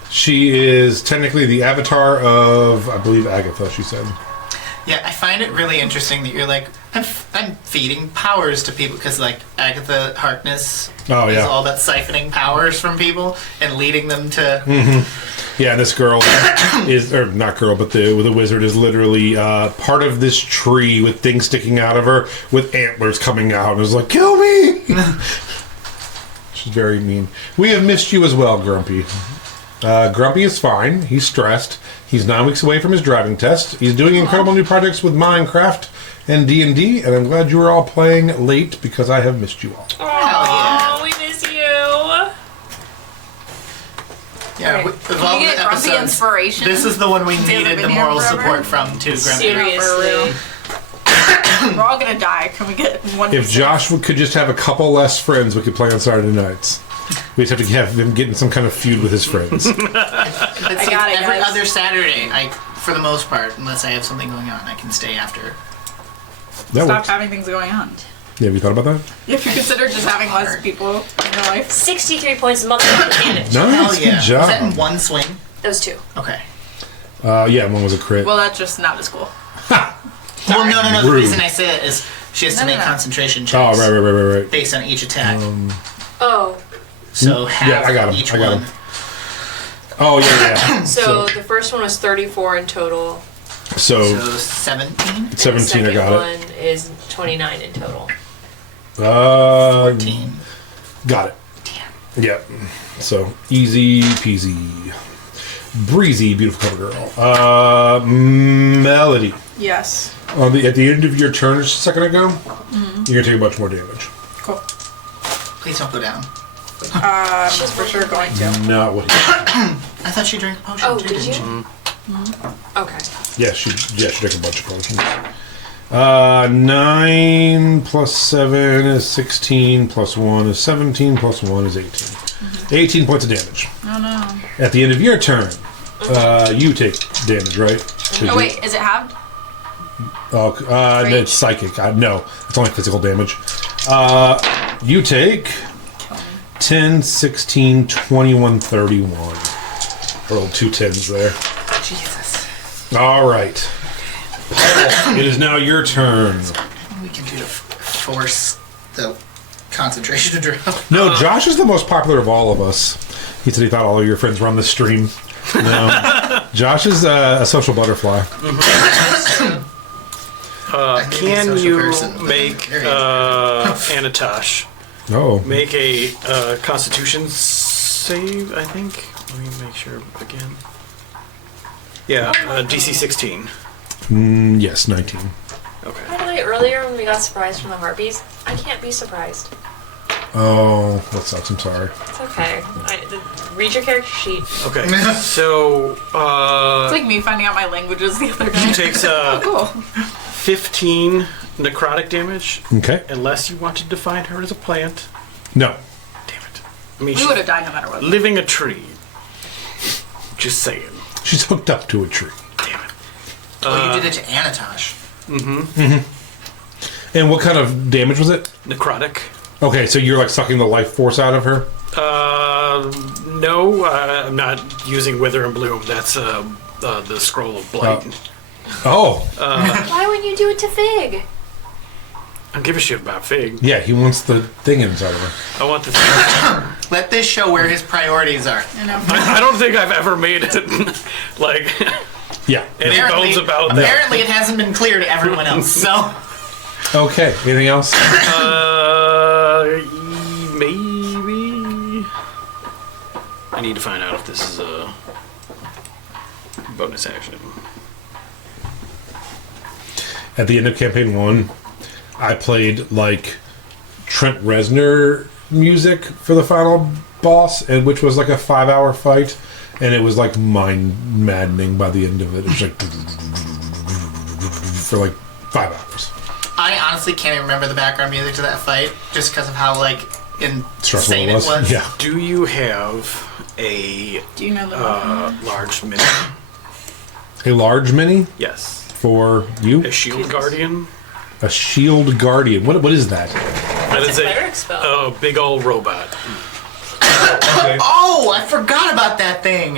She is technically the avatar of, I believe, Agatha, she said. Yeah, I find it really interesting that you're like, I'm feeding powers to people, because, like, Agatha Harkness is all about siphoning powers from people and leading them to... Mm-hmm. Yeah, this girl is, or not girl, but the wizard is literally part of this tree with things sticking out of her with antlers coming out. And is like, kill me! She's very mean. We have missed you as well, Grumpy. Grumpy is fine. He's stressed. He's 9 weeks away from his driving test. He's doing incredible new projects with Minecraft and D&D, and I'm glad you were all playing late because I have missed you all. Oh, we miss you. Yeah, Okay. of all the Grumpy episodes, inspiration? this is the one we Since he needed hasn't the been here moral forever? support from, too, Grumpy. Seriously. We're all gonna die. Can we get one? If Josh could just have a couple less friends, we could play on Saturday nights. We just have to have him get in some kind of feud with his friends. It's I like got it, every guys. other Saturday, for the most part, unless I have something going on, I can stay after. That Stop works. having things going on. Yeah, have you thought about that? If you consider just having less people in your life. 63 points of multiplied damage. Nice, Hell yeah. good job. Was that in one swing? Those two. Okay. Yeah, one was a crit. Well, that's just not as cool. Well, no. The Rude. reason I say it is she has to No, make no. concentration Oh, checks right. based on each attack. Oh, So half Yeah, I got him. each I got one. him. Oh, yeah. so the first one was 34 in total. So So 17? And the 17, I got it. second one is 29 in total. 14. Got it. Damn. Yep. So easy peasy, breezy, beautiful cover girl. Melody. Yes. At the end of your turn, just a second ago, you're gonna take a bunch more damage. Cool. Please don't go down. She's for sure going to. Not what. I thought she drank a potion Oh, too, did didn't you? she? Okay. Yeah, she took a bunch of potions. 9 plus 7 is 16, plus 1 is 17, plus 1 is 18. 18 points of damage. Oh no. At the end of your turn, you take damage, right? 'Cause Oh you- wait, is it halved? Oh, Rage? it's psychic. No, it's only physical damage. You take 10, 16, 21, 31. Rolled 2 10s there. Jesus. All right. It is now your turn. What we can do to force the concentration to drop. No, Josh is the most popular of all of us. He said he thought all of your friends were on the stream. No. Josh is a social butterfly. Can social you person. make There he is. Anatosh Oh. make a Constitution save? I think. Let me make sure again. Yeah, DC 16. Yes, 19. Okay. By the way, earlier when we got surprised from the harpies, I can't be surprised. Oh, that sucks. I'm sorry. It's okay. Read your character sheet. Okay. So It's like me finding out my languages the other day. she takes Cool. 15 necrotic damage, Okay. unless you want to define her as a plant. No. Damn it. I mean, We she's would have died no matter what. living a tree. Just saying. She's hooked up to a tree. Damn it. Oh, you did it to Anatosh. And what kind of damage was it? Necrotic. Okay, so you're like sucking the life force out of her? No, I'm not using Wither and Bloom. That's the Scroll of Blight. Oh. Why wouldn't you do it to Fig? don't give a shit about Fig. Yeah, he wants the thing inside of her. I want the thing. Let this show where his priorities are. You know. I don't think I've ever made it like Yeah. any bones about that. Apparently, it hasn't been clear to everyone else. So, Okay. Anything else? Maybe. I need to find out if this is a bonus action. At the end of campaign 1, I played like Trent Reznor music for the final boss, and which was like a 5-hour fight, and it was like mind maddening by the end of it. It was like for like 5 hours. I honestly can't even remember the background music to that fight, just because of how like Stressful insane it was. Yeah. Do you have a Do you know the large mini? A large mini Yes. for you? A shield guardian? A shield guardian. What is that? That It's is a cleric spell. a big old robot. Okay. Oh, I forgot about that thing.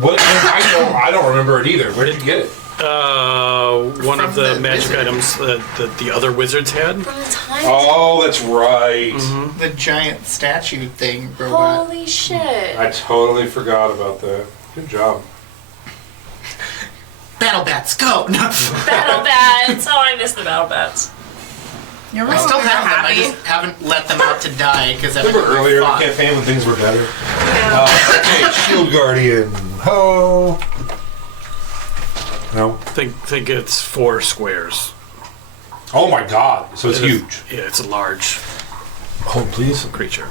What? I don't remember it either. Where did you get it? One of From the the magic wizard. items that the other wizards had. From the time. Oh, that's right. The giant statue thing robot. Holy shit. I totally forgot about that. Good job. Battle bats, go! No. Battle bats. Oh, I missed the battle bats. You're I still really have them. I happy. just haven't let them out to die because I Remember earlier in the campaign when things were better? Okay, shield guardian. Ho. No. Think it's 4 squares. Oh my god. So it's huge. Yeah, it's a large Hold, please. creature.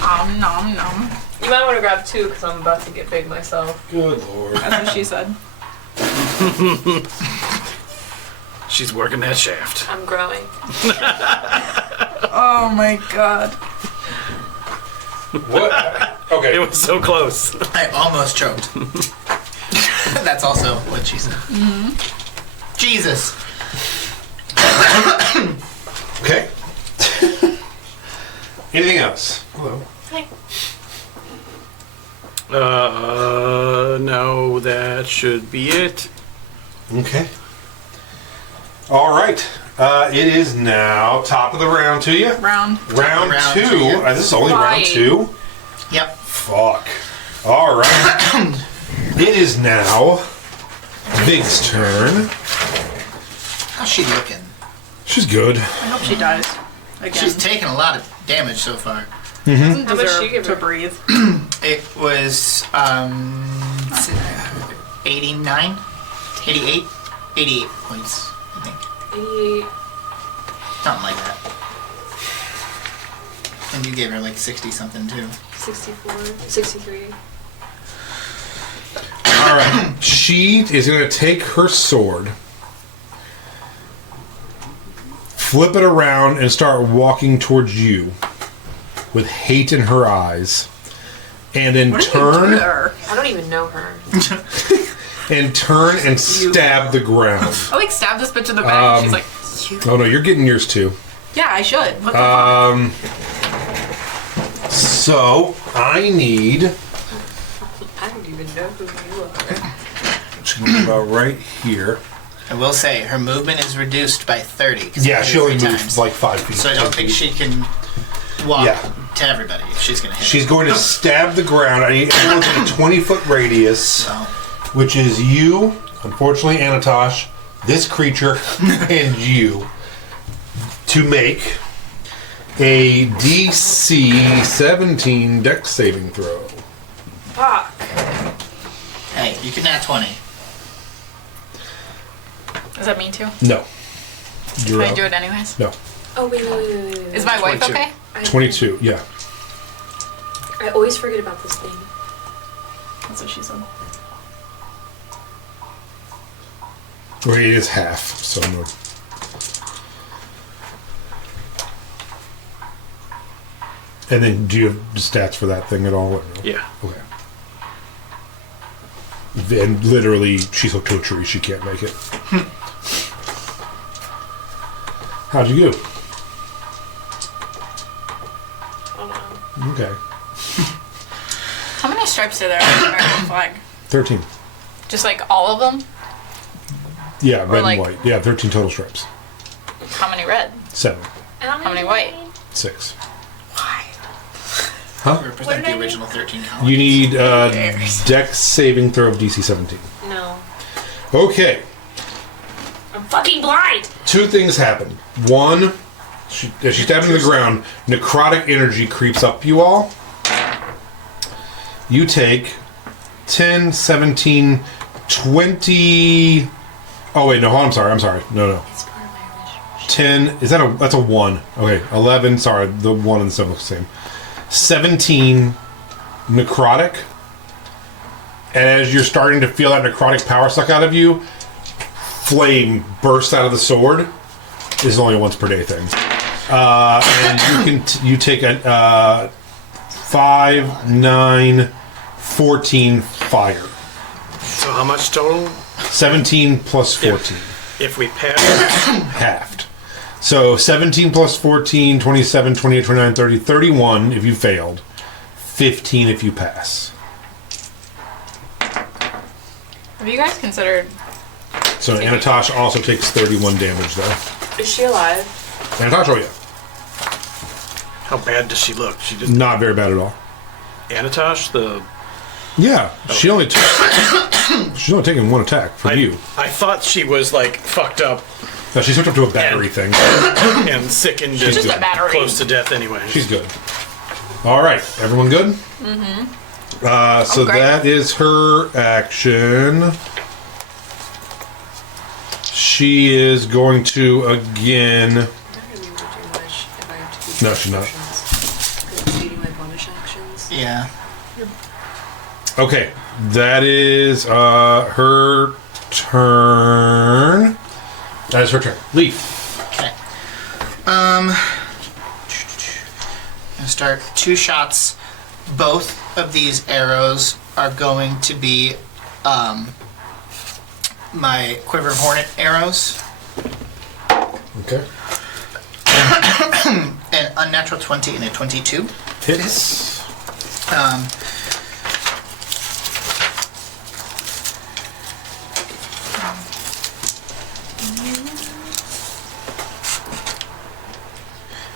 Nom nom nom. You might want to grab 2 because I'm about to get big myself. Good lord. That's what she said. She's working that shaft. I'm growing. Oh my god. What? It Okay. was so close. I almost choked. That's also what she said. Jesus. Okay. Anything else? Hello. No, that should be it. Okay. All right. It is now top of the round to you. Round. Round Round 2. to you. This is only round Right. 2. Yep. Fuck. All right. It is now Vig's turn. How's she looking? She's good. I hope she dies. Again. She's taken a lot of damage so far. doesn't How much deserve she give to her? breathe. It was 89, 88, 88 points, I think. 88. Something like that. And you gave her like 60 something too. 64. 63. All right. She is going to take her sword, flip it around, and start walking towards you with hate in her eyes. And then What did you do turn to her? I don't even know her. and stab the ground. I like stabbed this bitch in the back and she's like, Oh no, you're getting yours too. yeah, I should. What the fuck? So I need. I don't even know who you are. She's gonna be about right here. I will say her movement is reduced by 30. 'cause Yeah, I she did it only 3 moves times. like 5 feet. So I 10 don't think feet. she can walk Yeah. to everybody if she's gonna hit. She's going to stab the ground. I need everyone within a 20-foot radius, So which is you, unfortunately, Anatosh, this creature, and you, to make a DC 17 Dex saving throw. Fuck. hey, you can nat 20. Is that me too? No. You're Can I out. do it anyways? No. Oh, wait. Is my wife 22. okay? 22, yeah. I always forget about this thing. That's what she said. Or it is half, so no. And then do you have stats for that thing at all? Or no? Yeah. Okay. And literally, she's hooked to a tree. She can't make it. How'd you do? Oh no. Okay. How many stripes are there on the American flag? 13. Just like all of them? Yeah, red like- and white. Yeah, 13 total stripes. How many red? 7. How many white? 6. Why? Represent the original 13 colonies. You need Dex saving throw of DC 17. No. Okay. I'm fucking blind! 2 things happen. One, as she's stabbed into the ground, necrotic energy creeps up you all. You take 10, 17, 20... Oh, wait, no, I'm sorry. No. It's part of my original. 10, that's a 1. Okay, 11, sorry, the 1 and the 7 look the same. 17 necrotic. And as you're starting to feel that necrotic power suck out of you, flame bursts out of the sword. This is only a once per day thing. And you take a 5, 9, 14 fire. So how much total? 17 plus 14. If we pass, Halved. So 17 plus 14, 27, 28, 29, 30, 31 if you failed. 15 if you pass. Have you guys considered? So Anatosh also takes 31 damage though. Is she alive? Anatosh, oh yeah. how bad does she look? She just Not very bad at all. Anatosh, the Yeah, she only took... She's only taking 1 attack from you. I thought she was like fucked up No, she's hooked up to a battery thing. and sickened She's and Just a battery. close to death anyway. She's good. All right, everyone good? Mm-hmm. So great. that is her action. She is going to again... I'm not gonna be able to do much if I have to do No, she's not. Because eating my bonus actions. Yeah. Okay, that is her turn. That is her turn. Leaf. Okay. I'm gonna start 2 shots. Both of these arrows are going to be my Quiver of Hornet arrows. Okay. An unnatural 20 and a 22. Hits.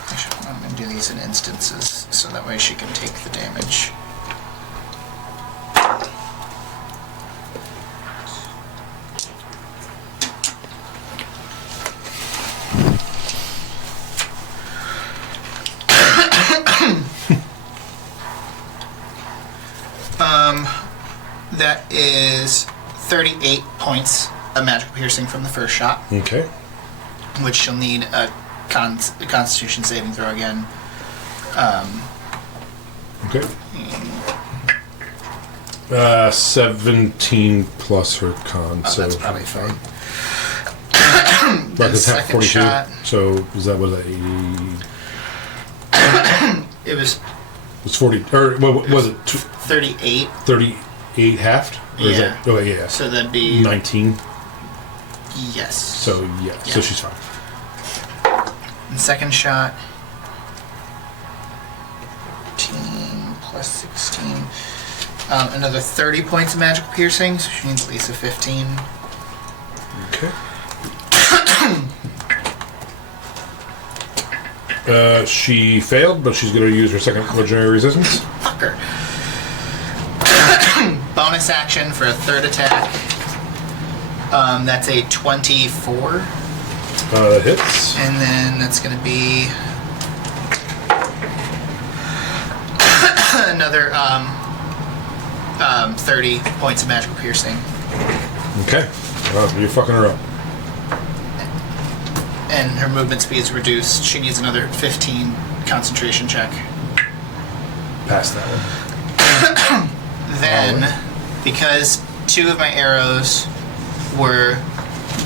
Actually, I'm going to do these in instances so that way she can take the damage. That is 38 points of magical piercing from the first shot, Okay. which she'll need a Constitution saving throw again. Okay. 17 plus her con. Oh, so that's probably fine. Right, it's half second 42. shot. So is that was that 80? It was It's 40. Or what was it? 38, 38 halved? Or is Yeah. that, oh yeah. so that'd be 19. yes. So yeah. So Yeah. she's fine. And second shot, 15 plus 16, another 30 points of magical piercing, so she needs at least a 15. Okay. She failed, but she's going to use her second legendary resistance. Fucker. Bonus action for a third attack. That's a 24. Hits. And then that's going to be another 30 points of magical piercing. Okay. Well, you're fucking her up. And her movement speed is reduced. She needs another 15 concentration check. Pass that one. Then, because 2 of my arrows were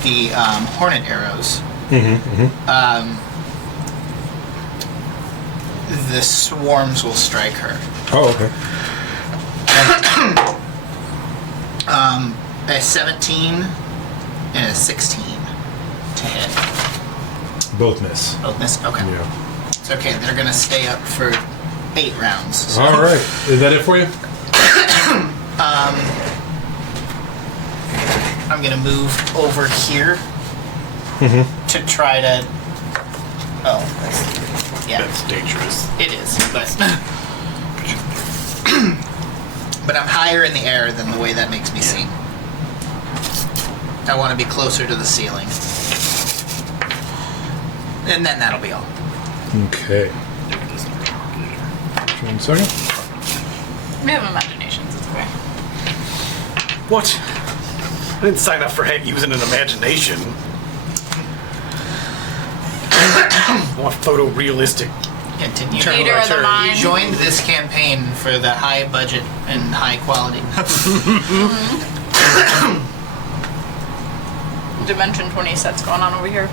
the hornet arrows, the swarms will strike her. Oh, okay. A 17 and a 16 to hit. Both miss. Both miss? Okay. Yeah. It's okay. They're going to stay up for 8 rounds. So. All right. Is that it for you? I'm going to move over here to try to Oh, yeah, That's dangerous. it is. But but I'm higher in the air than the way that makes me seem. I want to be closer to the ceiling, and then that'll be all. Okay. 1 second. We have imaginations, it's okay. What? I didn't sign up for using an imagination. I want photorealistic. Continue. Theater of the mind. You joined this campaign for the high budget and high quality. Dimension 20 sets going on over here.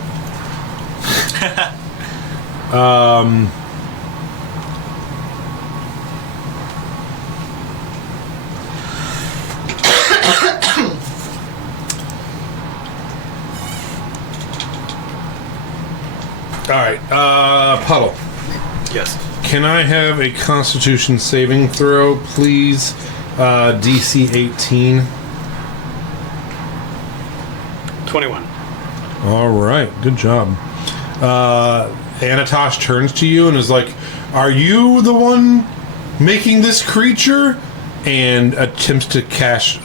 All right, Puddle. Yes. Can I have a Constitution saving throw, please? DC 18. 21. All right, good job. Anatosh turns to you and is like, "Are you the one making this creature?" And attempts to cast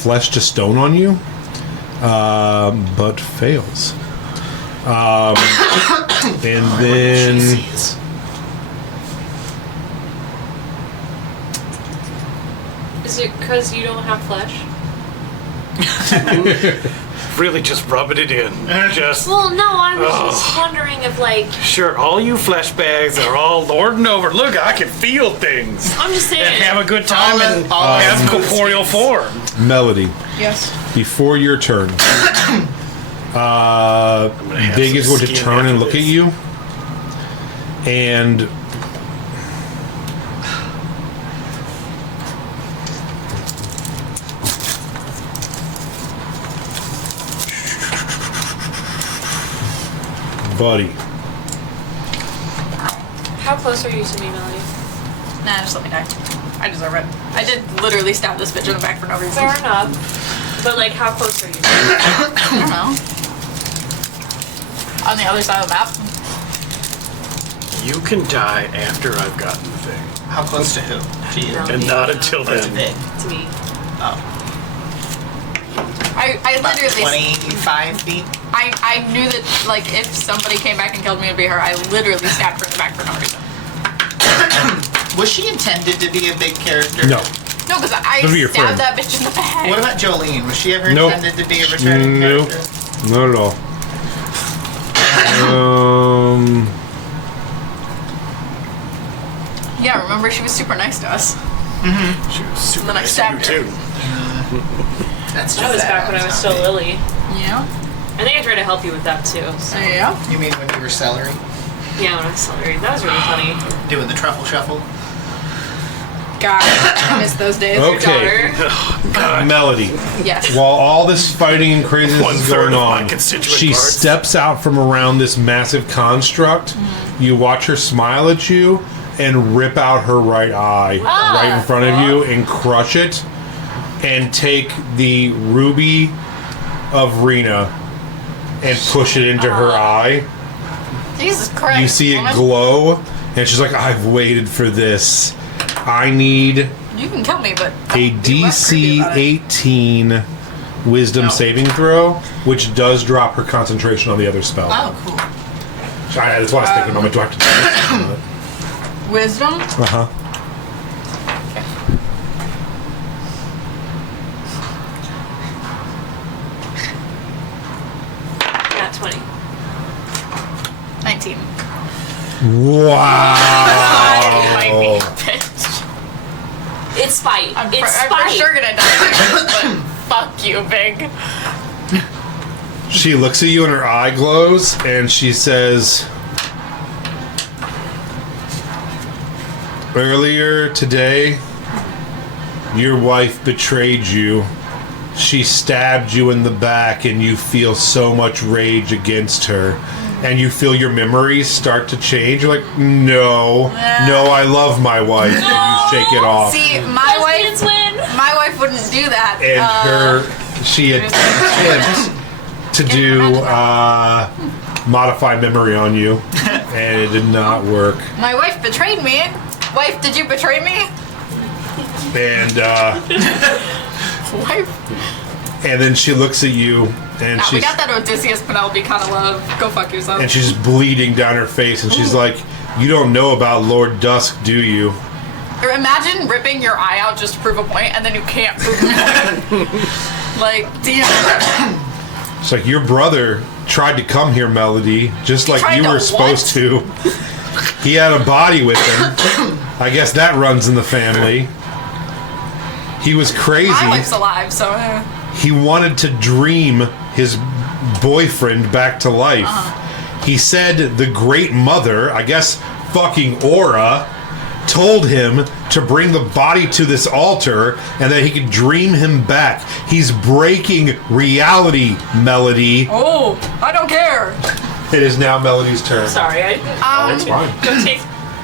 flesh to stone on you, but fails. And then Is it because you don't have flesh? Really just rubbing it in. Just Well, no, I was just wondering if, like, sure, all you flesh bags are all lording over. Look, I can feel things. I'm just saying. And have a good time and all have smooth corporeal skins. form. Melody, Yes. before your turn, have Big is some going to skin turn and after look at this. you, and buddy, How close are you to me, Melody? Nah, just let me die. I deserve it. I did literally stab this bitch in the back for no reason. Fair enough. But, like, how close are you to me? I don't know. On the other side of the map. You can die after I've gotten the thing. How close to who? To you? No. And not until Or to then. Vic? To me. Oh, I about literally 25 feet. I knew that, like, if somebody came back and killed me, it would be her. I literally stabbed her in the back for no reason. Was she intended to be a big character? no, No, because I That'd be your stabbed friend. that bitch in the back. What about Jolene? Was she ever Nope. intended to be a returning Nope. character? not at all. Yeah, remember she was super nice to us. She was super then I nice to stabbed you her. too. That's That was just back when I was still Lily. Yeah. I think I tried to help you with that, too. So. Yeah. You mean when you were celery? Yeah, when I was celery. That was really funny. Doing the truffle shuffle? God, I miss those days. Okay, Daughter. Melody. Yes. While all this fighting and craziness is 1/3 going of my on, constituent she parts. steps out from around this massive construct. You watch her smile at you and rip out her right eye right in front of you and crush it and take the ruby of Rena and push it into her eye. Jesus Christ. You see it woman. glow and she's like, "I've waited for this. I need You can kill me, but a don't be less creepy DC about it. 18 wisdom No. saving throw, which does drop her concentration on the other spell. Oh, cool. That's what I was thinking. I'm going to have to do this. Wisdom? Uh-huh. Yeah, 20. 19. Wow. You might be, bitch. It's spite. I'm It's for spite. sure gonna die, but fuck you, Big. She looks at you and her eye glows and she says, "Earlier today, your wife betrayed you. She stabbed you in the back and you feel so much rage against her. And you feel your memories start to change. You're like, no, I love my wife." And you shake it off. See, my Lesbians wife, win. my wife wouldn't do that. And she attempts to do modify memory on you. and it did not work. My wife betrayed me. Wife, did you betray me? And Wife. and then she looks at you, and We she's got that Odysseus Penelope kind of love. Go fuck yourself. and she's bleeding down her face, and she's like, "You don't know about Lord Dusk, do you?" Or imagine ripping your eye out just to prove a point, and then you can't prove a point. Like, damn. It's like, your brother tried to come here, Melody, just like tried you to were what? supposed to. He had a body with him. I guess that runs in the family. He was crazy. My wife's alive, so. He wanted to dream his boyfriend back to life. He said the Great Mother, I guess fucking Aura, told him to bring the body to this altar and that he could dream him back. He's breaking reality, Melody. Oh, I don't care. It is now Melody's turn. Sorry, It's fine.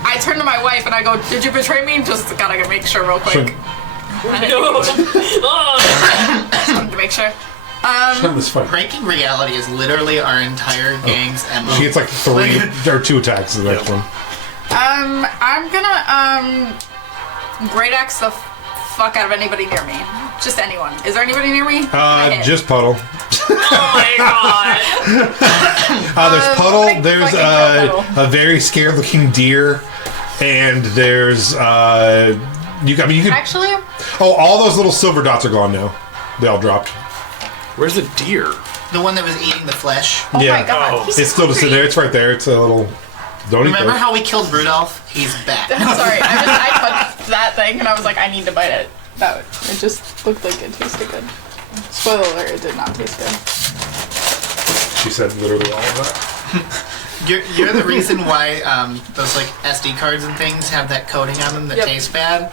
I turn to my wife and I go, "Did you betray me?" Just gotta make sure real quick. I didn't Oh. just wanted to make sure. This fight. Breaking reality is literally our entire gang's MO. She gets like 3 or 2 attacks in the next one. I'm gonna great axe the fuck out of anybody near me. Just anyone. Is there anybody near me? Just Puddle. Oh my god. There's Puddle. big There's fucking Puddle. a very scared looking deer, and there's you could Actually, all those little silver dots are gone now. They all dropped. Where's the deer? The one that was eating the flesh. oh Yeah. my god. Oh. It's still just there. It's right there. It's a little. Don't eat Remember that. how we killed Rudolph? He's back. I'm sorry. I touched that thing and I was like, I need to bite it. It just looked like it tasted good. Spoiler alert, it did not taste good. She said literally all of that. You're the reason why those like SD cards and things have that coating on them that Yep. tastes bad.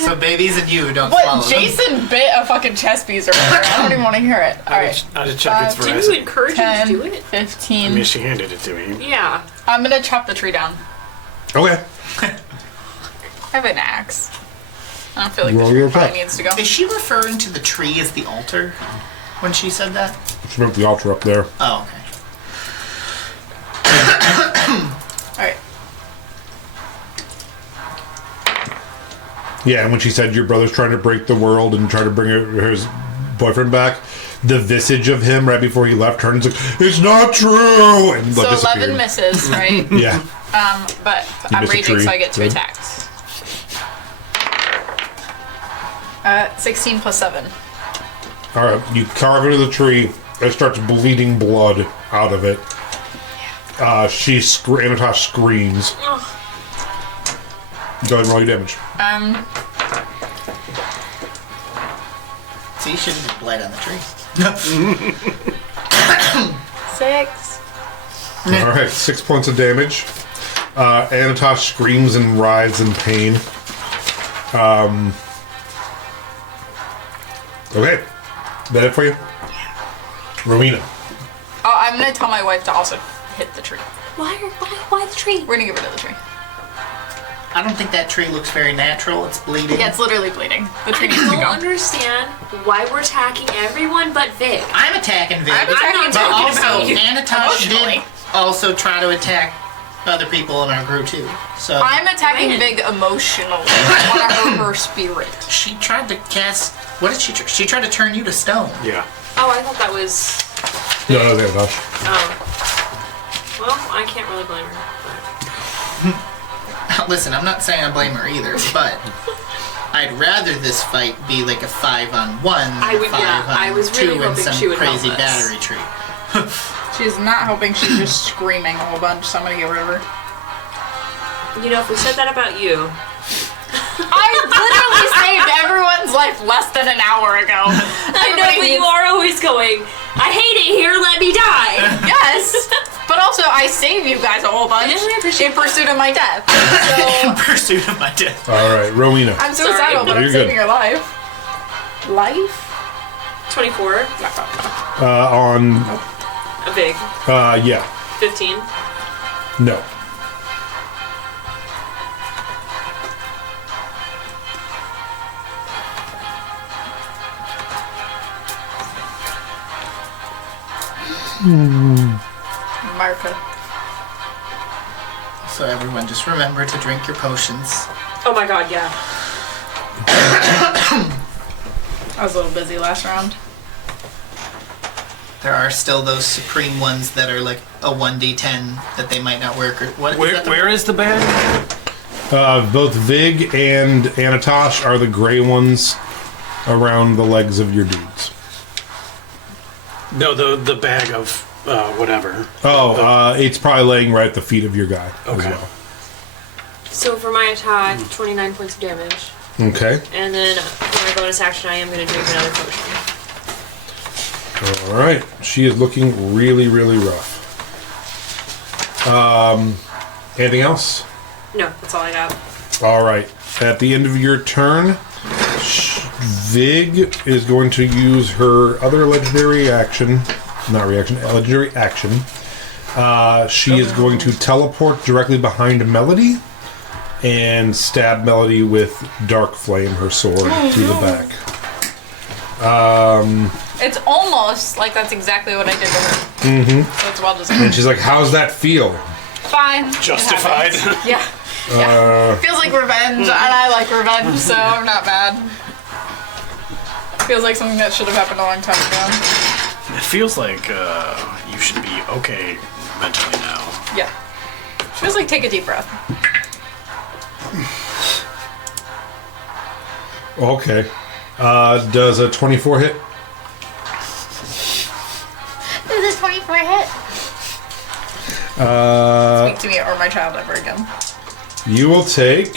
So babies and you don't What? swallow them. Jason bit a fucking chess piece or whatever. I don't even want to hear it. Alright. I had to check its Did you veracity. encourage him to 10, do it? I 15. mean, she handed it to me. Yeah. I'm gonna chop the tree down. Okay. I have an axe. I don't feel like Roll the your tree probably attack. needs to go. Is she referring to the tree as the altar when she said that? She moved the altar up there. Oh, okay. Alright. Yeah, and when she said your brother's trying to break the world and try to bring his boyfriend back, the visage of him right before he left turned like, "It's not true!" And So like, disappeared. 11 misses, right? Yeah. But You I'm missed a raging, tree. so I get 2 Yeah. attacks. 16 plus 7. Alright, you carve into the tree. It starts bleeding blood out of it. Anatosh screams. Go ahead and roll your damage. See, you should have bled on the tree. 6. Alright, 6 points of damage. Anatosh screams and writhes in pain. Okay. That it for you? Rowena. Oh, I'm gonna tell my wife to also hit the tree. Why the tree? We're gonna get rid of the tree. I don't think that tree looks very natural. It's bleeding. Yeah, it's literally bleeding. The tree I needs to don't go. understand why we're attacking everyone but Vic. I'm attacking Vic. I'm attacking not But talking also, about you. Anatosh Emotionally. did also try to attack other people in our group too. So I'm attacking When? Big emotionally. I want to hurt her spirit. she tried to cast. What did she? She tried to turn you to stone. Yeah. Oh, I thought that was. No, that was Anatosh. Oh. Well, I can't really blame her. Listen, I'm not saying I blame her either, but I'd rather this fight be like a 5-on-1 than I would- 5 yeah, on I was really 2 in hoping some she would help crazy us. battery tree. She's not helping. She's just screaming a whole bunch. Somebody get rid of her. You know, if we said that about you, I literally saved everyone's life less than an hour ago. I know, but you are always going, I hate it here, let me die. Yes, but also I save you guys a whole bunch Yeah, I appreciate in pursuit of my death. In pursuit of my death. Alright, Rowena. I'm suicidal, but I'm You're good. saving your life. Life? 24, On. a big. Yeah. 15. No. Marka. So everyone, just remember to drink your potions. Oh my god, yeah. I was a little busy last round. There are still those supreme ones that are like a 1d10 that they might not work. Or what? Where is the bag? Both Vig and Anatosh are the gray ones around the legs of your dudes. No, the bag of whatever. Oh, it's probably laying right at the feet of your guy as Okay. well. So for my attack, 29 points of damage. Okay. And then for my bonus action, I am going to drink another potion. All right. She is looking really, really rough. Anything else? No, that's all I got. All right. At the end of your turn, Vig is going to use her other legendary action. Not reaction, legendary action. She is going to teleport directly behind Melody and stab Melody with Dark Flame, her sword, through the back. It's almost like that's exactly what I did to her. Mm-hmm. So it's well deserved. And she's like, "How's that feel?" Fine. Justified. It happens. Yeah. Yeah. Feels like revenge, and I like revenge, so I'm not mad. Feels like something that should have happened a long time ago. It feels like you should be okay mentally now. Yeah. Feels like take a deep breath. Okay. Does a 24 hit? Does a 24 hit? Speak to me or my child ever again. You will take.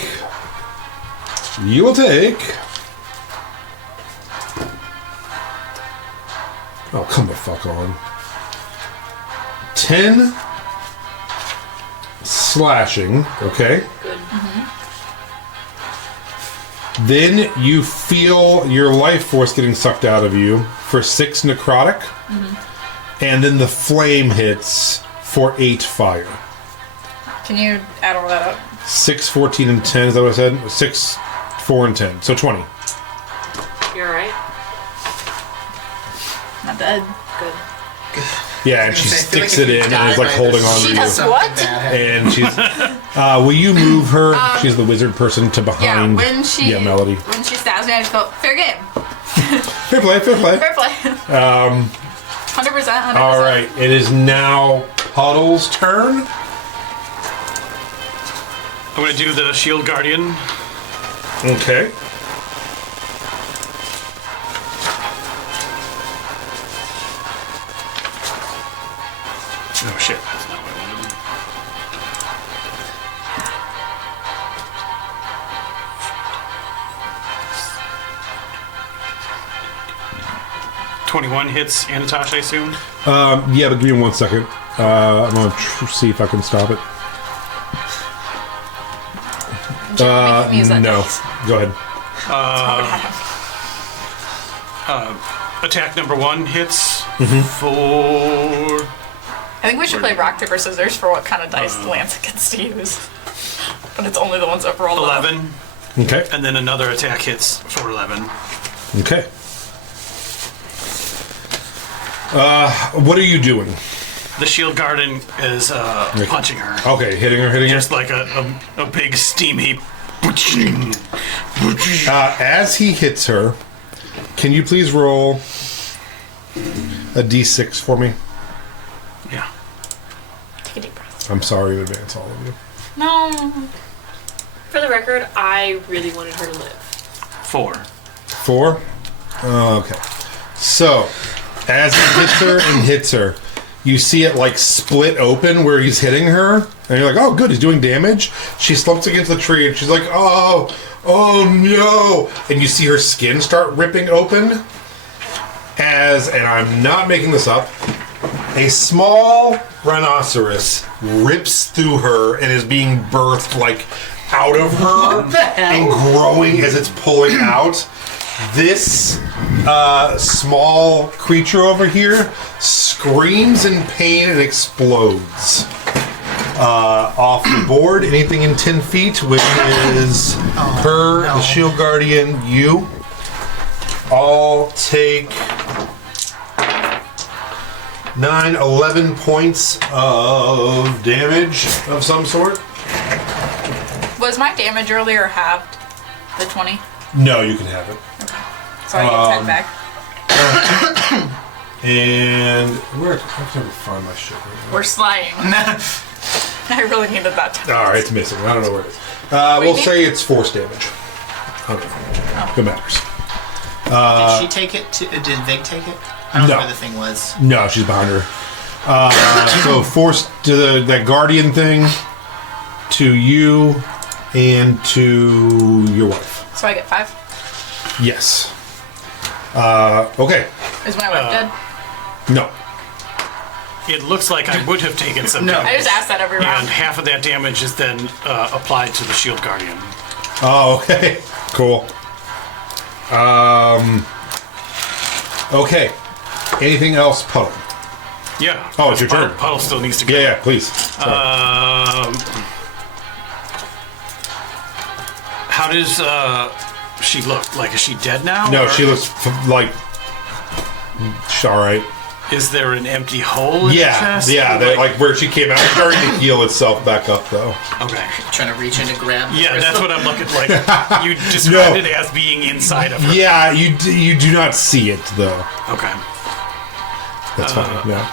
Oh, come the fuck on. 10 slashing, okay? Good. Then you feel your life force getting sucked out of you for 6 necrotic. And then the flame hits for 8 fire. Can you add all that up? 6, 14, and 10, is that what I said? 6, 4, and 10. So 20. You alright? Not dead. Good. Yeah, and she I feel sticks like if it you in die and is like by holding this- on She to does you. what? And she's. Will you move her? She's the wizard person to Yeah, behind. when she Melody. when she stabs me, I just go, fair game. Fair play, fair play. Fair play. 100%. All right, it is now Puddle's turn. I'm gonna do the shield guardian. Okay. Oh shit, that's not what I wanted. $21 hits Anatosh, I assume. Yeah, but give me 1 second. I'm gonna see if I can stop it. No. Go ahead. Attack number 1 hits for I think we should play rock, paper, scissors for what kind of dice Lance gets to use. But it's only the ones that roll low. 11, Okay. and then another attack hits for 11. Okay. What are you doing? The shield guardian is punching her. Okay, hitting her. Just like a big steam heap. As he hits her, can you please roll a d6 for me? Take a deep breath. I'm sorry in advance, all of you. No. For the record, I really wanted her to live. 4. 4? Okay. So, as he hits her, you see it like split open where he's hitting her, and you're like, oh, good, he's doing damage. She slumps against the tree, and she's like, oh no! And you see her skin start ripping open. And I'm not making this up, a small rhinoceros rips through her and is being birthed like out of her and growing as it's pulling out. This small creature over here screams in pain and explodes. Off the board, anything in 10 feet, which is her, the shield guardian, you, all take 9, 11 points of damage of some sort. Was my damage earlier halved? The 20? No, you can have it. Okay. So I get 10 back. And where I can never find my shit. We're slaying. I really needed that 10. All right, it's missing. I don't know where it is. We'll say it's force damage. Okay. It matters. Did she take it? Did Vig take it? I don't know No. where the thing was. No, she's behind her. So force to that guardian thing, to you, and to your wife. So I get 5? Yes. Okay. Is my wife dead? No. It looks like I would have taken some No. I damage. just asked that every round. And half of that damage is then applied to the shield guardian. Oh, okay. Cool. Okay. Anything else, Puddle? Yeah. Oh, it's your turn. Puddle still needs to go. Yeah, please. Sorry. How does she look? Like, is she dead now? No, or she looks like she's all right. Is there an empty hole in the Yeah, chest? yeah. Like where she came out, it's starting to heal itself back up, though. Okay. Trying to reach in to grab. the Yeah, that's crystal. what I'm looking like. You described No. it as being inside of her. Yeah, you do not see it though. Okay. That's fine. Yeah.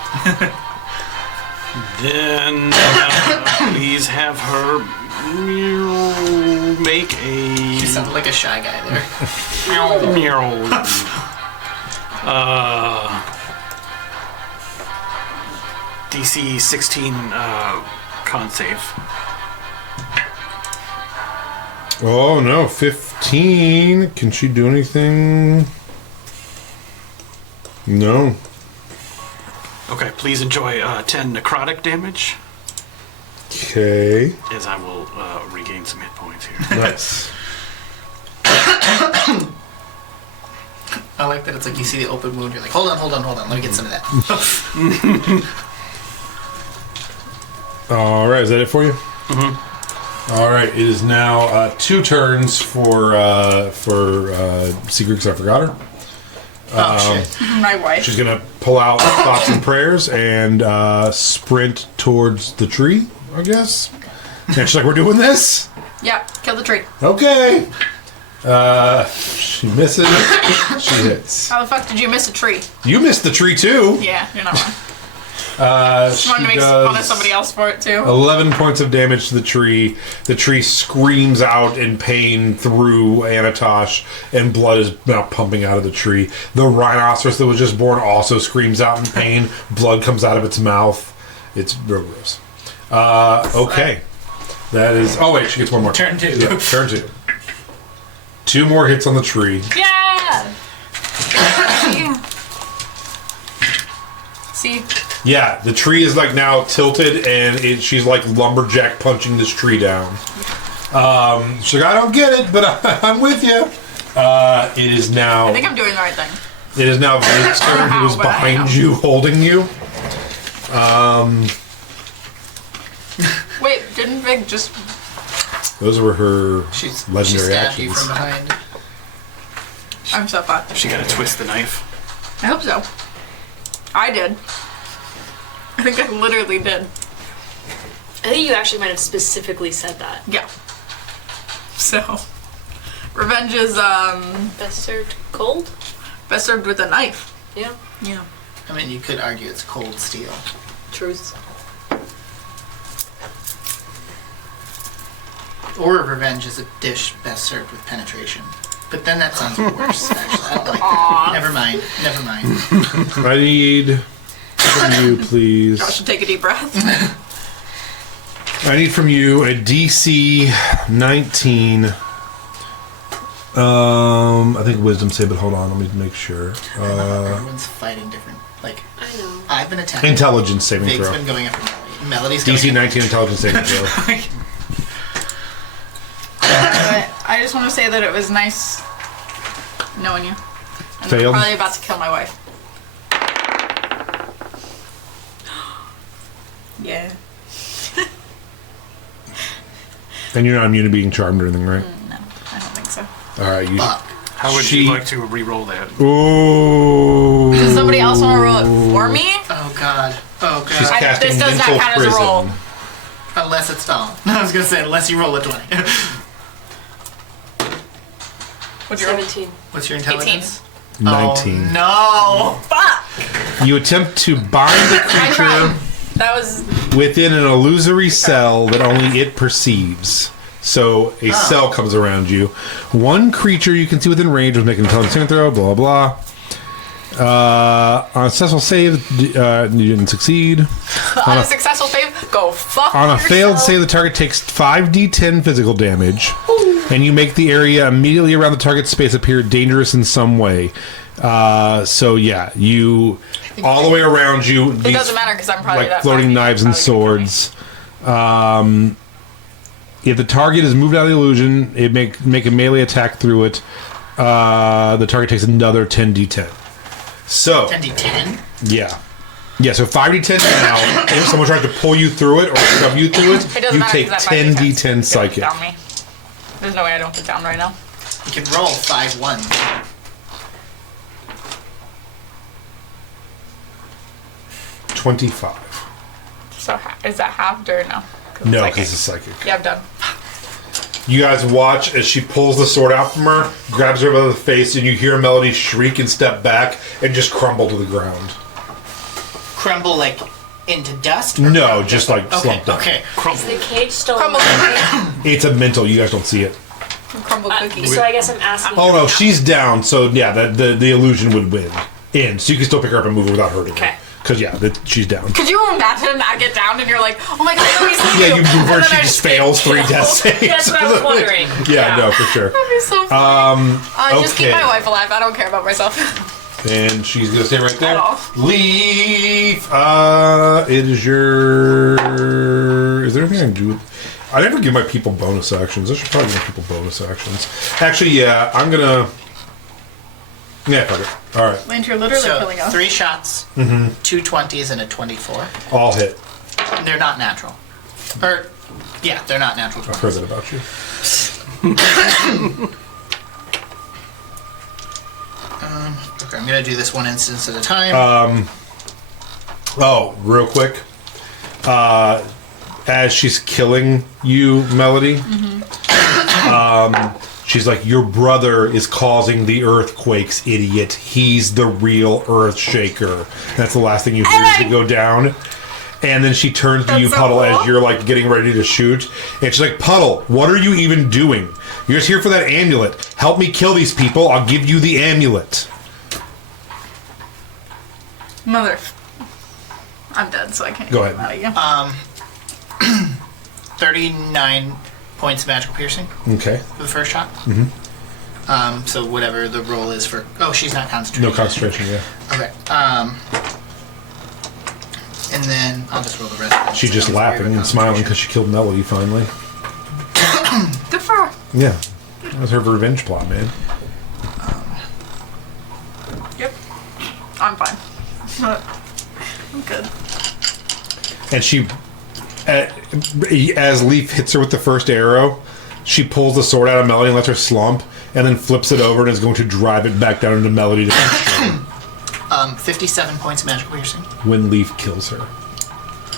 Then please have her make You a sound like a shy guy there. DC 16 con save. Oh no, 15. Can she do anything? No. Okay, please enjoy 10 necrotic damage, Okay. as I will regain some hit points here. Nice. I like that it's like you see the open wound, you're like, hold on, let me get some of that. All right, is that it for you? Mm-hmm. All right, it is now 2 turns for Secret, because I forgot her. Oh shit. My wife. She's gonna pull out thoughts and prayers and sprint towards the tree, I guess. And she's like, "We're doing this." Yeah, kill the tree. Okay. She misses. She hits. How the fuck did you miss a tree? You missed the tree too. Yeah, you're not wrong. She Wanted to make fun of does somebody else for it too. 11 points of damage to the tree. The tree screams out in pain through Anatosh, and blood is now pumping out of the tree. The rhinoceros that was just born also screams out in pain. Blood comes out of its mouth. It's real gross. Okay. That is... Oh, wait, she gets one more. Turn 2. Yeah, turn 2. 2 more hits on the tree. Yeah. See, Yeah, the tree is like now tilted, and she's like lumberjack punching this tree down. She's like, I don't get it, but I'm with you. It is now. I think I'm doing the right thing. It is now Vic's turn, who is But I behind am. you, holding you. Wait, didn't Vig just? Those were her She legendary stabbed you actions. from behind. I'm so fucked. She got to twist the knife. I hope so. I did. I think I literally did. I think you actually might have specifically said that. Yeah. So, revenge is Best served cold? best served with a knife. Yeah. Yeah. I mean, you could argue it's cold steel. Truth. Or revenge is a dish best served with penetration. But then that sounds worse, actually. I don't like that. Never mind. I need from you, please. I should take a deep breath. I need from you a DC 19. I think wisdom save, but hold on, let me make sure. Everyone's fighting different. Like, I know. I've been attacking. Intelligence saving Vig's throw. been going after Melody. Melody's going DC after 19 intelligence saving throw. But I just want to say that it was nice knowing you. And Failed. I'm probably about to kill my wife. Yeah. And you're not immune to being charmed or anything, right? No, I don't think so. All right, you. Fuck. How would She- you like to re-roll that? Ooh. Does somebody else want to roll it for me? Oh god. Oh god. She's casting this does not mental count as a roll. prison. Unless it's Tom. I was gonna say unless you roll a 20. What's your 17. What's your intelligence? 19. Oh, no! Fuck! You attempt to bind the I tried. creature That was. within an illusory cell that only it perceives. So a cell comes around you. One creature you can see within range was making an intelligence saving throw, blah, blah. On a successful save, you didn't succeed. On a successful save, go fuck On a yourself. failed save, the target takes 5d10 physical damage, and you make the area immediately around the target space appear dangerous in some way. So yeah, you all the way around you. It doesn't matter because I'm probably like that floating far. knives and swords. If the target is moved out of the illusion, it make a melee attack through it. The target takes another 10d10. So 10d10? yeah. So 5d10 now. If someone tries to pull you through it or shove you through it, It doesn't you matter take 'cause that 5d10 's 10d10 psychic. Down me. There's no way I don't get down right now. You can roll 5 1s. 25. So is that halved or no? No, Psychic. because it's psychic. Yeah, I'm done. You guys watch as she pulls the sword out from her, grabs her by the face, and you hear Melody shriek and step back and just crumble to the ground. Crumble like into dust? No, just like Okay, slumped down. okay. Is the cage still Crumble alive? cookie. It's a mental. You guys don't see it. Crumble cookie. So I guess I'm asking. Oh no, she's down. So yeah, the illusion would win. So you can still pick her up and move her without hurting her. Okay. Because yeah, she's down. Could you imagine I get down and you're like, oh my god, let me see Yeah, you move her. And then She I just fails 3 death saves. That's what I was wondering. Yeah, no, for sure. That'd be so funny. Just keep okay. my wife alive. I don't care about myself. And she's gonna stay right there. At all. Leave. It is your. Is there anything I can do? I never give my people bonus actions. I should probably give my people bonus actions. Actually, yeah, I'm gonna. Yeah, fuck it. All right, Lance, you're literally So, killing us. 3 shots, 2 20s, and a 24. all hit. They're not natural. Or, yeah, they're not natural. I've heard that about you. Okay, I'm gonna do this one instance at a time. Oh, real quick. As she's killing you, Melody, she's like, your brother is causing the earthquakes, idiot. He's the real Earthshaker. That's the last thing you hear as you go down. And then she turns to you, so Puddle, as cool. you're like getting ready to shoot. And she's like, Puddle, what are you even doing? You're just here for that amulet. Help me kill these people. I'll give you the amulet. Mother. I'm dead, so I can't Go get ahead. mad at you. 39 points of magical piercing Okay. for the first shot. So whatever the roll is for. Oh, she's not concentrating. No concentration, yeah. Okay. And then I'll just roll the rest. Of it. She's just That was weird laughing with and smiling concentration. because she killed Melody finally. Good for her. Yeah. That was her revenge plot, man. Yep. I'm fine. I'm good. And she, as Leaf hits her with the first arrow, she pulls the sword out of Melody and lets her slump, and then flips it over and is going to drive it back down into Melody to finish her 57 points of magical piercing. when Leaf kills her.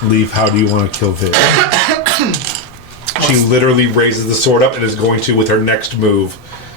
Leaf, how do you want to kill Viv? She literally raises the sword up and is going to, with her next move,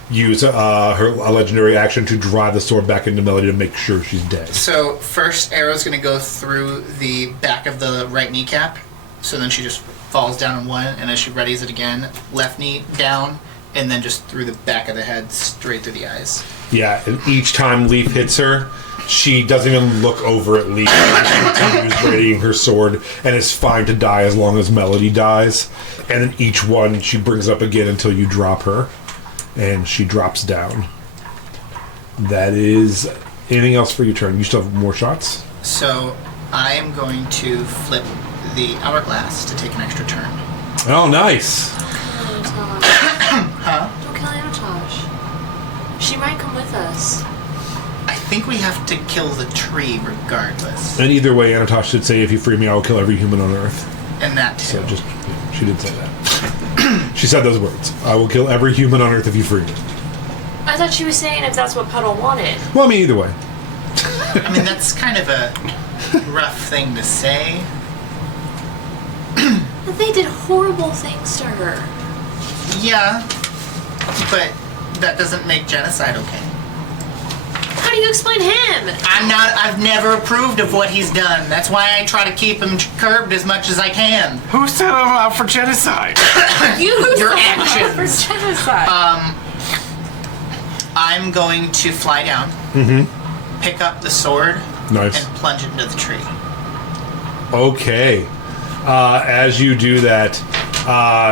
use her legendary action to drive the sword back into Melody to make sure she's dead. So first arrow's going to go through the back of the right kneecap. So then she just falls down on one, and as she readies it again, left knee down, and then just through the back of the head, straight through the eyes. Yeah, and each time Leaf hits her, she doesn't even look over at Leaf. She continues readying her sword and is fine to die as long as Melody dies. And then each one, she brings up again until you drop her. And she drops down. That is... Anything else for your turn? You still have more shots? So I am going to flip the hourglass to take an extra turn. Oh, nice. Don't kill Anatosh. She might come with us. I think we have to kill the tree regardless. And either way, Anatosh should say, if you free me, I will kill every human on Earth. And that too. So just... She did say that. She said those words. I will kill every human on Earth if you free me. I thought she was saying if that's what Puddle wanted. Well, I mean, either way. I mean, that's kind of a rough thing to say. But they did horrible things to her. Yeah, but that doesn't make genocide okay. How do you explain him? I've never approved of what he's done. That's why I try to keep him curbed as much as I can. Who set him out for genocide? Your actions. For genocide. I'm going to fly down, pick up the sword, Nice. and plunge it into the tree. Okay. As you do that,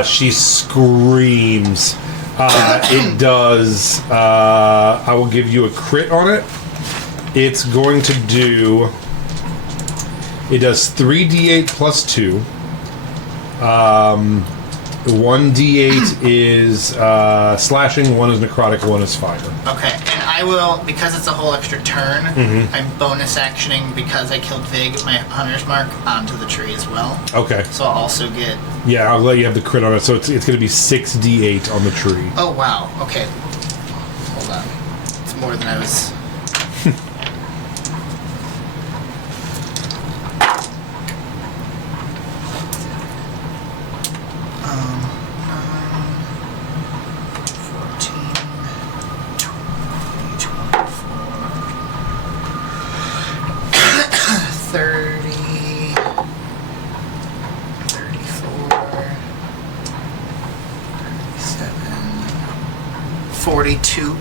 she screams. It does. I will give you a crit on it. It's going to do. It does 3d8 plus 2. 1d8 is slashing, 1 is necrotic, 1 is fire. Okay, and I will, because it's a whole extra turn, I'm bonus actioning because I killed Vig, my hunter's mark, onto the tree as well. Okay. So I'll also get... Yeah, I'll let you have the crit on it. So it's going to be 6d8 on the tree. Oh, wow. Okay. Hold on. It's more than I was...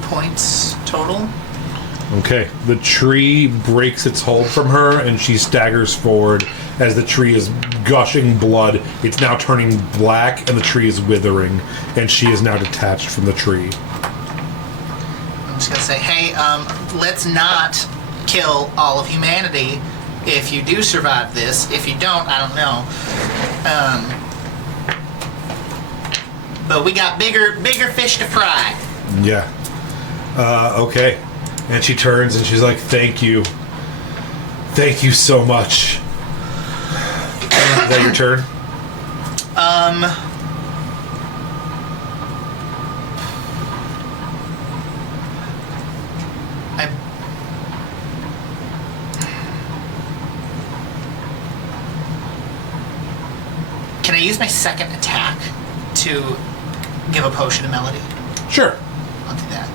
points total. Okay. The tree breaks its hold from her, and she staggers forward as the tree is gushing blood. It's now turning black, and the tree is withering, and she is now detached from the tree. I'm just gonna say, hey, let's not kill all of humanity if you do survive this. If you don't, I don't know. But we got bigger fish to fry. Yeah. Okay. And she turns and she's like, thank you. Thank you so much. Is that your turn? Can I use my second attack to give a potion to Melody? Sure. I'll do that.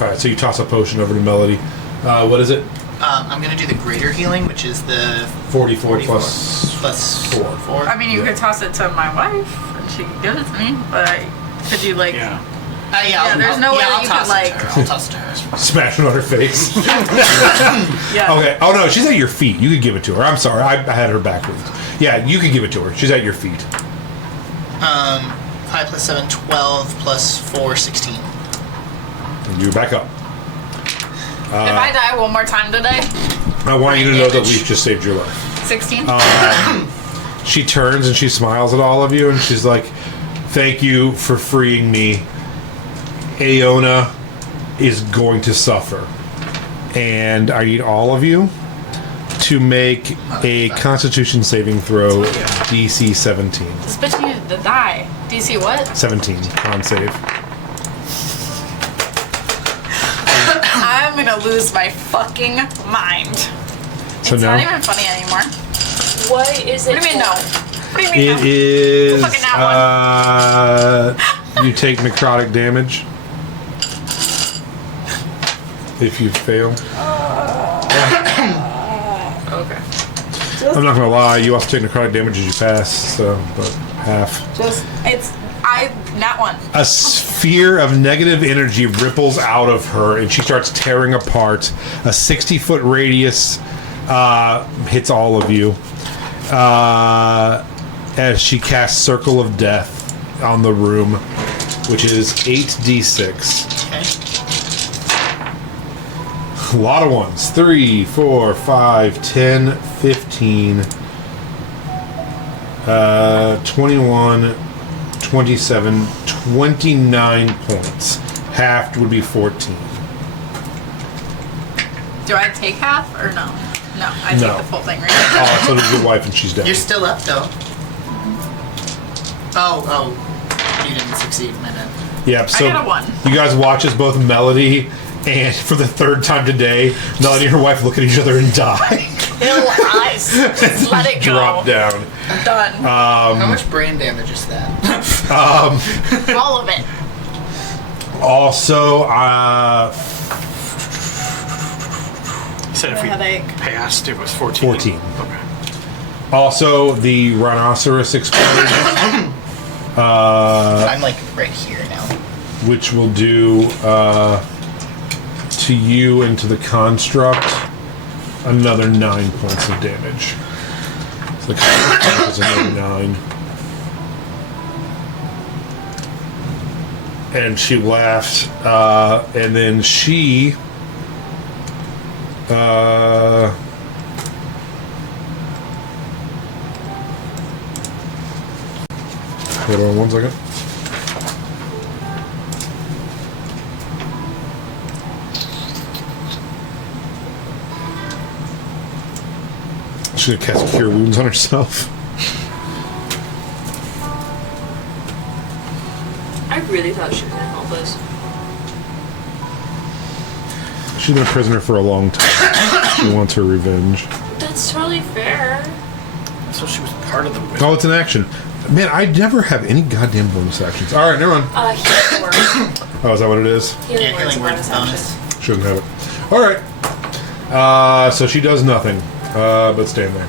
Alright, so you toss a potion over to Melody. What is it? I'm going to do the greater healing, which is the 44 plus plus 4. 4. I mean, you could toss it to my wife, and she could give it to me, but could you, like... Yeah. There's no way I'll you toss could, it to her. I'll toss it to her. Smash it on her face. Yeah. Okay. Oh no, she's at your feet. You could give it to her. I'm sorry, I had her backwards. Yeah, you could give it to her. She's at your feet. 5 plus 7, 12 plus 4, 16. And you're back up. If I die one more time today, I want you to know that we've just saved your life. 16? She turns and she smiles at all of you and she's like, thank you for freeing me. Aona is going to suffer. And I need all of you to make a Constitution saving throw, DC 17. This bitch needed to die. DC what? 17, con save. I'm gonna lose my fucking mind. So It's now not even funny anymore. What is it? What do you mean no? for? What do you mean it no? is Fucking that you take necrotic damage if you fail. Okay. I'm not gonna lie, you also take necrotic damage as you pass, so but half. Not one. A sphere of negative energy ripples out of her and she starts tearing apart. A 60-foot radius hits all of you as she casts Circle of Death on the room, which is 8d6. Okay. A lot of ones. 3, 4, 5, 10, 15, 21, 27, 29 points. Halved would be 14. Do I take half or no? No, I take No. the full thing, right? Oh, so does your wife and she's dead. You're still up, though. Oh. You didn't succeed, my bad. Yeah, so got a 1. you guys watch as both Melody and, for the third time today, Melody and her wife look at each other and die. kill us. Just let it go. Drop down. Done. How much brain damage is that? All of it. Also, You said if we Headache. passed, it was 14. 14. Okay. Also, the rhinoceros exploded, I'm like right here now. which will do to you and to the construct another 9 points of damage. So the construct is another 9. And she laughed, and then she hold on 1 second. She's gonna cast Cure Wounds on herself. I really thought she was gonna help us. She's been a prisoner for a long time. She wants her revenge. That's totally fair. So she was part of the wizard. Oh, it's an action. Man, I never have any goddamn bonus actions. Alright, never mind. Healing word. Oh, is that what it is? Healing Yeah, word's a healing word's bonus bonus. action. Shouldn't have it. Alright. So she does nothing. But stand there.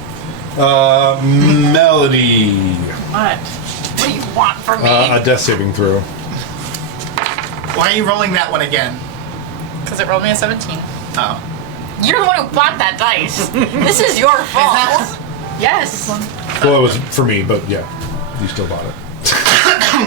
Melody. What? What do you want from me? A death saving throw. Why are you rolling that one again? Because it rolled me a 17. Oh. You're the one who bought that dice. This is your fault. Yes. Well, it was for me, but yeah. You still bought it.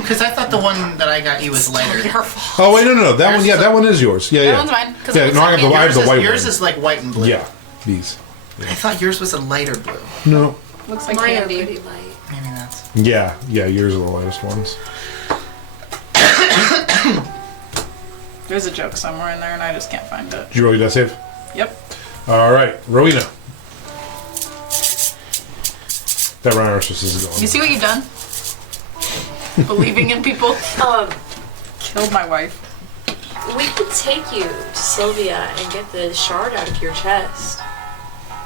Because I thought the one that I got you was lighter. Your fault. Oh, wait, no. That one, yeah, that one is yours. Yeah, That yeah. one's mine. 'cause Yeah, it no, looks I have like the- I have Yours, the is, white yours one. is like white and blue. Yeah, these. I thought yours was a lighter blue. No. Looks like Mine are candy. pretty light. Maybe that's. Yeah, yours are the lightest ones. There's a joke somewhere in there, and I just can't find it. Did you roll your death save? Yep. Alright, Rowena. That rhinoceros is You going. see what you've done? Believing in people killed my wife. We could take you to Sylvia and get the shard out of your chest.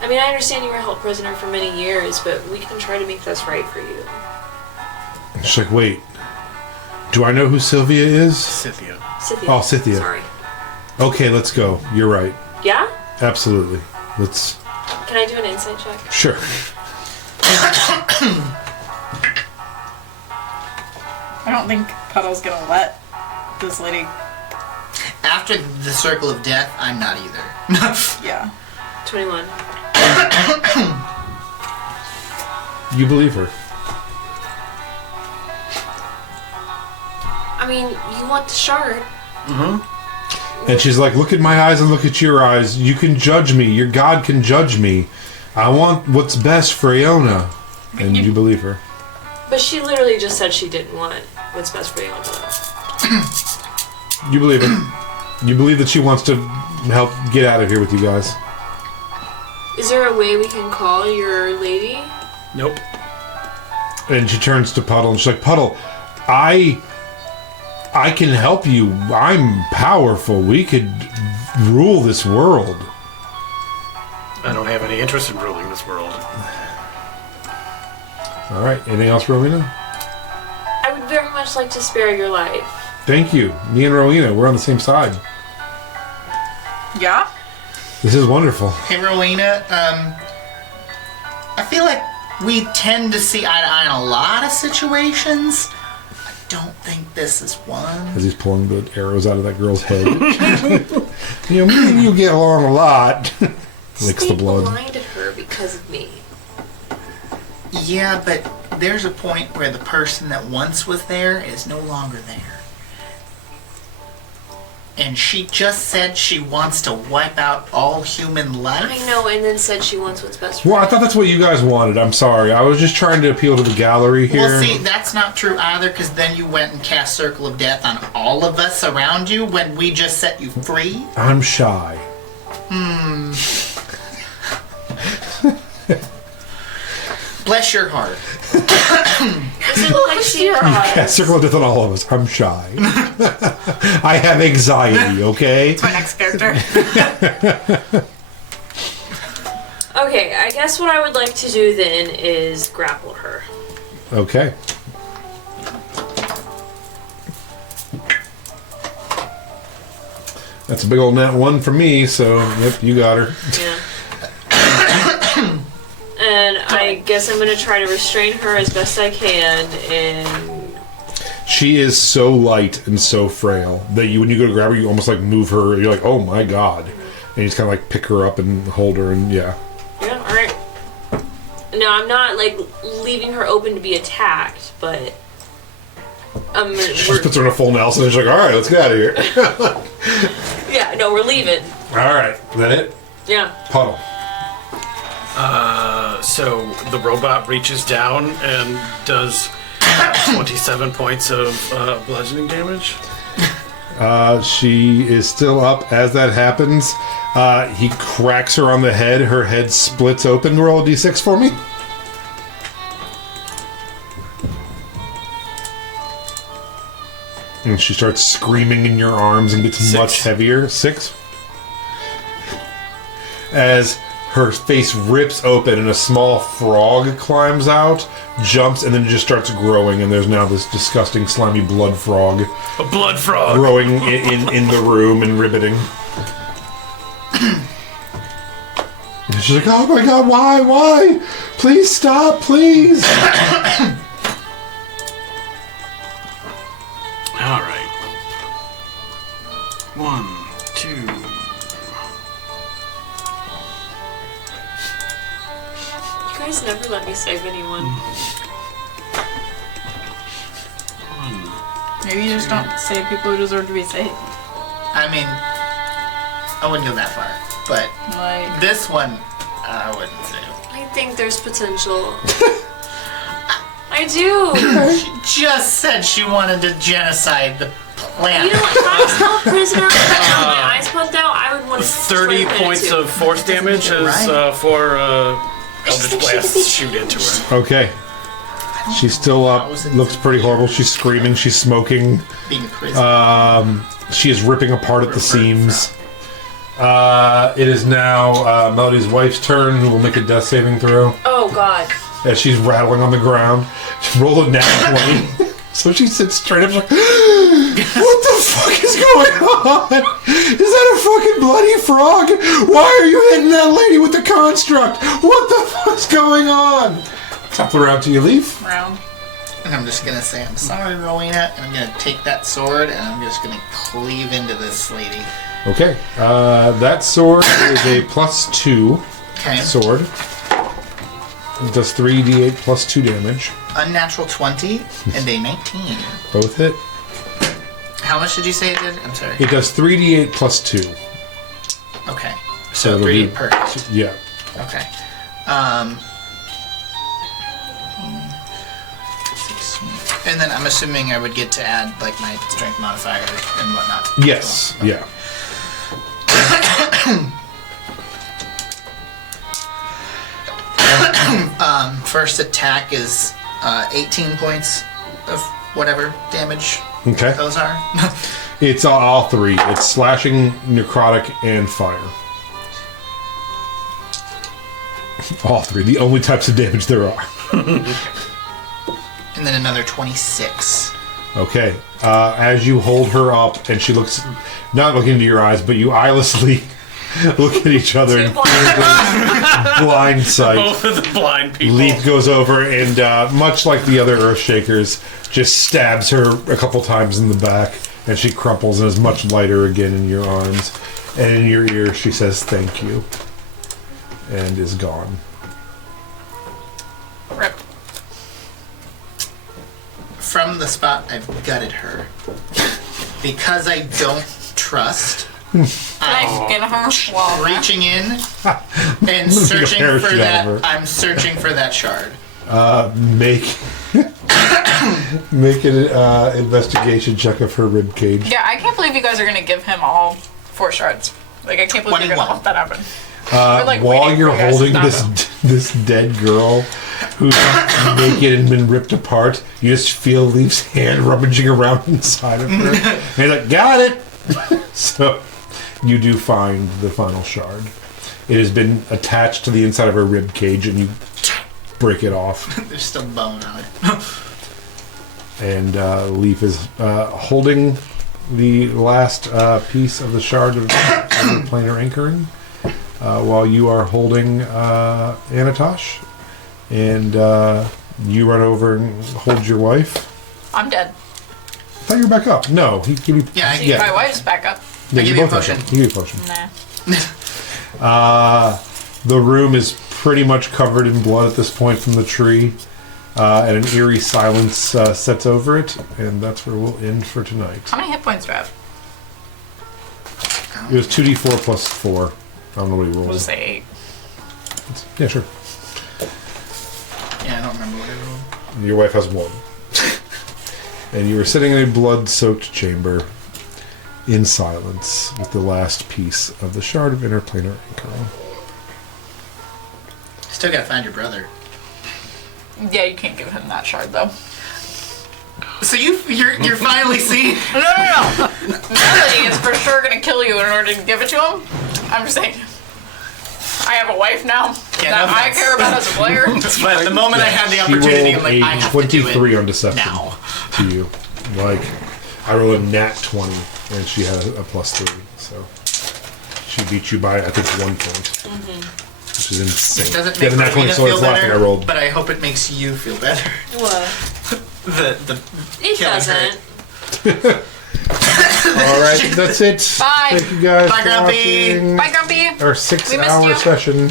I mean, I understand you were held prisoner for many years, but we can try to make this right for you. She's like, wait. Do I know who Sylvia is? Scythia. Scythia. Oh, Scythia. Sorry. Okay, let's go. You're right. Yeah? Absolutely. Let's. Can I do an insight check? Sure. I don't think Puddle's gonna let this lady. After the circle of death, I'm not either. Yeah. 21. You believe her. I mean, you want the shard. And she's like, look at my eyes and look at your eyes. You can judge me. Your God can judge me. I want what's best for Aona. And you believe her. But she literally just said she didn't want what's best for Aona. You believe her. You believe that she wants to help get out of here with you guys. Is there a way we can call your lady? Nope. And she turns to Puddle and she's like, Puddle, I can help you. I'm powerful. We could rule this world. I don't have any interest in ruling this world. All right. Anything else, Rowena? I would very much like to spare your life. Thank you. Me and Rowena, we're on the same side. Yeah? This is wonderful. Hey, Rowena, I feel like we tend to see eye to eye in a lot of situations. I don't think this is one. As he's pulling the arrows out of that girl's head. You know, me and you get along a lot. Licks the They blood. blinded her because of me. Yeah, but there's a point where the person that once was there is no longer there. And she just said she wants to wipe out all human life. I know, and then said she wants what's best for Well, I her. thought that's what you guys wanted. I'm sorry. I was just trying to appeal to the gallery here. Well, see, that's not true either, because then you went and cast Circle of Death on all of us around you when we just set you free. I'm shy. Bless your heart. Is it like she Yeah, circle of death on all of us. I'm shy. I have anxiety, okay? My next character. Okay, I guess what I would like to do then is grapple her. Okay. That's a big old nat 1 for me, so yep, you got her. Yeah. And I guess I'm gonna try to restrain her as best I can, and She is so light and so frail that when you go to grab her, you almost like move her. You're like, oh my god. And you just kind of like pick her up and hold her, and yeah. yeah, alright. No, I'm not like leaving her open to be attacked, but She just puts her in a full Nelson and she's like, alright, let's get out of here. yeah, no, we're leaving. Alright, is that it? Yeah. Puddle. So the robot reaches down and does 27 points of bludgeoning damage. She is still up as that happens. He cracks her on the head. Her head splits open. Roll a d6 for me. And she starts screaming in your arms and gets much heavier. 6. As her face rips open and a small frog climbs out, jumps, and then it just starts growing, and there's now this disgusting slimy blood frog. A blood frog! Growing in the room and ribbiting. And she's like, oh my god, why? Please stop, please! Alright. 1, 2... You guys never let me save anyone. Maybe you just don't save people who deserve to be saved. I mean, I wouldn't go that far, but Like, this one, I wouldn't save. I think there's potential. I do. She just said she wanted to genocide the planet. You know what? If I was held prisoner and had my eyes pumped out, I would want to 30 points of force damage is for Eldritch Blast shoot into her. Okay. She's still up. Looks pretty horrible. She's screaming. She's smoking. Being a prisoner. She is ripping apart at the seams. It is now Melody's wife's turn, who will make a death saving throw. Oh god. As she's rattling on the ground. She rolled a nat 20. So she sits straight up like, what the fuck is going on? Is that a fucking bloody frog? Why are you hitting that lady with the construct? What the fuck's going on? Top the round till you leave. round. And I'm just gonna say, I'm sorry, Rowena, and I'm gonna take that sword and I'm just gonna cleave into this lady. Okay. That sword is a +2 Okay. sword. It does 3d8 plus 2 damage. Unnatural 20 and a 19. Both hit. How much did you say it did? I'm sorry. It does 3d8 plus 2. Okay. So it'll 3 be- per hit. Yeah. Okay. 16. And then I'm assuming I would get to add like my strength modifier and whatnot. Yes. Yeah. First attack is 18 points of whatever damage Okay. those are. It's all 3. It's slashing, necrotic, and fire. All 3. The only types of damage there are. And then another 26. Okay. As you hold her up, and she looks, not looking into your eyes, but you eyelessly look at each other in blind sight. Both of the blind people. Leaf goes over and, much like the other Earthshakers, just stabs her a couple times in the back, and she crumples and is much lighter again in your arms. And in your ear, she says, "Thank you," and is gone. Rip. From the spot I've gutted her. Because I don't trust, Can I get her? Well, reaching in and a searching for parachute out of her. that. I'm searching for that shard. Make an investigation check of her rib cage. yeah, I can't believe you guys are gonna give him all 4 shards. Like, I can't believe you're 21. gonna let that happen. We're, like, While waiting you're for you guys to holding stop this dead girl who's naked and been ripped apart, you just feel Leaf's hand rummaging around inside of her. And he's like, got it! So you do find the final shard. It has been attached to the inside of a rib cage, and you break it off. There's still bone on it. And Leaf is holding the last piece of the shard of planar anchoring, while you are holding Anatosh, and you run over and hold your wife. I'm dead. I thought you were back up. No, he give you. Yeah, My wife's back up. Yeah, I give you you a both potion. back up. You give you a potion. Nah. The room is pretty much covered in blood at this point from the tree, and an eerie silence sets over it, and that's where we'll end for tonight. How many hit points do I have? It was 2d4 plus 4. I don't know what he We'll rolls. just say 8. Yeah, sure. Yeah, I don't remember what I rolled. And your wife has 1. And you were sitting in a blood-soaked chamber in silence with the last piece of the shard of interplanar anchoring. Still gotta find your brother. Yeah, you can't give him that shard though. So you're finally seeing. No. Melody is for sure gonna kill you in order to give it to him. I'm just saying. I have a wife now Yeah, that no I offense. care about as a player. But the moment I had the She opportunity, I'm rolled like, I a have to do 23 it on deception now. to you. Like, I rolled a nat 20, and she had a plus 3, so she beat you by, I think, 1 point. Which is insane. It doesn't Yeah, make the nat 20, Marina so feel it's laughing. I better, rolled. but I hope it makes you feel better. What? The It killing doesn't. her. All right, that's it. Bye. Thank you guys Bye, for Grumpy. watching Bye, Grumpy. our We missed 6-hour you. session.